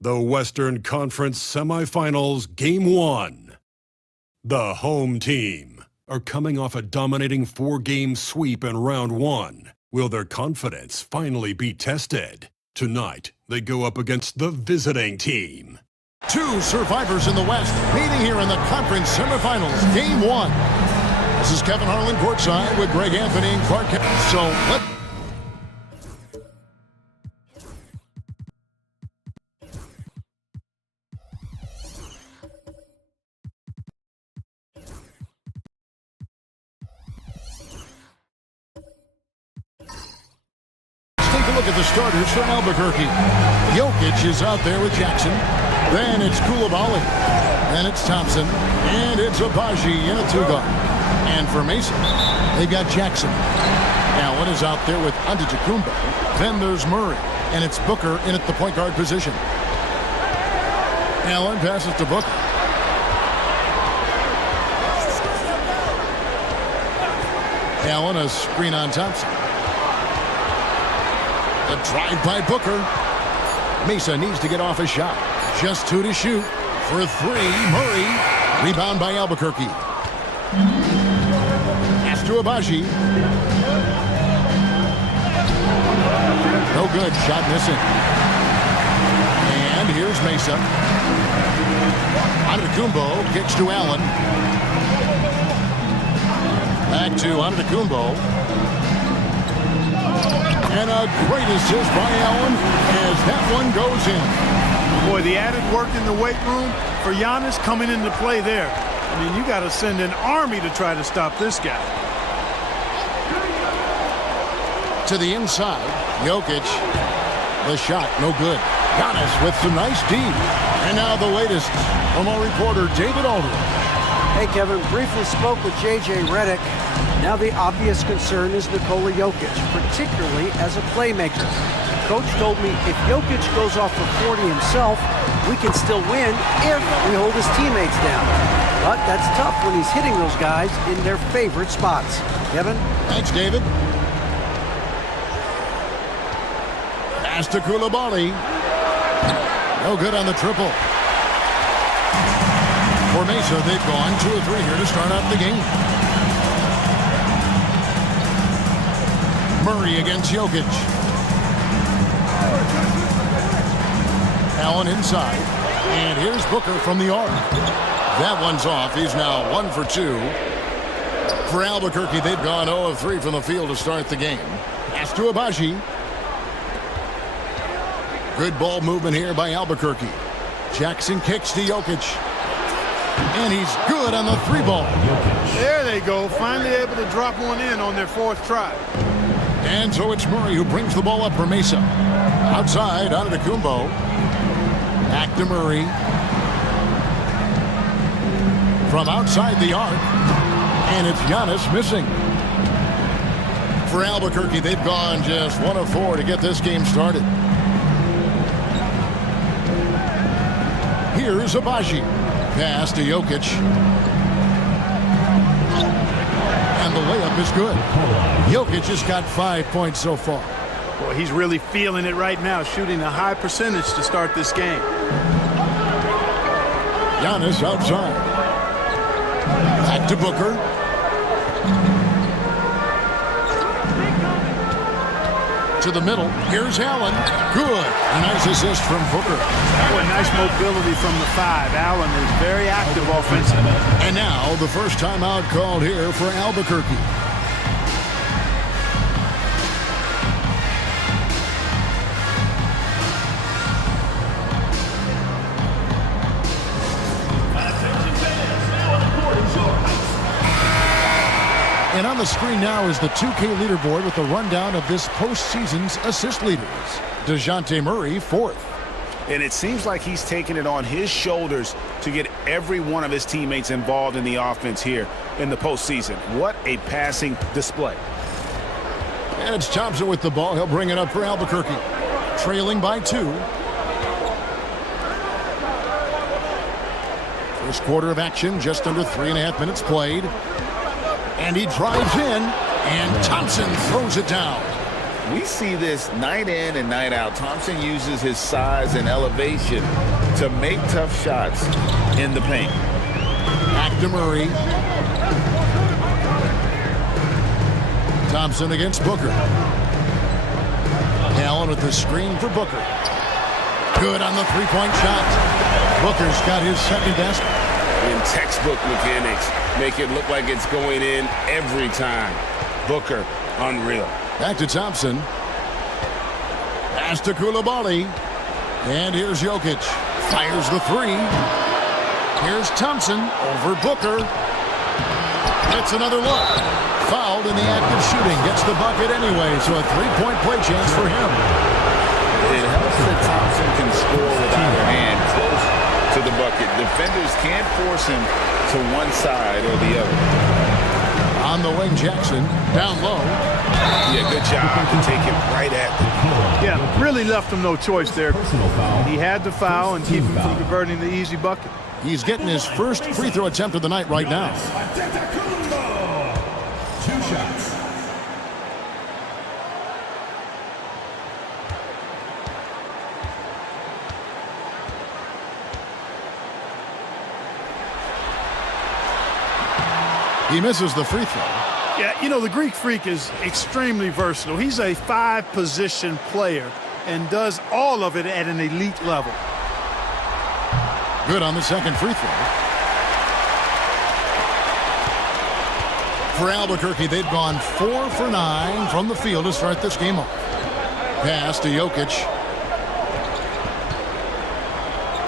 The Western Conference Semifinals, Game 1. The home team are coming off a dominating 4-game sweep in Round 1. Will their confidence finally be tested? Tonight, they go up against the visiting team. Two survivors in the West meeting here in the conference semifinals, Game 1. This is Kevin Harlan courtside with Greg Anthony and Clark. So let's take a look at the starters for Albuquerque. Jokic is out there with Jackson. Then it's Koulibaly. Then it's Thompson. And it's Abaji in a two-guard. And for Mason, they've got Jackson. Allen is out there with Antetokounmpo. Then there's Murray. And it's Booker in at the point guard position. Allen passes to Booker. Allen, a screen on Thompson. The drive by Booker. Mesa needs to get off a shot. Just 2 to shoot. For 3, Murray. Rebound by Albuquerque. Pass to Abaji. No good. Shot missing. And here's Mesa. Antetokounmpo kicks to Allen. Back to Antetokounmpo. And a great assist by Allen as that one goes in. Boy, the added work in the weight room for Giannis coming into play there. I mean, you got to send an army to try to stop this guy. To the inside, Jokic. The shot, no good. Giannis with some nice D. And now the latest from our reporter, David Aldridge. Hey, Kevin, briefly spoke with J.J. Redick. Now the obvious concern is Nikola Jokic, particularly as a playmaker. Coach told me if Jokic goes off for 40 himself, we can still win if we hold his teammates down. But that's tough when he's hitting those guys in their favorite spots. Kevin? Thanks, David. Pass to Koulibaly. No good on the triple. For Mesa, they've gone 2 of 3 here to start out the game. Murray against Jokic. Allen inside. And here's Booker from the arc. That one's off. He's now 1 for 2. For Albuquerque, they've gone 0 of 3 from the field to start the game. Pass to Abaji. Good ball movement here by Albuquerque. Jackson kicks to Jokic. And he's good on the 3-ball. There they go. Finally able to drop one in on their 4th try. And so it's Murray who brings the ball up for Mesa. Outside, Antetokounmpo. Back to Murray. From outside the arc. And it's Giannis missing. For Albuquerque, they've gone just 1 of 4 to get this game started. Here's Abaji. Pass to Jokic. And the layup is good. Jokic has got 5 points so far. Boy, he's really feeling it right now, shooting a high percentage to start this game. Giannis outside. Back to Booker. To the middle. Here's Allen. Good. A nice assist from Booker. Boy, nice mobility from the 5. Allen is very active offensively. And now the first timeout called here for Albuquerque. And on the screen now is the 2K leaderboard with the rundown of this postseason's assist leaders. DeJounte Murray, 4th. And it seems like he's taking it on his shoulders to get every one of his teammates involved in the offense here in the postseason. What a passing display. And it's Thompson with the ball. He'll bring it up for Albuquerque. Trailing by 2. First quarter of action, just under 3.5 minutes played. And he drives in, and Thompson throws it down. We see this night in and night out. Thompson uses his size and elevation to make tough shots in the paint. Back to Murray. Thompson against Booker. Allen with the screen for Booker. Good on the three-point shot. Booker's got his second basket. In textbook mechanics, make it look like it's going in every time. Booker, unreal. Back to Thompson. Pass to Coulibaly. And here's Jokic. Fires the 3. Here's Thompson over Booker. It's another look. Fouled in the act of shooting. Gets the bucket anyway, so a 3-point play chance for him. It helps that Thompson can score with either hand close to the bucket. Defenders can't force him to one side or the other. On the wing, Jackson. Down low. Yeah, good job to take him right at the Yeah, really left him no choice there. He had to foul and keep him from converting the easy bucket. He's getting his first free throw attempt of the night right now. 2 shots. He misses the free throw. Yeah, you know, the Greek Freak is extremely versatile. He's a 5-position player and does all of it at an elite level. Good on the second free throw. For Albuquerque, they've gone 4 for 9 from the field to start this game off. Pass to Jokic.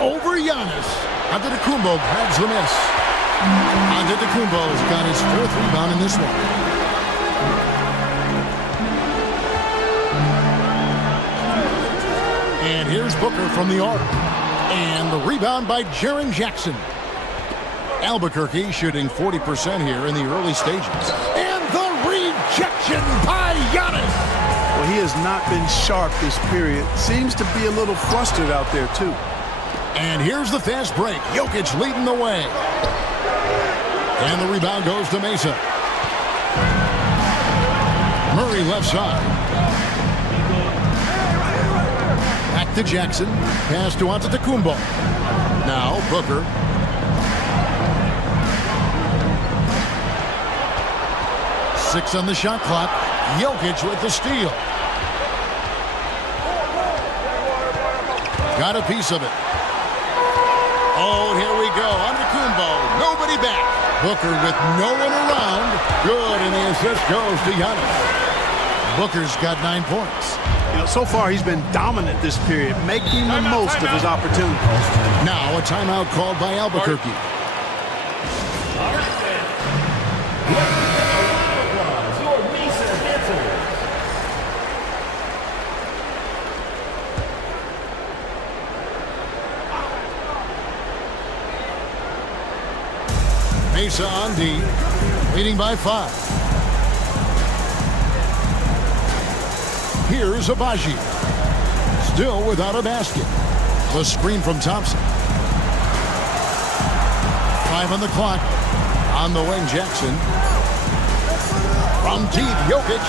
Over Giannis. Antetokounmpo grabs the miss. Antetokounmpo's got his 4th rebound in this one. And here's Booker from the arc. And the rebound by Jaren Jackson. Albuquerque shooting 40% here in the early stages. And the rejection by Giannis. Well, he has not been sharp this period. Seems to be a little flustered out there, too. And here's the fast break. Jokic leading the way. And the rebound goes to Mesa. Murray left side. Back to Jackson. Pass to Antetokounmpo. Now Booker. Six on the shot clock. Jokic with the steal. Got a piece of it. Oh, here we go. Antetokounmpo. Nobody back. Booker with no one around. Good, and the assist goes to Giannis. Booker's got 9 points. You know, so far he's been dominant this period, making the most of his opportunities. Now a timeout called by Albuquerque. Mesa on D, leading by 5. Here's Abaji, still without a basket. The screen from Thompson. 5 on the clock. On the wing, Jackson. From deep, Jokic.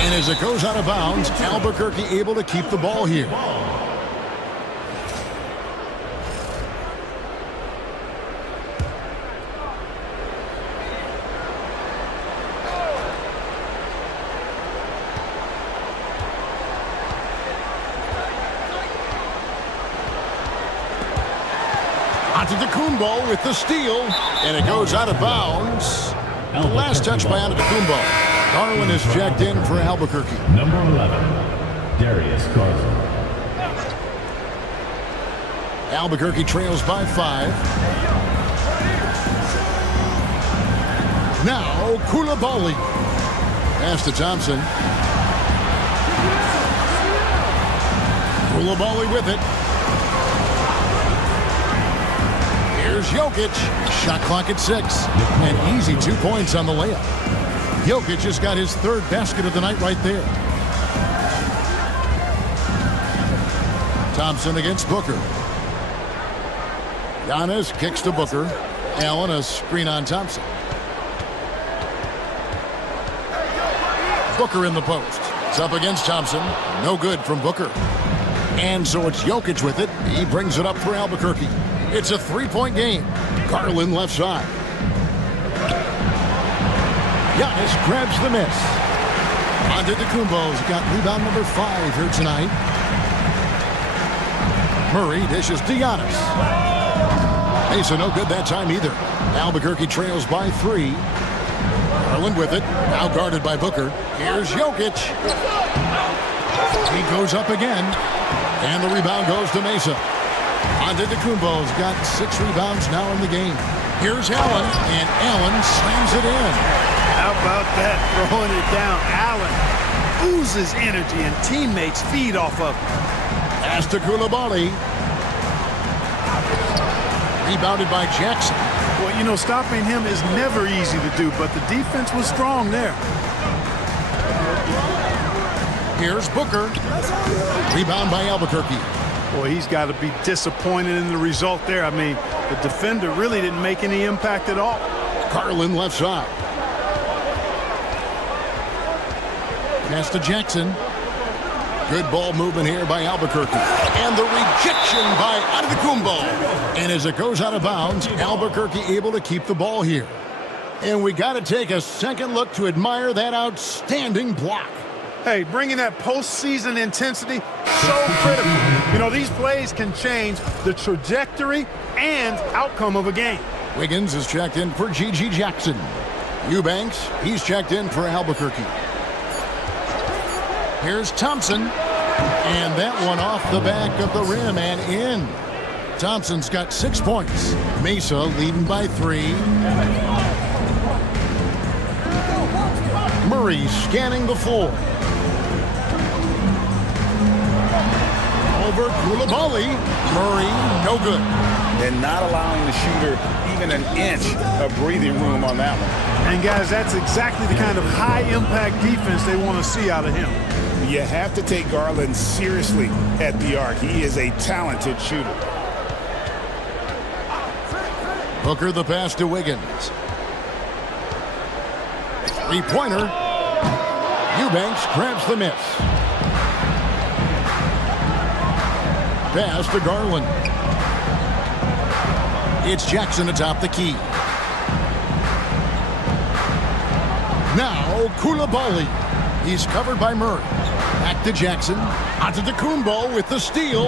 And as it goes out of bounds, Albuquerque able to keep the ball here. Antetokounmpo with the steal, and it goes out of bounds. The last touch by Antetokounmpo. Darwin is checked in for Albuquerque. Number 11, Darius Garland. Albuquerque trails by 5. Now Coulibaly. Pass to Thompson. Koulibaly with it. Here's Jokic. Shot clock at 6. An easy 2 points on the layup. Jokic just got his 3rd basket of the night right there. Thompson against Booker. Giannis kicks to Booker. Allen a screen on Thompson. Booker in the post. It's up against Thompson. No good from Booker. And so it's Jokic with it. He brings it up for Albuquerque. It's a 3-point game. Garland left side. Giannis grabs the miss. Antetokounmpo's got rebound number 5 here tonight. Murray dishes to Giannis. Mesa no good that time either. Albuquerque trails by 3. Garland with it. Now guarded by Booker. Here's Jokic. He goes up again. And the rebound goes to Mesa. Antetokounmpo's got 6 rebounds now in the game. Here's Allen. And Allen slams it in. How about that? Throwing it down. Allen oozes energy and teammates feed off of him. Pass to Koulibaly. Rebounded by Jackson. Well, you know, stopping him is never easy to do, but the defense was strong there. Here's Booker. Rebound by Albuquerque. Boy, he's got to be disappointed in the result there. I mean, the defender really didn't make any impact at all. Garland left side. Pass to Jackson. Good ball movement here by Albuquerque. And the rejection by Antetokounmpo. And as it goes out of bounds, Albuquerque able to keep the ball here. And we got to take a second look to admire that outstanding block. Hey, bringing that postseason intensity, so critical. You know, these plays can change the trajectory and outcome of a game. Wiggins is checked in for G.G. Jackson. Eubanks, he's checked in for Albuquerque. Here's Thompson. And that one off the back of the rim and in. Thompson's got 6 points. Mesa leading by 3. Murray scanning the floor. Over Koulibaly. Murray, no good. And not allowing the shooter even an inch of breathing room on that one. And guys, that's exactly the kind of high-impact defense they want to see out of him. You have to take Garland seriously at the arc. He is a talented shooter. Booker the pass to Wiggins. 3-pointer. Eubanks grabs the miss. Pass to Garland. It's Jackson atop the key. Now Koulibaly. He's covered by Murray. Back to Jackson. Antetokounmpo with the steal.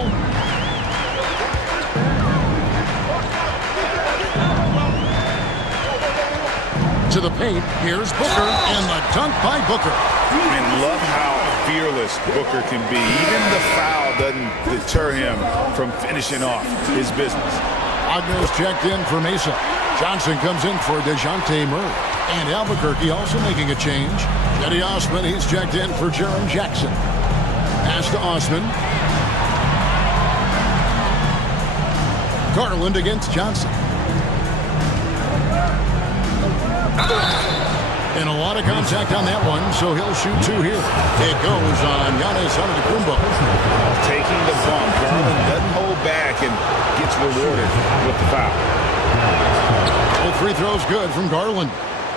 To the paint. Here's Booker. And the dunk by Booker. And love how fearless Booker can be. Even the foul doesn't deter him from finishing off his business. Wagner's checked in for Mesa. Johnson comes in for DeJounte Murray. And Albuquerque also making a change. Jetty Osman, he's checked in for Jaren Jackson. Pass to Osman. Garland against Johnson. And a lot of contact on that one, so he'll shoot 2 here. It goes on Giannis Antetokounmpo. Taking the bump. Garland doesn't hold back and gets rewarded with the foul. Both free throws good from Garland.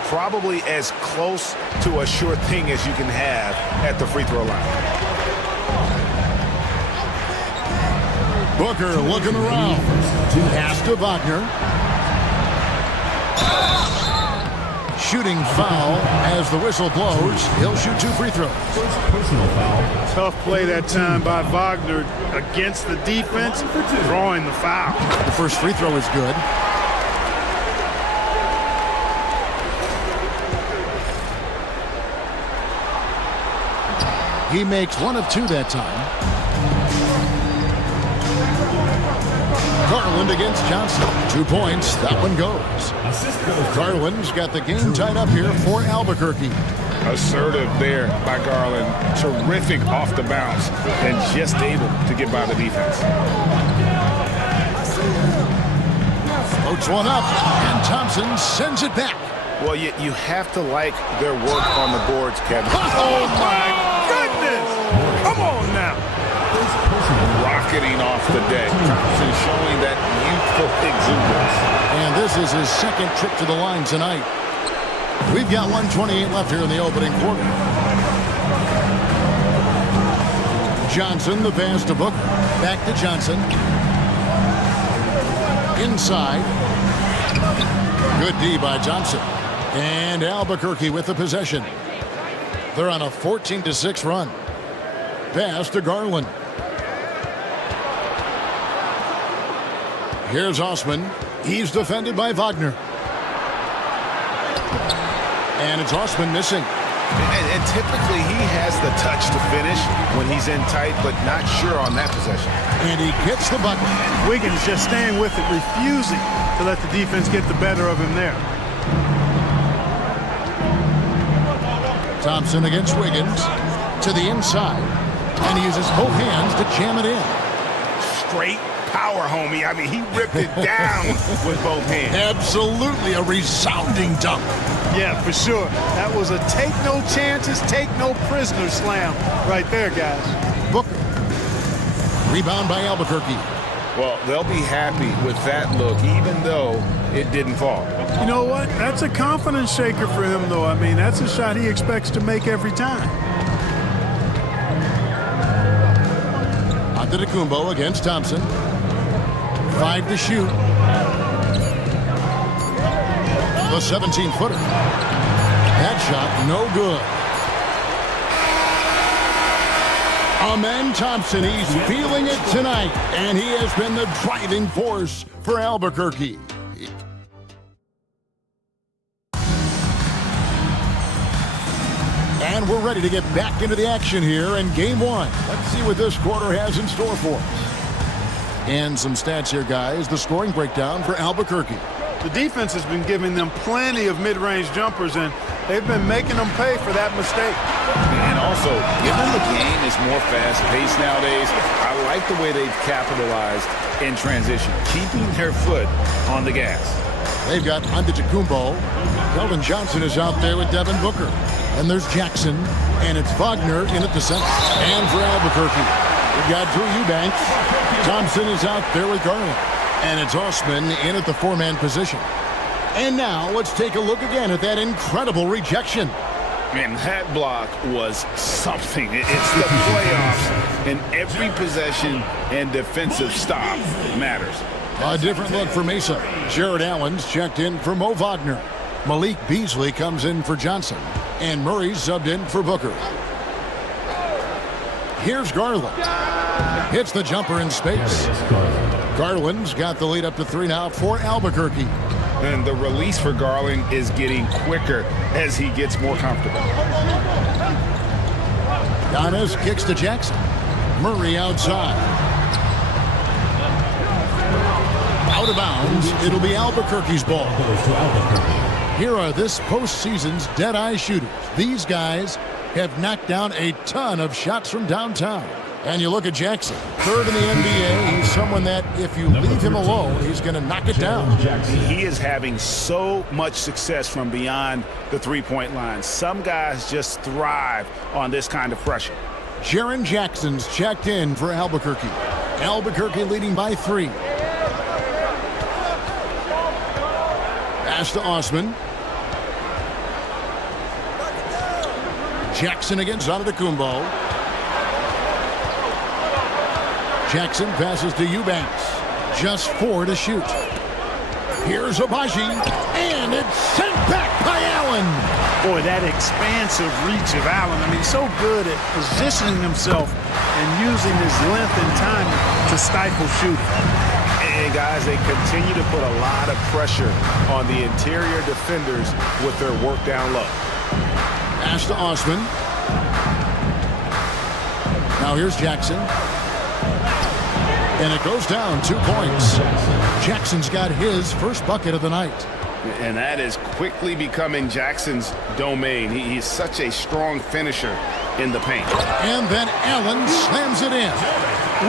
Probably as close to a sure thing as you can have at the free throw line. Booker looking around. Pass to Wagner. Shooting foul as the whistle blows. He'll shoot 2 free throws. Personal foul. Tough play that time by Wagner against the defense, drawing the foul. The first free throw is good. He makes 1 of 2 that time. Garland against Johnson. 2 points. That one goes. Assist goes to Garland's got the game tied up here for Albuquerque. Assertive there by Garland. Terrific off the bounce and just able to get by the defense. Floats one up, and Thompson sends it back. Well, you have to like their work on the boards, Kevin. Oh, my goodness! Come on now. Rocketing off the deck. Thompson showing that youthful exuberance. And this is his second trip to the line tonight. We've got 1:28 left here in the opening quarter. Johnson, the pass to Booker. Back to Johnson. Inside. Good D by Thompson. And Albuquerque with the possession. They're on a 14-6 run. Pass to Garland. Here's Osman. He's defended by Wagner. And it's Osman missing. And typically he has the touch to finish when he's in tight, but not sure on that possession. And he gets the bucket. Wiggins just staying with it, refusing to let the defense get the better of him there. Thompson against Wiggins to the inside. And he uses both hands to jam it in. Straight power, homie. I mean, he ripped it down with both hands. Absolutely a resounding dunk. Yeah, for sure. That was a take no chances, take no prisoner slam right there, guys. Booker. Rebound by Albuquerque. Well, they'll be happy with that look, even though it didn't fall. You know what? That's a confidence shaker for him, though. I mean, that's a shot he expects to make every time. Antetokounmpo against Thompson. 5 to shoot. The 17-footer. That shot, no good. Amen Thompson, he's feeling it tonight, and he has been the driving force for Albuquerque. And we're ready to get back into the action here in game one. Let's see what this quarter has in store for us. And some stats here, guys. The scoring breakdown for Albuquerque. The defense has been giving them plenty of mid-range jumpers, and they've been making them pay for that mistake. And also, given the game is more fast-paced nowadays, I like the way they've capitalized in transition, keeping their foot on the gas. They've got Antetokounmpo. Keldon Johnson is out there with Devin Booker. And there's Jackson, and it's Wagner in at the center. And for Albuquerque, we've got Drew Eubanks. Thompson is out there with Garland. And it's Osman in at the four-man position. And now let's take a look again at that incredible rejection. Man, that block was something. It's the playoffs, and every possession and defensive stop matters. A different look for Mesa. Jared Allen's checked in for Mo Wagner. Malik Beasley comes in for Johnson. And Murray's subbed in for Booker. Here's Garland. Hits the jumper in space. Garland's got the lead up to 3 now for Albuquerque. And the release for Garland is getting quicker as he gets more comfortable. Giannis kicks to Jackson. Murray outside. Out of bounds. It'll be Albuquerque's ball. Here are this postseason's dead-eye shooters. These guys have knocked down a ton of shots from downtown. And you look at Jackson, third in the NBA. He's someone that if you leave him alone, he's going to knock it down. He is having so much success from beyond the three-point line. Some guys just thrive on this kind of pressure. Jaren Jackson's checked in for Albuquerque. Albuquerque leading by 3. Pass to Osman. Jackson against Antetokounmpo. Jackson passes to Eubanks. Just 4 to shoot. Here's Abaji, and it's sent back by Allen. Boy, that expansive reach of Allen. I mean, so good at positioning himself and using his length and time to stifle shooting. And guys, they continue to put a lot of pressure on the interior defenders with their work down low. Pass to Osman. Now here's Jackson. And it goes down 2 points. Jackson's got his first bucket of the night. And that is quickly becoming Jackson's domain. He's such a strong finisher in the paint. And then Allen slams it in.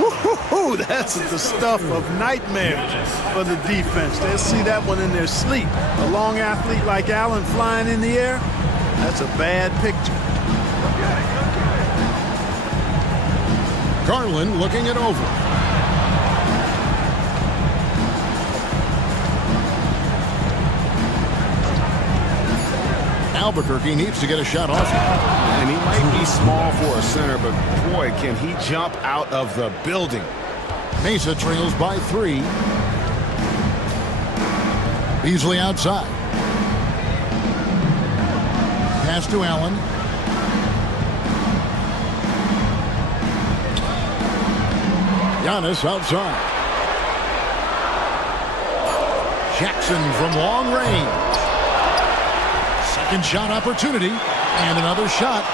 Woo-hoo-hoo, that's the stuff of nightmares for the defense. They'll see that one in their sleep. A long athlete like Allen flying in the air, that's a bad picture. Garland looking it over. Albuquerque needs to get a shot off. And he might be small for a center, but boy, can he jump out of the building. Mesa trails by 3. Beasley outside. Pass to Allen. Giannis outside. Jackson from long range. Second shot opportunity. And another shot.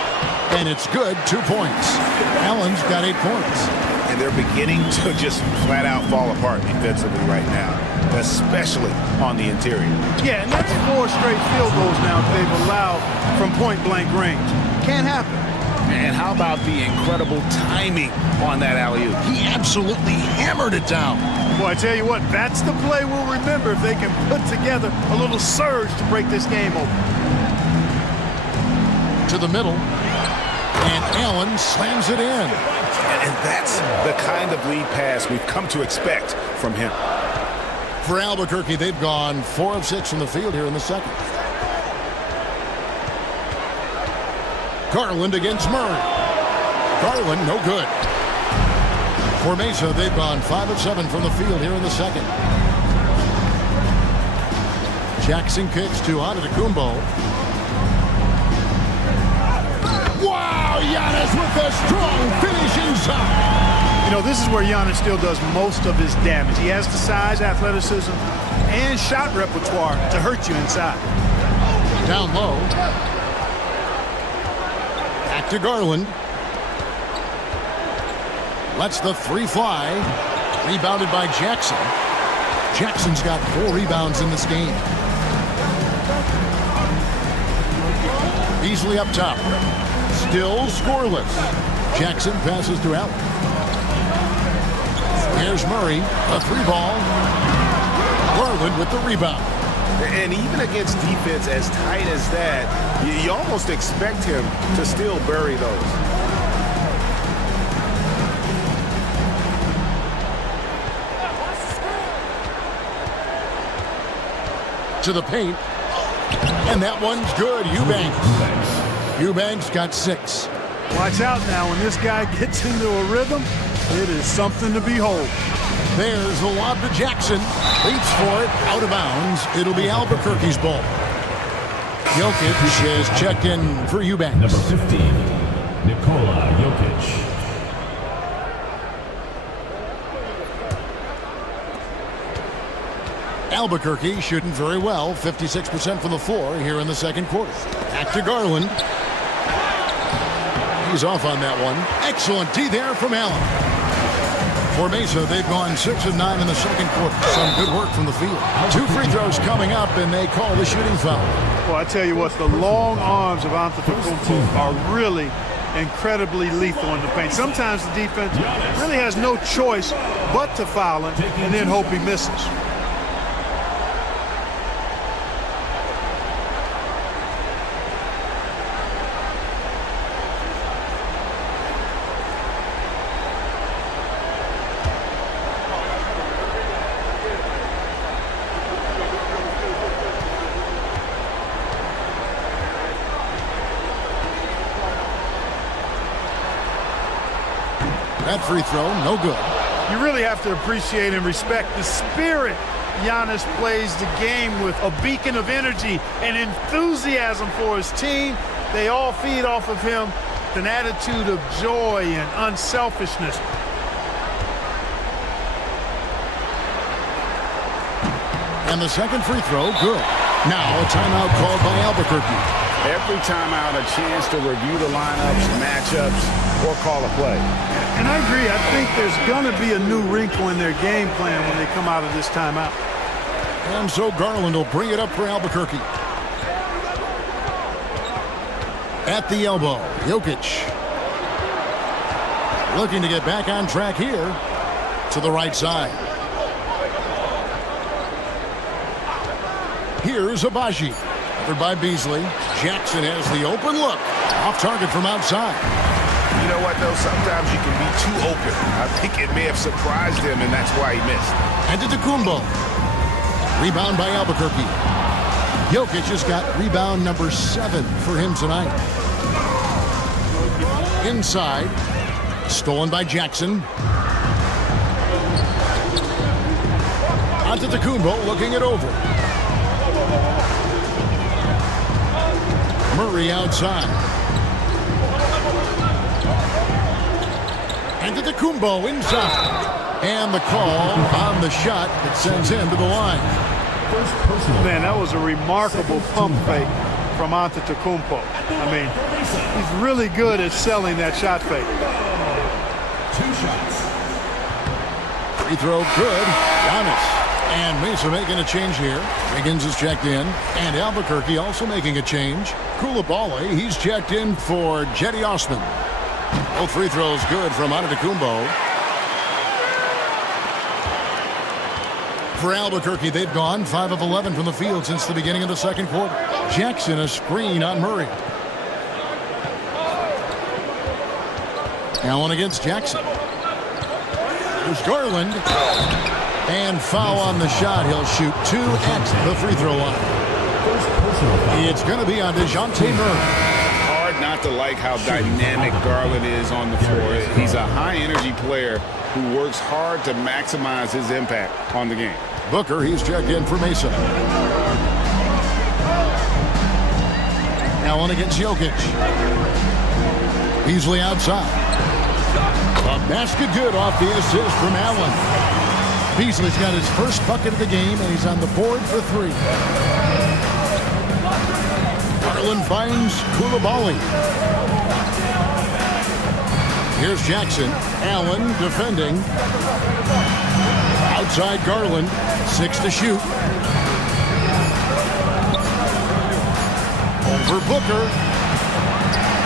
And it's good. 2 points. Allen's got 8 points. And they're beginning to just flat out fall apart defensively right now, especially on the interior. Yeah, and that's 4 straight field goals now they've allowed from point-blank range. Can't happen. And how about the incredible timing on that alley-oop? He absolutely hammered it down. Boy, I tell you what, that's the play we'll remember if they can put together a little surge to break this game open. To the middle. And Allen slams it in. And that's the kind of lead pass we've come to expect from him. For Albuquerque, they've gone 4 of 6 from the field here in the second. Garland against Murray. Garland, no good. For Mesa, they've gone 5 of 7 from the field here in the second. Jackson kicks to Antetokounmpo. Wow, Giannis with a strong finish inside. You know, this is where Giannis still does most of his damage. He has the size, athleticism, and shot repertoire to hurt you inside. Down low. Back to Garland. Lets the 3 fly. Rebounded by Jackson. Jackson's got 4 rebounds in this game. Beasley up top. Still scoreless. Jackson passes to Allen. Here's Murray. A 3-ball. Garland with the rebound. And even against defense as tight as that, you almost expect him to still bury those. To the paint. And that one's good. Eubanks got 6. Watch out now. When this guy gets into a rhythm, it is something to behold. There's the lob to Jackson. Leaps for it. Out of bounds. It'll be Albuquerque's ball. Jokic has checked in for Eubanks. Number 15, Nikola Jokic. Albuquerque shooting very well. 56% from the floor here in the second quarter. Back to Garland. He's off on that one. Excellent D there from Allen. For Mesa, they've gone 6 of 9 in the second quarter. Some good work from the field. 2 free throws coming up, and they call the shooting foul. Well, I tell you what, the long arms of Antetokounmpo are really incredibly lethal in the paint. Sometimes the defense really has no choice but to foul him and then hope he misses. That free throw, no good. You really have to appreciate and respect the spirit Giannis plays the game with. A beacon of energy and enthusiasm for his team. They all feed off of him with an attitude of joy and unselfishness. And the second free throw, good. Now a timeout called by Albuquerque. Every timeout, a chance to review the lineups, matchups, or call a play. And I agree. I think there's going to be a new wrinkle in their game plan when they come out of this timeout. And so Garland will bring it up for Albuquerque. At the elbow, Jokic. Looking to get back on track here to the right side. Here's Abaji. Covered by Beasley. Jackson has the open look. Off target from outside. You know what, though? Sometimes you can be too open. I think it may have surprised him, and that's why he missed. Antetokounmpo. Rebound by Albuquerque. Jokic has got rebound number 7 for him tonight. Inside. Stolen by Jackson. Antetokounmpo looking it over. Murray outside. Antetokounmpo inside. And the call on the shot that sends him to the line. Man, that was a remarkable pump fake from Antetokounmpo. I mean, he's really good at selling that shot fake. 2 shots. Free throw good. Giannis. And Mesa making a change here. Higgins is checked in. And Albuquerque also making a change. Coulibaly, he's checked in for Jetty Osman. Both free throws good from Antetokounmpo. For Albuquerque, they've gone 5 of 11 from the field since the beginning of the second quarter. Jackson a screen on Murray. Allen against Jackson. There's Garland. And foul on the shot. He'll shoot 2 at the free throw line. It's going to be on DeJounte Murray. Hard not to like how dynamic Garland is on the floor. He's a high-energy player who works hard to maximize his impact on the game. Booker, he's checked in for Mesa. Allen against Jokic. Beasley outside. A basket good off the assist from Allen. Beasley's got his first bucket of the game, and he's on the board for 3. Garland finds Coulibaly. Here's Jackson. Allen defending. Outside Garland. 6 to shoot. Over Booker.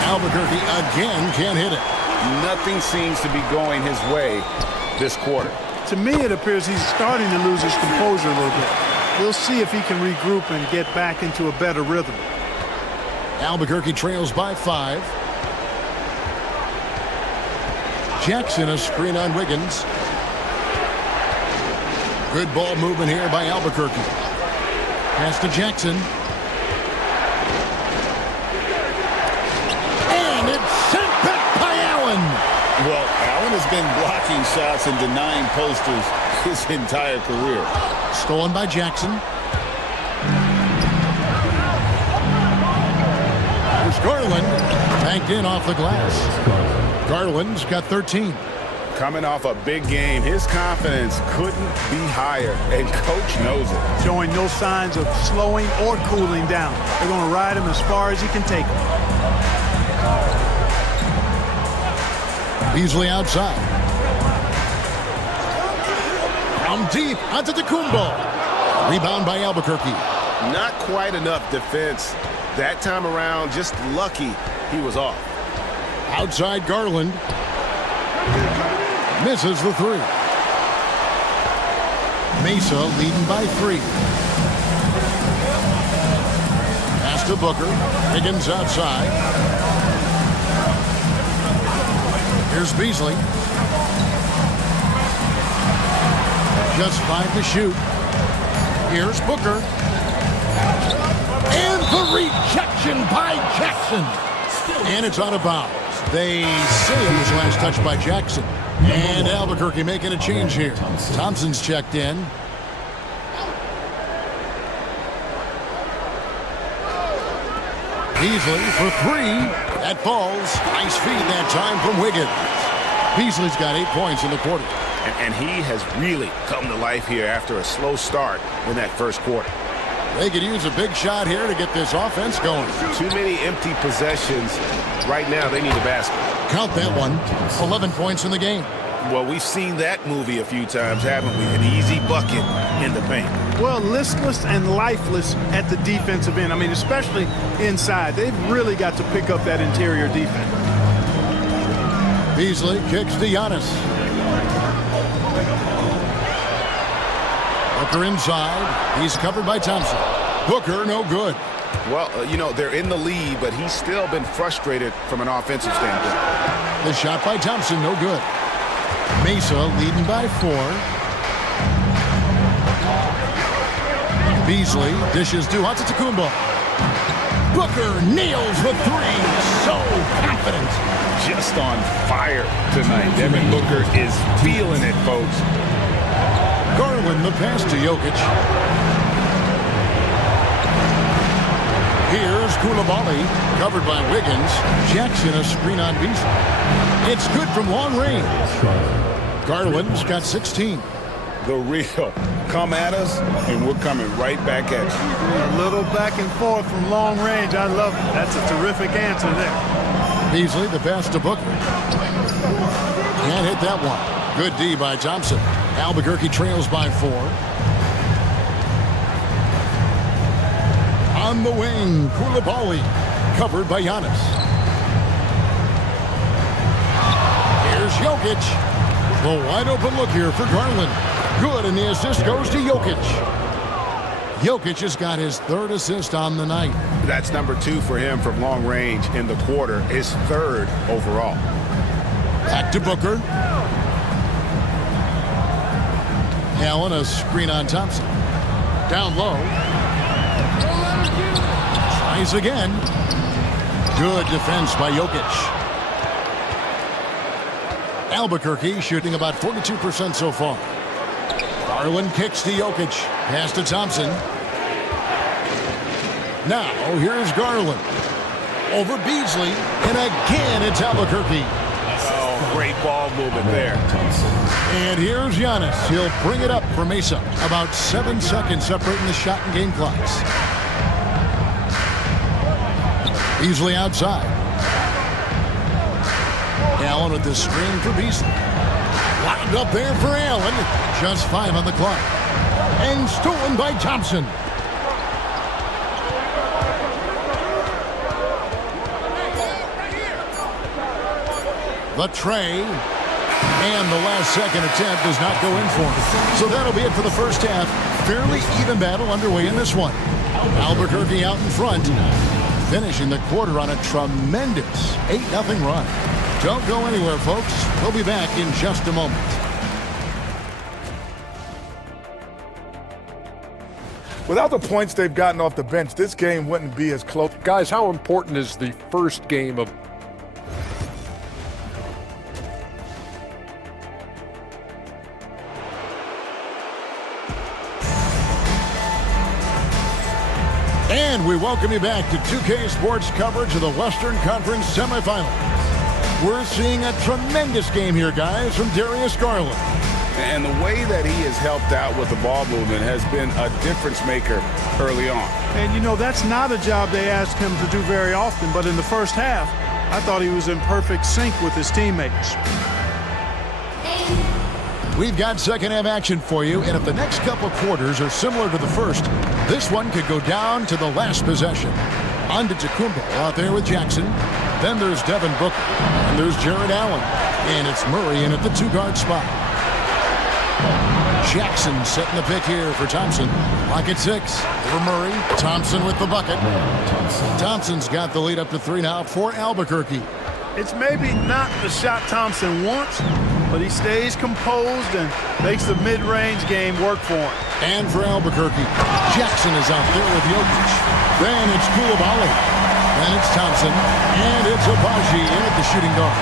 Albuquerque again can't hit it. Nothing seems to be going his way this quarter. To me, it appears he's starting to lose his composure a little bit. We'll see if he can regroup and get back into a better rhythm. Albuquerque trails by 5. Jackson a screen on Wiggins. Good ball movement here by Albuquerque. Pass to Jackson. And it's sent back by Allen. Well, Allen has been blocking shots and denying posters his entire career. Stolen by Jackson. There's Garland. Banked in off the glass. Garland's got 13. Coming off a big game, his confidence couldn't be higher, and coach knows it. Showing no signs of slowing or cooling down. They're going to ride him as far as he can take him. Beasley outside. From deep, Antetokounmpo. Rebound by Albuquerque. Not quite enough defense. That time around, just lucky he was off. Outside Garland. Misses the 3. Mesa leading by 3. Pass to Booker. Higgins outside. Here's Beasley. Just 5 to shoot. Here's Booker. And the rejection by Jackson. And it's out of bounds. They say it was last touched by Jackson. And Albuquerque making a change here. Thompson's checked in. Beasley for 3. That falls. Nice feed that time from Wiggins. Beasley's got 8 points in the quarter. And he has really come to life here after a slow start in that first quarter. They could use a big shot here to get this offense going. Too many empty possessions. Right now, they need a basket. Count that one. 11 points in the game. Well, we've seen that movie a few times, haven't we? An easy bucket in the paint. Well, listless and lifeless at the defensive end. I mean, especially inside. They've really got to pick up that interior defense. Beasley kicks to Giannis. Booker inside. He's covered by Thompson. Booker, no good. Well, they're in the lead, but he's still been frustrated from an offensive standpoint. The shot by Thompson, no good. Mesa leading by 4. Beasley dishes to Antetokounmpo. Booker nails the 3. So confident. Just on fire tonight. Devin Booker is feeling it, folks. Garland the pass to Jokic. Here's Koulibaly, covered by Wiggins. Jackson a screen on Beasley. It's good from long range. Garland's got 16. The real. Come at us, and we're coming right back at you. A little back and forth from long range. I love it. That's a terrific answer there. Beasley the pass to Booker. Can't hit that one. Good D by Thompson. Albuquerque trails by 4. On the wing, Koulibaly, covered by Giannis. Here's Jokic. The wide open look here for Garland. Good, and the assist goes to Jokic. Jokic has got his 3rd assist on the night. That's number 2 for him from long range in the quarter. His 3rd overall. Back to Booker. Allen a screen on Thompson. Down low. Tries again. Good defense by Jokic. Albuquerque shooting about 42% so far. Garland kicks to Jokic. Pass to Thompson. Now here's Garland. Over Beasley. And again it's Albuquerque. Oh, great ball movement there. And here's Giannis. He'll bring it up for Mesa. About 7 seconds separating the shot and game clocks. Beasley outside. Allen with the screen for Beasley. Lined up there for Allen. Just 5 on the clock. And stolen by Thompson. The tray. And the last second attempt does not go in for him. So that'll be it for the first half. Fairly even battle underway in this one. Albuquerque out in front. Finishing the quarter on a tremendous 8-0 run. Don't go anywhere, folks. We'll be back in just a moment. Without the points they've gotten off the bench, this game wouldn't be as close. Guys, how important is the first game of... And we welcome you back to 2K Sports coverage of the Western Conference semifinals. We're seeing a tremendous game here, guys, from Darius Garland. And the way that he has helped out with the ball movement has been a difference maker early on. And, that's not a job they ask him to do very often, but in the first half, I thought he was in perfect sync with his teammates. We've got second half action for you, and if the next couple quarters are similar to the first, this one could go down to the last possession. Antetokounmpo out there with Jackson. Then there's Devin Booker. And there's Jared Allen. And it's Murray in at the 2-guard spot. Jackson setting the pick here for Thompson. Lock at 6 for Murray. Thompson with the bucket. Thompson's got the lead up to 3 now for Albuquerque. It's maybe not the shot Thompson wants, but he stays composed and makes the mid-range game work for him. And for Albuquerque, Jackson is out there with Jokic. Then it's Koulibaly. Then it's Thompson. And it's Abaji in at the shooting guard.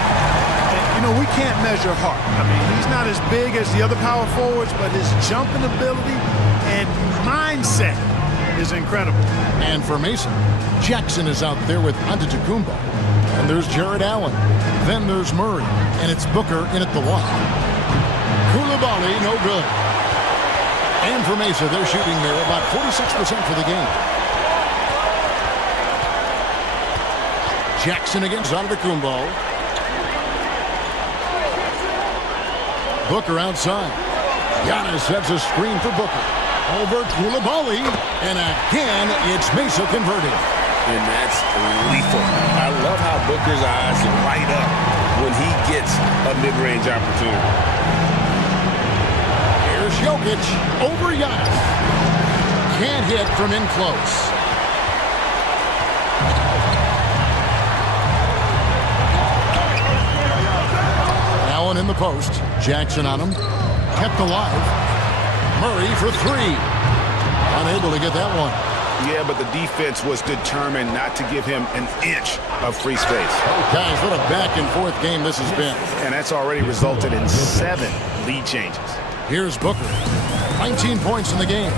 We can't measure heart. I mean, he's not as big as the other power forwards, but his jumping ability and mindset is incredible. And for Mason, Jackson is out there with Antetokounmpo. And there's Jared Allen. Then there's Murray. And it's Booker in at the 1. Koulibaly, no good. And for Mesa, they're shooting there about 46% for the game. Jackson against Antetokounmpo. Booker outside. Giannis sets a screen for Booker. Over Koulibaly. And again, it's Mesa converting. And that's lethal. I love how Booker's eyes light up when he gets a mid-range opportunity. Here's Jokic over Giannis. Can't hit from in close. Allen in the post. Jackson on him. Kept alive. Murray for three. Unable to get that one. Yeah, but the defense was determined not to give him an inch of free space. Guys, what a back-and-forth game this has been. And that's already resulted in 7 lead changes. Here's Booker. 19 points in the game.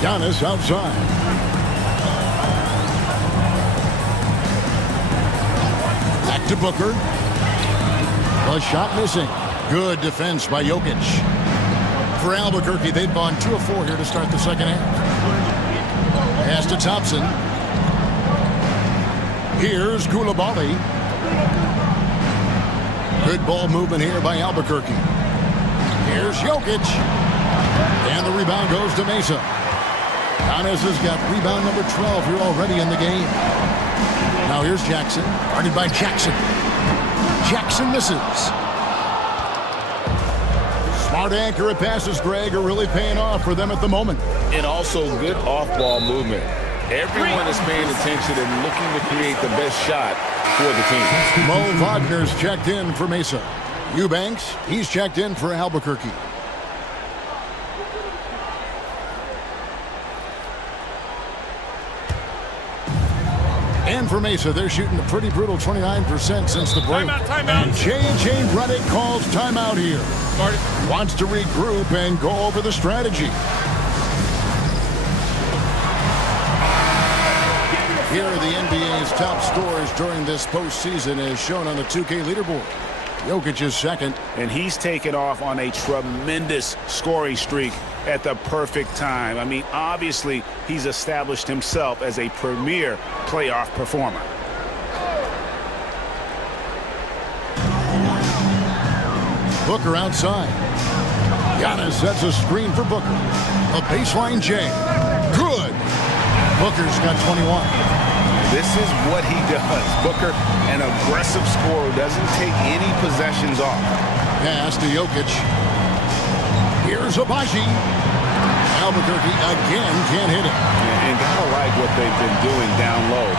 Giannis outside. Back to Booker. The shot missing. Good defense by Jokic. For Albuquerque, they've gone 2 of 4 here to start the second half. Pass to Thompson. Here's Koulibaly. Good ball movement here by Albuquerque. Here's Jokic. And the rebound goes to Mesa. Giannis has got rebound number 12 here already in the game. Now here's Jackson. Guarded by Jackson. Jackson misses. Smart accurate passes, Greg, are really paying off for them at the moment. And also good off-ball movement. Everyone is paying attention and looking to create the best shot for the team. Mo Wagner's checked in for Mesa. Eubanks, he's checked in for Albuquerque. And for Mesa, they're shooting a pretty brutal 29% since the break. Timeout. And J.J. Redick calls timeout here. Wants to regroup and go over the strategy. Here are the NBA's top scorers during this postseason as shown on the 2K leaderboard. Jokic is second. And he's taken off on a tremendous scoring streak at the perfect time. I mean, obviously, he's established himself as a premier playoff performer. Booker outside. Giannis sets a screen for Booker. A baseline J. Good. Booker's got 21. This is what he does. Booker, an aggressive scorer, doesn't take any possessions off. Pass to Jokic. Here's Abaji. Albuquerque again can't hit it. And gotta like what they've been doing down low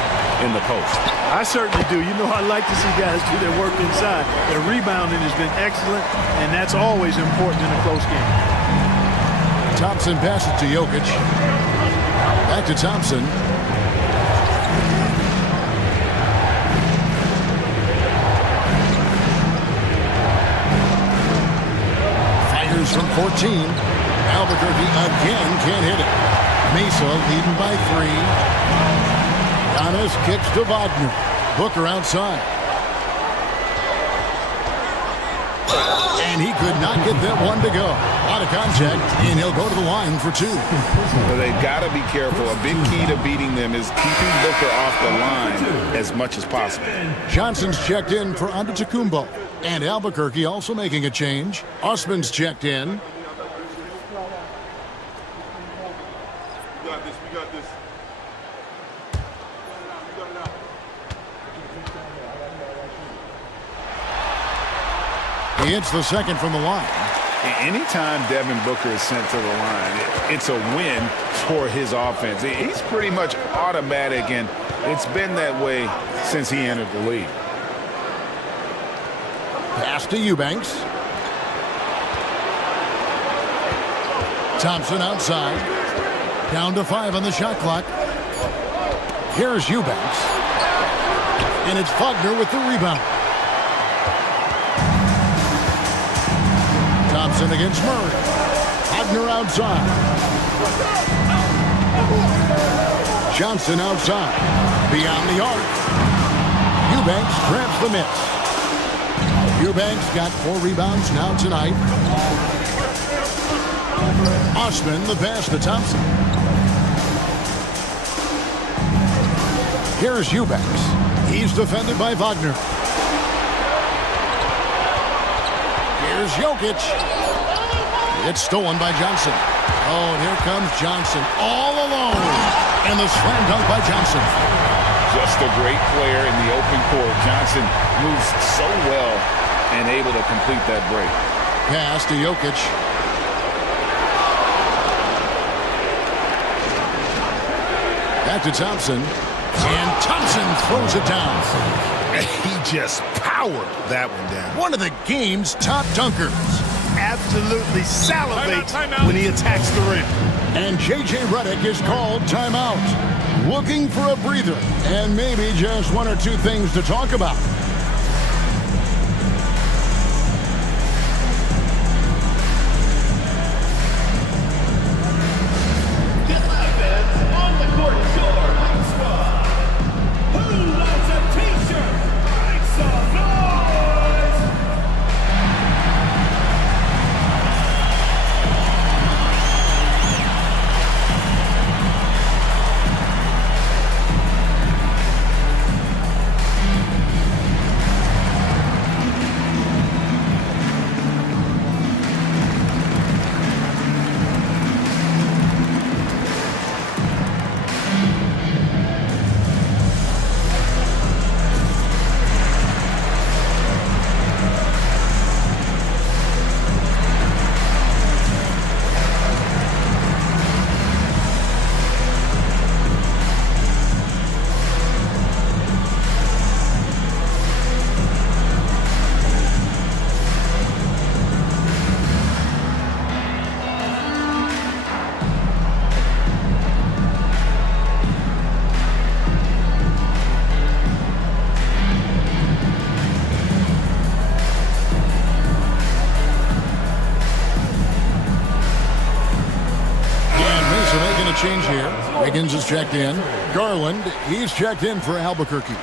in the post. I certainly do. You know, I like to see guys do their work inside. Their rebounding has been excellent, and that's always important in a close game. Thompson passes to Jokic. Back to Thompson. Fires from 14. Albuquerque again can't hit it. Mesa leading by 3. Giannis kicks to Wagner. Booker outside. And he could not get that one to go. Out of contact, and he'll go to the line for 2. But they've got to be careful. A big key to beating them is keeping Booker off the line as much as possible. Johnson's checked in for Antetokounmpo. And Albuquerque also making a change. Osman's checked in. He hits the second from the line. Anytime Devin Booker is sent to the line, it's a win for his offense. He's pretty much automatic, and it's been that way since he entered the league. Pass to Eubanks. Thompson outside. Down to 5 on the shot clock. Here's Eubanks. And it's Wagner with the rebound. Thompson against Murray. Wagner outside. Johnson outside. Beyond the arc. Eubanks grabs the miss. Eubanks got 4 rebounds now tonight. Osman the pass to Thompson. Here's Eubanks. He's defended by Wagner. Here's Jokic. It's stolen by Johnson. Oh, and here comes Johnson all alone. And the slam dunk by Johnson. Just a great player in the open court. Johnson moves so well and able to complete that break. Pass to Jokic. Back to Thompson. And Thompson throws it down. He just powered that one down. One of the game's top dunkers. Absolutely salivates when he attacks the rim. And J.J. Redick is called timeout. Looking for a breather and maybe just one or two things to talk about. On the court, your high squad. Who wants a t-shirt? Make some noise! Change here. Wiggins is checked in. Garland, he's checked in for Albuquerque.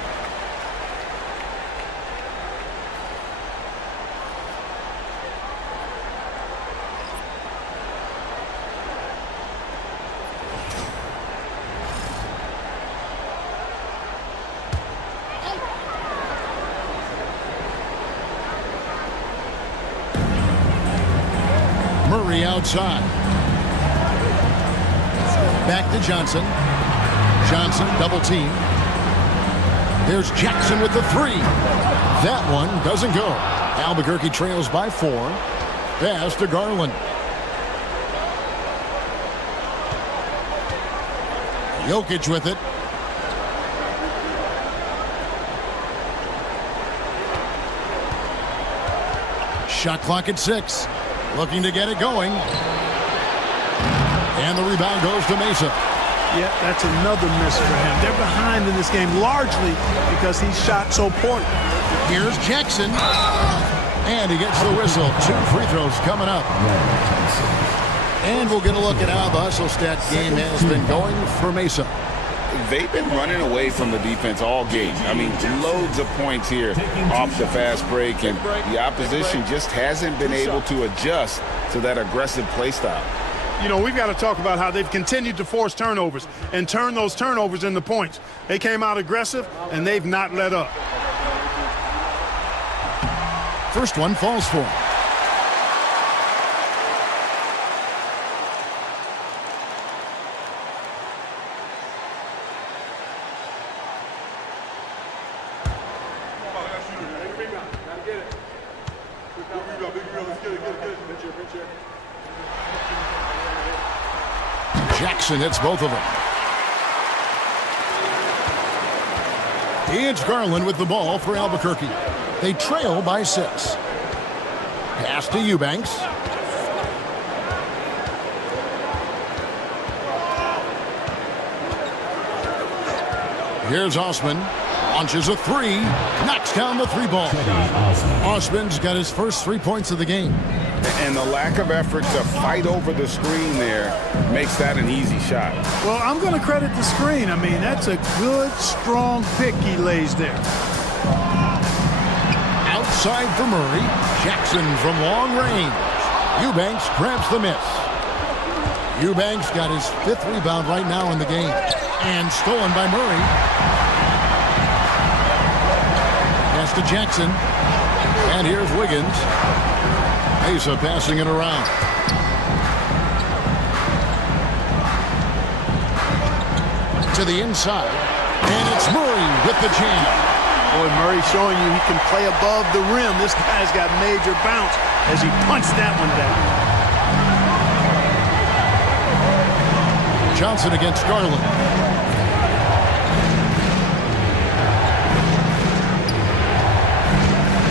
Murray outside. Back to Johnson. Johnson, double team. There's Jackson with the three. That one doesn't go. Albuquerque trails by 4. Pass to Garland. Jokic with it. Shot clock at 6. Looking to get it going. And the rebound goes to Mesa. Yeah, that's another miss for him. They're behind in this game largely because he shot so poorly. Here's Jackson. And he gets the whistle. 2 free throws coming up. And we'll get a look at how the hustle stat game has been going for Mesa. They've been running away from the defense all game. I mean, loads of points here off the fast break, and the opposition just hasn't been able to adjust to that aggressive play style. You know, we've got to talk about how they've continued to force turnovers and turn those turnovers into points. They came out aggressive, and they've not let up. First one falls for him. Jackson hits both of them. It's Garland with the ball for Albuquerque. They trail by 6. Pass to Eubanks. Here's Osman. Launches a 3. Knocks down the 3 ball. Osman's got his first 3 points of the game. And the lack of effort to fight over the screen there makes that an easy shot. Well, I'm going to credit the screen. I mean, that's a good, strong pick he lays there. Outside for Murray. Jackson from long range. Eubanks grabs the miss. Eubanks got his 5th rebound right now in the game. And stolen by Murray. Pass to Jackson. And here's Wiggins. Mesa passing it around. To the inside. And it's Murray with the jam. Boy, Murray showing you he can play above the rim. This guy's got major bounce as he punched that one down. Johnson against Garland.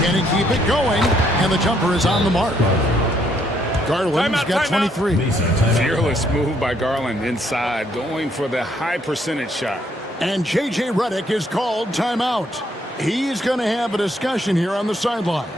Can he keep it going? And the jumper is on the mark. Garland's got 23. Fearless move by Garland inside, going for the high percentage shot. And J.J. Redick is called timeout. He's going to have a discussion here on the sideline.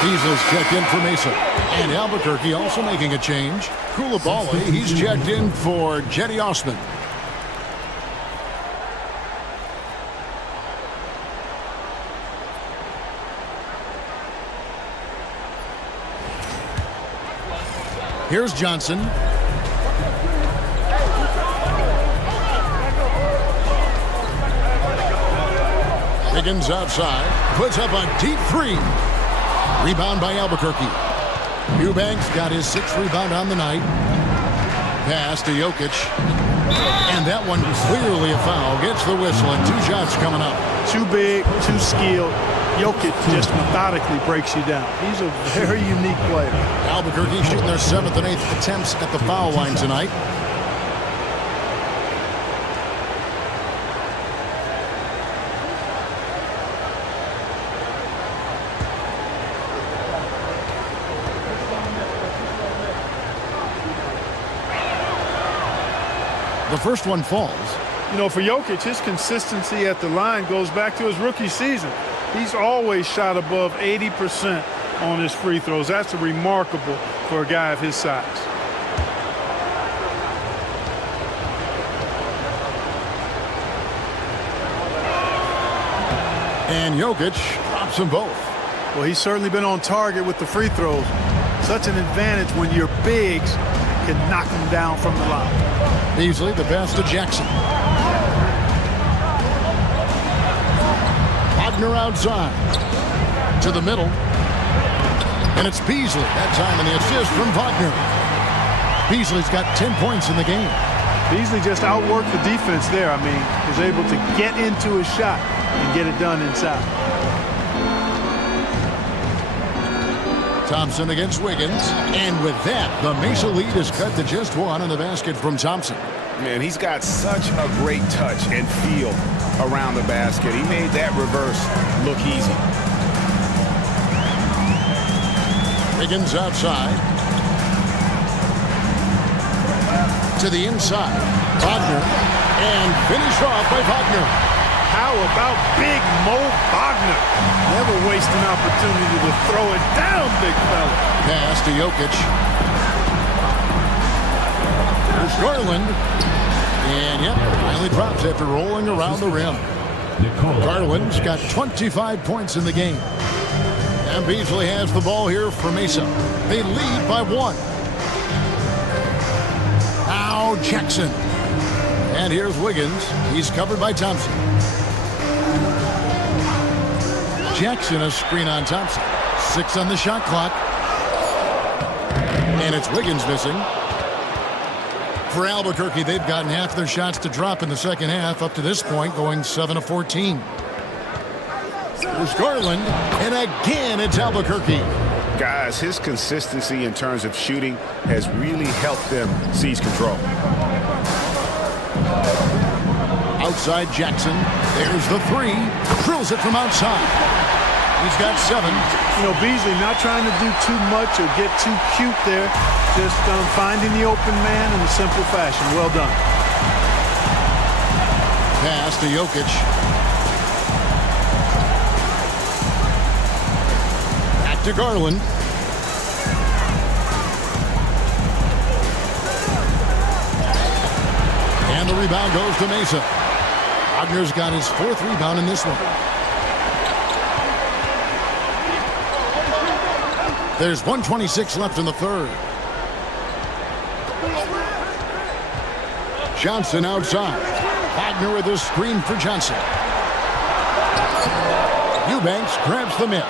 Beasley's checked in for Mesa. And Albuquerque also making a change. Coulibaly, he's checked in for Jetty Osman. Here's Johnson. Higgins outside. Puts up a deep three. Rebound by Albuquerque. Eubanks got his 6th rebound on the night. Pass to Jokic. And that one clearly a foul. Gets the whistle and 2 shots coming up. Too big, too skilled. Jokic just methodically breaks you down. He's a very unique player. Albuquerque shooting their 7th and 8th attempts at the foul line tonight. The first one falls. You know, for Jokic, his consistency at the line goes back to his rookie season. He's always shot above 80% on his free throws. That's remarkable for a guy of his size. And Jokic drops them both. Well, he's certainly been on target with the free throws. Such an advantage when your bigs can knock them down from the line. Beasley, the pass to Jackson. Wagner outside. To the middle. And it's Beasley. That time, and the assist from Wagner. Beasley's got 10 points in the game. Beasley just outworked the defense there. I mean, was able to get into his shot and get it done inside. Thompson against Wiggins. And with that, the Mesa lead is cut to just 1 on the basket from Thompson. Man, he's got such a great touch and feel around the basket. He made that reverse look easy. Wiggins outside. To the inside. Wagner. And finished off by Wagner. How about Big Mo Wagner? Never waste an opportunity to throw it down, big fella. Pass to Jokic. There's Garland. And yep, finally drops after rolling around the rim. Garland's got 25 points in the game. And Beasley has the ball here for Mesa. They lead by 1. Now Jackson. And here's Wiggins. He's covered by Thompson. Jackson, a screen on Thompson. 6 on the shot clock. And it's Wiggins missing. For Albuquerque, they've gotten half their shots to drop in the second half up to this point, going 7 of 14. There's Garland, and again it's Albuquerque. Guys, his consistency in terms of shooting has really helped them seize control. Outside Jackson. There's the three. Drills it from outside. He's got 7. You know, Beasley not trying to do too much or get too cute there. Just finding the open man in a simple fashion. Well done. Pass to Jokic. Back to Garland. And the rebound goes to Mesa. Wagner's got his 4th rebound in this one. There's 1:26 left in the third. Johnson outside. Wagner with a screen for Johnson. Eubanks grabs the miss.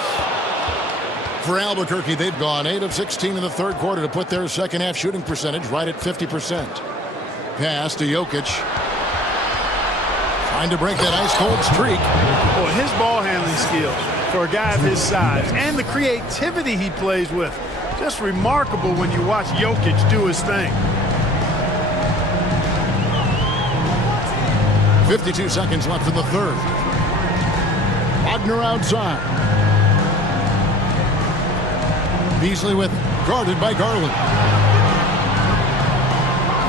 For Albuquerque, they've gone 8 of 16 in the third quarter to put their second half shooting percentage right at 50%. Pass to Jokic. Trying to break that ice-cold streak. Well, his ball handling skills for a guy of his size and the creativity he plays with. Just remarkable when you watch Jokic do his thing. 52 seconds left in the third. Wagner outside. Beasley with it, guarded by Garland.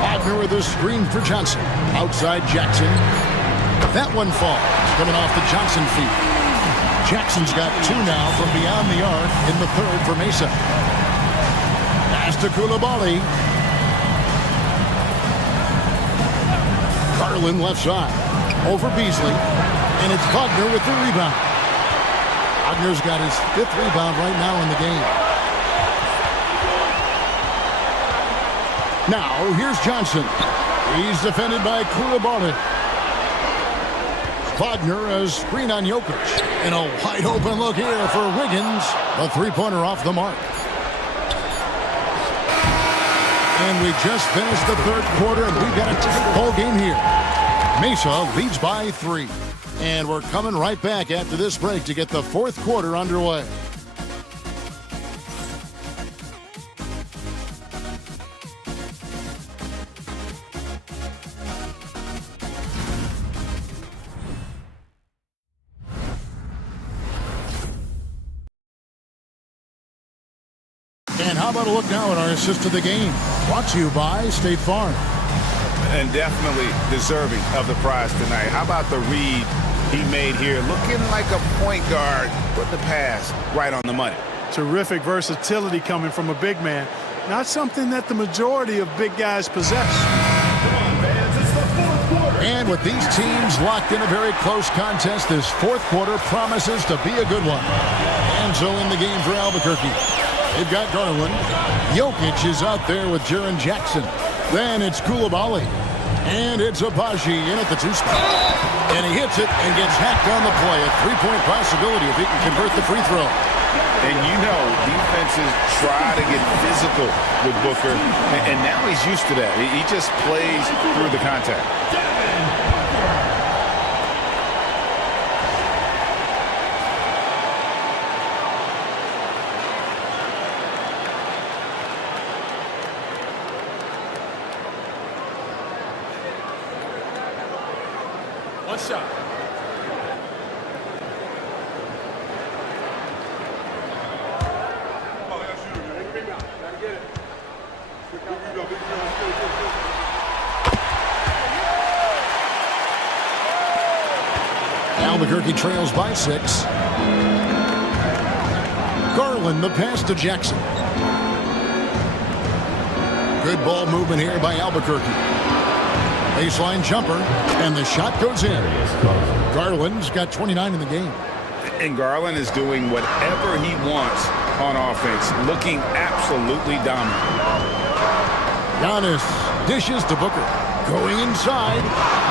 Wagner with a screen for Johnson. Outside Jackson. That one falls, coming off the Johnson feet. Jackson's got 2 now from beyond the arc in the third for Mesa. Pass to Coulibaly. Garland left side. Over Beasley. And it's Wagner with the rebound. Wagner's got his 5th rebound right now in the game. Now, here's Johnson. He's defended by Coulibaly. Wagner, a screen on Jokic. And a wide open look here for Wiggins. A 3-pointer off the mark. And we just finished the third quarter, and we've got a tight ball game here. Mesa leads by 3. And we're coming right back after this break to get the fourth quarter underway. And how about a look now at our assist of the game? Brought to you by State Farm. And definitely deserving of the prize tonight. How about the read he made here? Looking like a point guard, put the pass right on the money. Terrific versatility coming from a big man. Not something that the majority of big guys possess. And with these teams locked in a very close contest, this fourth quarter promises to be a good one. And so in the game for Albuquerque, they've got Garland. Jokic is out there with Jaren Jackson. Then it's Coulibaly. And it's Abaji in at the 2 spot. And he hits it and gets hacked on the play. A 3-point possibility if he can convert the free throw. And you know, defenses try to get physical with Booker. And now he's used to that. He just plays through the contact. One shot. Albuquerque trails by 6. Garland, the pass to Jackson. Good ball movement here by Albuquerque. Baseline jumper, and the shot goes in. Garland's got 29 in the game. And Garland is doing whatever he wants on offense, looking absolutely dominant. Giannis dishes to Booker. Going inside,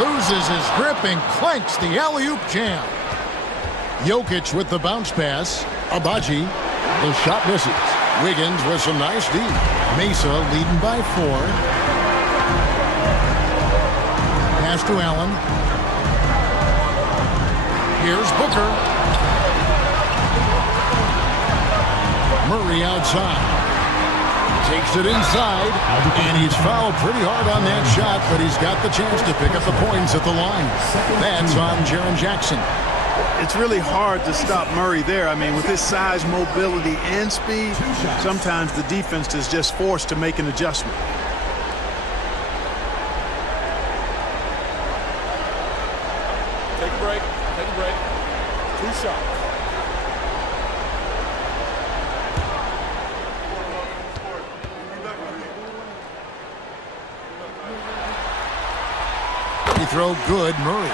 loses his grip and clanks the alley-oop jam. Jokic with the bounce pass. Abaji, the shot misses. Wiggins with some nice D. Mesa leading by 4. Pass to Allen. Here's Booker. Murray outside. Takes it inside, and he's fouled pretty hard on that shot, but he's got the chance to pick up the points at the line. That's on Jaren Jackson. It's really hard to stop Murray there. I mean, with his size, mobility, and speed, sometimes the defense is just forced to make an adjustment. Take a break. Take a break. 2 shots. Throw good, Murray.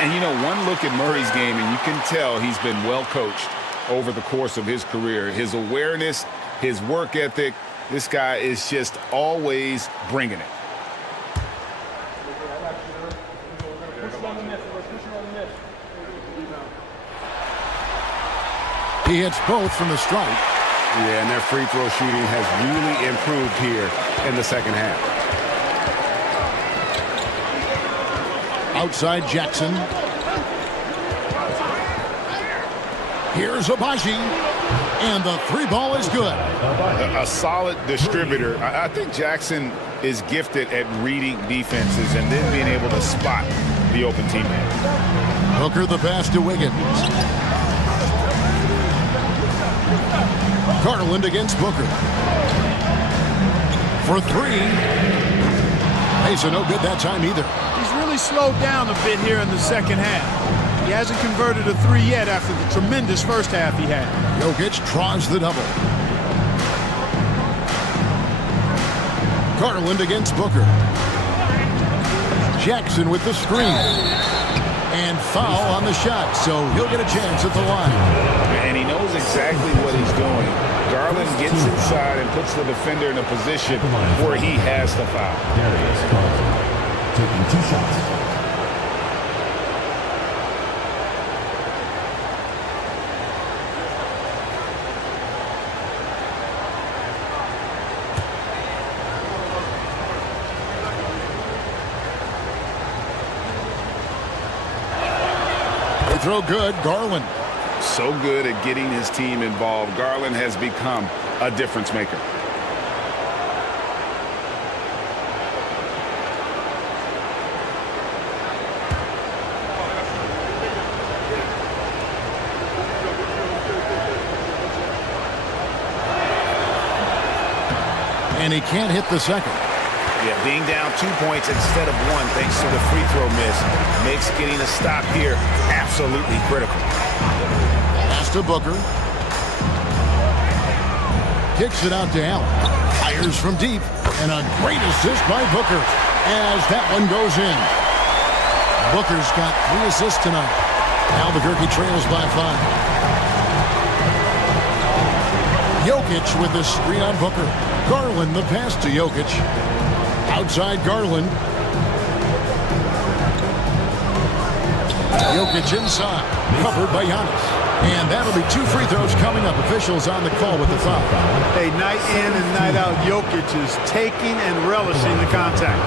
And you know, one look at Murray's game, and you can tell he's been well coached over the course of his career. His awareness, his work ethic, this guy is just always bringing it. He hits both from the stripe. Yeah, and their free throw shooting has really improved here in the second half. Outside Jackson. Here's Abaji. And the 3-ball is good. A solid distributor. I think Jackson is gifted at reading defenses and then being able to spot the open teammate. Hooker the pass to Wiggins. Garland against Booker. For 3. Mesa no good that time either. He's really slowed down a bit here in the second half. He hasn't converted a 3 yet after the tremendous first half he had. Jokic draws the double. Garland against Booker. Jackson with the screen. And foul on the shot, so he'll get a chance at the line. And he knows exactly what he's doing. Garland gets inside and puts the defender in a position where he has to foul. Darius Garland taking 2 shots. Throw good, Garland. So good at getting his team involved. Garland has become a difference maker. And he can't hit the second. Yeah, being down 2 points instead of 1 thanks to the free throw miss makes getting a stop here absolutely critical. Pass to Booker. Kicks it out to Allen. Fires from deep. And a great assist by Booker as that one goes in. Booker's got 3 assists tonight. Albuquerque trails by 5. Jokic with the screen on Booker. Garland the pass to Jokic. Outside Garland. Jokic inside. Covered by Giannis. And that'll be 2 free throws coming up. Officials on the call with the foul. Hey, night in and night out, Jokic is taking and relishing the contact.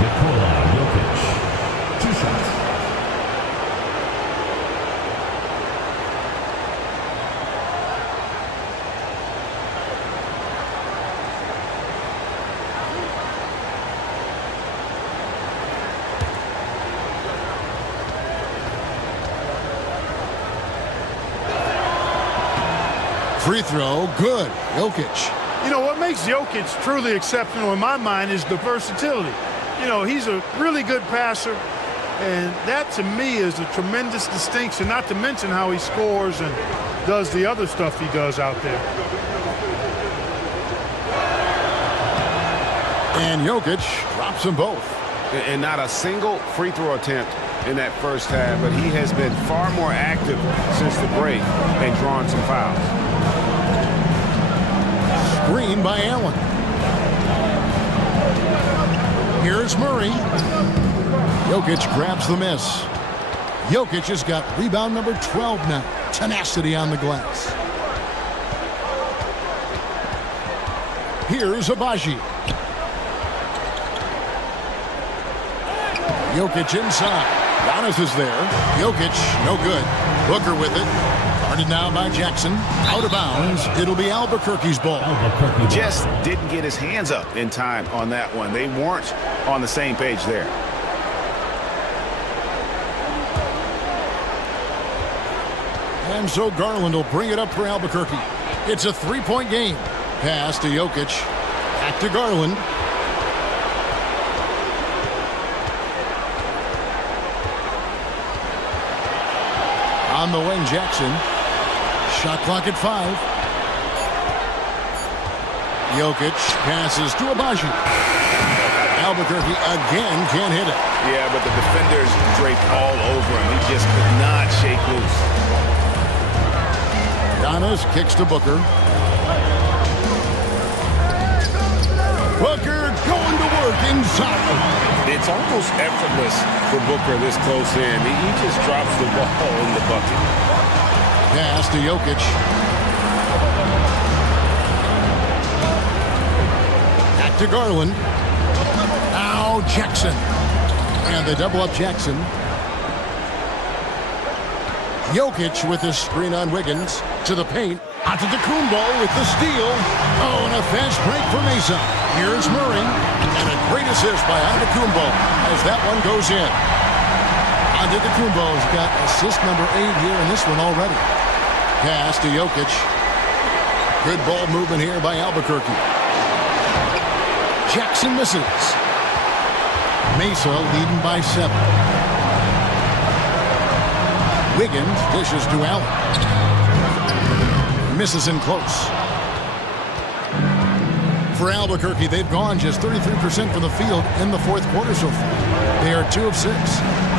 Nikola Jokic, 2 shots. Free throw, good. Jokic. You know, what makes Jokic truly exceptional in my mind is the versatility. You know, he's a really good passer, and that to me is a tremendous distinction, not to mention how he scores and does the other stuff he does out there. And Jokic drops them both. And not a single free throw attempt in that first half, but he has been far more active since the break and drawn some fouls. Screen by Allen. Here's Murray. Jokic grabs the miss. Jokic has got rebound number 12 now. Tenacity on the glass. Here's Abaji. Jokic inside. Giannis is there. Jokic, no good. Booker with it. Guarded now by Jackson. Out of bounds. It'll be Albuquerque's ball. Just didn't get his hands up in time on that one. They weren't on the same page there. And so Garland will bring it up for Albuquerque. It's a three-point game. Pass to Jokic. Back to Garland. On the wing, Jackson. Shot clock at 5. Jokic passes to Abaji. Albuquerque again can't hit it. Yeah, but the defenders draped all over him. He just could not shake loose. Giannis kicks to Booker. Booker going to work inside. It's almost effortless for Booker this close in. He just drops the ball in the bucket. Pass to Jokic. Back to Garland. Now Jackson. And they double up Jackson. Jokic with his screen on Wiggins. To the paint. Onto the Kumbo with the steal. Oh, and a fast break for Mesa. Here's Murray. And a great assist by Antetokounmpo as that one goes in. Antetokounmpo's got assist number 8 here in this one already. Pass to Jokic. Good ball movement here by Albuquerque. Jackson misses. Mesa leading by 7. Wiggins dishes to Allen. Misses in close. For Albuquerque, they've gone just 33% from the field in the fourth quarter so far. They are 2 of 6.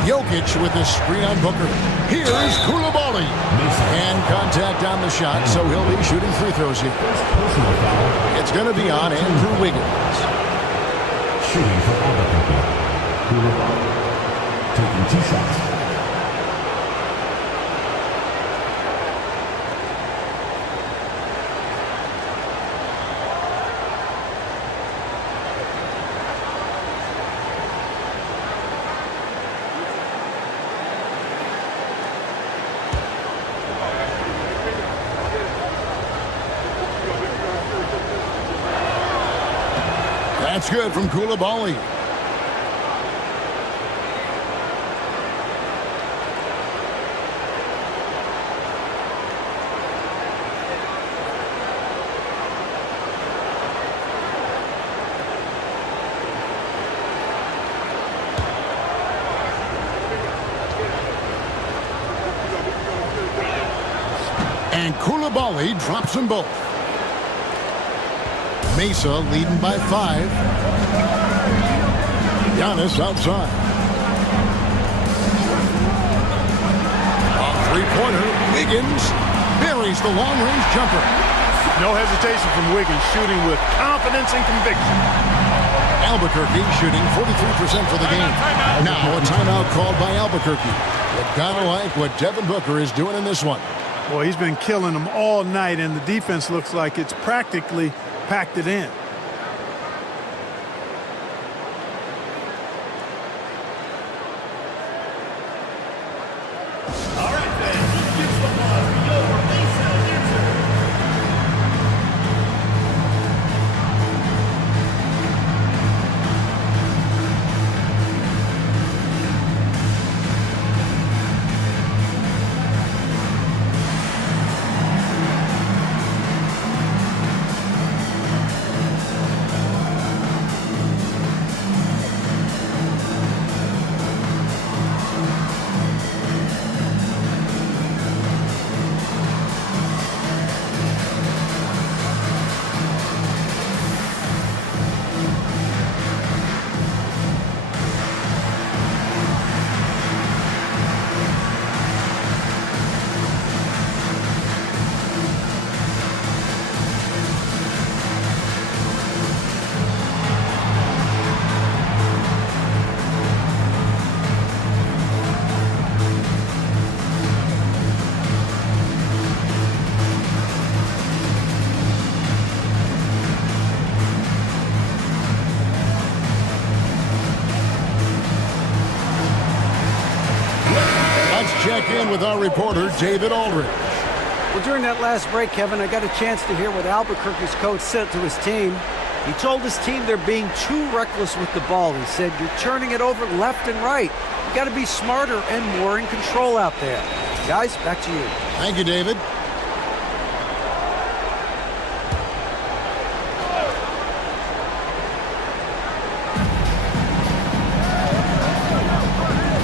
Jokic with the screen on Booker. Here's Koulibaly. And contact on the shot, so he'll be shooting free throws here. It's going to be on Andrew Wiggins. Shooting for Albuquerque. Koulibaly taking 2 shots. That's good from Koulibaly. And Koulibaly drops them both. Mesa leading by 5. Giannis outside. On three-pointer, Wiggins buries the long-range jumper. No hesitation from Wiggins, shooting with confidence and conviction. Albuquerque shooting 43% for the game. Now a timeout called by Albuquerque. You've got to like what Devin Booker is doing in this one. Boy, he's been killing them all night, and the defense looks like it's practically packed it in. check in with our reporter, David Aldridge. Well, during that last break, Kevin, I got a chance to hear what Albuquerque's coach said to his team. He told his team they're being too reckless with the ball. He said, you're turning it over left and right. You got to be smarter and more in control out there. Guys, back to you. Thank you, David.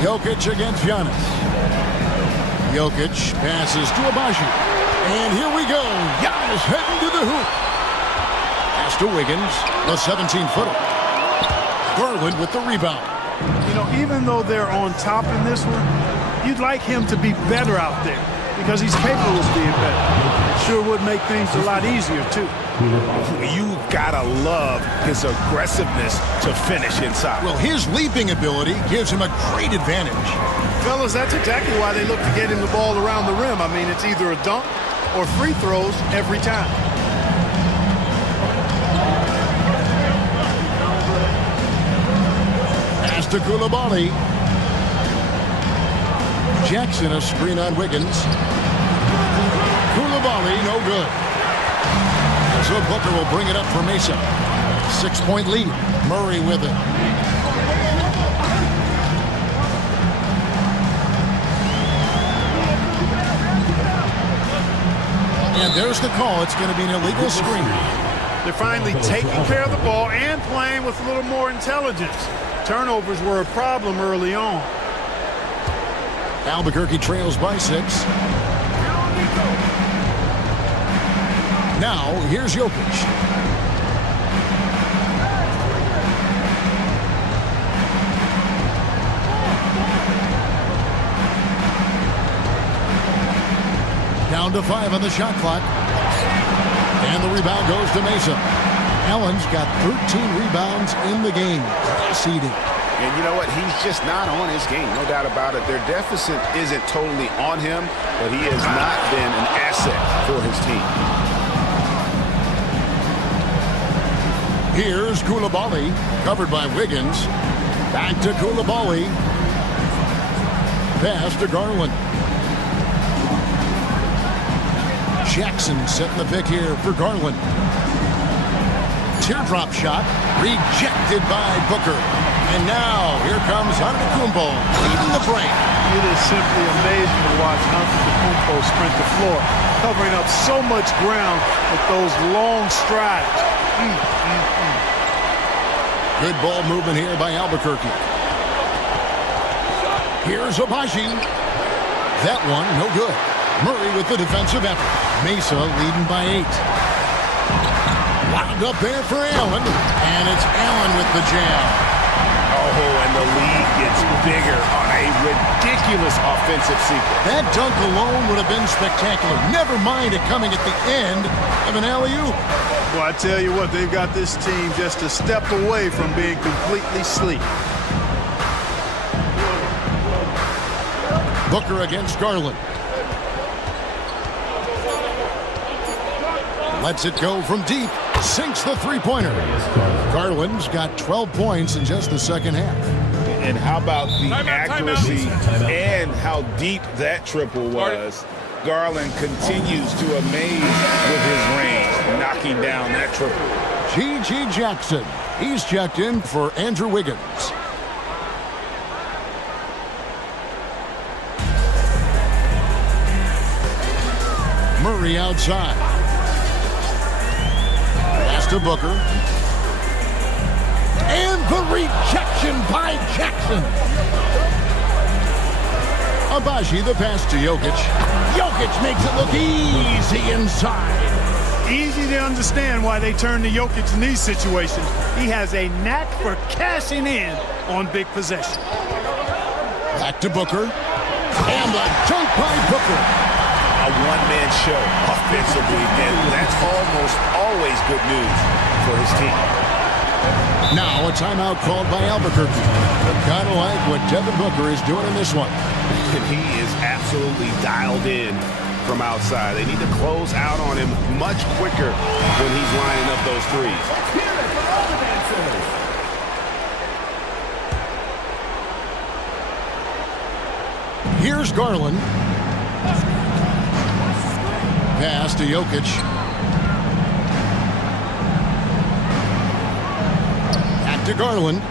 Jokic against Giannis. Jokic passes to Abaji. And here we go. Giannis heading to the hoop. Pass to Wiggins, the 17-footer. Garland with the rebound. You know, even though they're on top in this one, you'd like him to be better out there because he's capable of being better. It sure would make things a lot easier, too. You gotta love his aggressiveness to finish inside. Well, his leaping ability gives him a great advantage. Fellas, that's exactly why they look to get him the ball around the rim. I mean, it's either a dunk or free throws every time. Pass to Koulibaly. Jackson a screen on Wiggins. Koulibaly, no good. So Booker will bring it up for Mesa. 6-point lead. Murray with it. And there's the call. It's going to be an illegal screen. They're finally taking care of the ball and playing with a little more intelligence. Turnovers were a problem early on. Albuquerque trails by 6. Now, here's Jokic. Down to 5 on the shot clock. And the rebound goes to Mesa. Allen's got 13 rebounds in the game. Seeding. And you know what? He's just not on his game, no doubt about it. Their deficit isn't totally on him, but he has not been an asset for his team. Here's Koulibaly, covered by Wiggins. Back to Koulibaly. Pass to Garland. Jackson setting the pick here for Garland. Teardrop shot, rejected by Booker. And now, here comes Antetokounmpo leading the break. It is simply amazing to watch Antetokounmpo sprint the floor, covering up so much ground with those long strides. Good ball movement here by Albuquerque. Here's Abaji. That one, no good. Murray with the defensive effort. Mesa leading by 8. Wound up there for Allen. And it's Allen with the jam. Oh, and the lead gets bigger on a ridiculous offensive sequence. That dunk alone would have been spectacular. Never mind it coming at the end of an alley-oop. Well, I tell you what, they've got this team just a step away from being completely asleep. Booker against Garland. Lets it go from deep. Sinks the three-pointer. Garland's got 12 points in just the second half. And how about the accuracy and how deep that triple was? Garland continues to amaze with his range, knocking down that triple. G.G. Jackson. He's checked in for Andrew Wiggins. Murray outside. Pass to Booker. And the rejection by Jackson. Abaji, the pass to Jokic. Jokic makes it look easy inside. Easy to understand why they turn to Jokic in these situations. He has a knack for cashing in on big possessions. Back to Booker. And the dunk by Booker. A one-man show offensively, and that's almost always good news for his team. Now a timeout called by Albuquerque. Kind of like what Devin Booker is doing in this one. And he is absolutely dialed in from outside. They need to close out on him much quicker when he's lining up those threes. Here's Garland. Pass to Jokic. Back to Garland.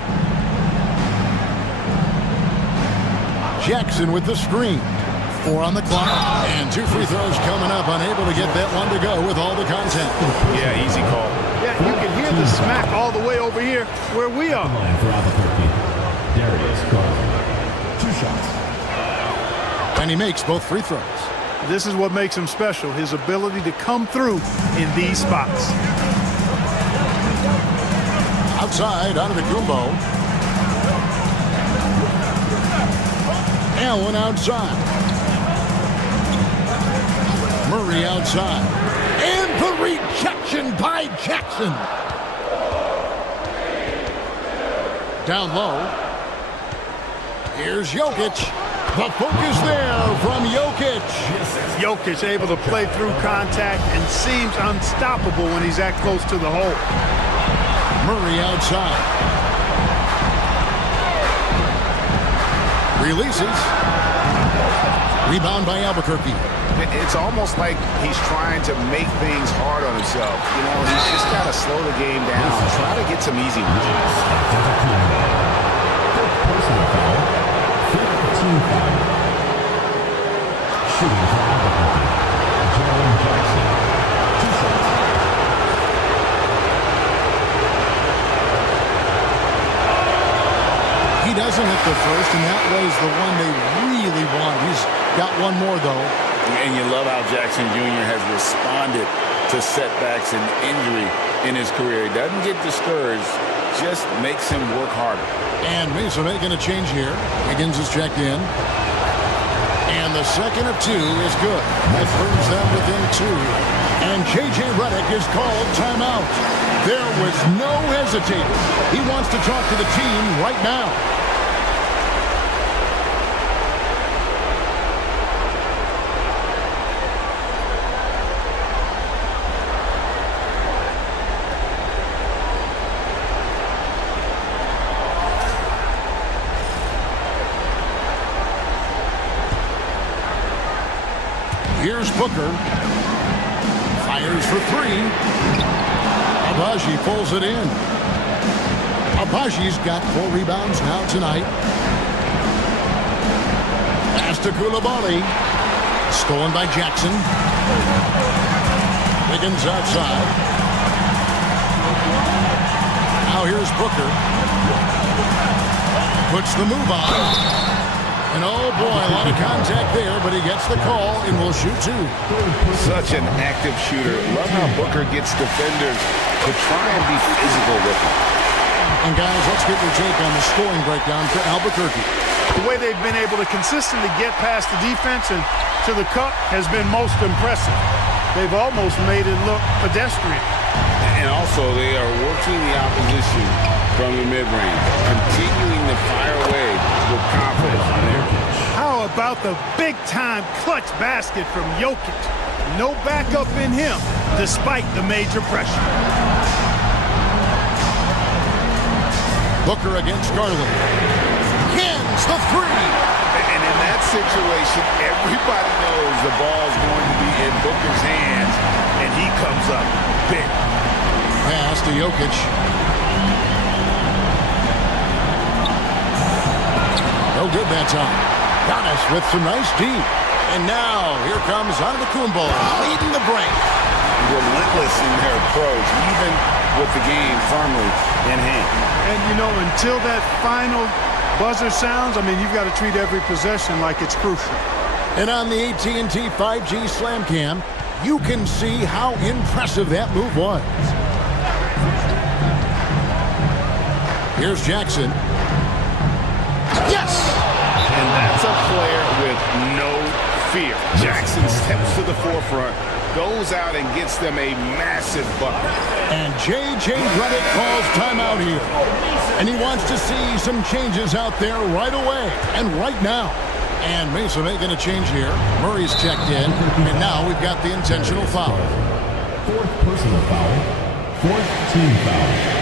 Jackson with the screen. 4 on the clock. And 2 free throws coming up. Unable to get that one to go with all the contact. Yeah, easy call. Yeah, you can hear the smack all the way over here where we are. Line for Albuquerque. Darius Garland. 2 shots. And he makes both free throws. This is what makes him special, his ability to come through in these spots. Outside, out of the Kumbo. Allen outside. Murray outside. And the rejection by Jackson. Down low. Here's Jokic. The focus there from Jokic. Jokic able to play through contact and seems unstoppable when he's that close to the hole. Murray outside. Releases. Rebound by Albuquerque. It's almost like he's trying to make things hard on himself. You know, he's just got to slow the game down. Try to get some easy ones. Personal foul. 15 foul. Shooting for Albuquerque. Jalen Jackson. 2 shots. He doesn't hit the first, and that was the one they really want. He's got one more, though. And you love how Jackson Jr. has responded to setbacks and injury in his career. He doesn't get discouraged, just makes him work harder. And Mesa making a change here. Higgins is checked in. And the second of 2 is good. That brings them within 2. And J.J. Redick is called timeout. There was no hesitating. He wants to talk to the team right now. Here's Booker. Fires for 3. Abaji pulls it in. Abaji's got 4 rebounds now tonight. Pass to Coulibaly. Stolen by Jackson. Higgins outside. Now here's Booker. Puts the move on. And oh boy, a lot of contact there, but he gets the call and will shoot 2. Such an active shooter. Love how Booker gets defenders to try and be physical with him. And guys, let's get your take on the scoring breakdown for Albuquerque. The way they've been able to consistently get past the defense and to the cup has been most impressive. They've almost made it look pedestrian. And also, they are working the opposition from the mid-range, continuing to fire away with confidence on there. How about the big-time clutch basket from Jokic? No backup in him, despite the major pressure. Booker against Garland. Cans the 3. And in that situation, everybody knows the ball's going to be in Booker's hands, and he comes up big. Pass to Jokic. No good that time. Giannis with some nice D. And now, here comes Antetokounmpo leading the break. Relentless in their approach, even with the game firmly in hand. And, you know, until that final buzzer sounds, I mean, you've got to treat every possession like it's crucial. And on the AT&T 5G Slam Cam, you can see how impressive that move was. Here's Jackson. Yes! And that's a player with no fear. Jackson steps to the forefront, goes out and gets them a massive bucket. And J.J. Redick calls timeout here. And he wants to see some changes out there right away and right now. And Mesa making a change here. Murray's checked in. And now we've got the intentional foul. 4th personal foul. 4th team foul.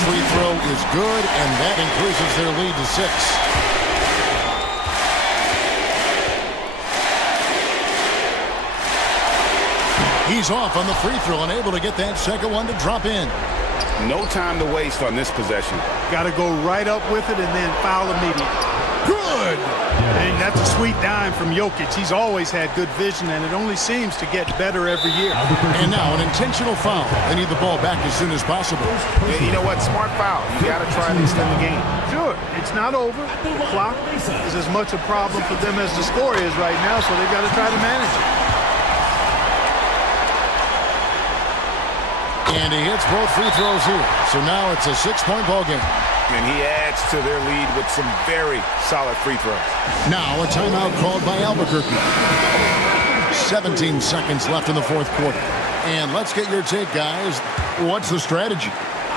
Next free throw is good, and that increases their lead to 6. He's off on the free throw and able to get that second one to drop in. No time to waste on this possession. Got to go right up with it and then foul immediately. Good! And that's a sweet dime from Jokic. He's always had good vision, and it only seems to get better every year. And now an intentional foul. They need the ball back as soon as possible. Yeah, you know what? Smart foul. You got to try to extend the game. Sure, it's not over. The clock is as much a problem for them as the score is right now, so they've got to try to manage it. And he hits both free throws here. So now it's a 6-point ball game. And he adds to their lead with some very solid free throws. Now a timeout called by Albuquerque. 17 seconds left in the fourth quarter. And let's get your take, guys. What's the strategy?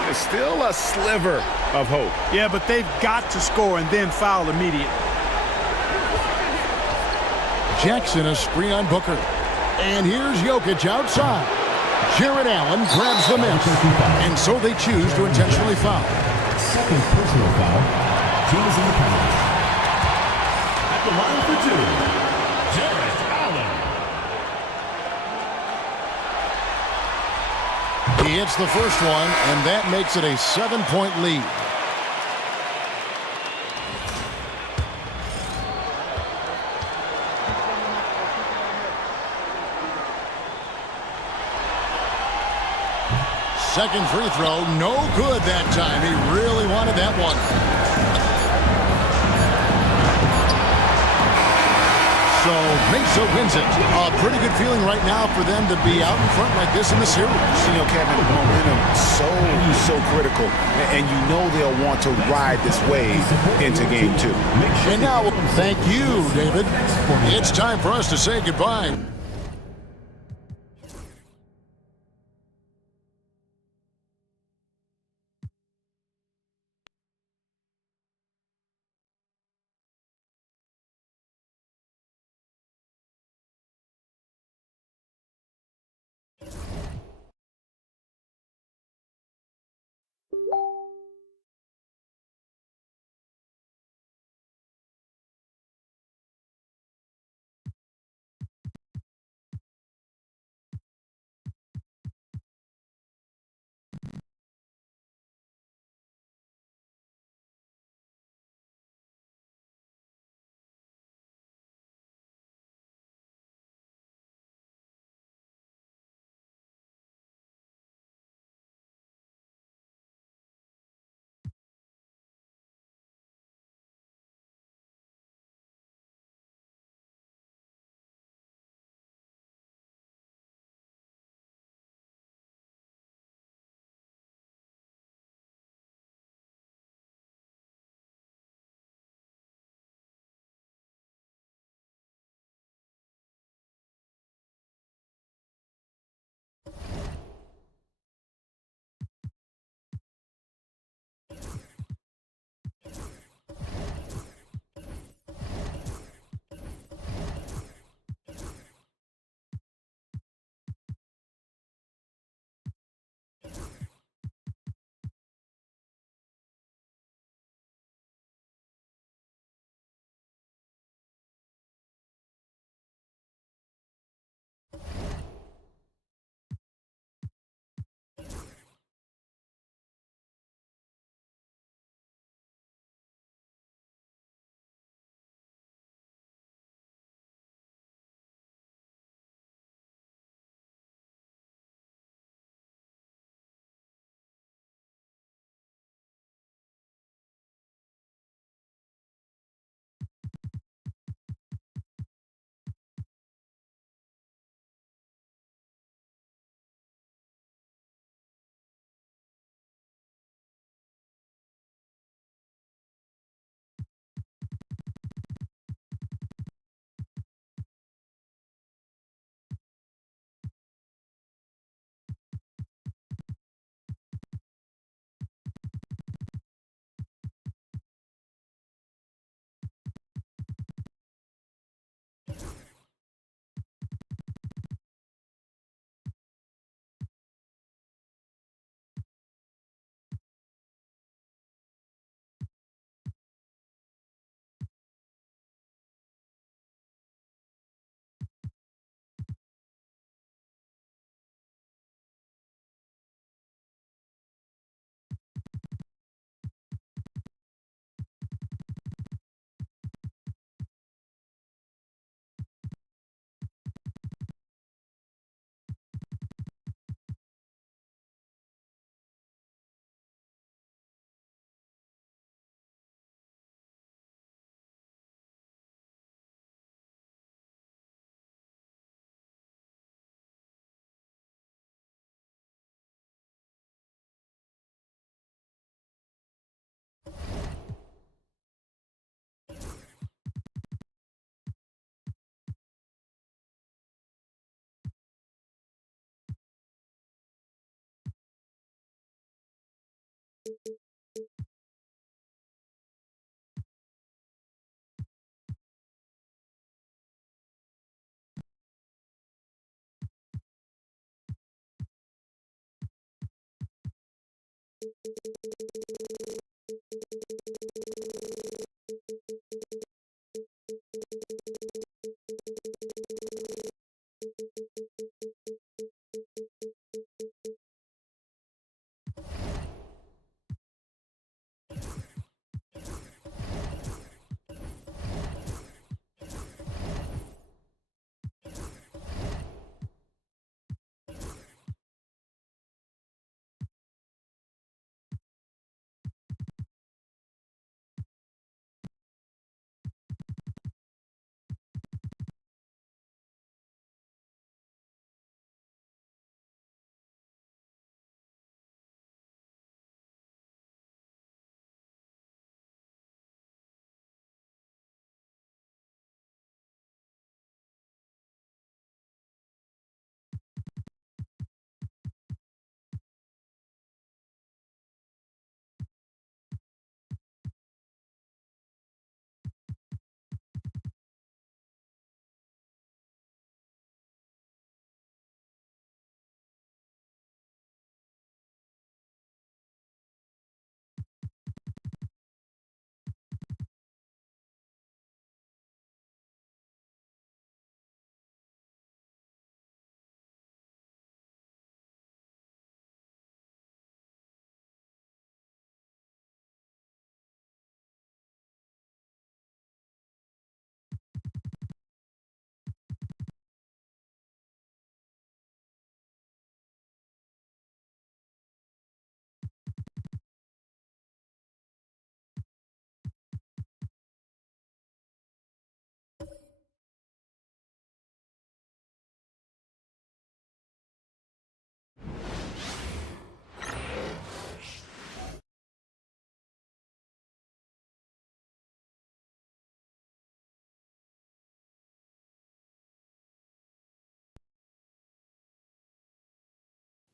There's still a sliver of hope. Yeah, but they've got to score and then foul immediately. Jackson a screen on Booker. And here's Jokic outside. Jared Allen grabs the miss. And so they choose to intentionally foul. Second personal foul. Team is in the penalty. At the line for 2, Jared Allen. He hits the first one, and that makes it a 7-point lead. Second free throw, no good that time. He really wanted that one. So Mesa wins it. A pretty good feeling right now for them to be out in front like this in the series. You know, Kevin, momentum so critical. And you know they'll want to ride this wave into game 2. And now, thank you, David. It's time for us to say goodbye.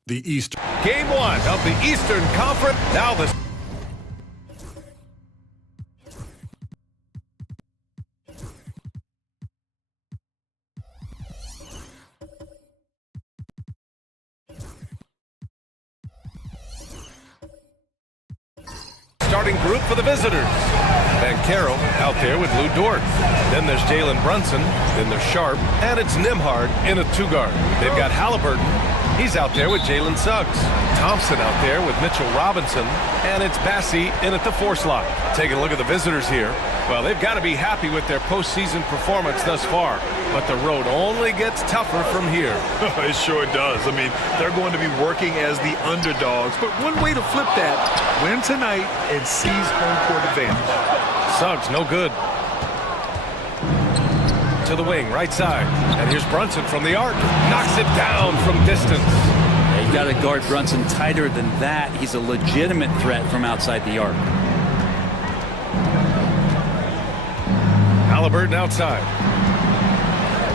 The East. Game 1 of the Eastern Conference. Now the starting group for the visitors. Bancaro out there with Lou Dort. Then there's Jalen Brunson. Then there's Sharp. And it's Nimhard in a two-guard. They've got Halliburton. He's out there with Jalen Suggs. Thompson out there with Mitchell Robinson. And it's Bassey in at the four slot. Taking a look at the visitors here. Well, they've got to be happy with their postseason performance thus far. But the road only gets tougher from here. It sure does. I mean, they're going to be working as the underdogs. But one way to flip that, win tonight and seize home court advantage. Suggs, no good. To the wing, right side. And here's Brunson from the arc. Knocks it down from distance. Yeah, you got to guard Brunson tighter than that. He's a legitimate threat from outside the arc. Halliburton outside.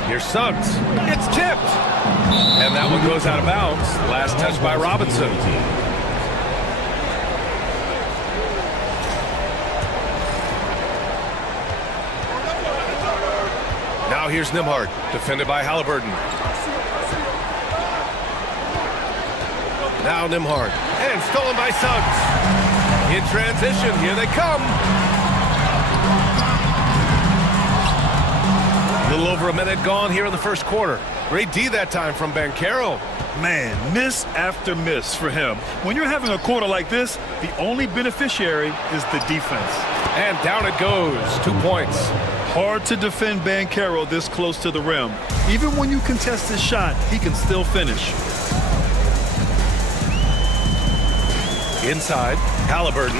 Here's Suggs. It's tipped. And that one goes out of bounds. Last touch by Robinson. Now here's Nimhard, defended by Halliburton. Now Nimhard, and stolen by Suggs. In transition, here they come. A little over a minute gone here in the first quarter. Great D that time from Bancaro. Man, miss after miss for him. When you're having a quarter like this, the only beneficiary is the defense. And down it goes. 2 points. Hard to defend Bancaro this close to the rim. Even when you contest his shot, he can still finish. Inside, Halliburton,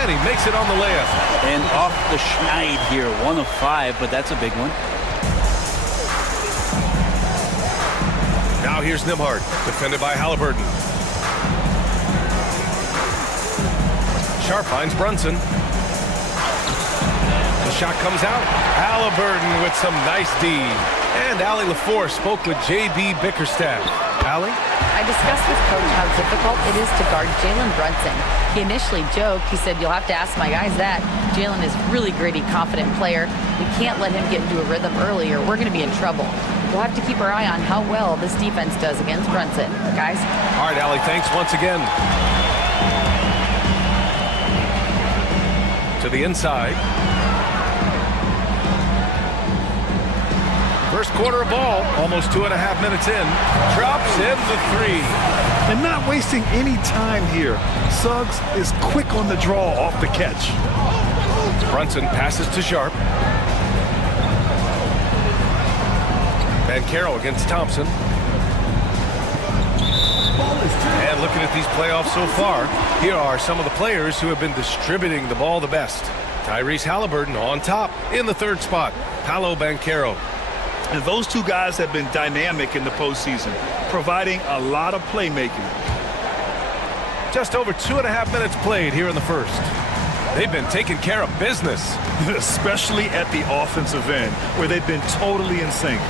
and he makes it on the layup. And off the schneid here, 1 of 5, but that's a big one. Now here's Nimhard, defended by Halliburton. Sharp finds Brunson. The shot comes out. Halliburton with some nice D. And Allie LaForce spoke with J.B. Bickerstaff. Allie? I discussed with Coach how difficult it is to guard Jalen Brunson. He initially joked. He said, "You'll have to ask my guys that." Jalen is really gritty, confident player. We can't let him get into a rhythm early or we're going to be in trouble. We'll have to keep our eye on how well this defense does against Brunson. Guys? All right, Allie, thanks once again. To the inside. First quarter of ball, almost 2.5 minutes in. Drops in the three. And not wasting any time here. Suggs is quick on the draw off the catch. Brunson passes to Sharp. Banchero against Thompson. And looking at these playoffs so far, here are some of the players who have been distributing the ball the best. Tyrese Halliburton on top in the third spot. Paolo Banchero. And those two guys have been dynamic in the postseason, providing a lot of playmaking. Just over 2.5 minutes played here in the first. They've been taking care of business. Especially at the offensive end, where they've been totally in sync.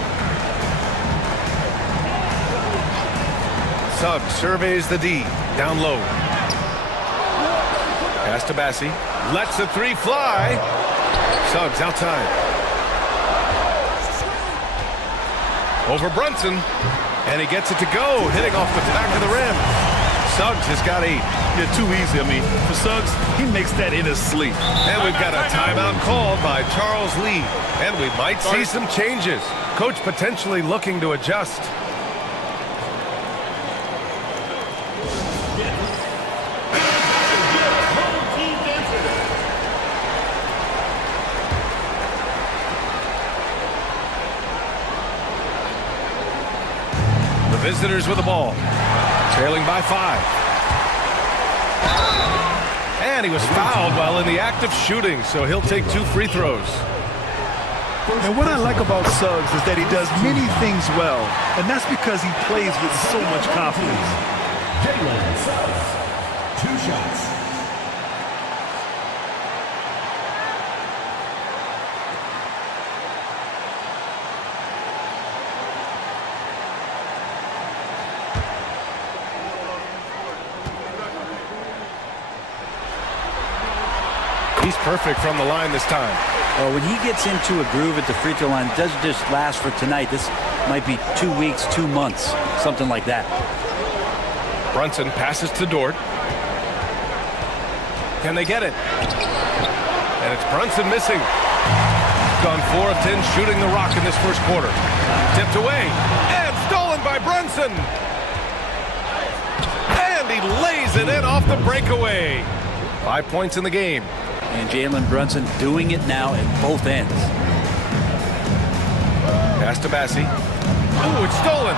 Suggs surveys the D. Down low. Pass to Bassi. Lets the three fly. Suggs outside. Over Brunson. And he gets it to go. Hitting off the back of the rim. Suggs has got 8. Yeah, too easy. I mean, for Suggs, he makes that in his sleep. And we've got a timeout called by Charles Lee. And we might see some changes. Coach potentially looking to adjust. The visitors with the ball. Trailing by 5. And he was fouled while in the act of shooting, so he'll take 2 free throws. And what I like about Suggs is that he does many things well, and that's because he plays with so much confidence. Jalen Suggs, 2 shots. He's perfect from the line this time. Well, when he gets into a groove at the free throw line, it doesn't just last for tonight. This might be 2 weeks, 2 months, something like that. Brunson passes to Dort. Can they get it? And it's Brunson missing. Gone 4 of 10 shooting the rock in this first quarter. Tipped away and stolen by Brunson. And he lays it in off the breakaway. 5 points in the game. And Jalen Brunson doing it now at both ends. Pass to Bassi. Oh, it's stolen.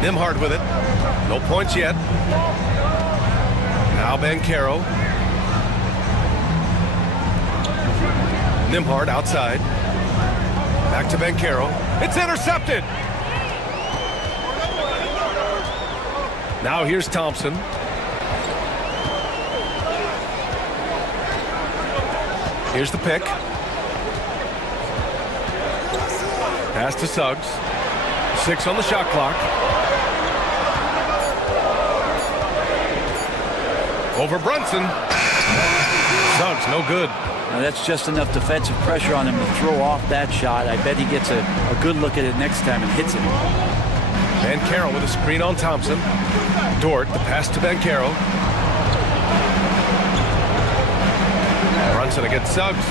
Nimhard with it. No points yet. Now Banchero. Nimhard outside. Back to Banchero. It's intercepted. Now here's Thompson. Here's the pick. Pass to Suggs. 6 on the shot clock. Over Brunson. Suggs, no good. Now that's just enough defensive pressure on him to throw off that shot. I bet he gets a good look at it next time and hits it. Banchero with a screen on Thompson. Dort, the pass to Banchero. Brunson against Suggs.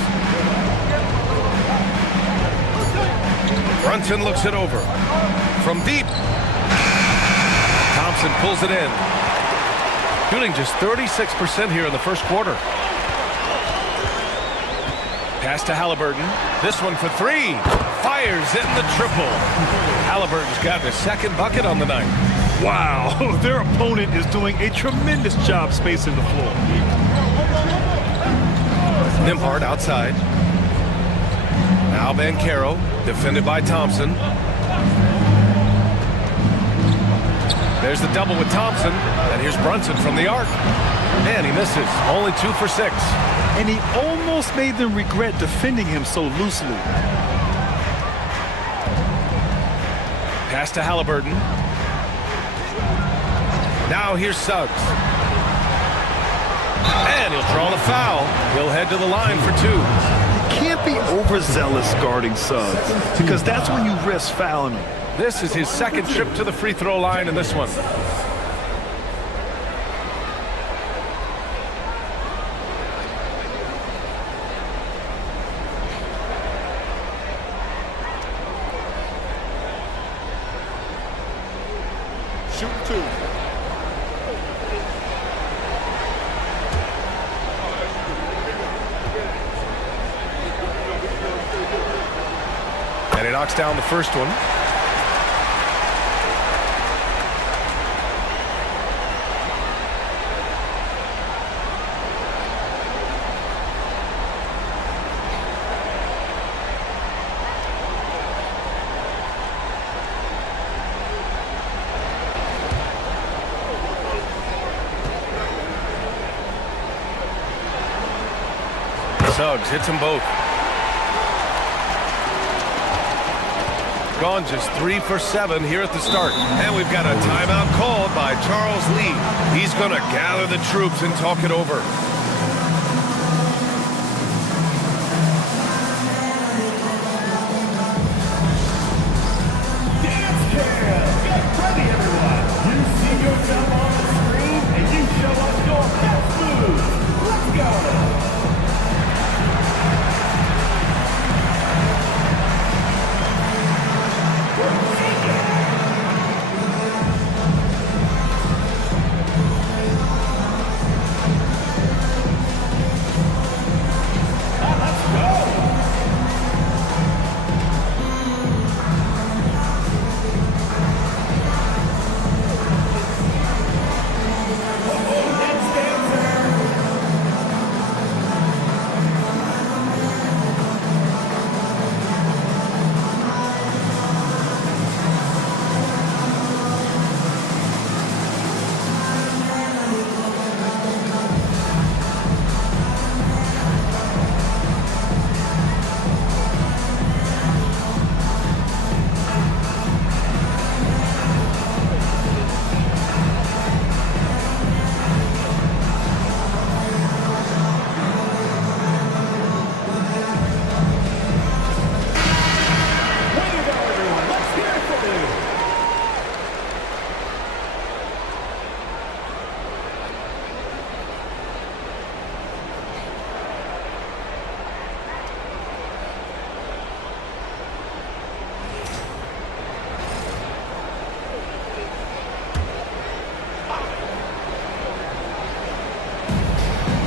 Brunson looks it over. From deep. Thompson pulls it in. Shooting just 36% here in the first quarter. Pass to Halliburton. This one for 3. Fires in the triple. Halliburton's got his second bucket on the night. Wow, their opponent is doing a tremendous job spacing the floor. Nimhard outside. Now Banchero, defended by Thompson. There's the double with Thompson. And here's Brunson from the arc. And he misses. Only 2 for 6. And he almost made them regret defending him so loosely. Pass to Halliburton. Now here's Suggs. And he'll draw the foul. He'll head to the line for 2. You can't be overzealous guarding Suggs because that's when you risk fouling him. This is his second trip to the free throw line in this one. Shooting 2. And he knocks down the first one. Suggs hits them both. Gone just 3 for 7 here at the start. And we've got a timeout called by Charles Lee. He's going to gather the troops and talk it over. Dance cam! Get ready, everyone! You see yourself on the screen, and you show us your best moves. Let's go!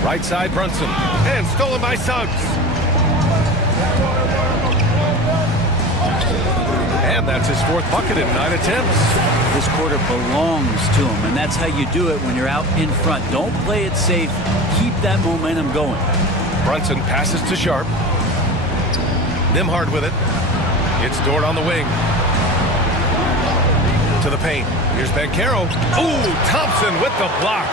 Right side, Brunson. And stolen by Suggs. And that's his 4th bucket in 9 attempts. This quarter belongs to him, and that's how you do it when you're out in front. Don't play it safe. Keep that momentum going. Brunson passes to Sharp. Nimhard with it. It's Dort on the wing. To the paint. Here's Bancaro. Ooh, Thompson with the block.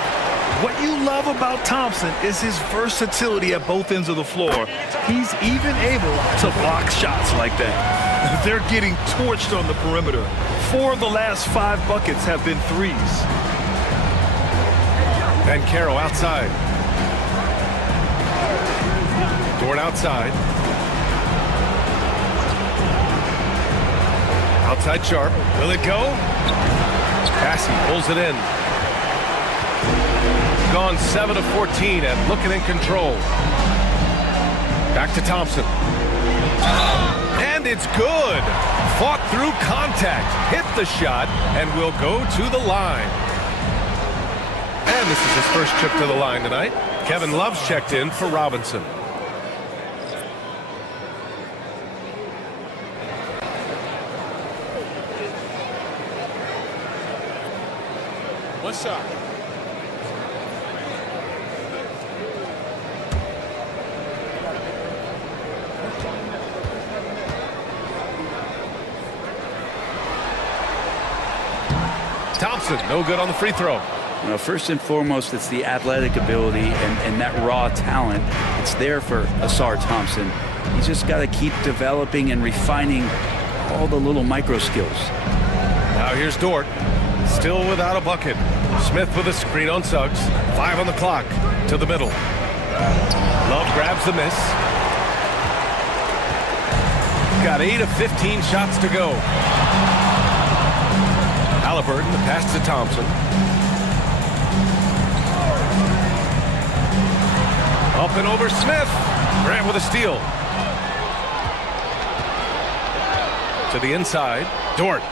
What you love about Thompson is his versatility at both ends of the floor. He's even able to block shots like that. They're getting torched on the perimeter. 4 of the last 5 buckets have been threes. Bancaro outside. Dort outside. Outside Sharp. Will it go? Passy pulls it in. Gone 7 of 14 and looking in control. Back to Thompson. And it's good. Fought through contact, hit the shot, and will go to the line. And this is his first trip to the line tonight. Kevin Love's checked in for Robinson. One shot. Thompson, no good on the free throw. Well, first and foremost, it's the athletic ability and that raw talent. It's there for Asar Thompson. He's just got to keep developing and refining all the little micro skills. Now here's Dort. Still without a bucket. Smith with a screen on Suggs. 5 on the clock. To the middle. Love grabs the miss. Got 8 of 15 shots to go. Halliburton, the pass to Thompson. Up and over Smith. Grant with a steal. To the inside. Dort.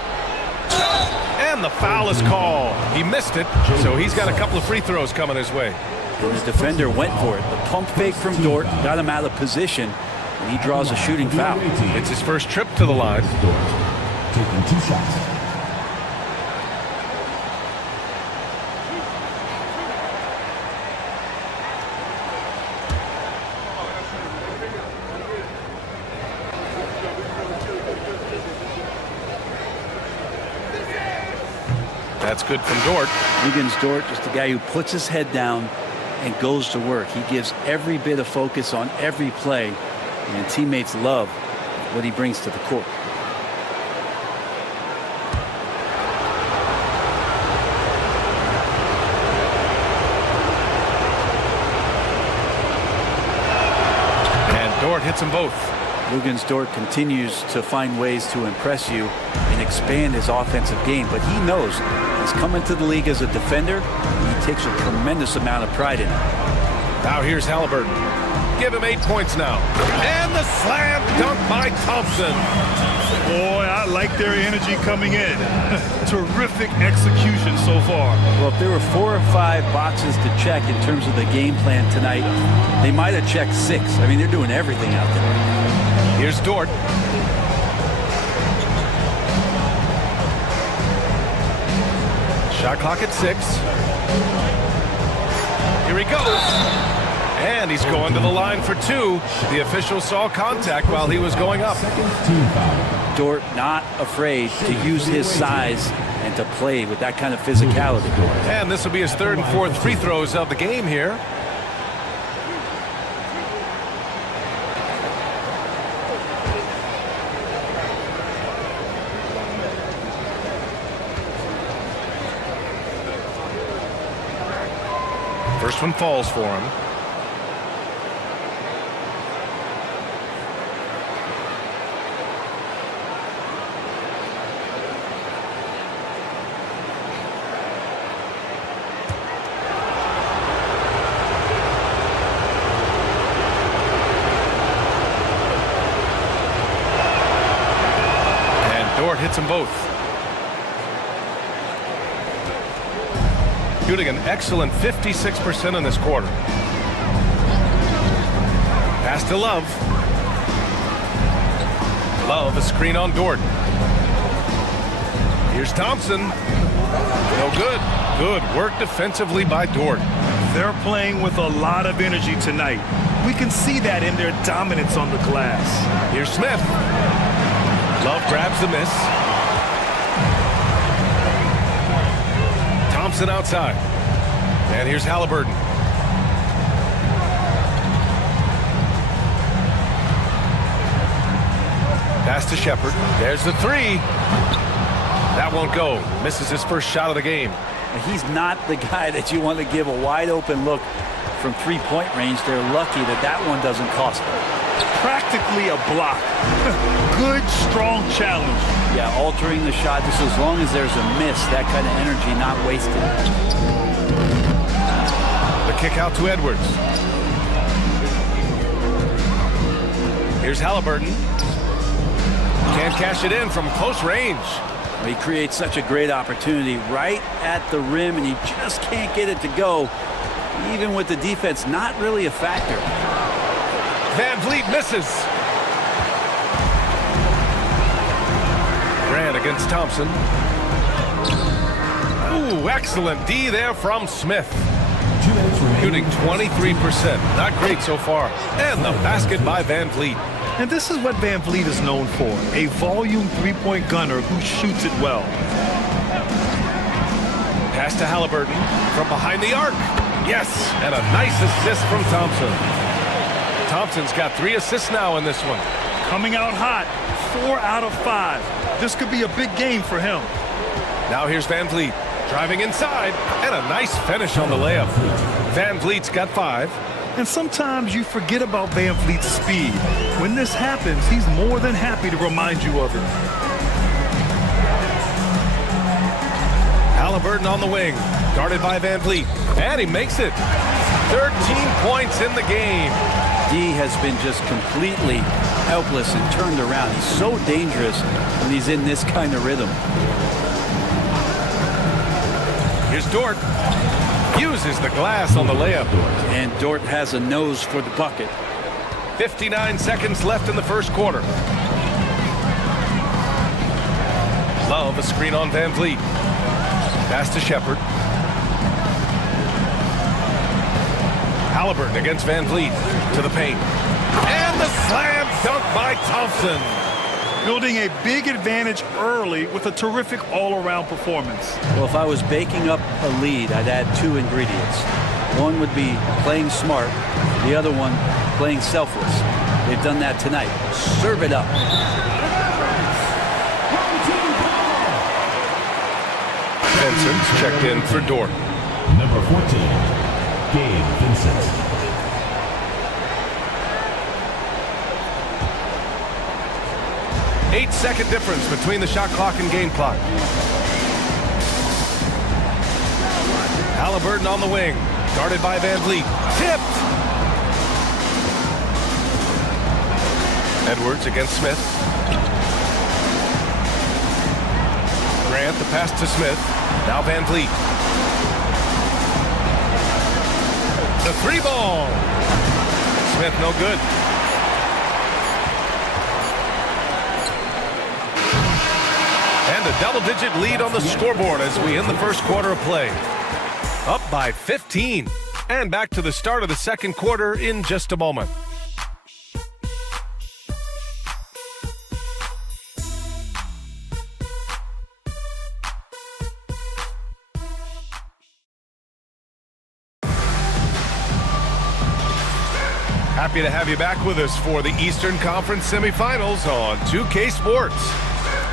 And the foul is called. He missed it, so he's got a couple of free throws coming his way. And his defender went for it. The pump fake from Dort got him out of position, and he draws a shooting foul. It's his first trip to the line. Taking 2 shots. That's good from Dort. Wiggins Dort, just a guy who puts his head down and goes to work. He gives every bit of focus on every play, and teammates love what he brings to the court. And Dort hits them both. Wiggins Dort continues to find ways to impress you and expand his offensive game, but he knows he's coming to the league as a defender, and he takes a tremendous amount of pride in it. Now here's Halliburton. Give him 8 points now. And the slam dunk by Thompson. Boy, I like their energy coming in. Terrific execution so far. Well, if there were 4 or 5 boxes to check in terms of the game plan tonight, they might have checked 6. I mean, they're doing everything out there. Here's Dort. Shot clock at 6. Here he goes. And he's going to the line for 2. The official saw contact while he was going up. Dort not afraid to use his size and to play with that kind of physicality. And this will be his 3rd and 4th free throws of the game here. First one falls for him. And Dort hits them both. Shooting an excellent 56% in this quarter. Pass to Love. Love, a screen on Dort. Here's Thompson. No good. Good work defensively by Dort. They're playing with a lot of energy tonight. We can see that in their dominance on the glass. Here's Smith. Love grabs the miss. Thompson outside. And here's Halliburton. Pass to Shepard. There's the 3. That won't go. Misses his first shot of the game. He's not the guy that you want to give a wide open look from 3-point range. They're lucky that that one doesn't cost them. Practically a block. Good, strong challenge. Yeah, altering the shot just as long as there's a miss, that kind of energy not wasted. The kick out to Edwards. Here's Halliburton. Can't cash it in from close range. He creates such a great opportunity right at the rim, and he just can't get it to go. Even with the defense not really a factor. Van Vliet misses. Grant against Thompson. Ooh, excellent D there from Smith. Shooting 23%. Not great so far. And the basket by Van Vliet. And this is what Van Vliet is known for, a volume 3-point gunner who shoots it well. Pass to Halliburton from behind the arc. Yes, and a nice assist from Thompson. Thompson's got 3 assists now in this one. Coming out hot, 4 out of 5. This could be a big game for him. Now here's Van Vliet driving inside, and a nice finish on the layup. Van Vliet's got 5. And sometimes you forget about Van Vliet's speed. When this happens, he's more than happy to remind you of it. Halliburton on the wing, guarded by Van Vliet, and he makes it. 13 points in the game. D has been just completely helpless and turned around. He's so dangerous when he's in this kind of rhythm. Here's Dort. Uses the glass on the layup. And Dort has a nose for the bucket. 59 seconds left in the first quarter. Love a screen on Van Vliet. Pass to Shepard. Halliburton against Van Vliet to the paint. And the slam dunk by Thompson. Building a big advantage early with a terrific all-around performance. Well, if I was baking up a lead, I'd add 2 ingredients. One would be playing smart. The other one, playing selfless. They've done that tonight. Serve it up. Vincent's checked in for Dort. Number 14, Gabe Vincent. Eight-second difference between the shot clock and game clock. Halliburton on the wing, guarded by Van Vliet. Tipped! Edwards against Smith. Grant, the pass to Smith. Now Van Vliet. The 3-ball. Smith no good. And a double-digit lead on the scoreboard as we end the first quarter of play. Up by 15. And back to the start of the second quarter in just a moment. Happy to have you back with us for the Eastern Conference semifinals on 2K Sports.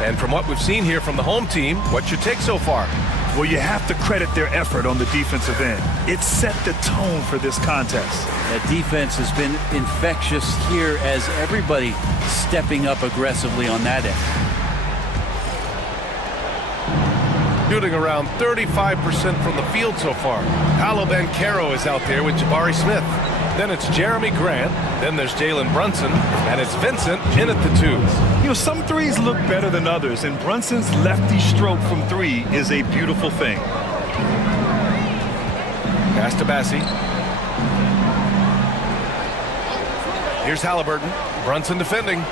And from what we've seen here from the home team, what's your take so far? Well, you have to credit their effort on the defensive end. It set the tone for this contest. That defense has been infectious here as everybody stepping up aggressively on that end. Shooting around 35% from the field so far. Paolo Banchero is out there with Jabari Smith. Then it's Jeremy Grant. Then there's Jalen Brunson. And it's Vincent in at the 2. You know, some threes look better than others, and Brunson's lefty stroke from 3 is a beautiful thing. Pass to Bassi. Here's Halliburton. Brunson defending.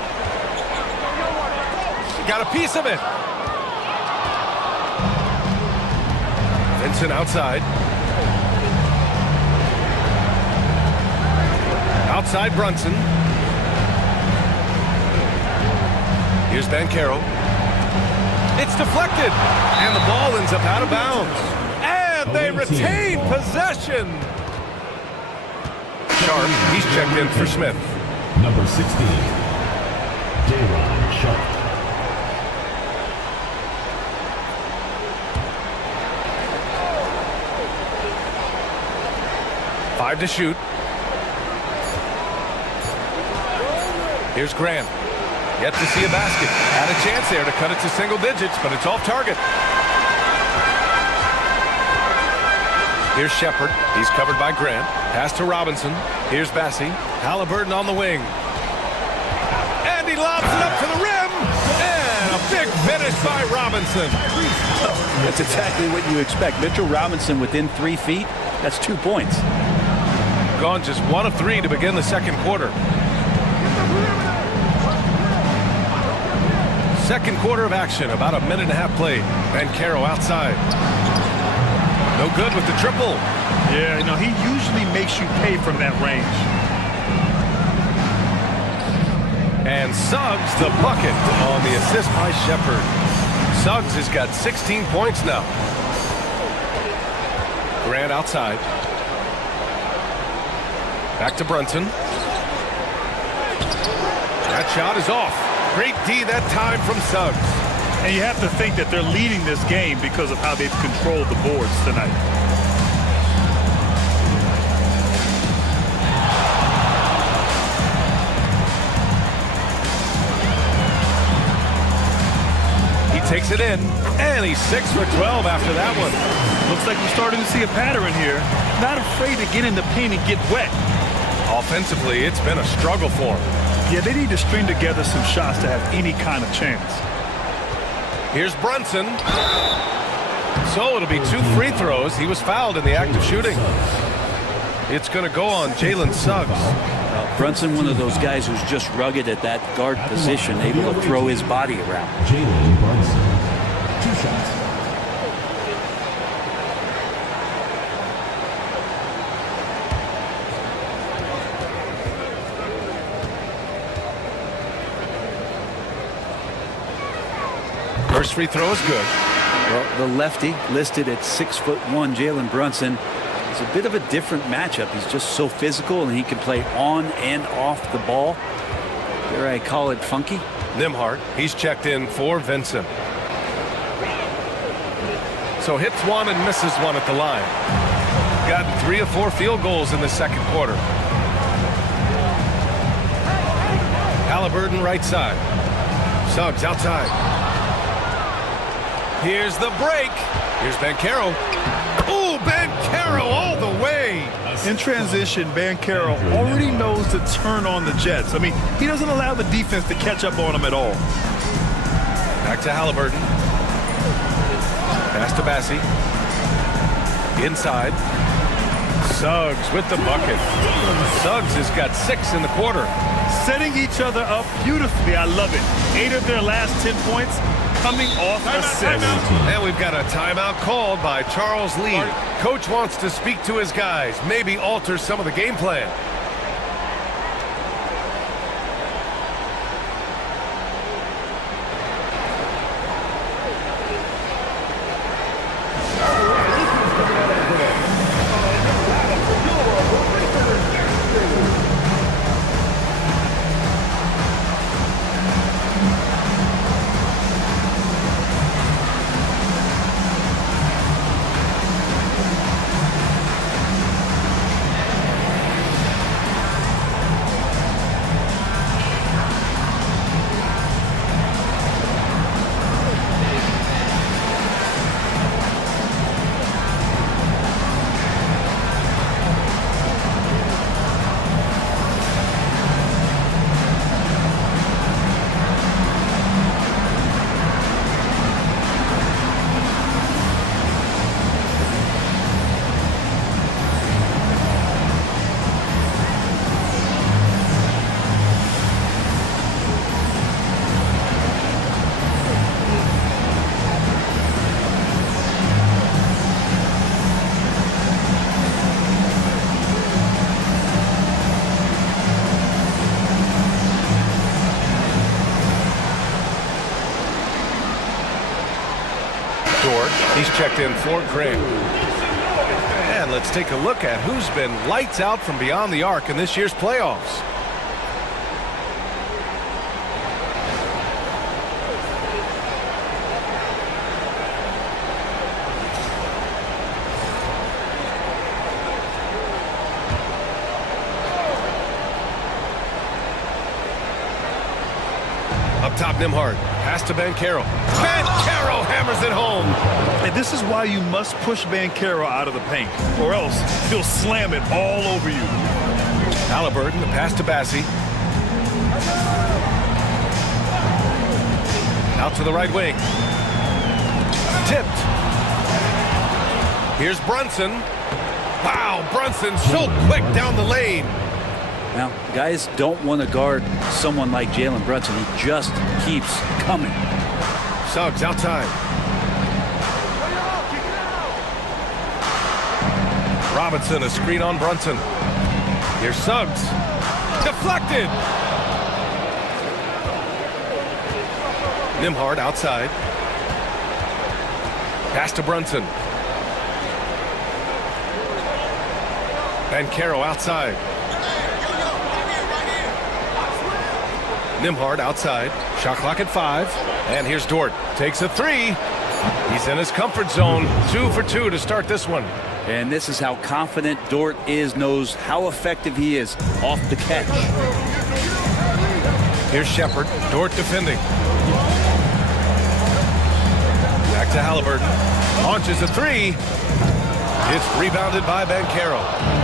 Got a piece of it. Vincent outside. Outside Brunson. Here's Banchero. It's deflected. And the ball ends up out of bounds. And they retain possession. Sharp, he's checked in for Smith. Number 16, Dayron Sharp. Five to shoot. Here's Grant. Yet to see a basket. Had a chance there to cut it to single digits, but it's off target. Here's Shepard. He's covered by Grant. Pass to Robinson. Here's Bassi. Halliburton on the wing. And he lobs it up to the rim. And a big finish by Robinson. That's exactly what you expect. Mitchell Robinson within 3 feet. That's 2 points. Gone just 1 of 3 to begin the second quarter. Second quarter of action, about a minute and a half played. Banchero outside. No good with the triple. Yeah, you know, he usually makes you pay from that range. And Suggs the bucket on the assist by Shepard. Suggs has got 16 points now. Grant outside. Back to Brunson. That shot is off. Great D that time from Suggs. And you have to think that they're leading this game because of how they've controlled the boards tonight. Takes it in, and he's 6 for 12 after that one. Looks like we're starting to see a pattern here. Not afraid to get in the paint and get wet. Offensively, it's been a struggle for him. Yeah, they need to string together some shots to have any kind of chance. Here's Brunson. So it'll be 2 free throws. He was fouled in the act of shooting. It's going to go on Jalen Suggs. Brunson, one of those guys who's just rugged at that guard position, able to throw his body around. Jalen Brunson. 2 shots. First free throw is good. Well, the lefty listed at 6'1", Jalen Brunson. It's a bit of a different matchup. He's just so physical, and he can play on and off the ball. Dare I call it funky? Nembhard, he's checked in for Vincent. So hits one and misses one at the line. Got 3 or 4 field goals in the second quarter. Halliburton right side. Suggs outside. Here's the break. Here's Banchero. Ooh, Banchero all the way. In transition, Banchero already knows to turn on the Jets. I mean, he doesn't allow the defense to catch up on him at all. Back to Halliburton. Pass to Bassi. Inside. Suggs with the bucket. Suggs has got 6 in the quarter. Setting each other up beautifully. I love it. 8 of their last 10 points coming off assists. And we've got a timeout called by Charles Lee. Coach wants to speak to his guys, maybe alter some of the game plan. He's checked in for Graham. And let's take a look at who's been lights out from beyond the arc in this year's playoffs. Up top, Nembhard. Pass to Banchero. Banchero hammers it home. And this is why you must push Banchero out of the paint, or else he'll slam it all over you. Halliburton, the pass to Bassi. Out to the right wing. Tipped. Here's Brunson. Wow, Brunson so quick down the lane. Now, guys don't want to guard someone like Jalen Brunson. He just keeps coming. Suggs outside. Robinson, a screen on Brunson. Here's Suggs. Deflected. Nembhard outside. Pass to Brunson. Banchero outside. Nimhard outside. Shot clock at 5. And here's Dort. Takes a 3. He's in his comfort zone. 2 for 2 to start this one. And this is how confident Dort knows how effective he is off the catch. Here's Shepard. Dort defending. Back to Halliburton. Launches a 3. It's rebounded by Banchero.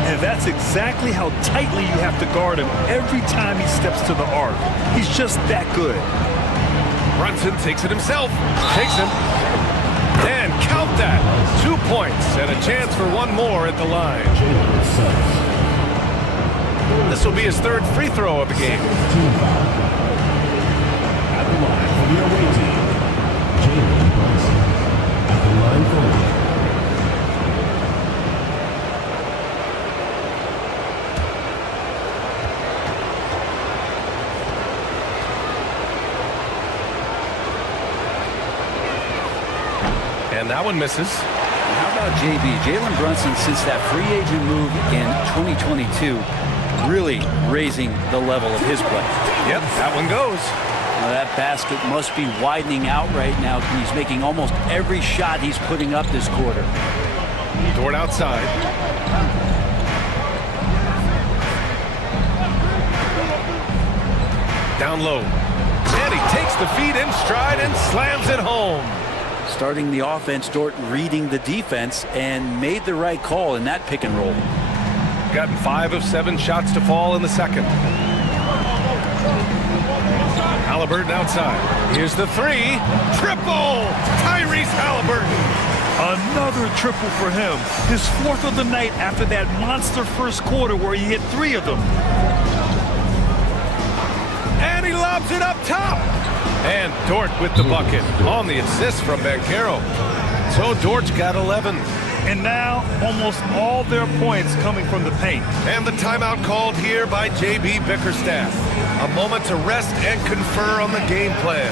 And that's exactly how tightly you have to guard him every time he steps to the arc. He's just that good. Brunson takes it himself. Takes him. And count that. 2 points and a chance for one more at the line. This will be his 3rd free throw of the game. At the line for the away team, Jalen Brunson. At the line for And that one misses. How about JB? Jalen Brunson, since that free agent move in 2022, really raising the level of his play. Yep, that one goes. Now that basket must be widening out right now. He's making almost every shot he's putting up this quarter. Dort outside. Down low. And he takes the feed in stride and slams it home. Starting the offense, Dort reading the defense and made the right call in that pick and roll. Gotten 5 of 7 shots to fall in the second. Halliburton outside. Here's the 3. Triple! Tyrese Halliburton. Another triple for him. His 4th of the night after that monster first quarter where he hit 3 of them. And he lobs it up top. And Dort with the bucket on the assist from Banchero. So Dort's got 11. And now almost all their points coming from the paint. And the timeout called here by J.B. Bickerstaff. A moment to rest and confer on the game plan.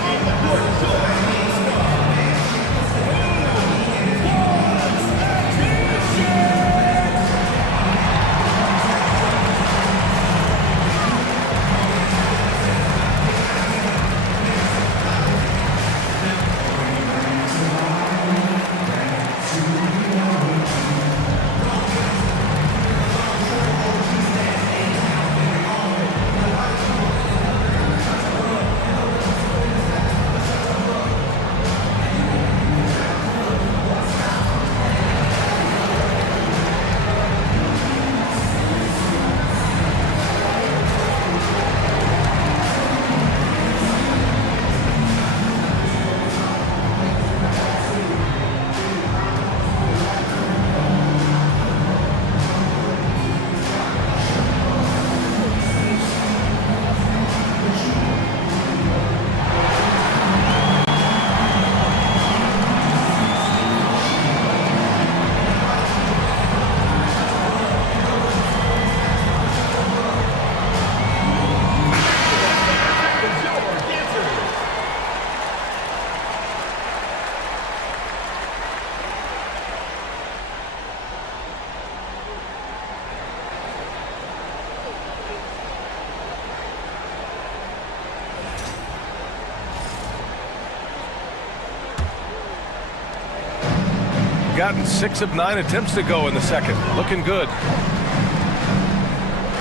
Gotten 6 of 9 attempts to go in the second. Looking good.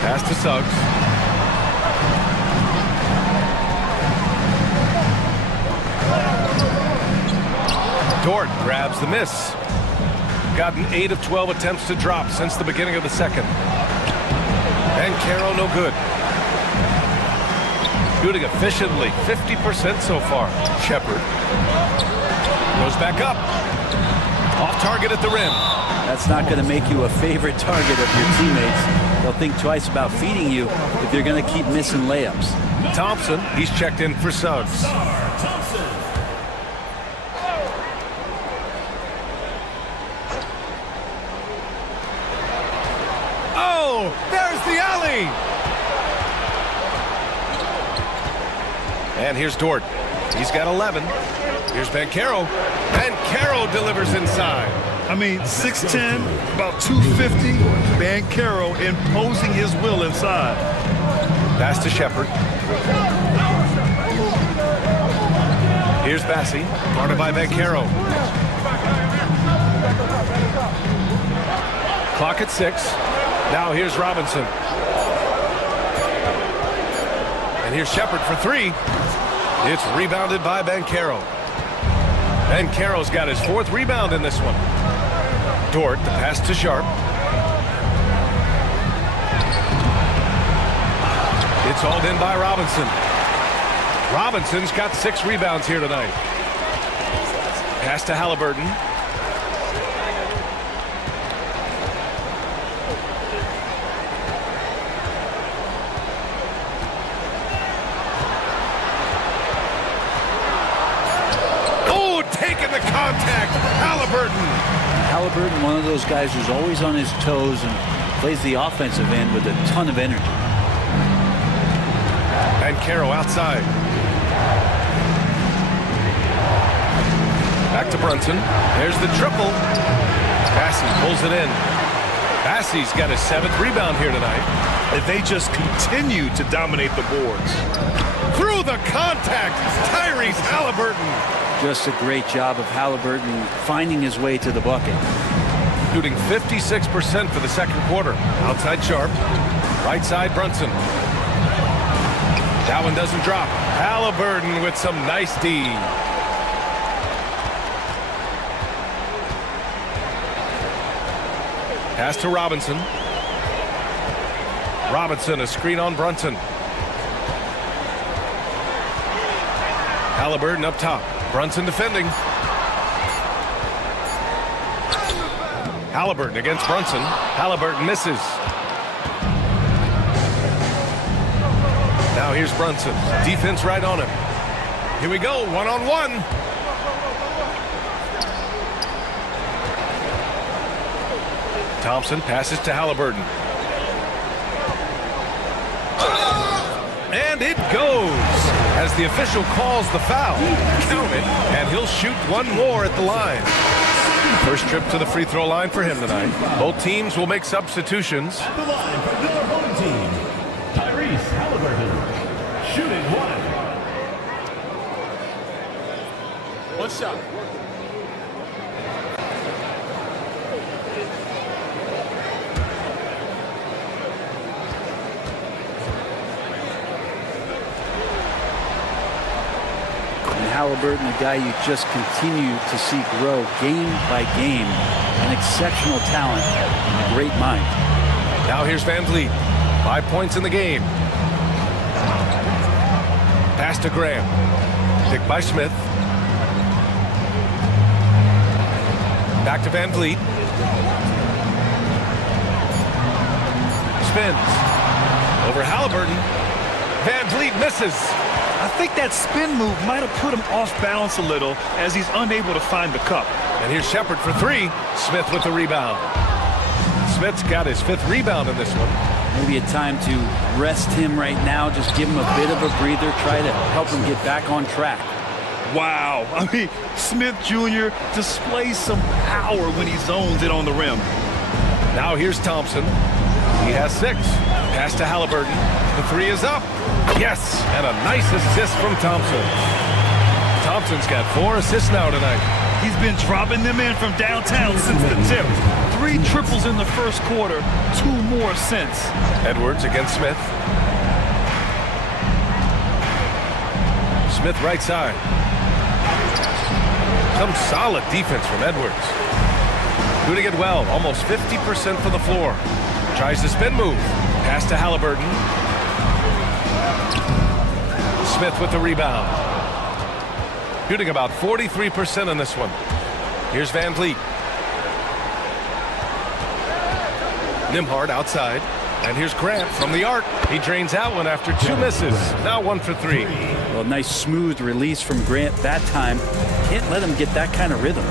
Pass to Suggs. Dort grabs the miss. Gotten 8 of 12 attempts to drop since the beginning of the second. And Caro no good. Shooting efficiently, 50% so far. Shepard goes back up. Off target at the rim. That's not going to make you a favorite target of your teammates. They'll think twice about feeding you if you're going to keep missing layups. Thompson, he's checked in for Suggs. Oh, there's the alley. And here's Dort. He's got 11. Here's Banchero. And Caro delivers inside. I mean, 6'10", about 250. Banchero imposing his will inside. Pass to Shepard. Here's Bassi, guarded by Vancaro. Clock at 6. Now here's Robinson. And here's Shepard for 3. It's rebounded by Vancaro. Vancaro's got his 4th rebound in this one. Dort, the pass to Sharp. It's hauled in by Robinson. Robinson's got 6 rebounds here tonight. Pass to Halliburton. Oh, taking the contact. Halliburton. Halliburton, one of those guys who's always on his toes and plays the offensive end with a ton of energy. Vancaro outside. Back to Brunson. There's the triple. Bassi pulls it in. Bassi's got his 7th rebound here tonight. If they just continue to dominate the boards. Through the contact, Tyrese Halliburton. Just a great job of Halliburton finding his way to the bucket. Shooting 56% for the second quarter. Outside Sharp. Right side Brunson. That one doesn't drop. Halliburton with some nice D. Pass to Robinson. Robinson, a screen on Brunson. Halliburton up top. Brunson defending. Halliburton against Brunson. Halliburton misses. Now here's Brunson. Defense right on him. Here we go, one-on-one. Thompson passes to Halliburton. And it goes as the official calls the foul. Count it, and he'll shoot one more at the line. First trip to the free throw line for him tonight. Both teams will make substitutions. At the line for the home team, Tyrese Halliburton, shooting 1. One shot. Halliburton, a guy you just continue to see grow game by game. An exceptional talent and a great mind. Now here's Van Vliet. 5 points in the game. Pass to Graham. Picked by Smith. Back to Van Vliet. Spins. Over Halliburton. Van Vliet misses. I think that spin move might have put him off balance a little as he's unable to find the cup. And here's Shepard for 3. Smith with the rebound. Smith's got his 5th rebound in this one. Maybe a time to rest him right now. Just give him a bit of a breather. Try to help him get back on track. Wow. I mean, Smith Jr. displays some power when he zones it on the rim. Now here's Thompson. He has 6. Pass to Halliburton. The 3 is up. Yes, and a nice assist from Thompson. Thompson's got 4 assists now tonight. He's been dropping them in from downtown since the tip. 3 triples in the first quarter, 2 more since. Edwards against Smith. Smith right side. Some solid defense from Edwards. Doing it well, almost 50% from the floor. Tries the spin move. Pass to Halliburton. Smith with the rebound. Shooting about 43% in this one. Here's Van Vliet. Nembhard outside. And here's Grant from the arc. He drains that one after 2 misses. Now 1 for 3. Well, nice smooth release from Grant that time. Can't let him get that kind of rhythm.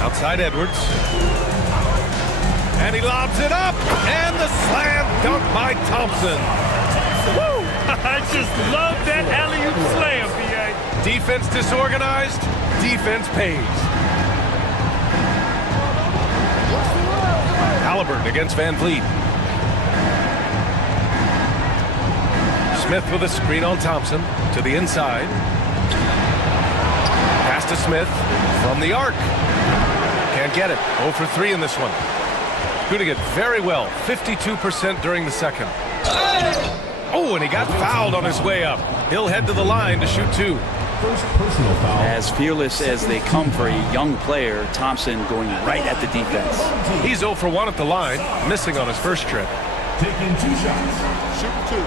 Outside Edwards. And he lobs it up. And the slam dunk by Thompson. Woo! I just love that alley-oop slam, B.A. Defense disorganized. Defense pays. Halliburton against Van Vliet. Smith with a screen on Thompson to the inside. to Smith from the arc. Can't get it. 0 for 3 in this one. Shooting it very well. 52% during the second. Oh, and he got fouled on his way up. He'll head to the line to shoot 2. First personal foul. As fearless as they come for a young player, Thompson going right at the defense. He's 0 for 1 at the line, missing on his first trip. Taking 2 shots. Shoot 2.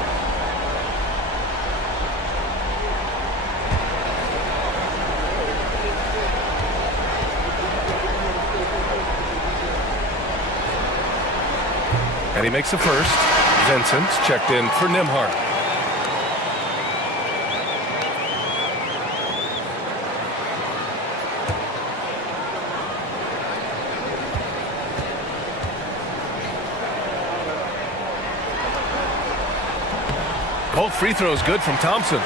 And he makes the first. Vincent checked in for Nembhard. Both free throws good from Thompson.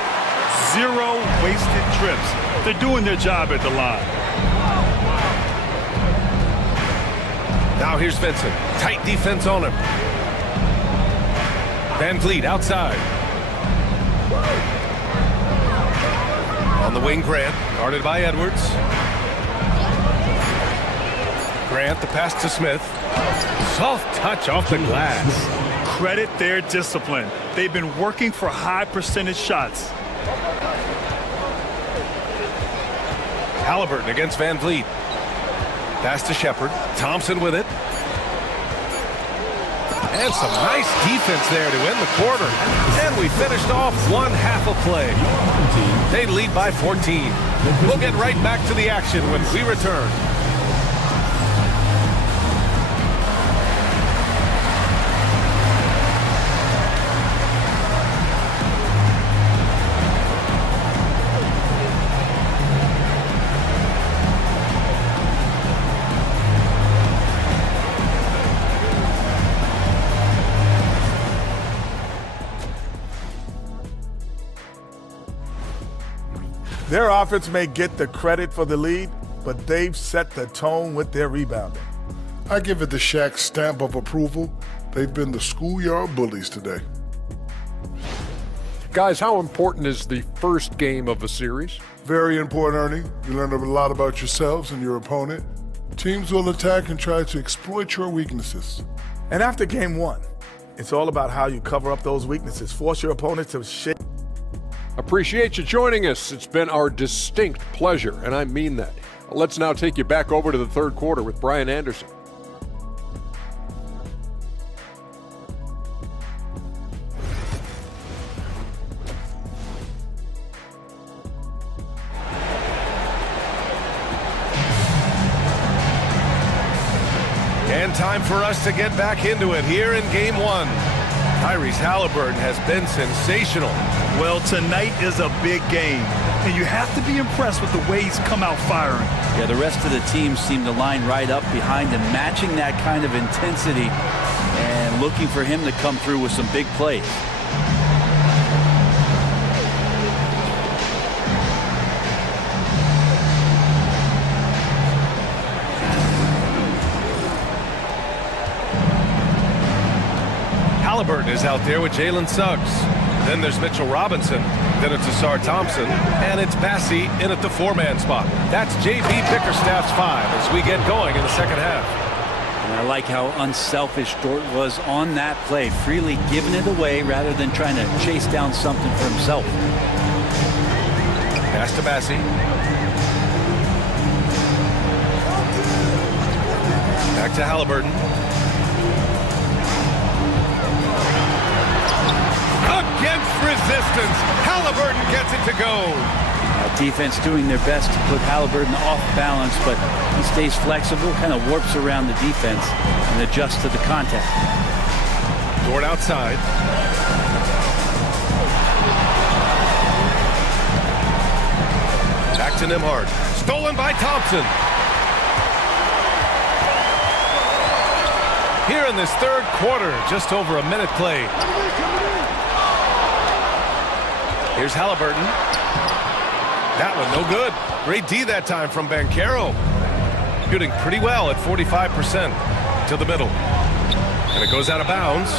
0 wasted trips. They're doing their job at the line. Now here's Vincent. Tight defense on him. Van Vliet outside. On the wing, Grant. Guarded by Edwards. Grant, the pass to Smith. Soft touch off the glass. Credit their discipline. They've been working for high percentage shots. Halliburton against Van Vliet. Pass to Shepard. Thompson with it. And some nice defense there to end the quarter. And we finished off one half of play. They lead by 14. We'll get right back to the action when we return. Their offense may get the credit for the lead, but they've set the tone with their rebounding. I give it the Shaq stamp of approval. They've been the schoolyard bullies today. Guys, how important is the first game of a series? Very important, Ernie. You learn a lot about yourselves and your opponent. Teams will attack and try to exploit your weaknesses. And after game 1, it's all about how you cover up those weaknesses. Force your opponent to shake. Appreciate you joining us. It's been our distinct pleasure, and I mean that. Let's now take you back over to the third quarter with Brian Anderson. And time for us to get back into it here in game 1. Tyrese Halliburton has been sensational. Well, tonight is a big game, and you have to be impressed with the way he's come out firing. Yeah, the rest of the team seem to line right up behind him, matching that kind of intensity and looking for him to come through with some big plays. Halliburton is out there with Jalen Suggs. Then there's Mitchell Robinson. Then it's Asar Thompson. And it's Bassey in at the 4-man spot. That's J.B. Bickerstaff's 5 as we get going in the second half. And I like how unselfish Dort was on that play, freely giving it away rather than trying to chase down something for himself. Pass to Bassey. Back to Halliburton. Against resistance, Halliburton gets it to go. Defense doing their best to put Halliburton off balance, but he stays flexible, kind of warps around the defense and adjusts to the contact. Dort outside. Back to Nembhard. Stolen by Thompson. Here in this third quarter, just over a minute played. Here's Halliburton. That one no good. Great D that time from Banchero. Shooting pretty well at 45% to the middle. And it goes out of bounds.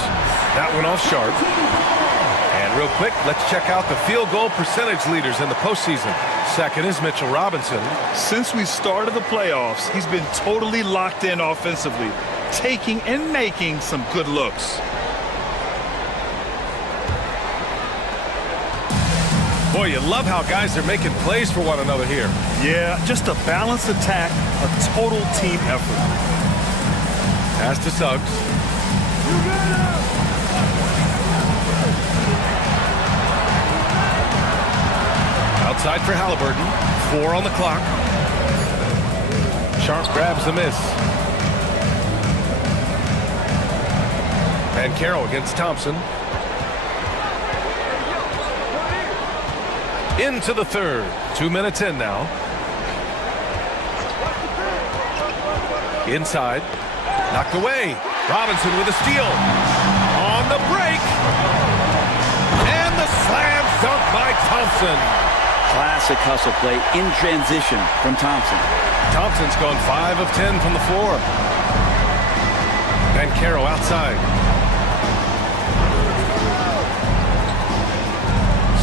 That one off sharp. And And real quick, let's check out the field goal percentage leaders in the postseason. Second is Mitchell Robinson. Since we started the playoffs, he's been totally locked in offensively, taking and making some good looks. Boy, you love how guys are making plays for one another here. Yeah, just a balanced attack, a total team effort. Pass to Suggs. Outside for Halliburton. 4 on the clock. Sharp grabs the miss. And Carroll against Thompson. Into the third. 2 minutes in now. Inside. Knocked away. Robinson with a steal. On the break. And the slam dunk by Thompson. Classic hustle play in transition from Thompson. Thompson's gone 5 of 10 from the floor. And Carroll outside.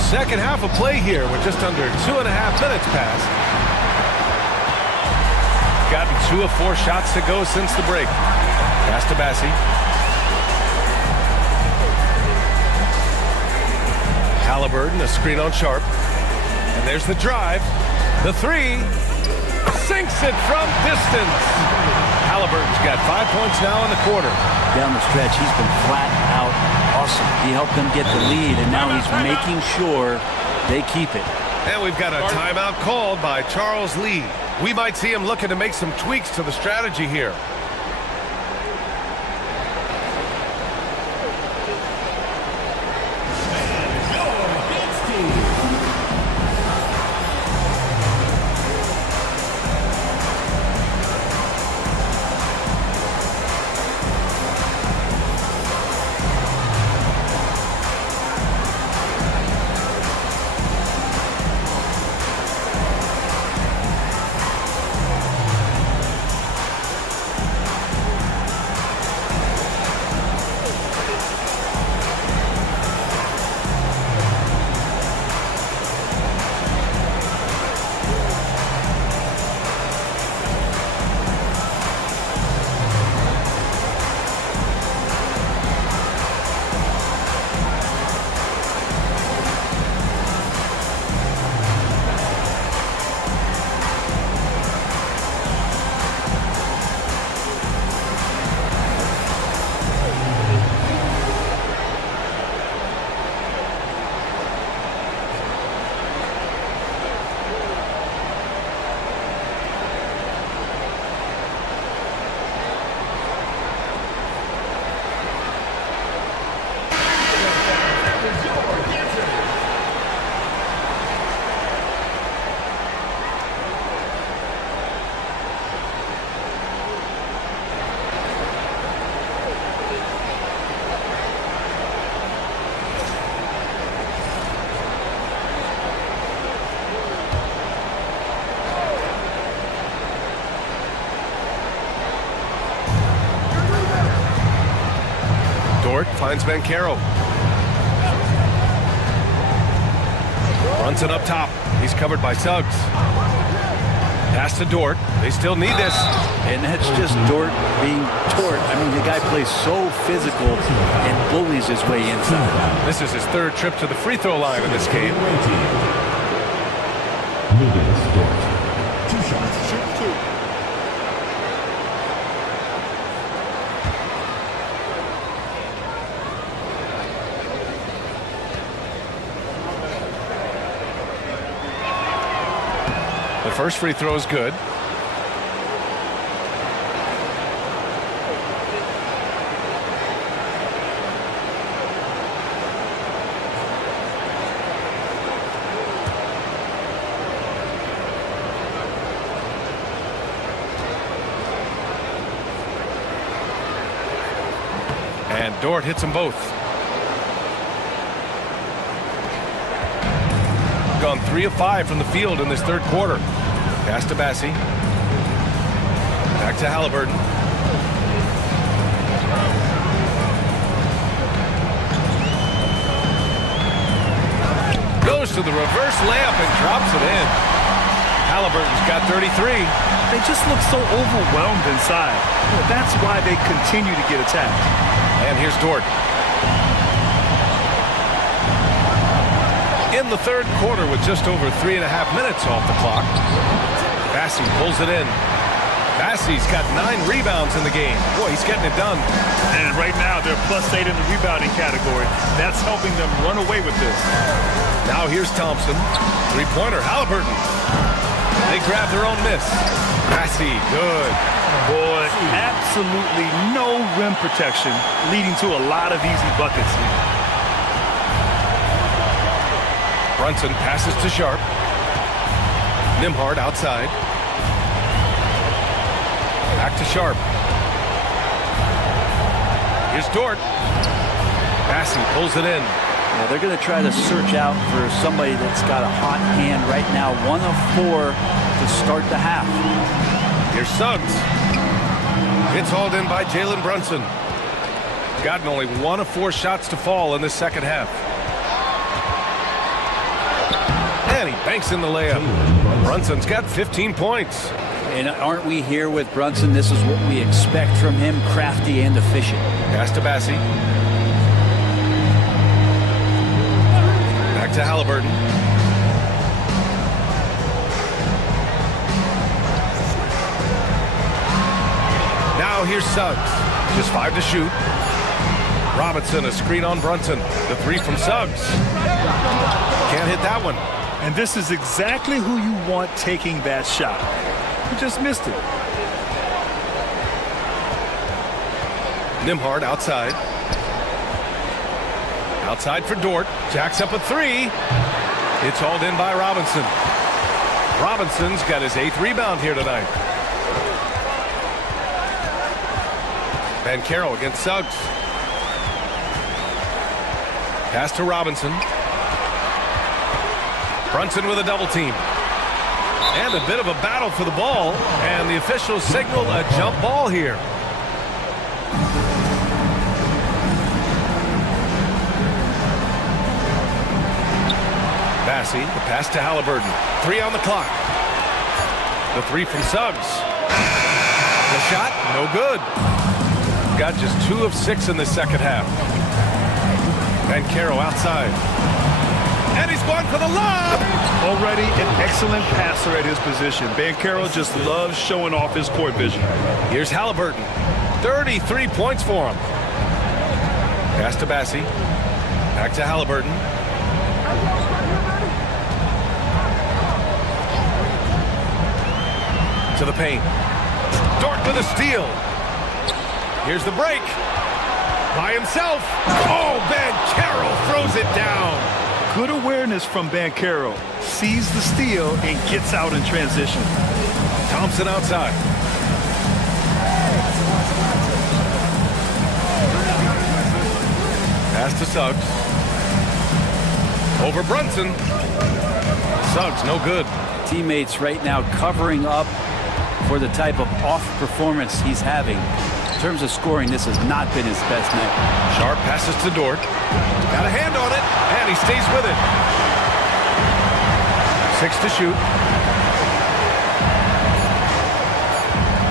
Second half of play here with just under 2.5 minutes passed. Gotten 2 of 4 shots to go since the break. Pass to Bassi. Halliburton, a screen on Sharp. And there's the drive. The 3. Sinks it from distance. Halliburton's got 5 points now in the quarter. Down the stretch, he's been flat out awesome. He helped them get the lead, and now he's making sure they keep it. And we've got a timeout called by Charles Lee. We might see him looking to make some tweaks to the strategy here. Finds Banchero. Brunson up top. He's covered by Suggs. Pass to Dort. They still need this. And that's just Dort being Dort. I mean, the guy plays so physical and bullies his way inside. This is his 3rd trip to the free throw line in this game. Dort. 2 shots. Shoot 2. The first free throw is good. And Dort hits them both. Gone 3 of 5 from the field in this 3rd quarter. Pass to Bassi. Back to Halliburton. to the reverse layup and drops it in. Halliburton's got 33. They just look so overwhelmed inside. That's why they continue to get attacked. And here's Dort. In the third quarter with just over 3.5 minutes off the clock, Bassey pulls it in. Bassey's got 9 rebounds in the game. Boy, he's getting it done. And right now, they're +8 in the rebounding category. That's helping them run away with this. Now here's Thompson. Three-pointer, Halliburton. They grab their own miss. Bassey, good. Boy, absolutely no rim protection, leading to a lot of easy buckets here. Brunson passes to Sharp. Nembhard outside. Back to Sharp. Here's Dort. Bassey pulls it in. Yeah, they're going to try to search out for somebody that's got a hot hand right now. 1 of 4 to start the half. Here's Suggs. It's hauled in by Jalen Brunson. Gotten only 1 of 4 shots to fall in the second half. And he banks in the layup. Brunson's got 15 points. And aren't we here with Brunson? This is what we expect from him, crafty and efficient. Pass to Bassey. Back to Halliburton. Now here's Suggs. Just 5 to shoot. Robinson, a screen on Brunson. The 3 from Suggs. Can't hit that one. And this is exactly who you want taking that shot. You just missed it. Nembhard outside. Outside for Dort. Jacks up a 3. It's hauled in by Robinson. Robinson's got his 8th rebound here tonight. Banchero against Suggs. Pass to Robinson. Brunson with a double team. And a bit of a battle for the ball. And the officials signal a jump ball here. Bassey, the pass to Halliburton. 3 on the clock. The 3 from Suggs. The shot, no good. Got just 2 of 6 in the second half. Banchero outside. And he's going for the lob. Already an excellent passer at his position. Banchero just loves showing off his court vision. Here's Halliburton. 33 points for him. Pass to Bassey. Back to Halliburton. To the paint. Dort with a steal. Here's the break. By himself. Oh, Banchero throws it down. Good awareness from Banchero. Sees the steal and gets out in transition. Thompson outside. Pass to Suggs. Over Brunson. Suggs, no good. Teammates right now covering up for the type of off performance he's having. In terms of scoring, this has not been his best night. Sharp passes to Dort. Got a hand on it, and he stays with it. 6 to shoot.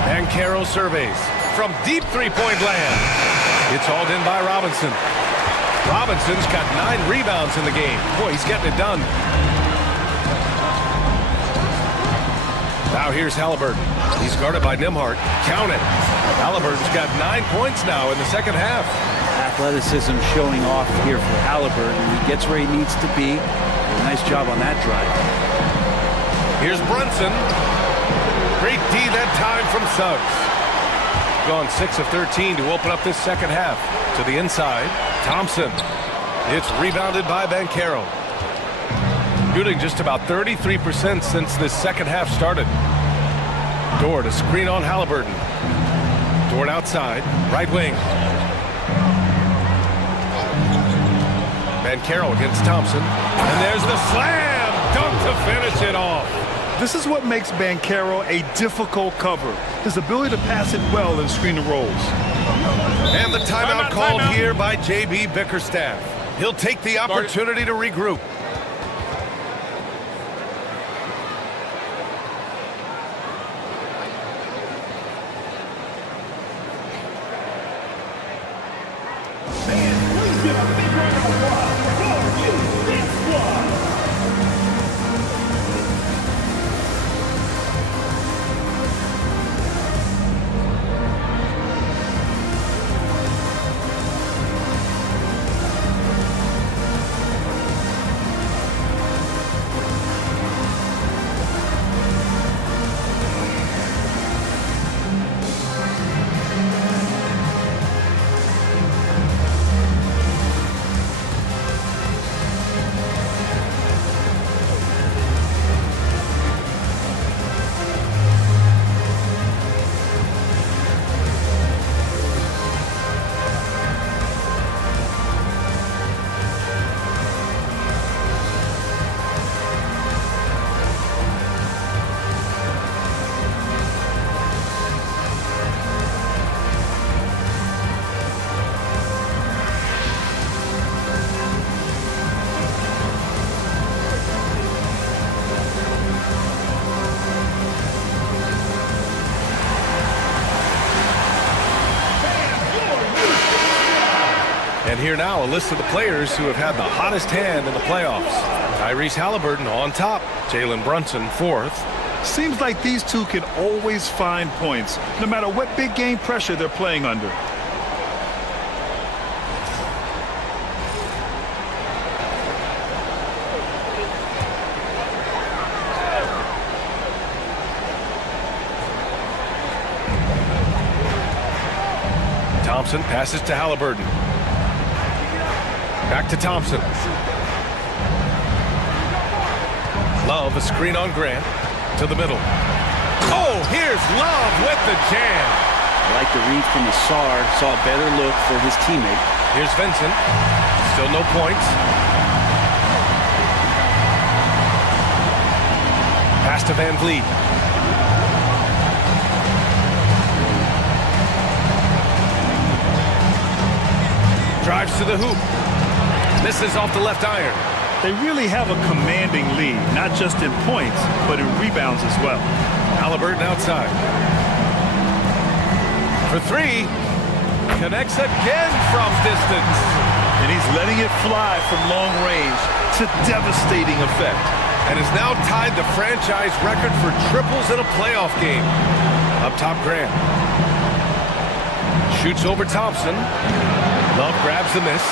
Banchero surveys from deep three-point land. It's hauled in by Robinson. Robinson's got 9 rebounds in the game. Boy, he's getting it done. Now here's Halliburton. He's guarded by Nembhard. Count it. Halliburton's got 9 points now in the second half. Athleticism showing off here for Halliburton. He gets where he needs to be. Nice job on that drive. Here's Brunson. Great D that time from Suggs. Gone 6 of 13 to open up this second half. To the inside. Thompson. It's rebounded by Banchero. Shooting just about 33% since this second half started. Dort, a screen on Halliburton. Dort outside, right wing. Banchero against Thompson. And there's the slam dunk to finish it off. This is what makes Banchero a difficult cover. His ability to pass it well and screen the rolls. And the timeout called here by J.B. Bickerstaff. He'll take the opportunity to regroup. And here now, a list of the players who have had the hottest hand in the playoffs. Tyrese Halliburton on top, Jalen Brunson fourth. Seems like these two can always find points, no matter what big game pressure they're playing under. Thompson passes to Halliburton. Back to Thompson. Love, a screen on Grant. To the middle. Oh, here's Love with the jam. I like the read from the SAR. Saw a better look for his teammate. Here's Vincent. Still no points. Pass to Van Vliet. Drives to the hoop. Misses off the left iron. They really have a commanding lead, not just in points, but in rebounds as well. Halliburton outside. For three. Connects again from distance. And he's letting it fly from long range to devastating effect. And has now tied the franchise record for triples in a playoff game. Up top, Grant. Shoots over Thompson. Love grabs the miss.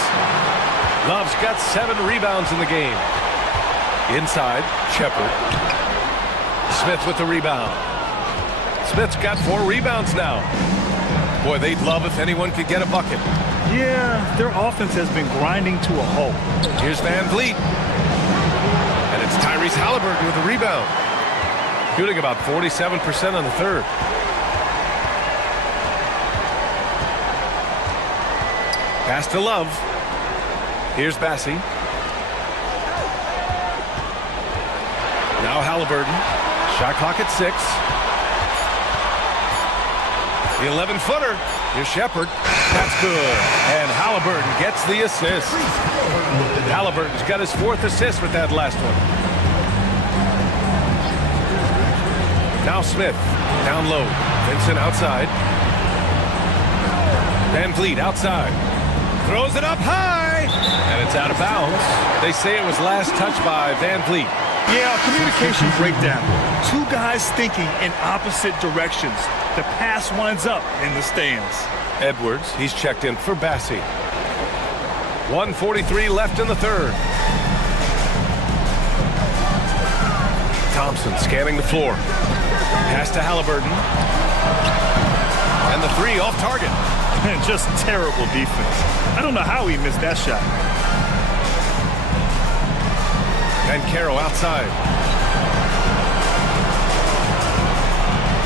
Love's got 7 rebounds in the game. Inside, Shepard. Smith with the rebound. Smith's got 4 rebounds now. Boy, they'd love if anyone could get a bucket. Yeah, their offense has been grinding to a halt. Here's Van Vliet. And it's Tyrese Halliburton with a rebound. Shooting about 47% on the third. Pass to Love. Here's Bassie. Now Halliburton. Shot clock at 6. The 11-footer. Here's Shepard. That's good. And Halliburton gets the assist. Halliburton's got his 4th assist with that last one. Now Smith. Down low. Vincent outside. Van Vliet outside. Throws it up high. And it's out of bounds. They say it was last touched by Van Vliet. Yeah, communication breakdown. 2 guys thinking in opposite directions. The pass winds up in the stands. Edwards, he's checked in for Bassie. 1:43 left in the third. Thompson scanning the floor. Pass to Halliburton. And the 3 off target. Just terrible defense. I don't know how he missed that shot. And Carroll outside.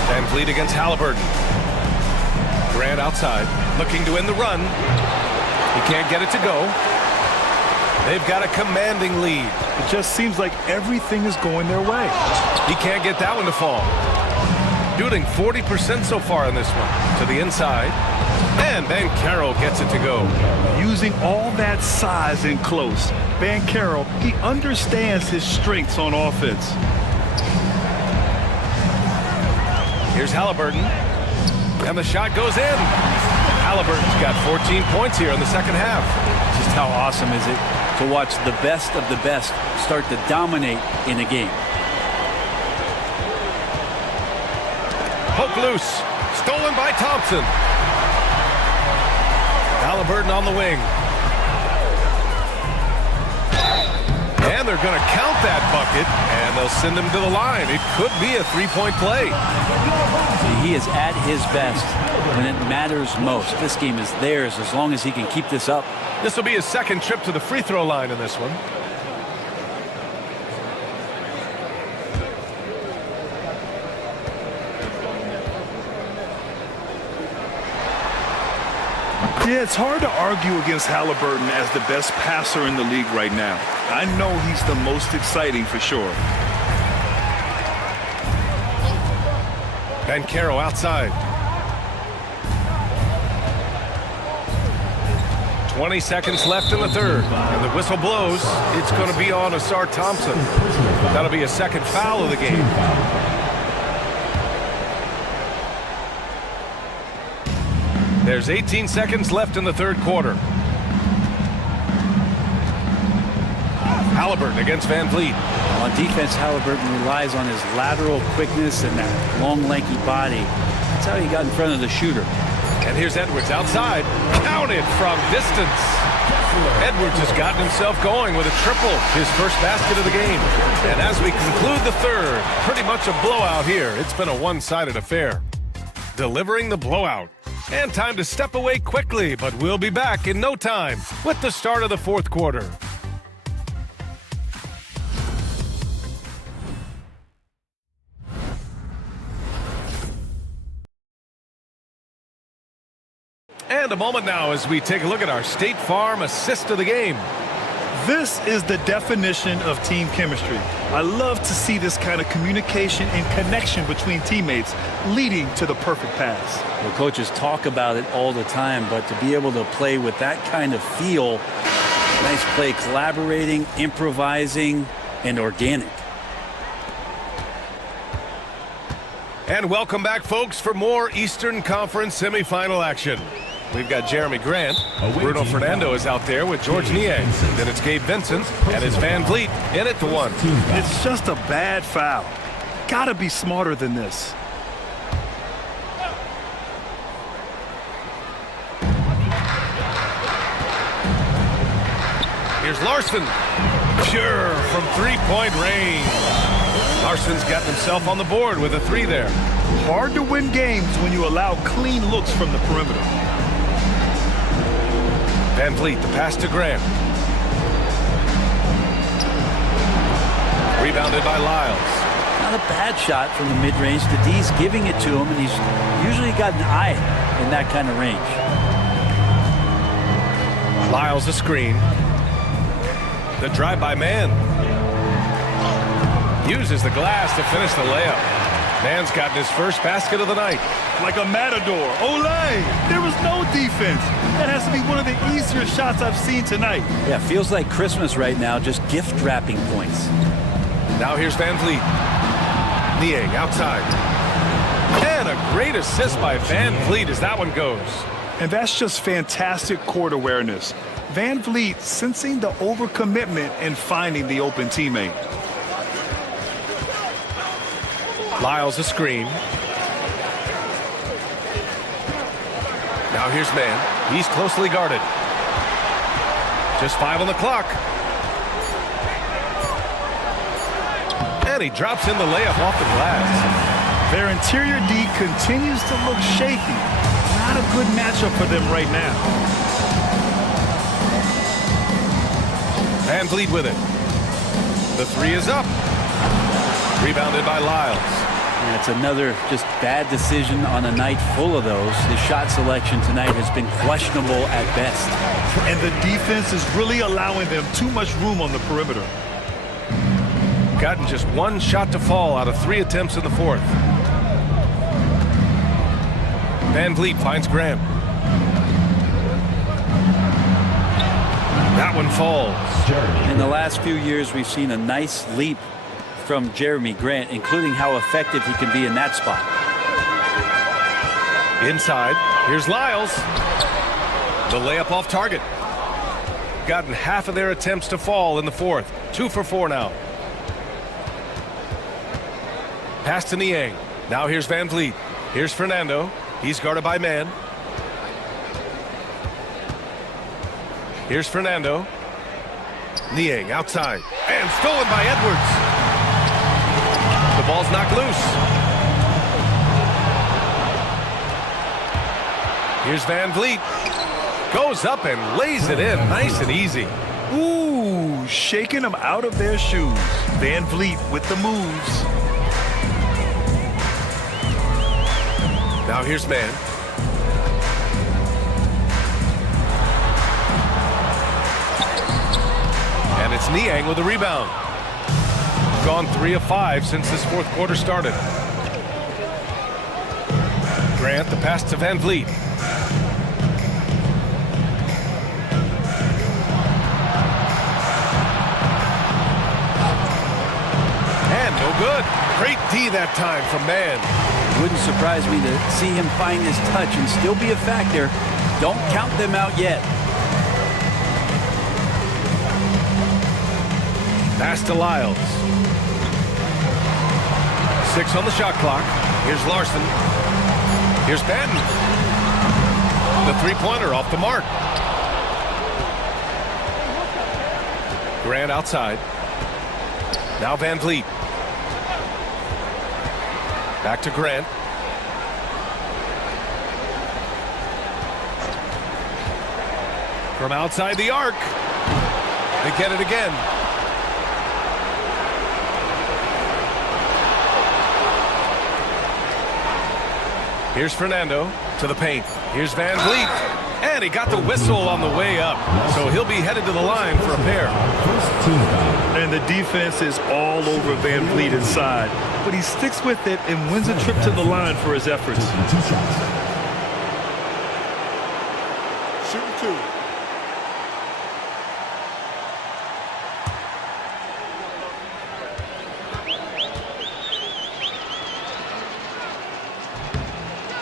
Van Vliet against Halliburton. Grant outside, looking to win the run. He can't get it to go. They've got a commanding lead. It just seems like everything is going their way. He can't get that one to fall. Shooting 40% so far in this one. To the inside. And Van Carroll gets it to go. Using all that size in close, Van Carroll, he understands his strengths on offense. Here's Halliburton. And the shot goes in. Halliburton's got 14 points here in the second half. Just how awesome is it to watch the best of the best start to dominate in a game. Poke loose. Stolen by Thompson. Halliburton on the wing. And they're going to count that bucket, and they'll send him to the line. It could be a three-point play. He is at his best when it matters most. This game is theirs as long as he can keep this up. This will be his second trip to the free throw line in this one. Yeah, it's hard to argue against Halliburton as the best passer in the league right now. I know he's the most exciting for sure. Banchero outside. 20 seconds left in the third, and the whistle blows. It's going to be on Asar Thompson. That'll be a second foul of the game. There's 18 seconds left in the third quarter. Halliburton against Van Vliet. On defense, Halliburton relies on his lateral quickness and that long, lanky body. That's how he got in front of the shooter. And here's Edwards outside. Counted from distance. Edwards has gotten himself going with a triple, his first basket of the game. And as we conclude the third, pretty much a blowout here. It's been a one-sided affair. Delivering the blowout. And time to step away quickly, but we'll be back in no time with the start of the fourth quarter. And a moment now as we take a look at our State Farm assist of the game. This is the definition of team chemistry. I love to see this kind of communication and connection between teammates leading to the perfect pass. Well, coaches talk about it all the time, but to be able to play with that kind of feel, nice play, collaborating, improvising, and organic. And welcome back, folks, for more Eastern Conference semifinal action. We've got Jeremy Grant. Bruno Fernando is out there with George Niang. Then it's Gabe Vincent, and it's Van Vliet in at the one. It's just a bad foul. Gotta be smarter than this. Here's Larson. Pure from three-point range. Larson's gotten himself on the board with a three there. Hard to win games when you allow clean looks from the perimeter. Van Vliet, the pass to Graham. Rebounded by Lyles. Not a bad shot from the mid-range. The D's giving it to him, and he's usually got an eye in that kind of range. Lyles a screen. The drive by Mann. Uses the glass to finish the layup. Mann's gotten his first basket of the night. Like a matador. Olay! There was no defense. That has to be one of the easier shots I've seen tonight. Yeah, feels like Christmas right now, just gift wrapping points. Now here's Van Vliet. Niang outside. And a great assist by Van Vliet as that one goes. And that's just fantastic court awareness. Van Vliet sensing the overcommitment and finding the open teammate. Lyles a screen. Now here's Mann. He's closely guarded. Just 5 on the clock. And he drops in the layup off the glass. Their interior D continues to look shaky. Not a good matchup for them right now. Van Vliet with it. The three is up. Rebounded by Lyles. And it's another just bad decision on a night full of those. The shot selection tonight has been questionable at best. And the defense is really allowing them too much room on the perimeter. Gotten just one shot to fall out of 3 attempts in the fourth. Van Vliet finds Graham. That one falls. In the last few years, we've seen a nice leap from Jeremy Grant, including how effective he can be in that spot. Inside. Here's Lyles. The layup off target. Gotten half of their attempts to fall in the fourth. 2 for 4 now. Pass to Niang. Now here's Van Vliet. Here's Fernando. He's guarded by Mann. Here's Fernando. Niang outside. And stolen by Edwards. The ball's knocked loose. Here's Van Vliet. Goes up and lays it in. Nice and easy. Ooh, shaking them out of their shoes. Van Vliet with the moves. Now here's Mann. And it's Niang with a rebound. Gone 3 of 5 since this fourth quarter started. Grant, the pass to Van Vliet. And no good. Great D that time from Mann. Wouldn't surprise me to see him find his touch and still be a factor. Don't count them out yet. Pass to Lyles. 6 on the shot clock. Here's Larson. Here's Patton. The three-pointer off the mark. Grant outside. Now Van Vliet. Back to Grant. From outside the arc. They get it again. Here's Fernando to the paint. Here's Van Vliet. And he got the whistle on the way up. So he'll be headed to the line for a pair. And the defense is all over Van Vliet inside. But he sticks with it and wins a trip to the line for his efforts. Shooting 2.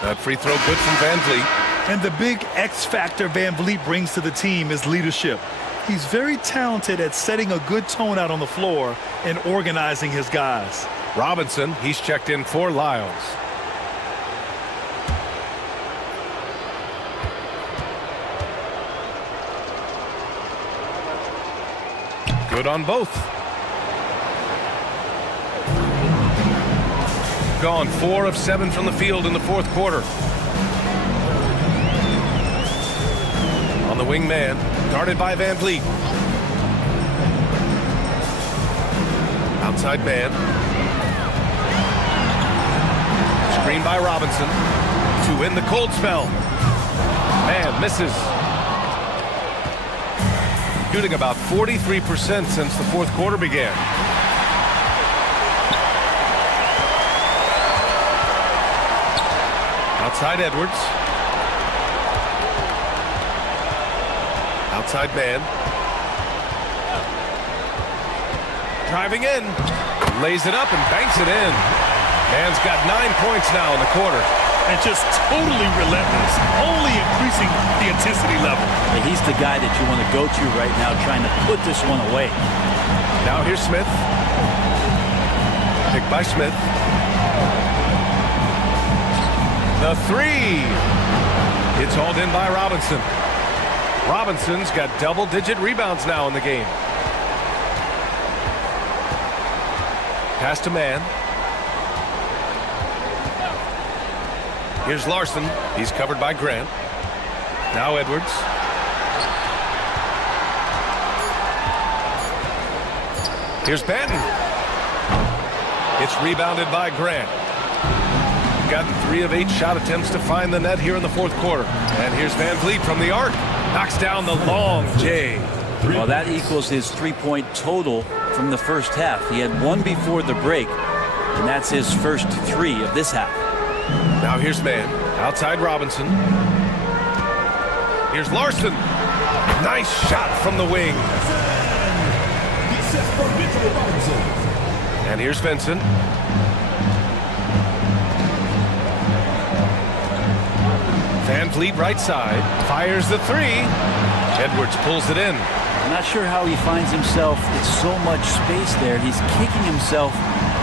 That free throw good from Van Vliet. And the big X factor Van Vliet brings to the team is leadership. He's very talented at setting a good tone out on the floor and organizing his guys. Robinson, he's checked in for Lyles. Good on both. Gone 4 of 7 from the field in the fourth quarter. On the wing man, guarded by Van Vliet. Outside man. Screen by Robinson to win the cold spell. Man misses. Shooting about 43% since the fourth quarter began. Outside Edwards. Outside man. Driving in. Lays it up and banks it in. Man's got 9 points now in the quarter. And just totally relentless, only increasing the intensity level. And he's the guy that you want to go to right now, trying to put this one away. Now here's Smith. Picked by Smith. The three. It's hauled in by Robinson. Robinson's got double-digit rebounds now in the game. Pass to Mann. Here's Larson. He's covered by Grant. Now Edwards. Here's Patton. It's rebounded by Grant. Gotten 3 of 8 shot attempts to find the net here in the fourth quarter. And here's Van Vliet from the arc. Knocks down the long J. Well, that equals his 3-point total from the first half. He had 1 before the break, and that's his first 3 of this half. Now here's Mann. Outside Robinson. Here's Larson. Nice shot from the wing. And here's Vincent. Van Vliet right side, fires the three. Edwards pulls it in. I'm not sure how he finds himself in so much space there. He's kicking himself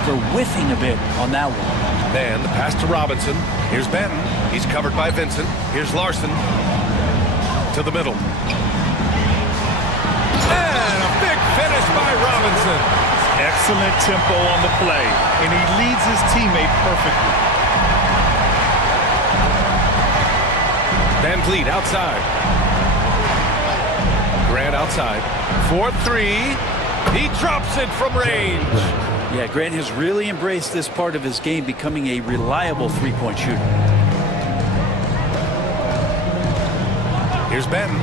for whiffing a bit on that one. Then the pass to Robinson. Here's Benton. He's covered by Vincent. Here's Larson to the middle. And a big finish by Robinson. Excellent tempo on the play, and he leads his teammate perfectly. Van Vliet outside. Grant outside. 4-3. He drops it from range. Yeah, Grant has really embraced this part of his game, becoming a reliable three-point shooter. Here's Benton.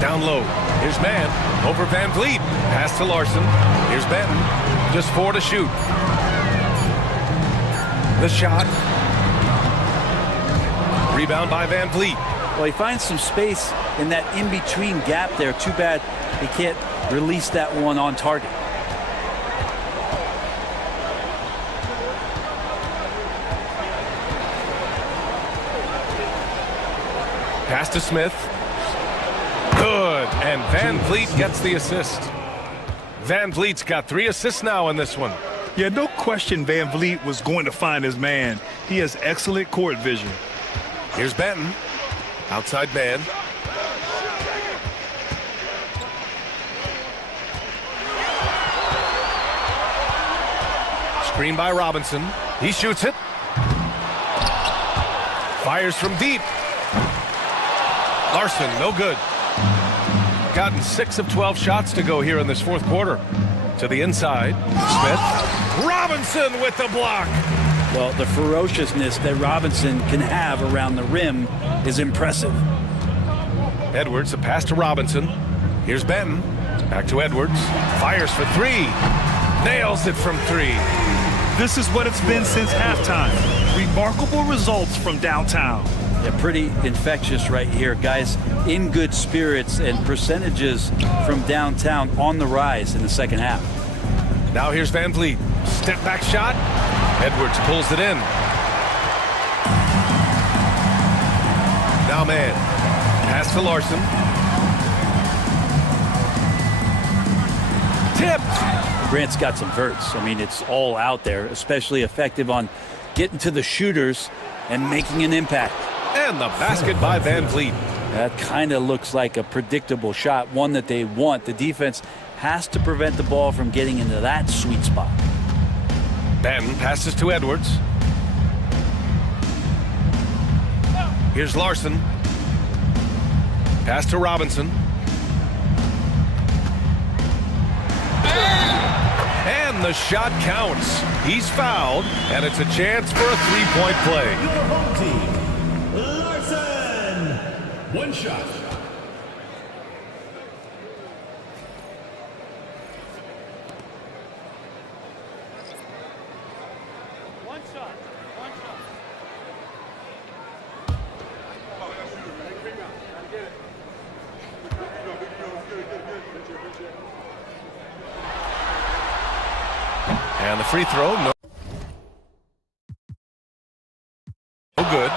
Down low. Here's Mann. Over Van Vliet. Pass to Larson. Here's Benton. Just 4 to shoot. The shot. Rebound by Van Vliet. Well, he finds some space in that in-between gap there. Too bad he can't release that one on target. Pass to Smith. Good. And Van Vliet gets the assist. Van Vliet's got 3 assists now in this one. Yeah, no question Van Vliet was going to find his man. He has excellent court vision. Here's Benton. Outside man. Screen by Robinson. He shoots it. Fires from deep. Larson, no good. Gotten 6 of 12 shots to go here in this fourth quarter. To the inside. Smith. Robinson with the block. Well, the ferociousness that Robinson can have around the rim is impressive. Edwards, a pass to Robinson. Here's Benton. Back to Edwards. Fires for 3. Nails it from 3. This is what it's been since halftime. Remarkable results from downtown. Yeah, pretty infectious right here. Guys in good spirits, and percentages from downtown on the rise in the second half. Now here's Van Vliet. Step back shot. Edwards pulls it in. Now man. Pass to Larson. Tipped. Grant's got some verts. I mean, it's all out there, especially effective on getting to the shooters and making an impact. And the basket by Van Vliet. That kind of looks like a predictable shot, one that they want. The defense has to prevent the ball from getting into that sweet spot. Benton passes to Edwards. Here's Larson. Pass to Robinson. And the shot counts. He's fouled, and it's a chance for a three-point play. Your home team, Larson. One shot. And the free throw, no good.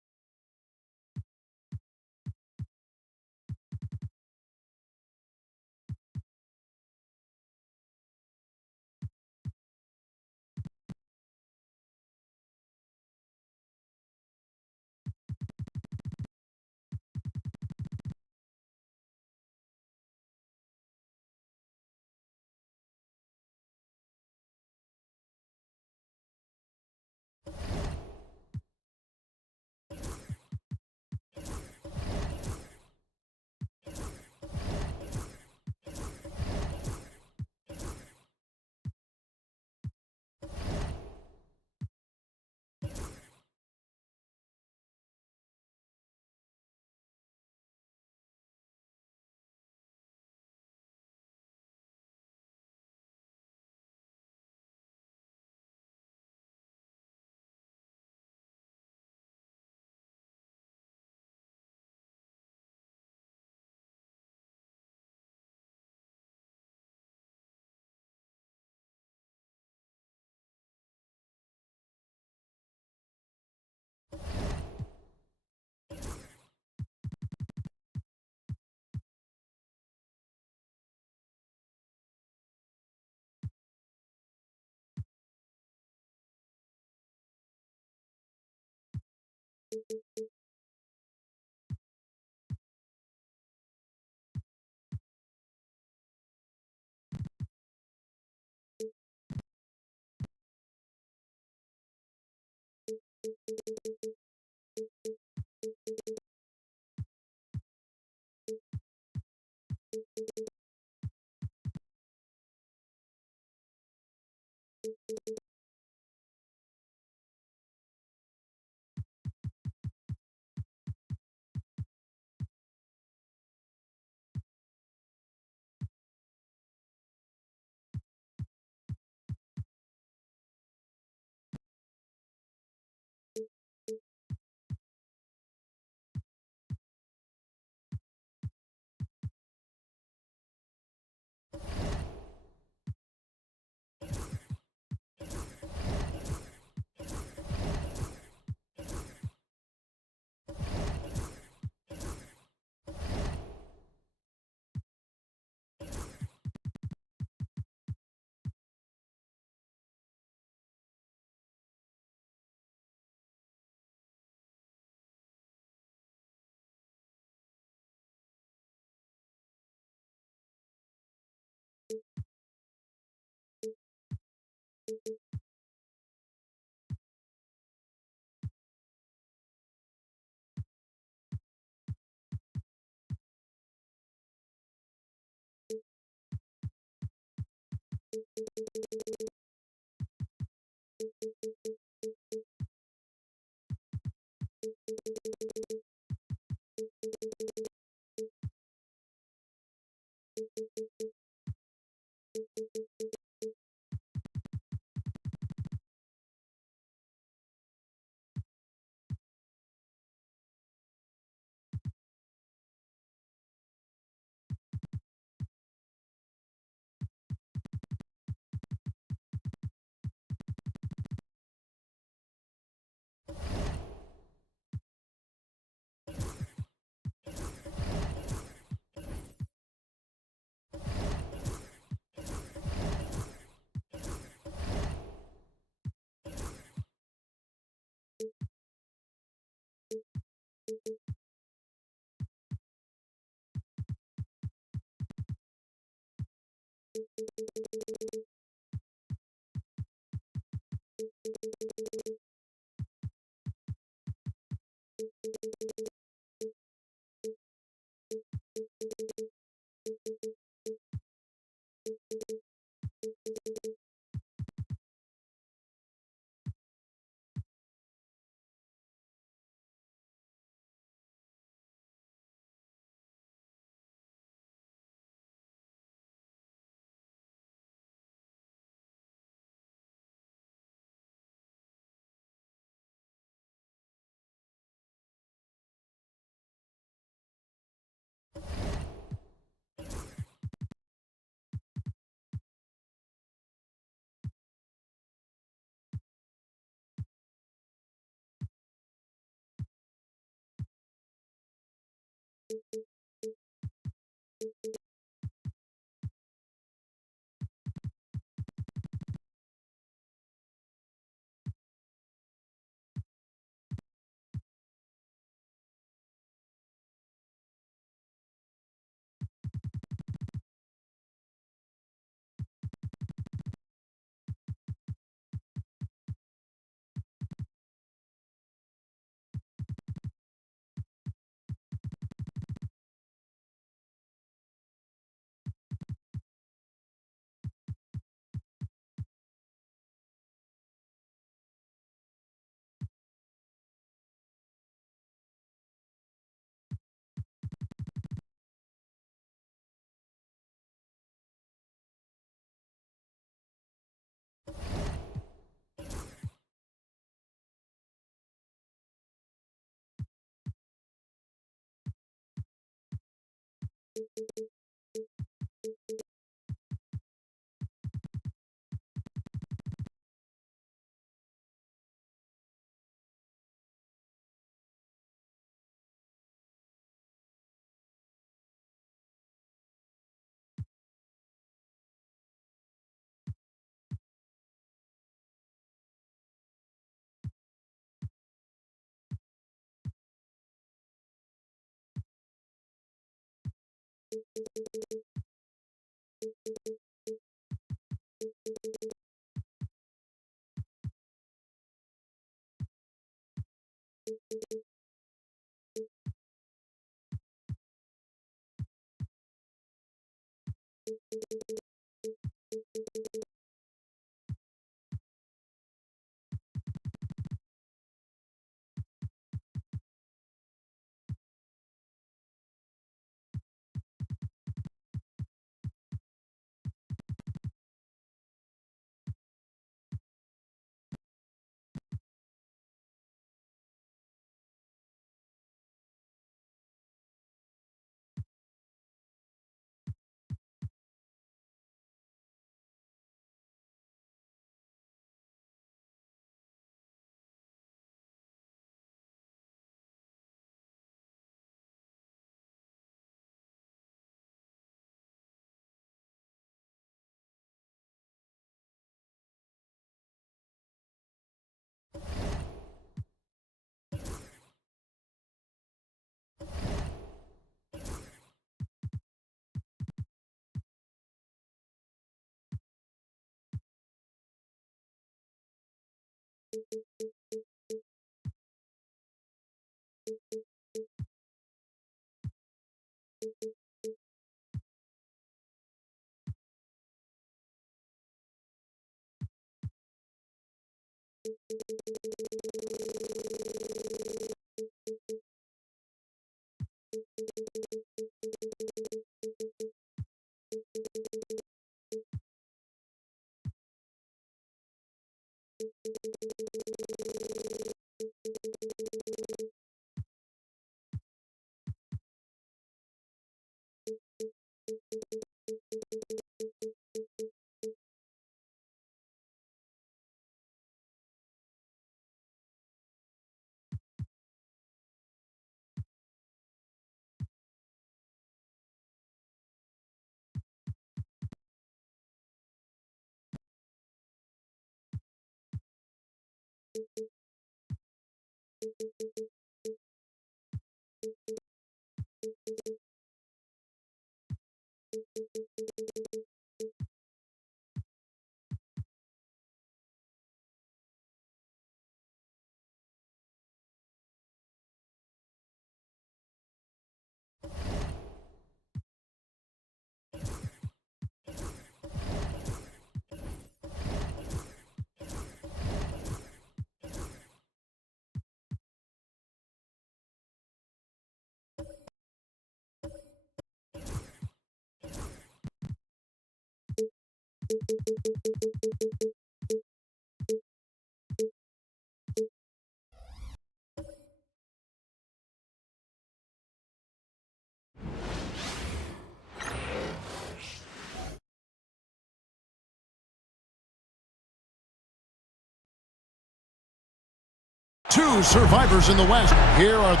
Two survivors in the West. Here are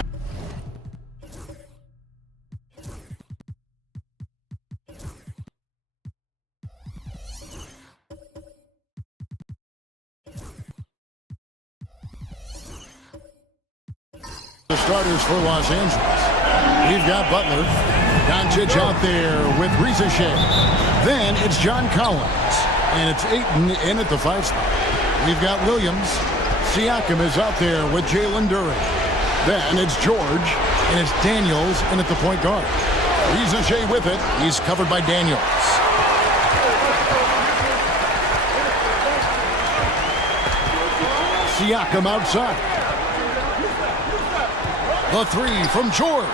the starters for Los Angeles. We've got Butler. Doncic out there with Rizachet. Then it's John Collins. And it's Ayton in at the 5 spot. We've got Williams. Siakam is out there with Jalen Duren. Then it's George, and it's Daniels in at the point guard. Rizachet with it. He's covered by Daniels. Siakam outside. The 3 from George.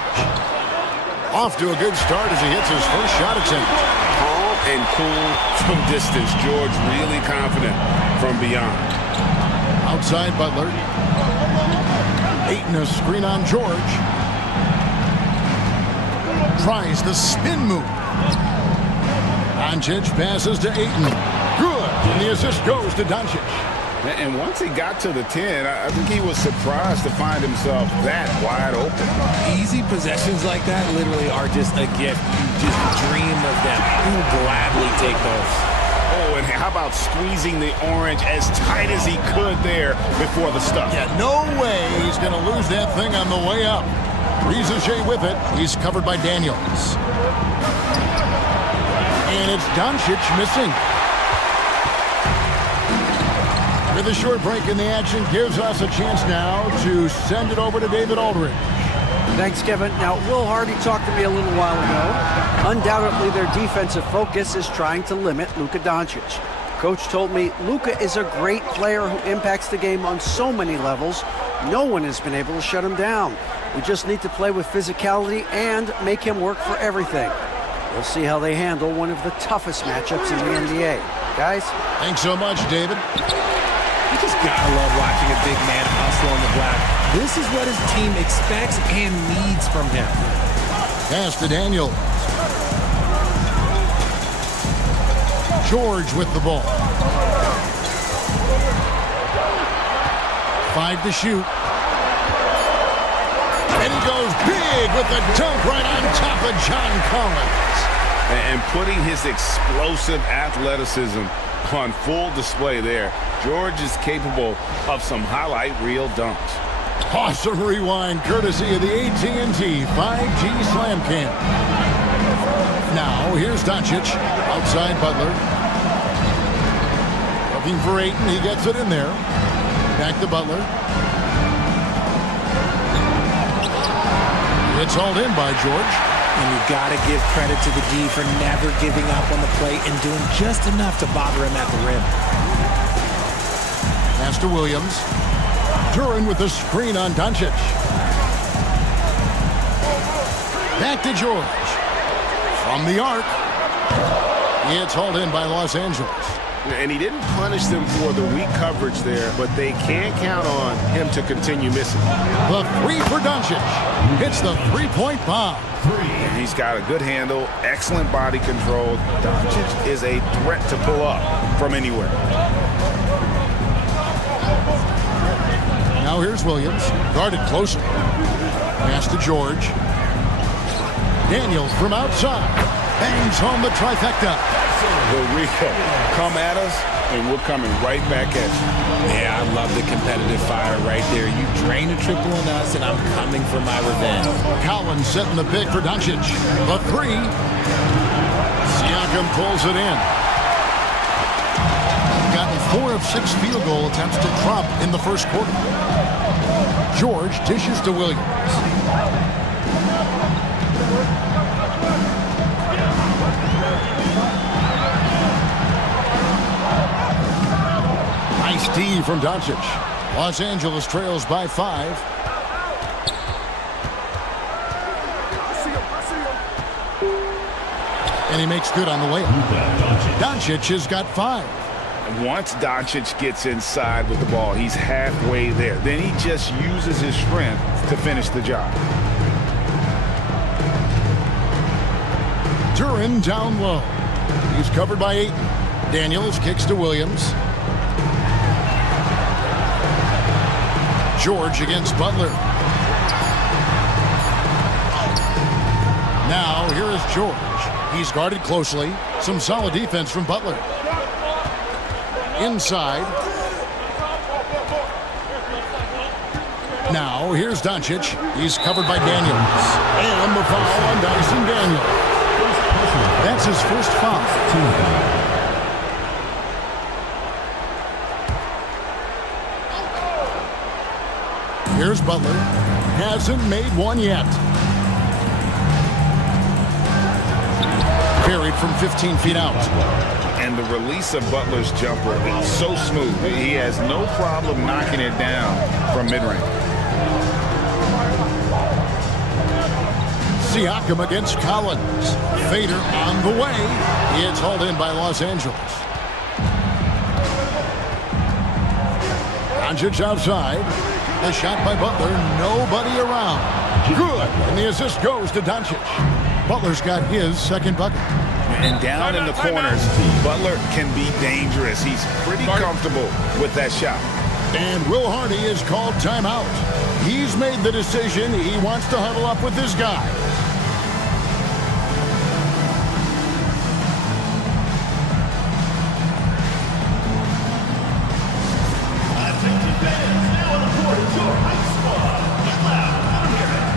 Off to a good start as he hits his first shot attempt. Calm and cool from distance. George really confident from beyond. Outside Butler. Ayton a screen on George. Tries the spin move. Doncic passes to Ayton. Good. And the assist goes to Doncic. And once he got to the 10, I think he was surprised to find himself that wide open. Easy possessions like that literally are just a gift. You just dream of them. You'll gladly take those. Oh, and how about squeezing the orange as tight as he could there before the stuff? Yeah, no way he's going to lose that thing on the way up. Rizachet with it. He's covered by Daniels. And it's Doncic missing. With a short break in the action gives us a chance now to send it over to David Aldridge. Thanks, Kevin. Now, Will Hardy talked to me a little while ago. Undoubtedly, their defensive focus is trying to limit Luka Doncic. Coach told me Luka is a great player who impacts the game on so many levels. No one has been able to shut him down. We just need to play with physicality and make him work for everything. We'll see how they handle one of the toughest matchups in the NBA. Guys? Thanks so much, David. You just gotta love watching a big man hustle on the block. This is what his team expects and needs from him. Pass to Daniel. George with the ball. 5 to shoot. And he goes big with the dunk right on top of John Collins. And putting his explosive athleticism on full display there. George is capable of some highlight reel dunks. Awesome rewind courtesy of the AT&T 5G Slam Cam. Now here's Doncic outside Butler. Looking for Ayton. He gets it in there. Back to Butler. It's hauled in by George. And you've got to give credit to the D for never giving up on the play and doing just enough to bother him at the rim. Pass to Williams. Duran with a screen on Doncic. Back to George. From the arc. It's hauled in by Los Angeles. And he didn't punish them for the weak coverage there, but they can't count on him to continue missing. The 3 for Doncic. Hits the three-point bomb. And he's got a good handle, excellent body control. Doncic is a threat to pull up from anywhere. Now here's Williams, guarded closer. Pass to George. Daniels from outside. Bangs home the trifecta. Here we go. Come at us, and we're coming right back at you. Yeah, I love the competitive fire right there. You drain a triple on us, and I'm coming for my revenge. Collins setting the pick for Doncic. The 3. Siakam pulls it in. Gotten 4 of 6 field goal attempts to Trump in the first quarter. George dishes to Williams. Nice D from Doncic. Los Angeles trails by 5. And he makes good on the layup. Doncic has got 5. Once Doncic gets inside with the ball, he's halfway there. Then he just uses his strength to finish the job. Duran down low. He's covered by 8. Daniels kicks to Williams. George against Butler. Now here is George. He's guarded closely. Some solid defense from Butler. Inside. Now here's Doncic. He's covered by Daniels. And the foul on Dyson Daniels. That's his first foul. Here's Butler. Hasn't made one yet. Carried from 15 feet out. And the release of Butler's jumper is so smooth. He has no problem knocking it down from mid-range. Siakam against Collins. Fader on the way. It's hauled in by Los Angeles. Doncic outside. A shot by Butler. Nobody around. Good. And the assist goes to Doncic. Butler's got his second bucket. And down in the corners, Butler can be dangerous. He's pretty comfortable with that shot. And Will Hardy is called timeout. He's made the decision. He wants to huddle up with his guy. Attention fans, now on the court is your hype squad. Get loud, let 'em hear it.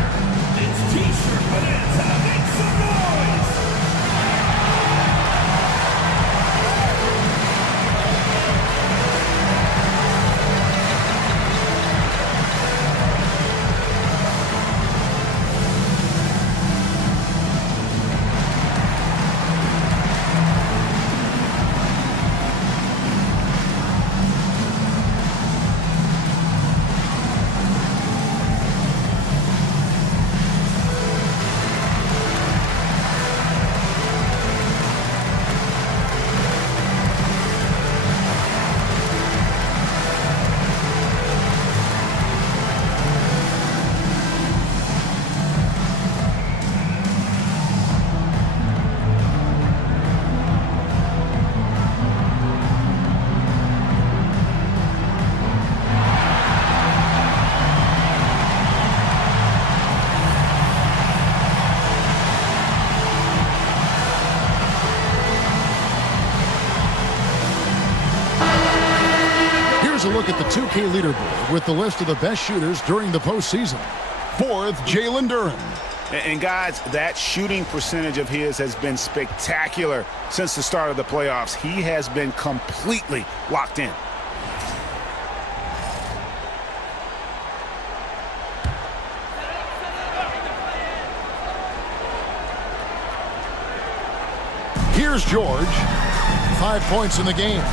It's T-shirt Bonanza. Make some noise! Here's a look at the 2K leaderboard with the list of the best shooters during the postseason. Fourth, Jalen Duren. And guys, that shooting percentage of his has been spectacular since the start of the playoffs. He has been completely locked in. Here's George. 5 points in the game.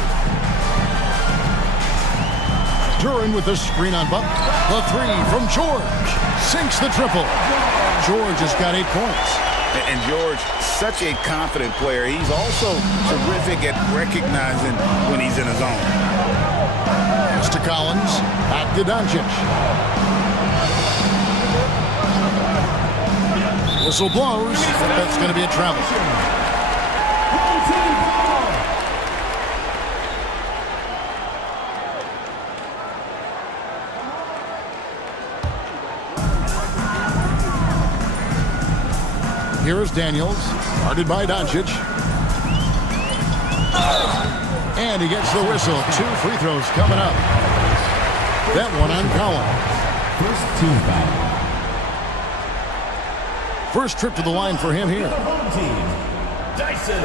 Duren with the screen on Butler. The three from George. Sinks the triple. George has got 8 points. And George, such a confident player. He's also terrific at recognizing when he's in a zone. Pass to Collins. Back to Doncic. Whistle blows. That's going to be a travel. Here is Daniels, guarded by Doncic. And he gets the whistle. 2 free throws coming up. That one on Collins. First team foul. First trip to the line for him here. Home team, Dyson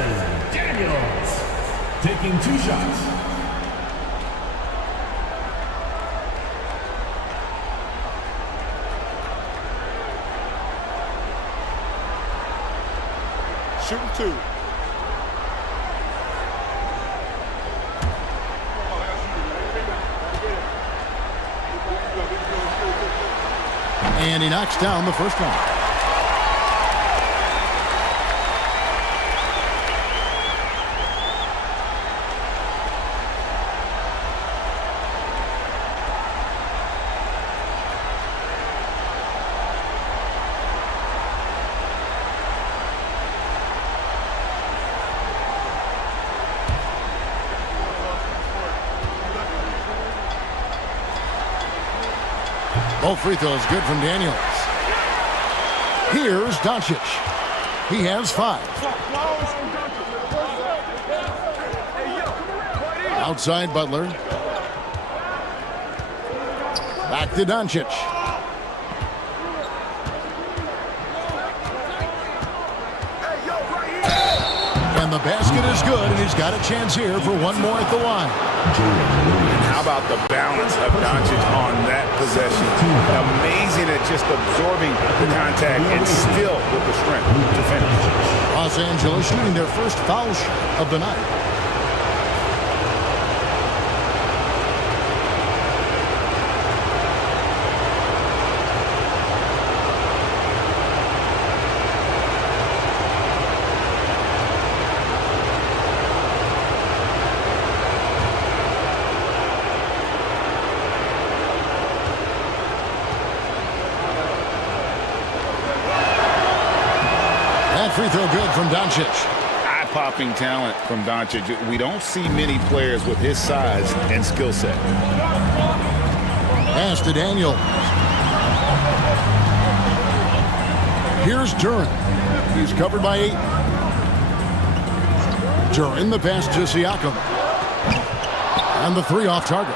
Daniels, taking 2 shots. Shooting 2. And he knocks down the first one. Both free throws good from Daniels. Here's Doncic. He has 5. Outside Butler. Back to Doncic. And the basket is good, and he's got a chance here for one more at the line. And how about the balance of Doncic on that possession? Amazing at just absorbing the contact and still with the strength to finish. Los Angeles shooting their first foul shot of the night. throw good from Doncic. Eye-popping talent from Doncic. We don't see many players with his size and skill set. Pass to Daniel. Here's Duran. He's covered by 8. Duran, the pass to Siakam. And the 3 off target.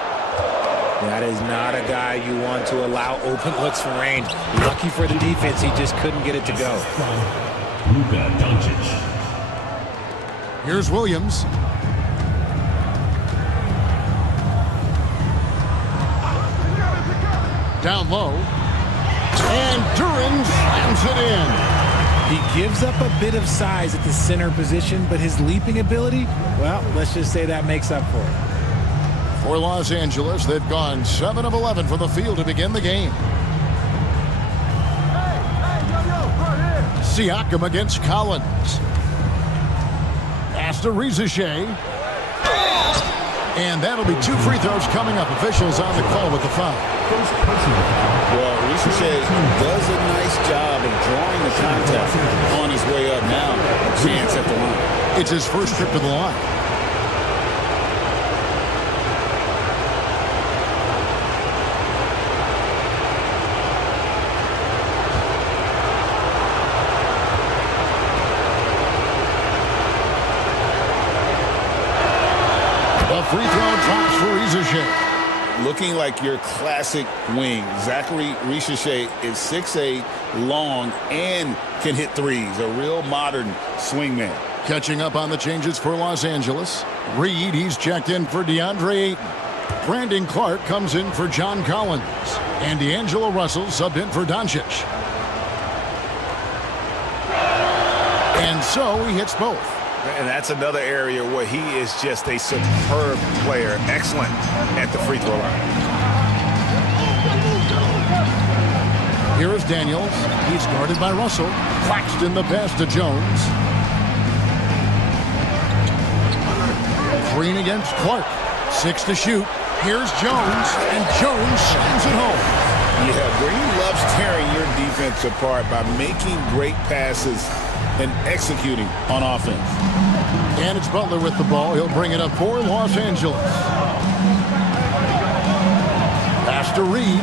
That is not a guy you want to allow open looks from range. Lucky for the defense, he just couldn't get it to go. Luka Doncic. Here's Williams. Down low. And Duran slams it in. He gives up a bit of size at the center position, but his leaping ability, well, let's just say that makes up for it. For Los Angeles, they've gone 7 of 11 from the field to begin the game. Siakam against Collins. Pass to Ricochet. And that'll be 2 free throws coming up. Officials on the call with the foul. Well, Ricochet does a nice job of drawing the contact on his way up now. A chance at the line. It's his first trip to the line. The free throw drops for Ricochet. Looking like your classic wing. Zachary Ricochet is 6'8", long, and can hit threes. A real modern swingman. Catching up on the changes for Los Angeles. Reed, he's checked in for DeAndre Ayton. Brandon Clark comes in for John Collins. And D'Angelo Russell subbed in for Doncic. And so he hits both. And that's another area where he is just a superb player. Excellent at the free throw line. Here is Daniels. He's guarded by Russell. Claxton the pass to Jones. Green against Clark. 6 to shoot. Here's Jones. And Jones slams it home. Yeah, Green loves tearing your defense apart by making great passes and executing on offense. And it's Butler with the ball. He'll bring it up for Los Angeles. Pass to Reed.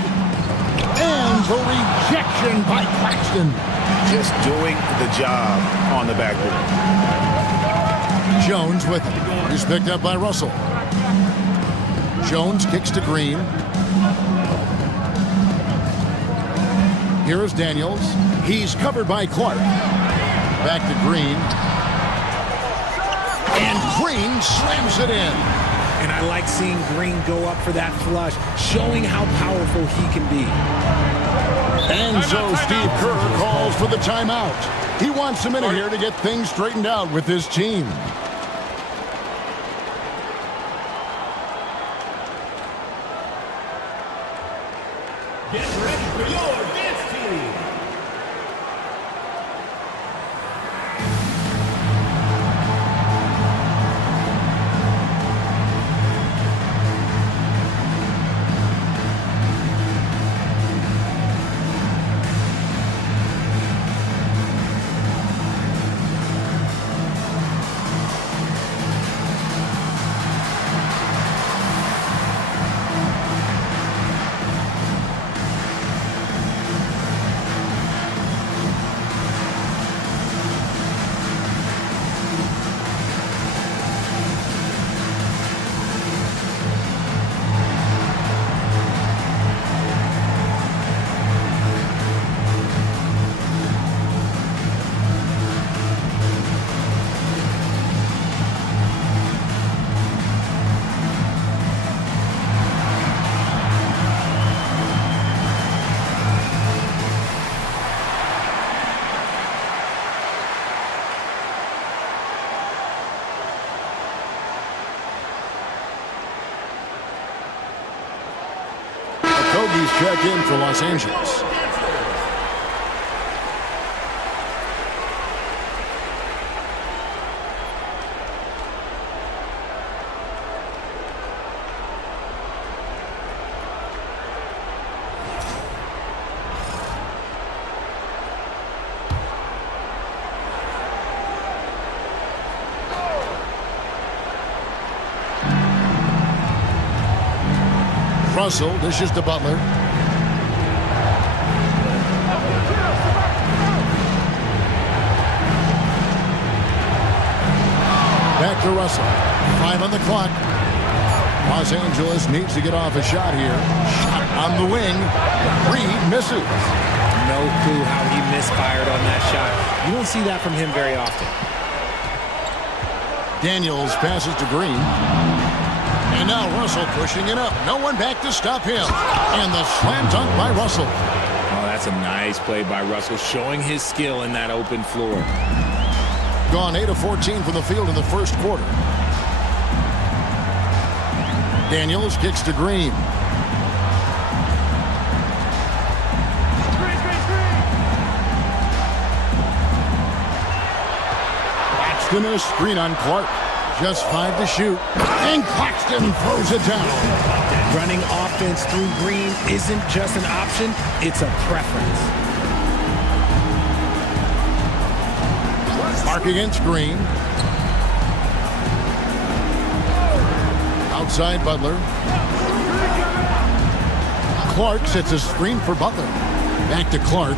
And the rejection by Claxton. Just doing the job on the backboard. Jones with it. He's picked up by Russell. Jones kicks to Green. Here is Daniels. He's covered by Clark. Back to Green. And Green slams it in. And I like seeing Green go up for that flush, showing how powerful he can be. And so Steve Kerr calls for the timeout. He wants a minute here to get things straightened out with his team. Get ready for your dance team. Kogi's checked in for Los Angeles. Russell dishes to Butler. Back to Russell. 5 on the clock. Los Angeles needs to get off a shot here. Shot on the wing. Reed misses. No clue how he misfired on that shot. You don't see that from him very often. Daniels passes to Green. And now Russell pushing it up. No one back to stop him. And the slam dunk by Russell. Oh, that's a nice play by Russell, showing his skill in that open floor. Gone 8 of 14 from the field in the first quarter. Daniels kicks to Green. Claxton a screen on Clark. Just 5 to shoot. And Claxton throws it down. Running offense through Green isn't just an option, it's a preference. Clark against Green. Outside Butler. Clark sets a screen for Butler. Back to Clark.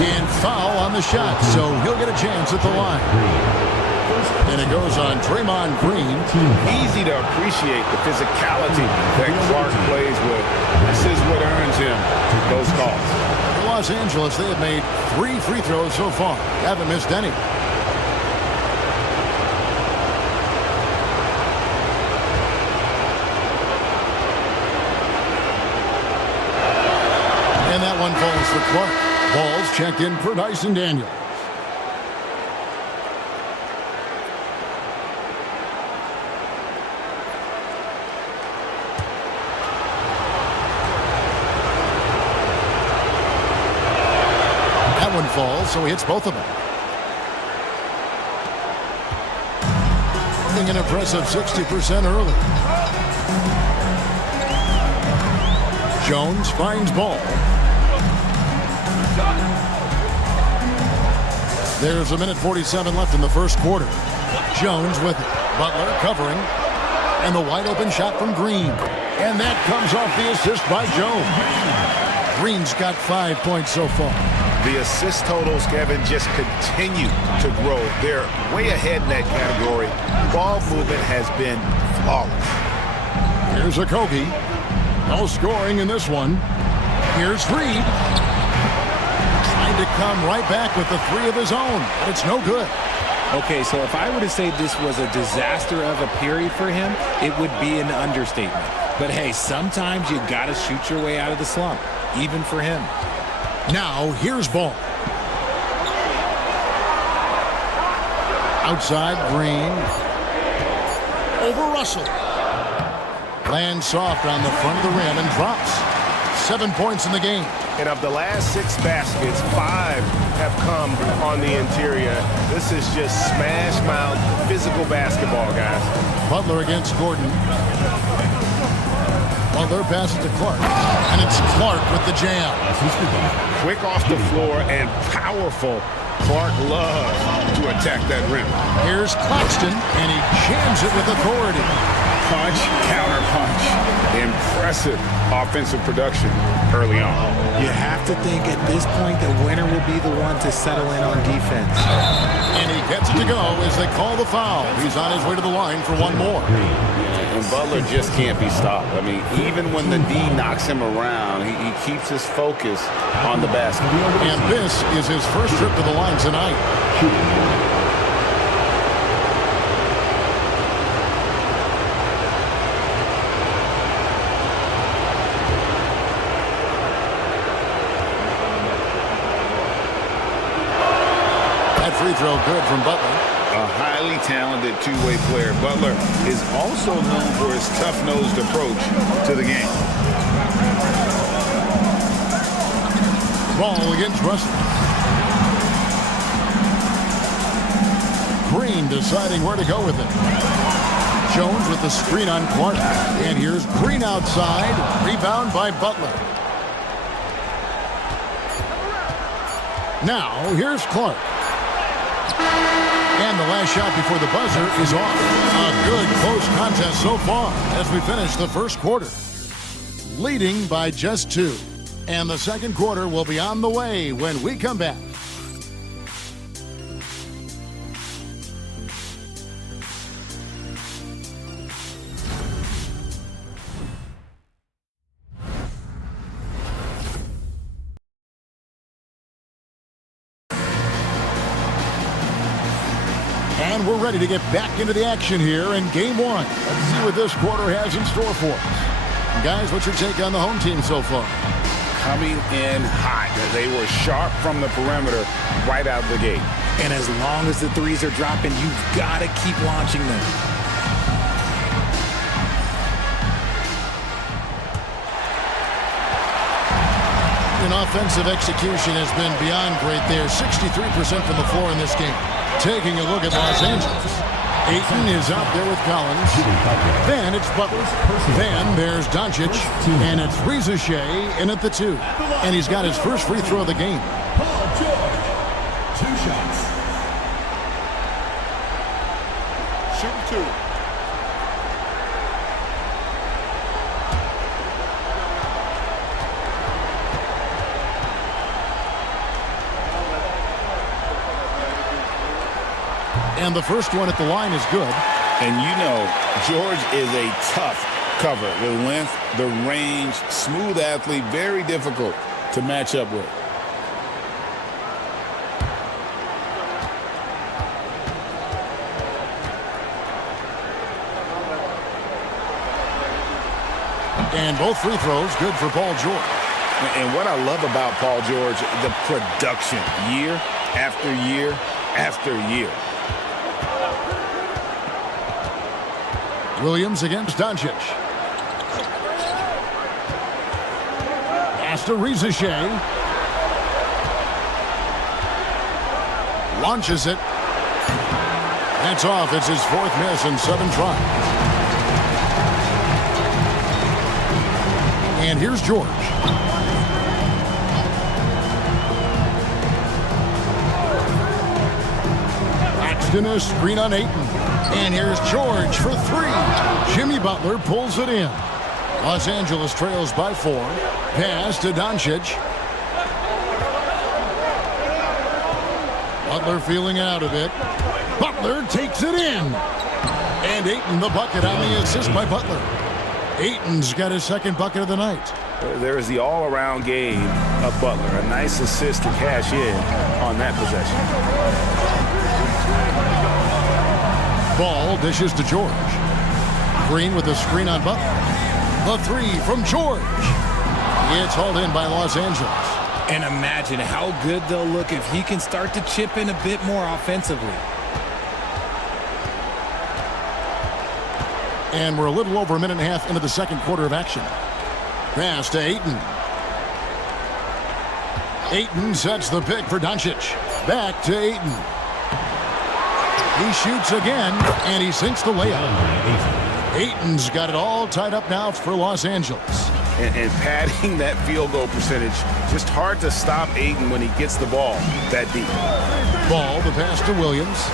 And foul on the shot, so he'll get a chance at the line. And it goes on Draymond Green. Easy to appreciate the physicality that Clark plays with. This is what earns him those calls. For Los Angeles, they have made 3 free throws so far. Haven't missed any. And that one falls for Clark. Ball's checked in for Dyson Daniels. That one falls, so he hits both of them. An impressive 60% early. Jones finds ball. There's 1:47 left in the first quarter. Jones with it. Butler covering. And the wide open shot from Green. And that comes off the assist by Jones. Green's got 5 points so far. The assist totals, Kevin, just continue to grow. They're way ahead in that category. Ball movement has been flawless. Here's Okogie. No scoring in this one. Here's Reed. Trying to come right back with the 3 of his own, but it's no good. Okay, so if I were to say this was a disaster of a period for him, it would be an understatement. But hey, sometimes you gotta shoot your way out of the slump, even for him. Now, here's ball. Outside, Green. Over Russell. Lands soft on the front of the rim and drops. 7 points in the game. And of the last 6 baskets, 5 have come on the interior. This is just smash mouth physical basketball, guys. Butler against Gordon. Butler passes to Clark. And it's Clark with the jam. Quick off the floor and powerful. Clark loves to attack that rim. Here's Claxton, and he jams it with authority. Punch, counter punch. Impressive offensive production early on. You have to think at this point the winner will be the one to settle in on defense. And he gets it to go as they call the foul. He's on his way to the line for one more. And Butler just can't be stopped. I mean, even when the D knocks him around, he keeps his focus on the basket. And this is his first trip to the line tonight. Free throw good from Butler. A highly talented two-way player. Butler is also known for his tough-nosed approach to the game. Ball against Russell. Green deciding where to go with it. Jones with the screen on Clark. And here's Green outside. Rebound by Butler. Now, here's Clark. And the last shot before the buzzer is off. A good close contest so far as we finish the first quarter. Leading by just 2. And the second quarter will be on the way when we come back. And we're ready to get back into the action here in Game 1. Let's see what this quarter has in store for us. Guys, what's your take on the home team so far? Coming in hot. They were sharp from the perimeter right out of the gate. And as long as the threes are dropping, you've got to keep launching them. An offensive execution has been beyond great there. 63% from the floor in this game. Taking a look at Los Angeles. Ayton is out there with Collins. Then it's Butler. Then there's Doncic. And it's Reza Shea in at the 2. And he's got his first free throw of the game. Paul George. 2 shots. Shooting 2. And the first one at the line is good. And you know, George is a tough cover. The length, the range, smooth athlete, very difficult to match up with. And both free throws good for Paul George. And what I love about Paul George, the production, year after year after year. Williams against Doncic. Pass to Reza Shea. Launches it. That's off. It's his 4th miss in 7 tries. And here's George. Paxton a screen on Ayton. And here's George for 3. Jimmy Butler pulls it in. Los Angeles trails by 4. Pass to Doncic. Butler feeling out of it. Butler takes it in. And Ayton the bucket on the assist by Butler. Ayton's got his 2nd bucket of the night. There is the all-around game of Butler. A nice assist to cash in on that possession. Ball dishes to George. Green with the screen on Butler. The 3 from George. It's hauled in by Los Angeles. And imagine how good they'll look if he can start to chip in a bit more offensively. And we're a little over a minute and a half into the second quarter of action. Pass to Ayton. Ayton sets the pick for Doncic. Back to Ayton. He shoots again, and he sinks the layup. Ayton's got it all tied up now for Los Angeles. And padding that field goal percentage, just hard to stop Ayton when he gets the ball that deep. Ball, the pass to Williams.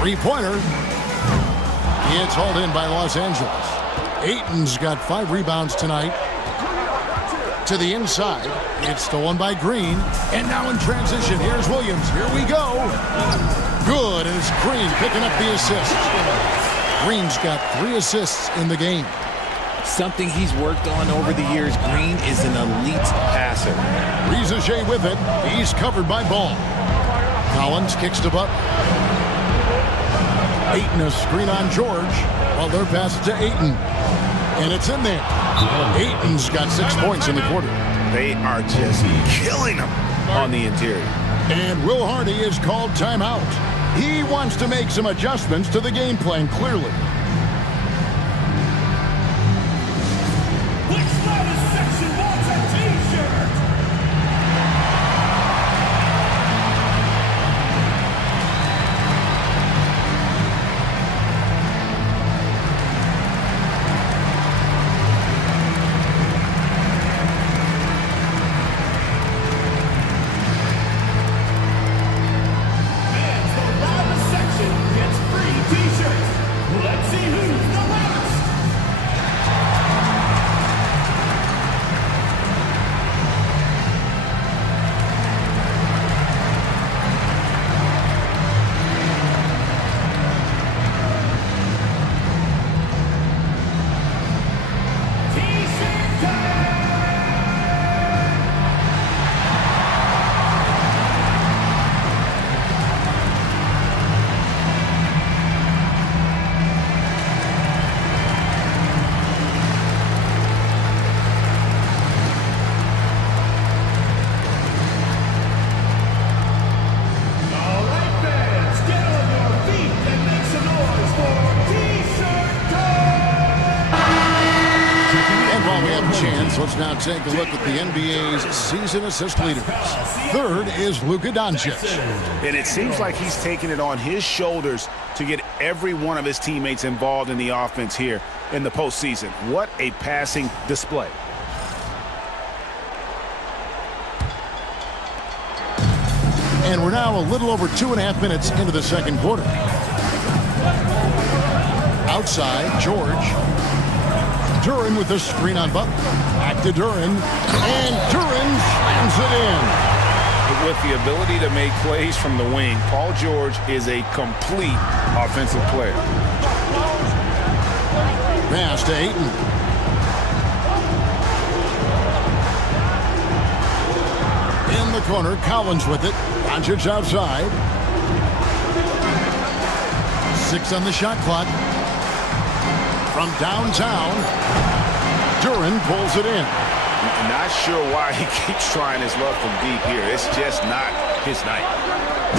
3-pointer. It's hauled in by Los Angeles. Ayton's got 5 rebounds tonight. To the inside. It's stolen by Green. And now in transition, here's Williams. Here we go. Good, and it's Green picking up the assist. Green's got 3 assists in the game. Something he's worked on over the years. Green is an elite passer. Reza Shea with it. He's covered by Ball. Collins kicks to Butler. Ayton a screen on George. Butler passes to Ayton. And it's in there. Ayton's got 6 points in the quarter. They are just killing him on the interior. And Will Hardy is called timeout. He wants to make some adjustments to the game plan, clearly. Which loudest section wants a t-shirt? let's now take a look at the NBA's season assist leaders. Third is Luka Doncic. And it seems like he's taking it on his shoulders to get every one of his teammates involved in the offense here in the postseason. What a passing display. And we're now a little over 2.5 minutes into the second quarter. Outside, George. Duren with the screen on Butler. Back to Duren. And Duren slams it in. With the ability to make plays from the wing, Paul George is a complete offensive player. Pass to Ayton. In the corner, Collins with it. Doncic outside. 6 on the shot clock. From downtown, Duren pulls it in. Not sure why he keeps trying his luck from deep here. It's just not his night.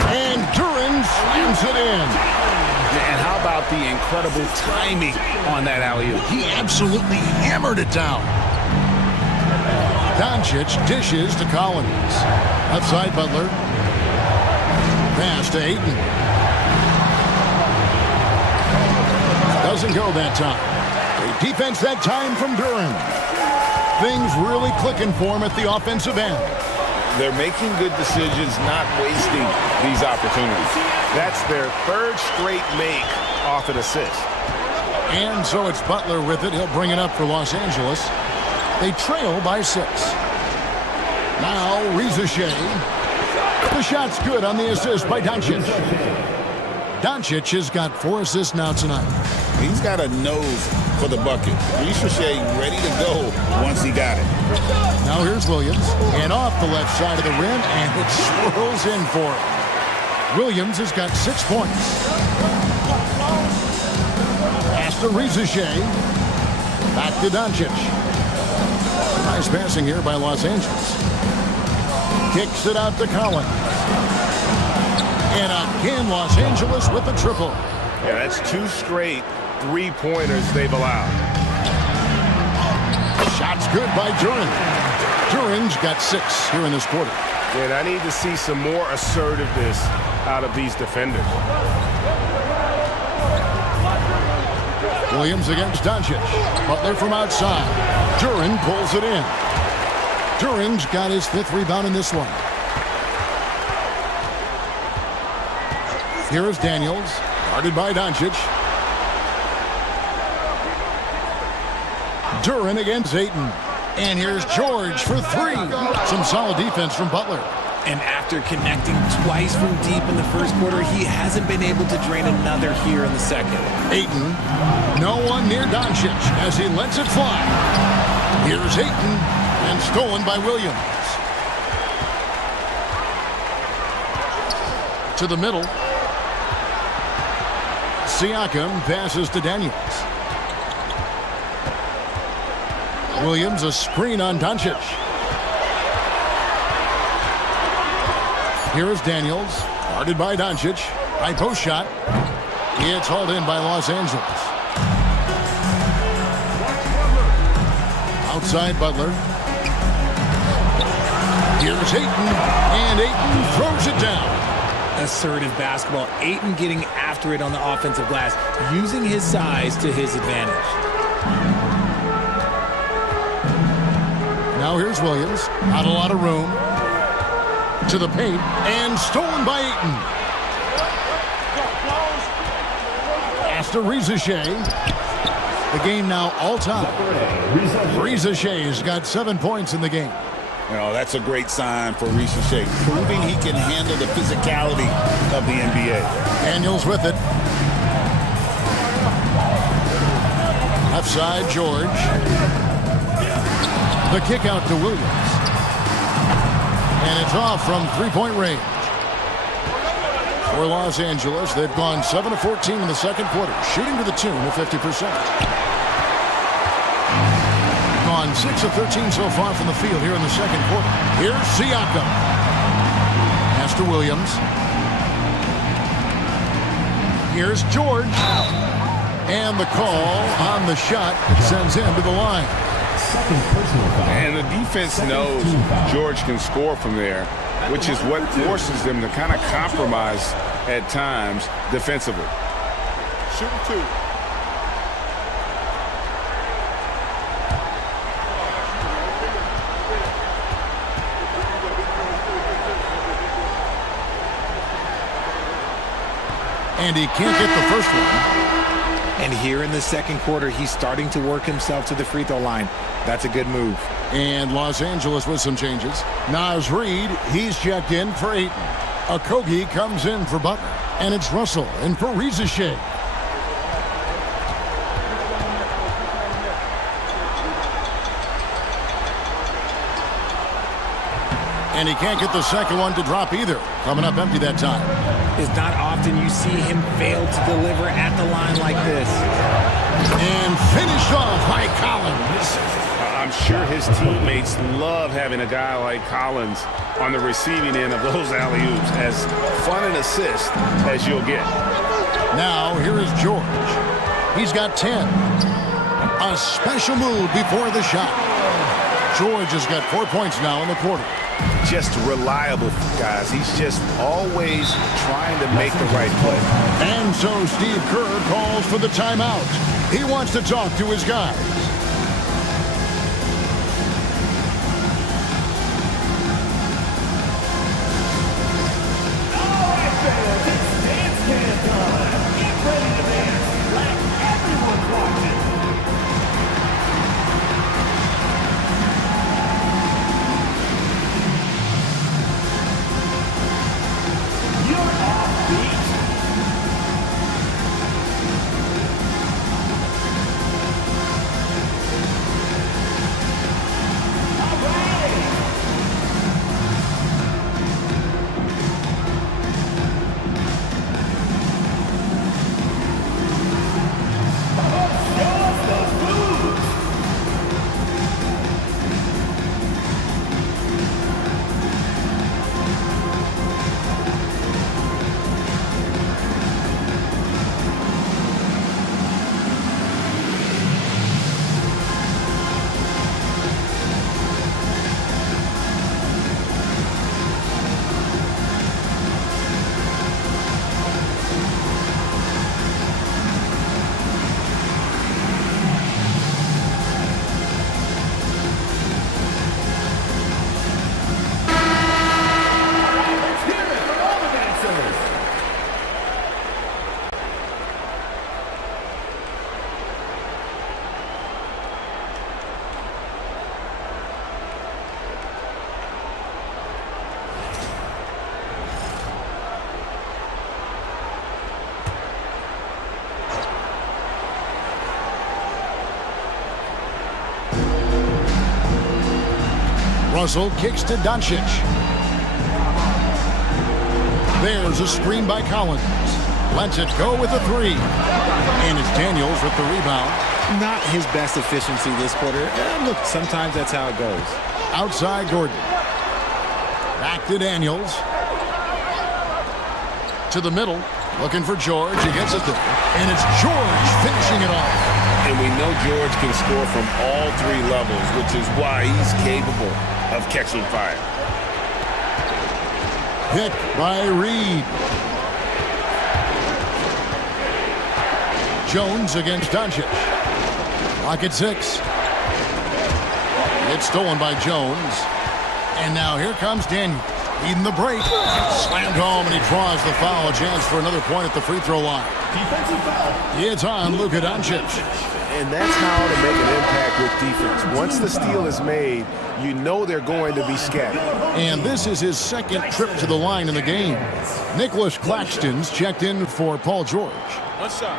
And Duren slams it in. And how about the incredible timing on that alley-oop? He absolutely hammered it down. Doncic dishes to Collins. Outside Butler. Pass to Ayton. Doesn't go that time. Great defense that time from Duren. Things really clicking for him at the offensive end. They're making good decisions, not wasting these opportunities. That's their third straight make off an assist. And so it's Butler with it. He'll bring it up for Los Angeles. They trail by 6. Now, Reza Shea. The shot's good on the assist by Doncic. Doncic has got 4 assists now tonight. He's got a nose for the bucket. Reza Shea ready to go once he got it. Now here's Williams. And off the left side of the rim, and it swirls in for him. Williams has got 6 points. Pass to Reza Shea. Back to Doncic. Nice passing here by Los Angeles. Kicks it out to Collins. And again, Los Angeles with the triple. Yeah, that's 2 straight three-pointers they've allowed. Shot's good by Duren. Duren's got 6 here in this quarter. And I need to see some more assertiveness out of these defenders. Williams against Doncic. Butler from outside. Duren pulls it in. Duren's got his 5th rebound in this one. Here is Daniels. Guarded by Doncic. Duren against Ayton. And here's George for 3. Some solid defense from Butler. And after connecting twice from deep in the first quarter, he hasn't been able to drain another here in the second. Ayton. No one near Doncic as he lets it fly. Here's Ayton. And stolen by Williams. To the middle. Siakam passes to Daniels. Williams, a screen on Doncic. Here is Daniels, guarded by Doncic. High post shot. It's hauled in by Los Angeles. Outside Butler. Here's Ayton, and Ayton throws it down. Assertive basketball. Ayton getting after it on the offensive glass, using his size to his advantage. Now here's Williams. Not a lot of room. To the paint, and stolen by Ayton. Pass to Reza Shea. The game now all-time. Reza Shea's got 7 points in the game. Oh, that's a great sign for Reza Shea, proving he can handle the physicality of the NBA. Daniels with it. Left side, George. The kick out to Williams. And it's off from 3-point range. For Los Angeles, they've gone 7 of 14 in the second quarter, shooting to the tune of 50%. Gone 6 of 13 so far from the field here in the second quarter. Here's Siakam. Pass to Williams. Here's George. And the call on the shot sends him to the line. second personal foul. And the defense knows George can score from there, which is what forces them to kind of compromise at times defensively. Shooting 2. And he can't get the first one. And here in the second quarter, he's starting to work himself to the free throw line. That's a good move. And Los Angeles with some changes. Naz Reid, he's checked in for Ayton. Okogie comes in for Butler. And it's Russell in for Rizachet. And he can't get the second one to drop either. Coming up empty that time. It's not often you see him fail to deliver at the line like this. And finished off by Collins. I'm sure his teammates love having a guy like Collins on the receiving end of those alley-oops. As fun an assist as you'll get. Now here is George. He's got 10. A special move before the shot. George has got 4 points now in the quarter. Just reliable, guys. He's just always trying to make the right play. And so Steve Kerr calls for the timeout. He wants to talk to his guys. All right, fans, it's dance can time. Get ready to dance like everyone's watching. Russell kicks to Doncic. There's a screen by Collins. Lets it go with a 3. And it's Daniels with the rebound. Not his best efficiency this quarter. Look, sometimes that's how it goes. Outside Gordon. Back to Daniels. To the middle. Looking for George. He gets it there. And it's George finishing it off. And we know George can score from all 3 levels, which is why he's capable of catching fire. Hit by Reid. Jones against Doncic. Clock at 6. It's stolen by Jones. And now here comes Daniel. Eating the break. Slammed home, and he draws the foul. A chance for another point at the free throw line. Defensive foul. It's on Luka Doncic. And that's how to make an impact with defense. Once the steal is made, you know they're going to be scattered. And this is his second trip to the line in the game. Nicholas Claxton's checked in for Paul George. One shot.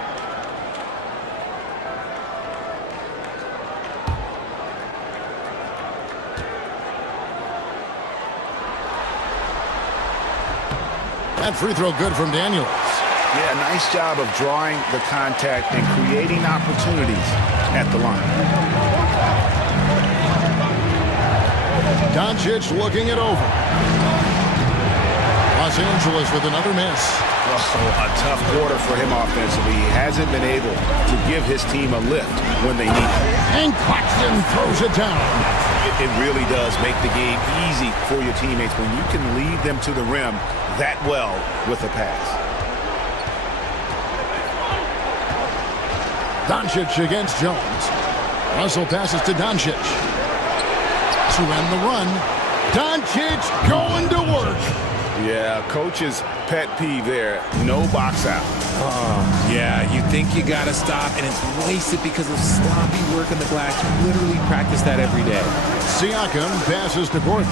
That free throw good from Daniels. Yeah, nice job of drawing the contact and creating opportunities at the line. Doncic looking it over. Los Angeles with another miss. A tough quarter for him offensively. He hasn't been able to give his team a lift when they need it. And Claxton throws it down. It really does make the game easy for your teammates when you can lead them to the rim that well with a pass. Doncic against Jones. Russell passes to Doncic. To end the run. Doncic going to work. Yeah, coach's pet peeve there. No box out. Yeah, you think you got to stop, and it's wasted because of sloppy work on the glass. You literally practice that every day. Siakam passes to Gordon.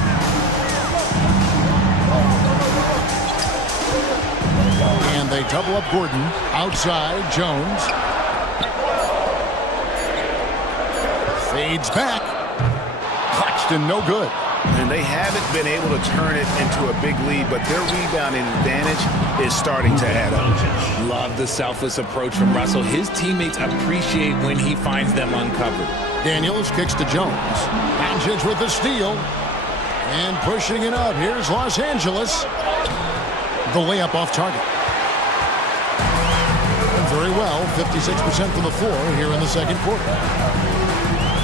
And they double up Gordon. Outside, Jones. Fades back. Claxton, no good. And they haven't been able to turn it into a big lead, but their rebounding advantage is starting to add up. Love the selfless approach from Russell. His teammates appreciate when he finds them uncovered. Daniels kicks to Jones. Doncic with the steal. And pushing it up. Here's Los Angeles. The layup off target. Very well. 56% from the floor here in the second quarter.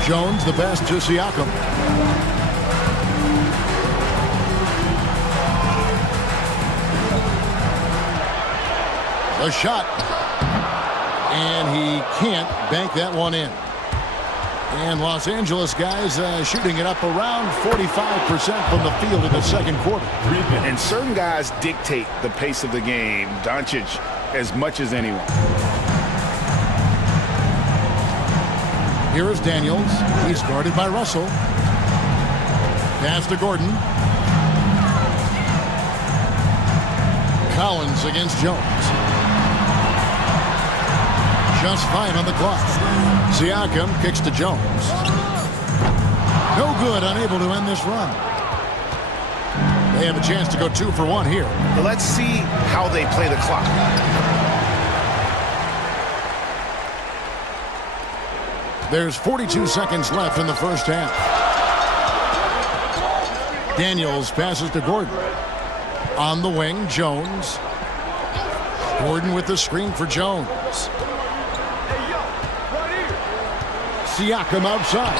Jones the pass to Siakam. The shot. And he can't bank that one in. And Los Angeles guys shooting it up around 45% from the field in the second quarter. And certain guys dictate the pace of the game. Doncic as much as anyone. Here is Daniels. He's guarded by Russell. Pass to Gordon. Collins against Jones. Just fine on the clock. Siakam kicks to Jones. No good, unable to end this run. They have a chance to go 2 for 1 here. Let's see how they play the clock. There's 42 seconds left in the first half. Daniels passes to Gordon. On the wing, Jones. Gordon with the screen for Jones. Siakam outside.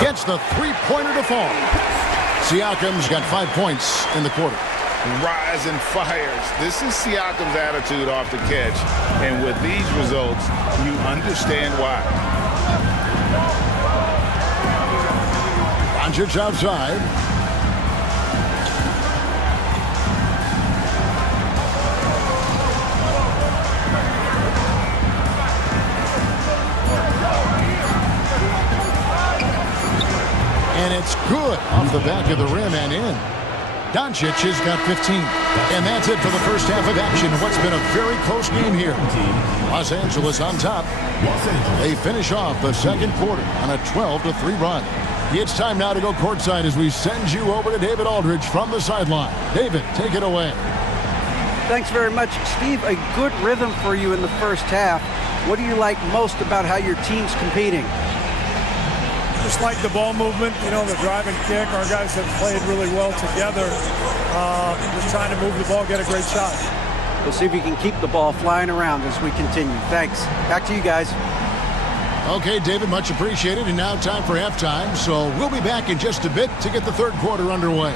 Gets the three-pointer to fall. Siakam's got 5 points in the quarter. Rise and fires. This is Siakam's attitude off the catch. And with these results, you understand why. Doncic outside. And it's good off the back of the rim and in. Doncic has got 15. And that's it for the first half of action. What's been a very close game here. Los Angeles on top. They finish off the second quarter on a 12-3 run. It's time now to go courtside as we send you over to David Aldridge from the sideline. David, take it away. Thanks very much, Steve. A good rhythm for you in the first half. What do you like most about how your team's competing? Just like the ball movement, you know, the drive and kick. Our guys have played really well together. Just trying to move the ball, get a great shot. We'll see if we can keep the ball flying around as we continue. Thanks. Back to you guys. Okay, David, much appreciated. And now time for halftime. So we'll be back in just a bit to get the third quarter underway.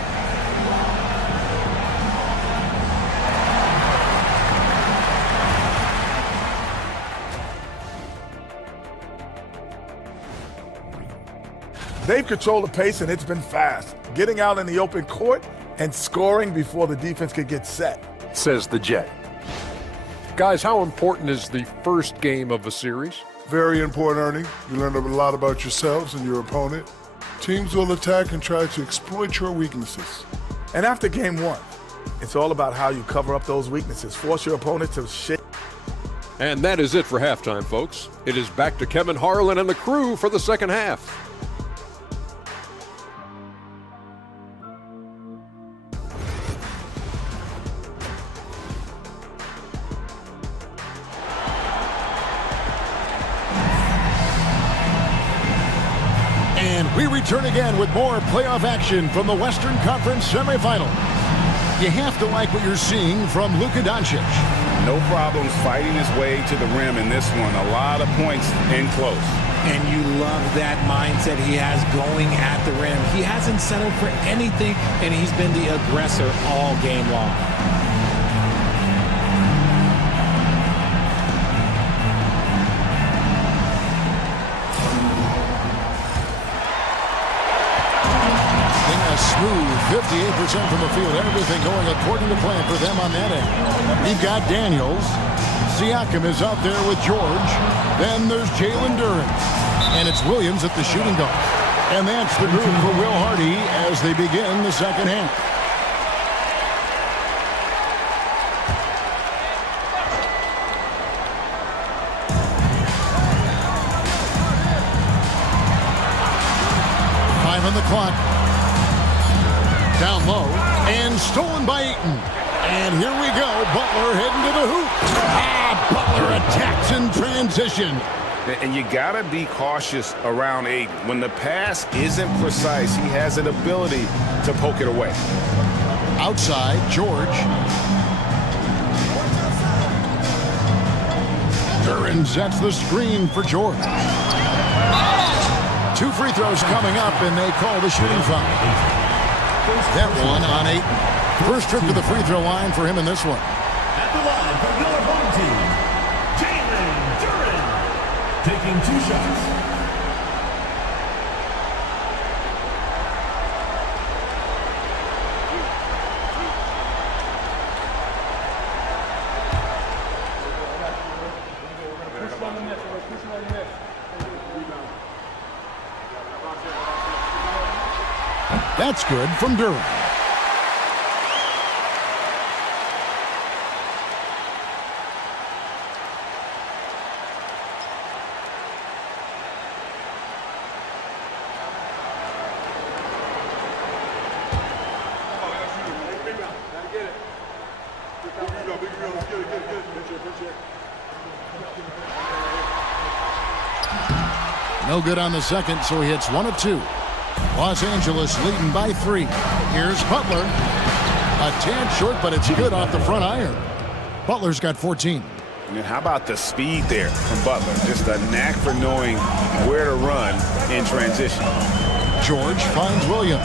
They've controlled the pace, and it's been fast. Getting out in the open court and scoring before the defense could get set. Says the Jet. Guys, how important is the first game of a series? Very important, Ernie. You learn a lot about yourselves and your opponent. Teams will attack and try to exploit your weaknesses. And after game one, it's all about how you cover up those weaknesses. Force your opponent to shake. And that is it for halftime, folks. It is back to Kevin Harlan and the crew for the second half. And we return again with more playoff action from the Western Conference semifinal. You have to like what you're seeing from Luka Doncic. No problems fighting his way to the rim in this one. A lot of points in close. And you love that mindset he has going at the rim. He hasn't settled for anything, and he's been the aggressor all game long. Smooth 58% from the field. Everything going according to plan for them on that end. You've got Daniels. Siakam is out there with George. Then there's Jalen Duren. And it's Williams at the shooting guard. And that's the group for Will Hardy as they begin the second half. Five on the clock. Down low, and stolen by Ayton. And here we go, Butler heading to the hoop. Butler attacks in transition. And you got to be cautious around Ayton. When the pass isn't precise, he has an ability to poke it away. Outside, George. Duren sets the screen for George. 2 free throws coming up, and they call the shooting foul. That one on 8. First trip to the free throw line for him in this one. At the line for your home team, Jalen Duren, taking 2 shots. That's good from Duren. No good on the second, so he hits 1 of 2. Los Angeles leading by 3. Here's Butler. A tad short, but it's good off the front iron. Butler's got 14. I mean, how about the speed there from Butler? Just a knack for knowing where to run in transition. George finds Williams.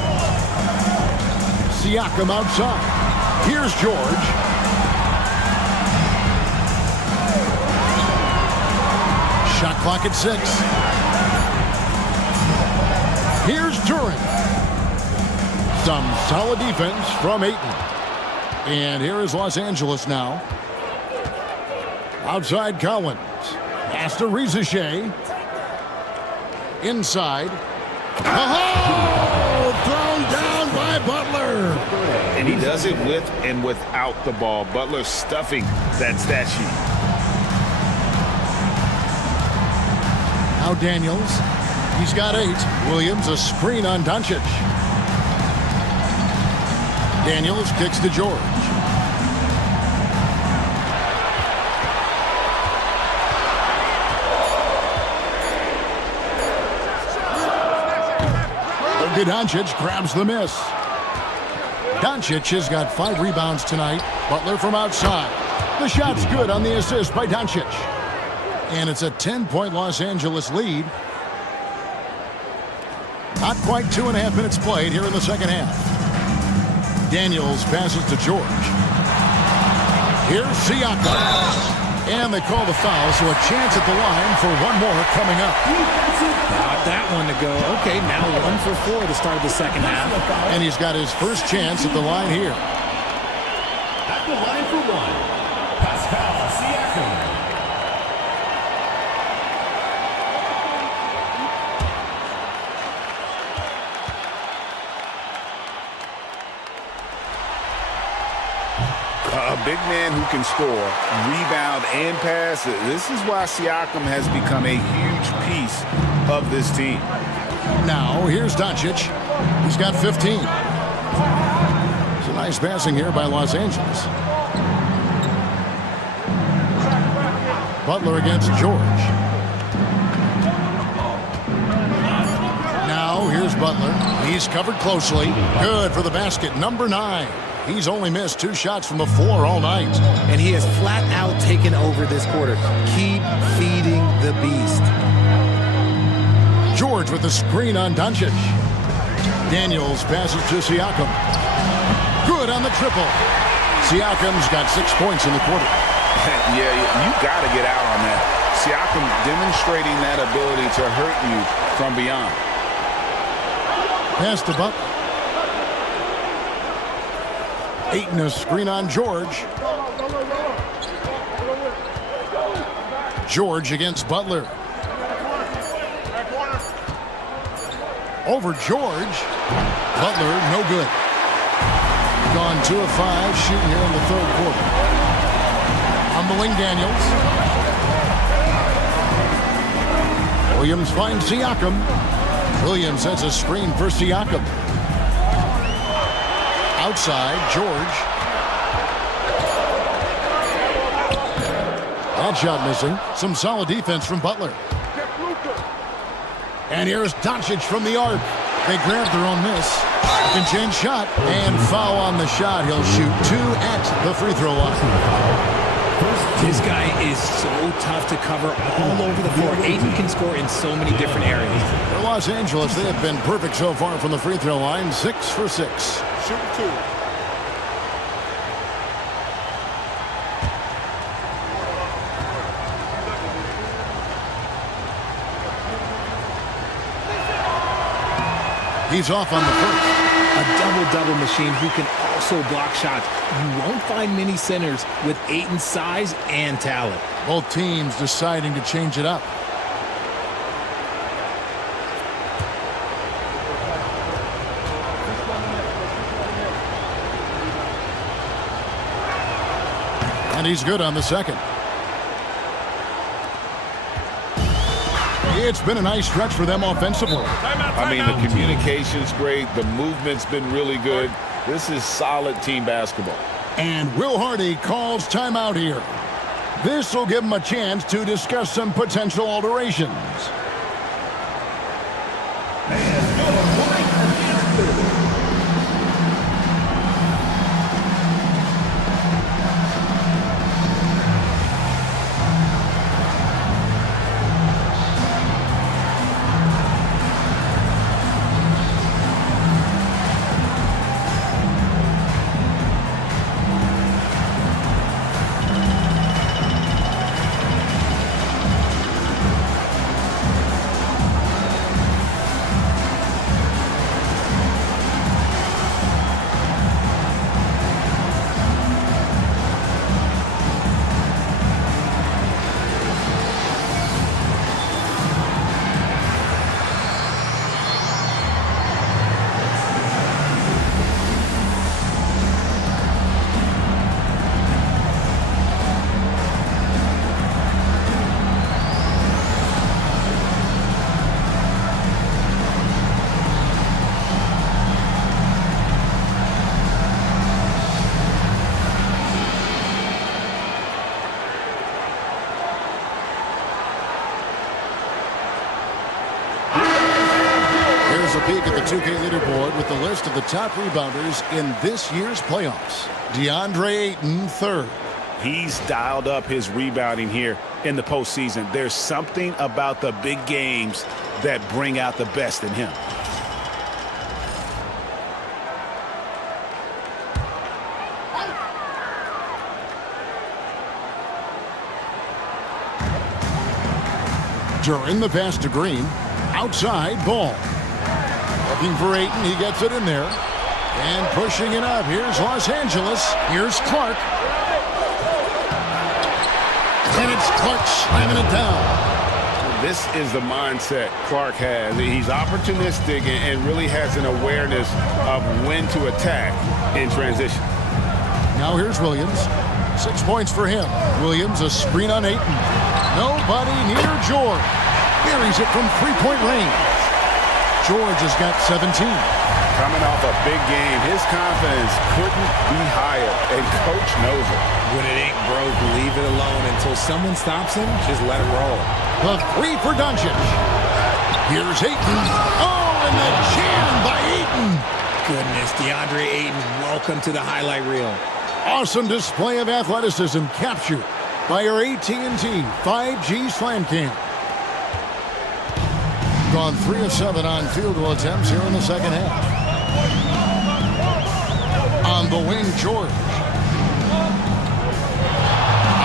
Siakam outside. Here's George. Shot clock at 6. Here's Duren. Some solid defense from Ayton. And here is Los Angeles now. Outside Collins. Pass to Rizachet. Inside. Oh! Thrown down by Butler. And he does it with and without the ball. Butler stuffing that stat sheet. Now Daniels. He's got 8. Williams a screen on Doncic. Daniels kicks to George. Doncic grabs the miss. Doncic has got 5 rebounds tonight. Butler from outside. The shot's good on the assist by Doncic. And it's a 10-point Los Angeles lead. Not quite 2.5 minutes played here in the second half. Daniels passes to George. Here's Siakam. And they call the foul, so a chance at the line for one more coming up. Got that one to go. Okay, now 1 for 4 to start the second half. And he's got his first chance at the line here. At the line for 1, Pascal Siakam. A big man who can score, rebound, and pass. This is why Siakam has become a huge piece of this team. Now, here's Doncic. He's got 15. It's a nice passing here by Los Angeles. Butler against George. Now, here's Butler. He's covered closely. Good for the basket, number 9. He's only missed 2 shots from the floor all night. And he has flat out taken over this quarter. Keep feeding the beast. George with the screen on Doncic. Daniels passes to Siakam. Good on the triple. Siakam's got 6 points in the quarter. Yeah, you got to get out on that. Siakam demonstrating that ability to hurt you from beyond. Pass to Butler. Ayton a screen on George. George against Butler. Over George. Butler, no good. Gone 2 of 5 shooting here in the third quarter. On the wing, Daniels. Williams finds Siakam. Williams has a screen for Siakam. Outside, George. That shot missing. Some solid defense from Butler. And here's Doncic from the arc. They grab their own miss. Can shot and foul on the shot. He'll shoot 2 at the free throw line. This guy is so tough to cover all over the floor. Ayton can score in so many different areas. For Los Angeles, they have been perfect so far from the free throw line. 6 for 6. Shoot 2. He's off on the first. A double-double machine who can also block shots. You won't find many centers with Ayton's size and talent. Both teams deciding to change it up. And he's good on the second. It's been a nice stretch for them offensively. I mean, the communication's great. The movement's been really good. This is solid team basketball. And Will Hardy calls timeout here. This will give him a chance to discuss some potential alterations. A peek at the 2K leaderboard with the list of the top rebounders in this year's playoffs. DeAndre Ayton, third. He's dialed up his rebounding here in the postseason. There's something about the big games that bring out the best in him. During the pass to Green, outside Ball. Looking for Ayton, he gets it in there. And pushing it up, here's Los Angeles. Here's Clark. And it's Clark slamming it down. This is the mindset Clark has. He's opportunistic and really has an awareness of when to attack in transition. Now here's Williams. 6 points for him. Williams, a screen on Ayton. Nobody near George. Buries it from three-point range. George has got 17. Coming off a big game, his confidence couldn't be higher, and Coach knows it. When it ain't broke, leave it alone until someone stops him. Just let it roll. The three for Doncic. Here's Ayton. Oh, and the jam by Ayton. goodness, DeAndre Ayton, welcome to the highlight reel. Awesome display of athleticism captured by our AT&T 5G Slam Cam. Gone 3 of 7 on field goal attempts here in the second half. On the wing, George.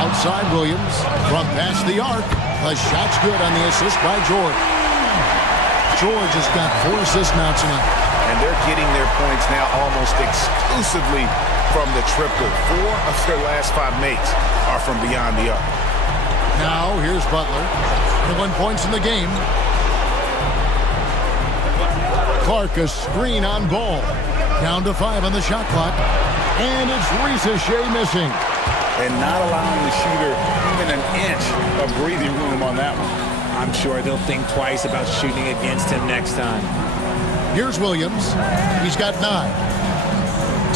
Outside Williams, from past the arc. The shot's good on the assist by George. George has got 4 assists now tonight. And they're getting their points now almost exclusively from the triple. 4 of their last 5 makes are from beyond the arc. Now, here's Butler. 1 points in the game. Clark, a screen on Ball. Down to 5 on the shot clock. And it's Shea missing. And not allowing the shooter even an inch of breathing room on that one. I'm sure they'll think twice about shooting against him next time. Here's Williams. He's got 9.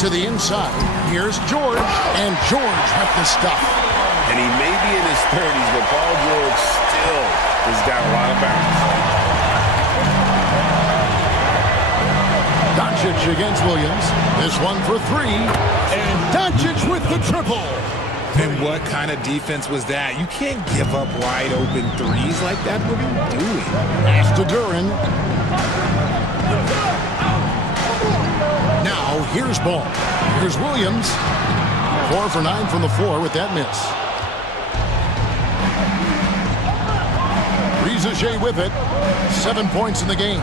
To the inside. Here's George. And George with the stuff. And he may be in his 30s, but Paul George still has got a lot of balance. Doncic against Williams. This one for 3. And Doncic with the triple. And what kind of defense was that? You can't give up wide open threes like that. What are you doing? Pass to Duren. Now, here's Ball. Here's Williams. 4 for 9 from the floor with that miss. Shea with it. 7 points in the game.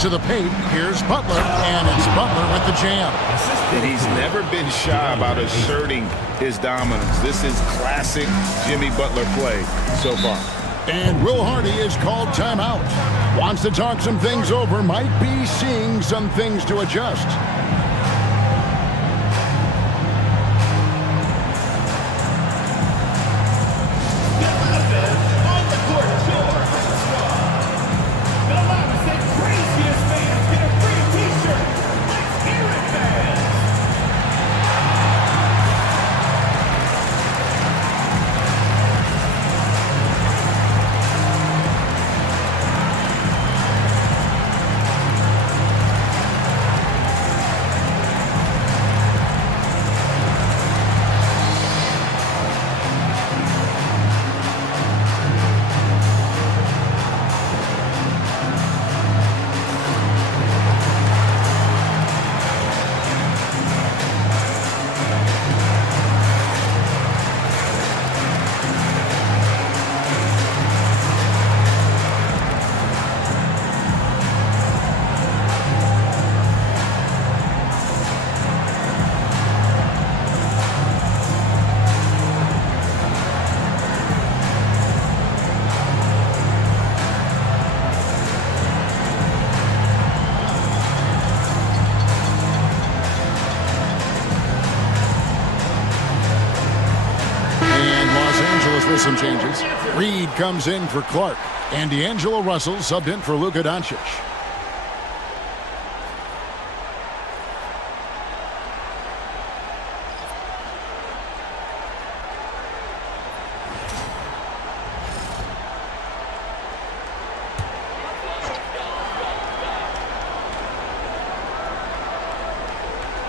To the paint, here's Butler, and it's Butler with the jam. And he's never been shy about asserting his dominance. This is classic Jimmy Butler play so far. And Will Hardy is called timeout. Wants to talk some things over, might be seeing some things to adjust. Some changes. Reed comes in for Clark, and D'Angelo Russell subbed in for Luka Doncic.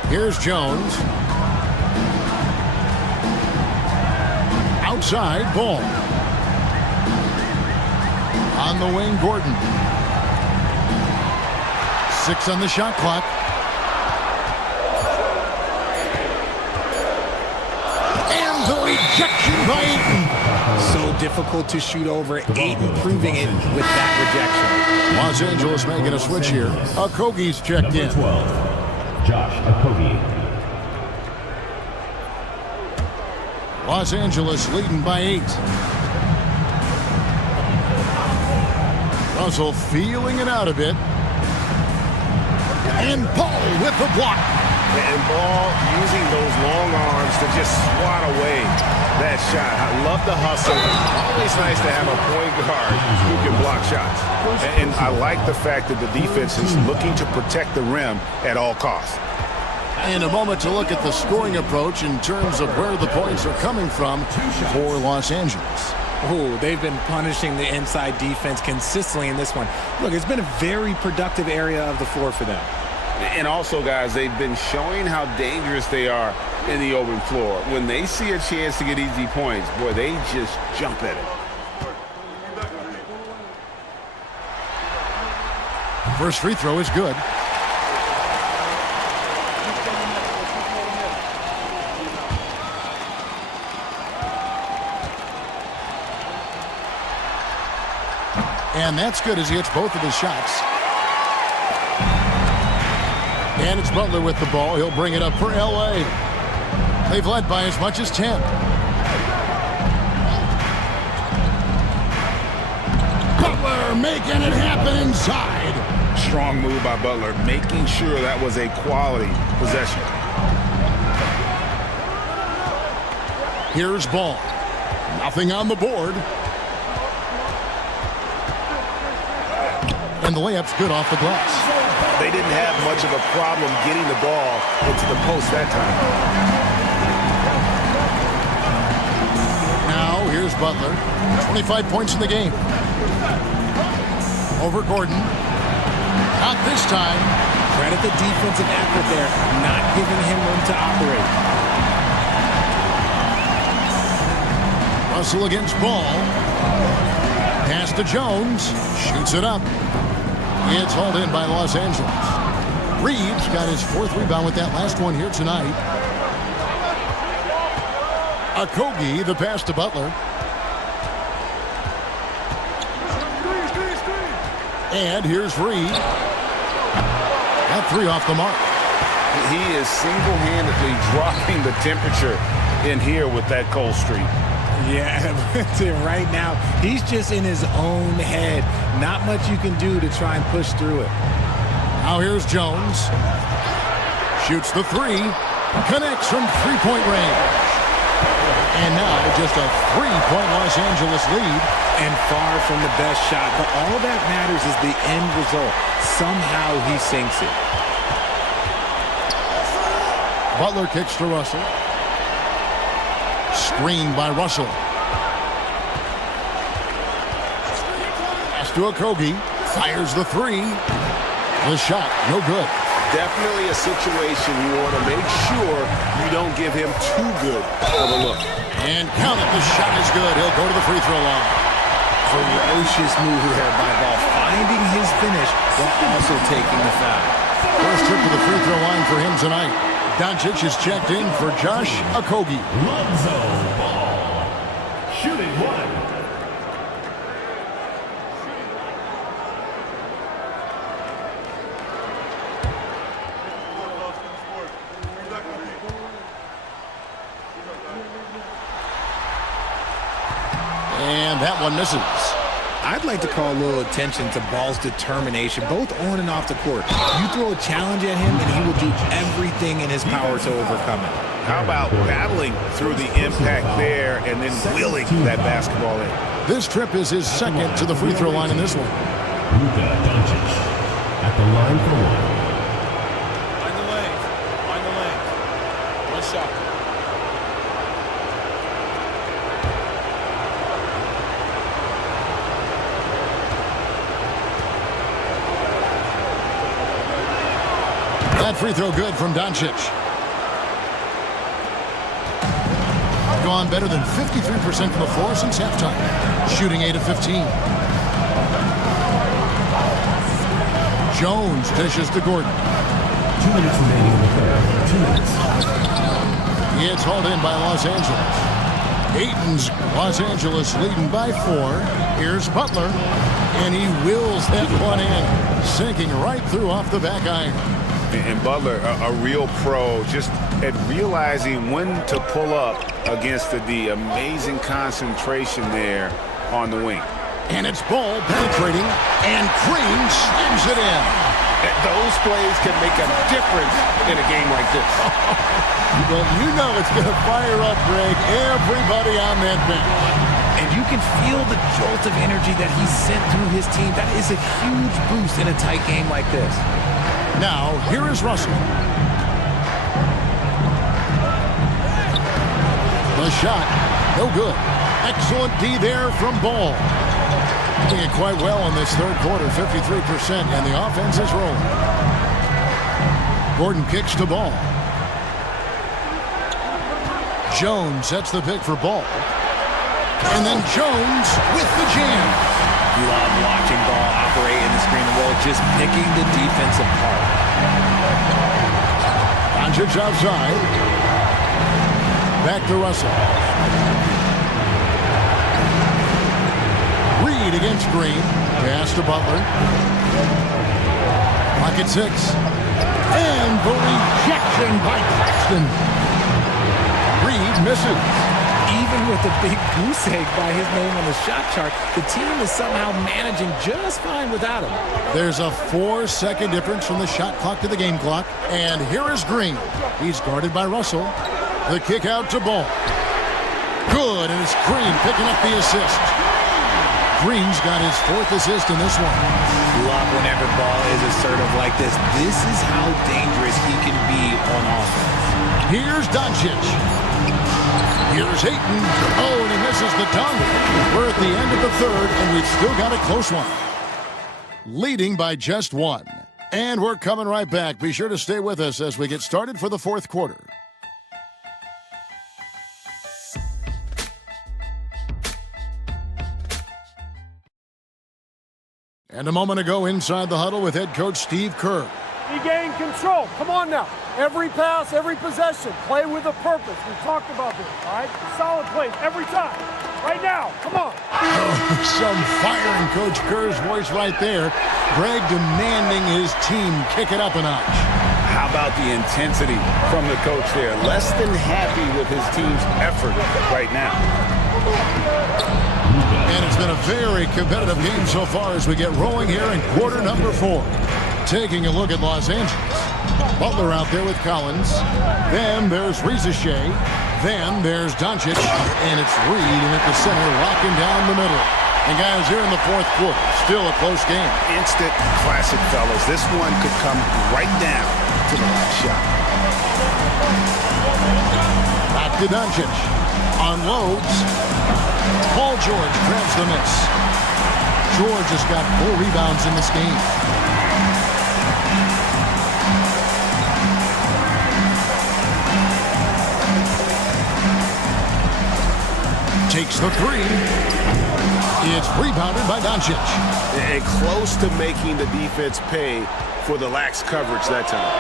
Here's Jones. Outside, Ball. On the wing, Gordon. 6 on the shot clock. And the rejection by Ayton. So difficult to shoot over. Ayton proving it with that rejection. Los Angeles making a switch here. Okogie's checked in. 12, Josh Okogie. Los Angeles leading by 8. Russell feeling it out a bit. And Paul with the block. And Ball using those long arms to just swat away that shot. I love the hustle. Always nice to have a point guard who can block shots. And I like the fact that the defense is looking to protect the rim at all costs. In a moment to look at the scoring approach in terms of where the points are coming from for Los Angeles. Oh, they've been punishing the inside defense consistently in this one. Look, it's been a very productive area of the floor for them. And also, guys, they've been showing how dangerous they are in the open floor. When they see a chance to get easy points, boy, they just jump at it. First free throw is good. And that's good as he hits both of his shots. And it's Butler with the ball. He'll bring it up for L.A. They've led by as much as 10. Butler making it happen inside. Strong move by Butler, making sure that was a quality possession. Here's Ball. Nothing on the board. And the layup's good off the glass. They didn't have much of a problem getting the ball into the post that time. Now, here's Butler. 25 points in the game. Over Gordon. Not this time. Credit the defensive effort there, not giving him room to operate. Russell against Ball. Pass to Jones. Shoots it up. It's hauled in by Los Angeles. Reeves got his fourth rebound with that last one here tonight. Okogie, the pass to Butler. And here's Reed. That three off the mark. He is single-handedly dropping the temperature in here with that cold streak. Yeah, right now, he's just in his own head. Not much you can do to try and push through it. Now here's Jones. Shoots the three. Connects from three-point range. And now just a three-point Los Angeles lead. And far from the best shot, but all that matters is the end result. Somehow he sinks it. Butler kicks to Russell. Screened by Russell. Pass to Okogie. Fires the three. The shot, no good. Definitely a situation you want to make sure you don't give him too good of a look. And count it, the shot is good. He'll go to the free throw line. Ferocious move there by Ball, finding his finish while also taking the foul. First trip to the free throw line for him tonight. Doncic is checked in for Josh Okogie. Lonzo Ball, shooting one. And that one misses. I'd like to call a little attention to Ball's determination, both on and off the court. You throw a challenge at him, and he will do everything in his power to overcome it. How about battling through the impact there and then willing that basketball in? This trip is his second to the free throw line in this one. Luka Doncic at the line for one. Find the lane. Find the lane. One shot. That free throw good from Doncic. Gone better than 53% from the floor since halftime. Shooting 8 of 15. Jones dishes to Gordon. 2 minutes remaining in the third. 2 minutes. It's hauled in by Los Angeles. Ayton's Los Angeles leading by 4. Here's Butler. And he wills that one in. Sinking right through off the back iron. And Butler, a real pro, just at realizing when to pull up against the amazing concentration there on the wing. And it's Ball penetrating, and Green slams it in. Those plays can make a difference in a game like this. Well, you know it's going to fire up, Greg, everybody on that bench. And you can feel the jolt of energy that he sent through his team. That is a huge boost in a tight game like this. Now, here is Russell. The shot, no good. Excellent D there from Ball. Doing it quite well in this third quarter, 53%, and the offense is rolling. Gordon kicks to Ball. Jones sets the pick for Ball. And then Jones with the jam. Love watching Ball operate in the screen and roll, just picking the defense apart. Doncic outside. Back to Russell. Reed against Green. Pass to Butler. Clock at 6. And the rejection by Claxton. Reed misses. Even with the big goose egg by his name on the shot chart, the team is somehow managing just fine without him. There's a 4-second difference from the shot clock to the game clock. And here is Green. He's guarded by Russell. The kick out to Ball. Good, and it's Green picking up the assist. Green's got his 4th assist in this one. Love whenever Ball is assertive like this. This is how dangerous he can be on offense. Here's Doncic. Here's Ayton. Oh, and he misses the dunk. We're at the end of the third, and we've still got a close one. Leading by just 1. And we're coming right back. Be sure to stay with us as we get started for the fourth quarter. And a moment ago inside the huddle with head coach Steve Kerr. He gained control. Come on now. Every pass, every possession. Play with a purpose. We talked about this, all right? Solid plays every time. Right now. Come on. Oh, some fire in Coach Kerr's voice right there. Greg demanding his team kick it up a notch. How about the intensity from the coach there? Less than happy with his team's effort right now. And it's been a very competitive game so far as we get rolling here in quarter number 4. Taking a look at Los Angeles. Butler out there with Collins. Then there's Rizachet. Then there's Doncic. And it's Reed in at the center, locking down the middle. And guys, here in the fourth quarter, still a close game. Instant classic, fellas. This one could come right down to the last shot. Back to Doncic. Unloads. Paul George grabs the miss. George has got 4 rebounds in this game. Takes the 3. It's rebounded by Doncic. And close to making the defense pay for the lax coverage that time.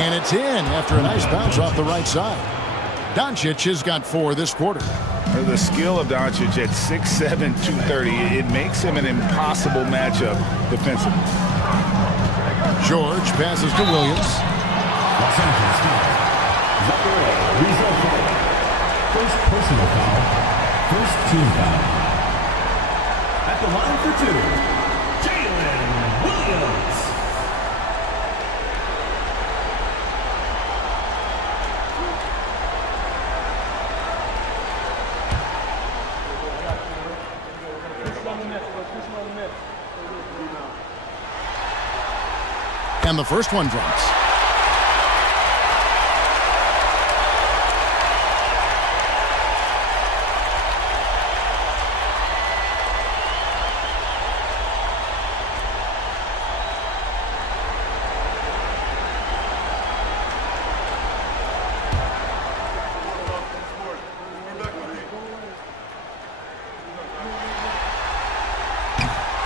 And it's in after a nice bounce off the right side. Doncic has got 4 this quarter. The skill of Doncic at 6'7", 230, it makes him an impossible matchup defensively. George passes to Williams. Los Angeles foul. Zachary, first personal foul. First team foul. At the line for 2, Jalen Williams. And the first one drops.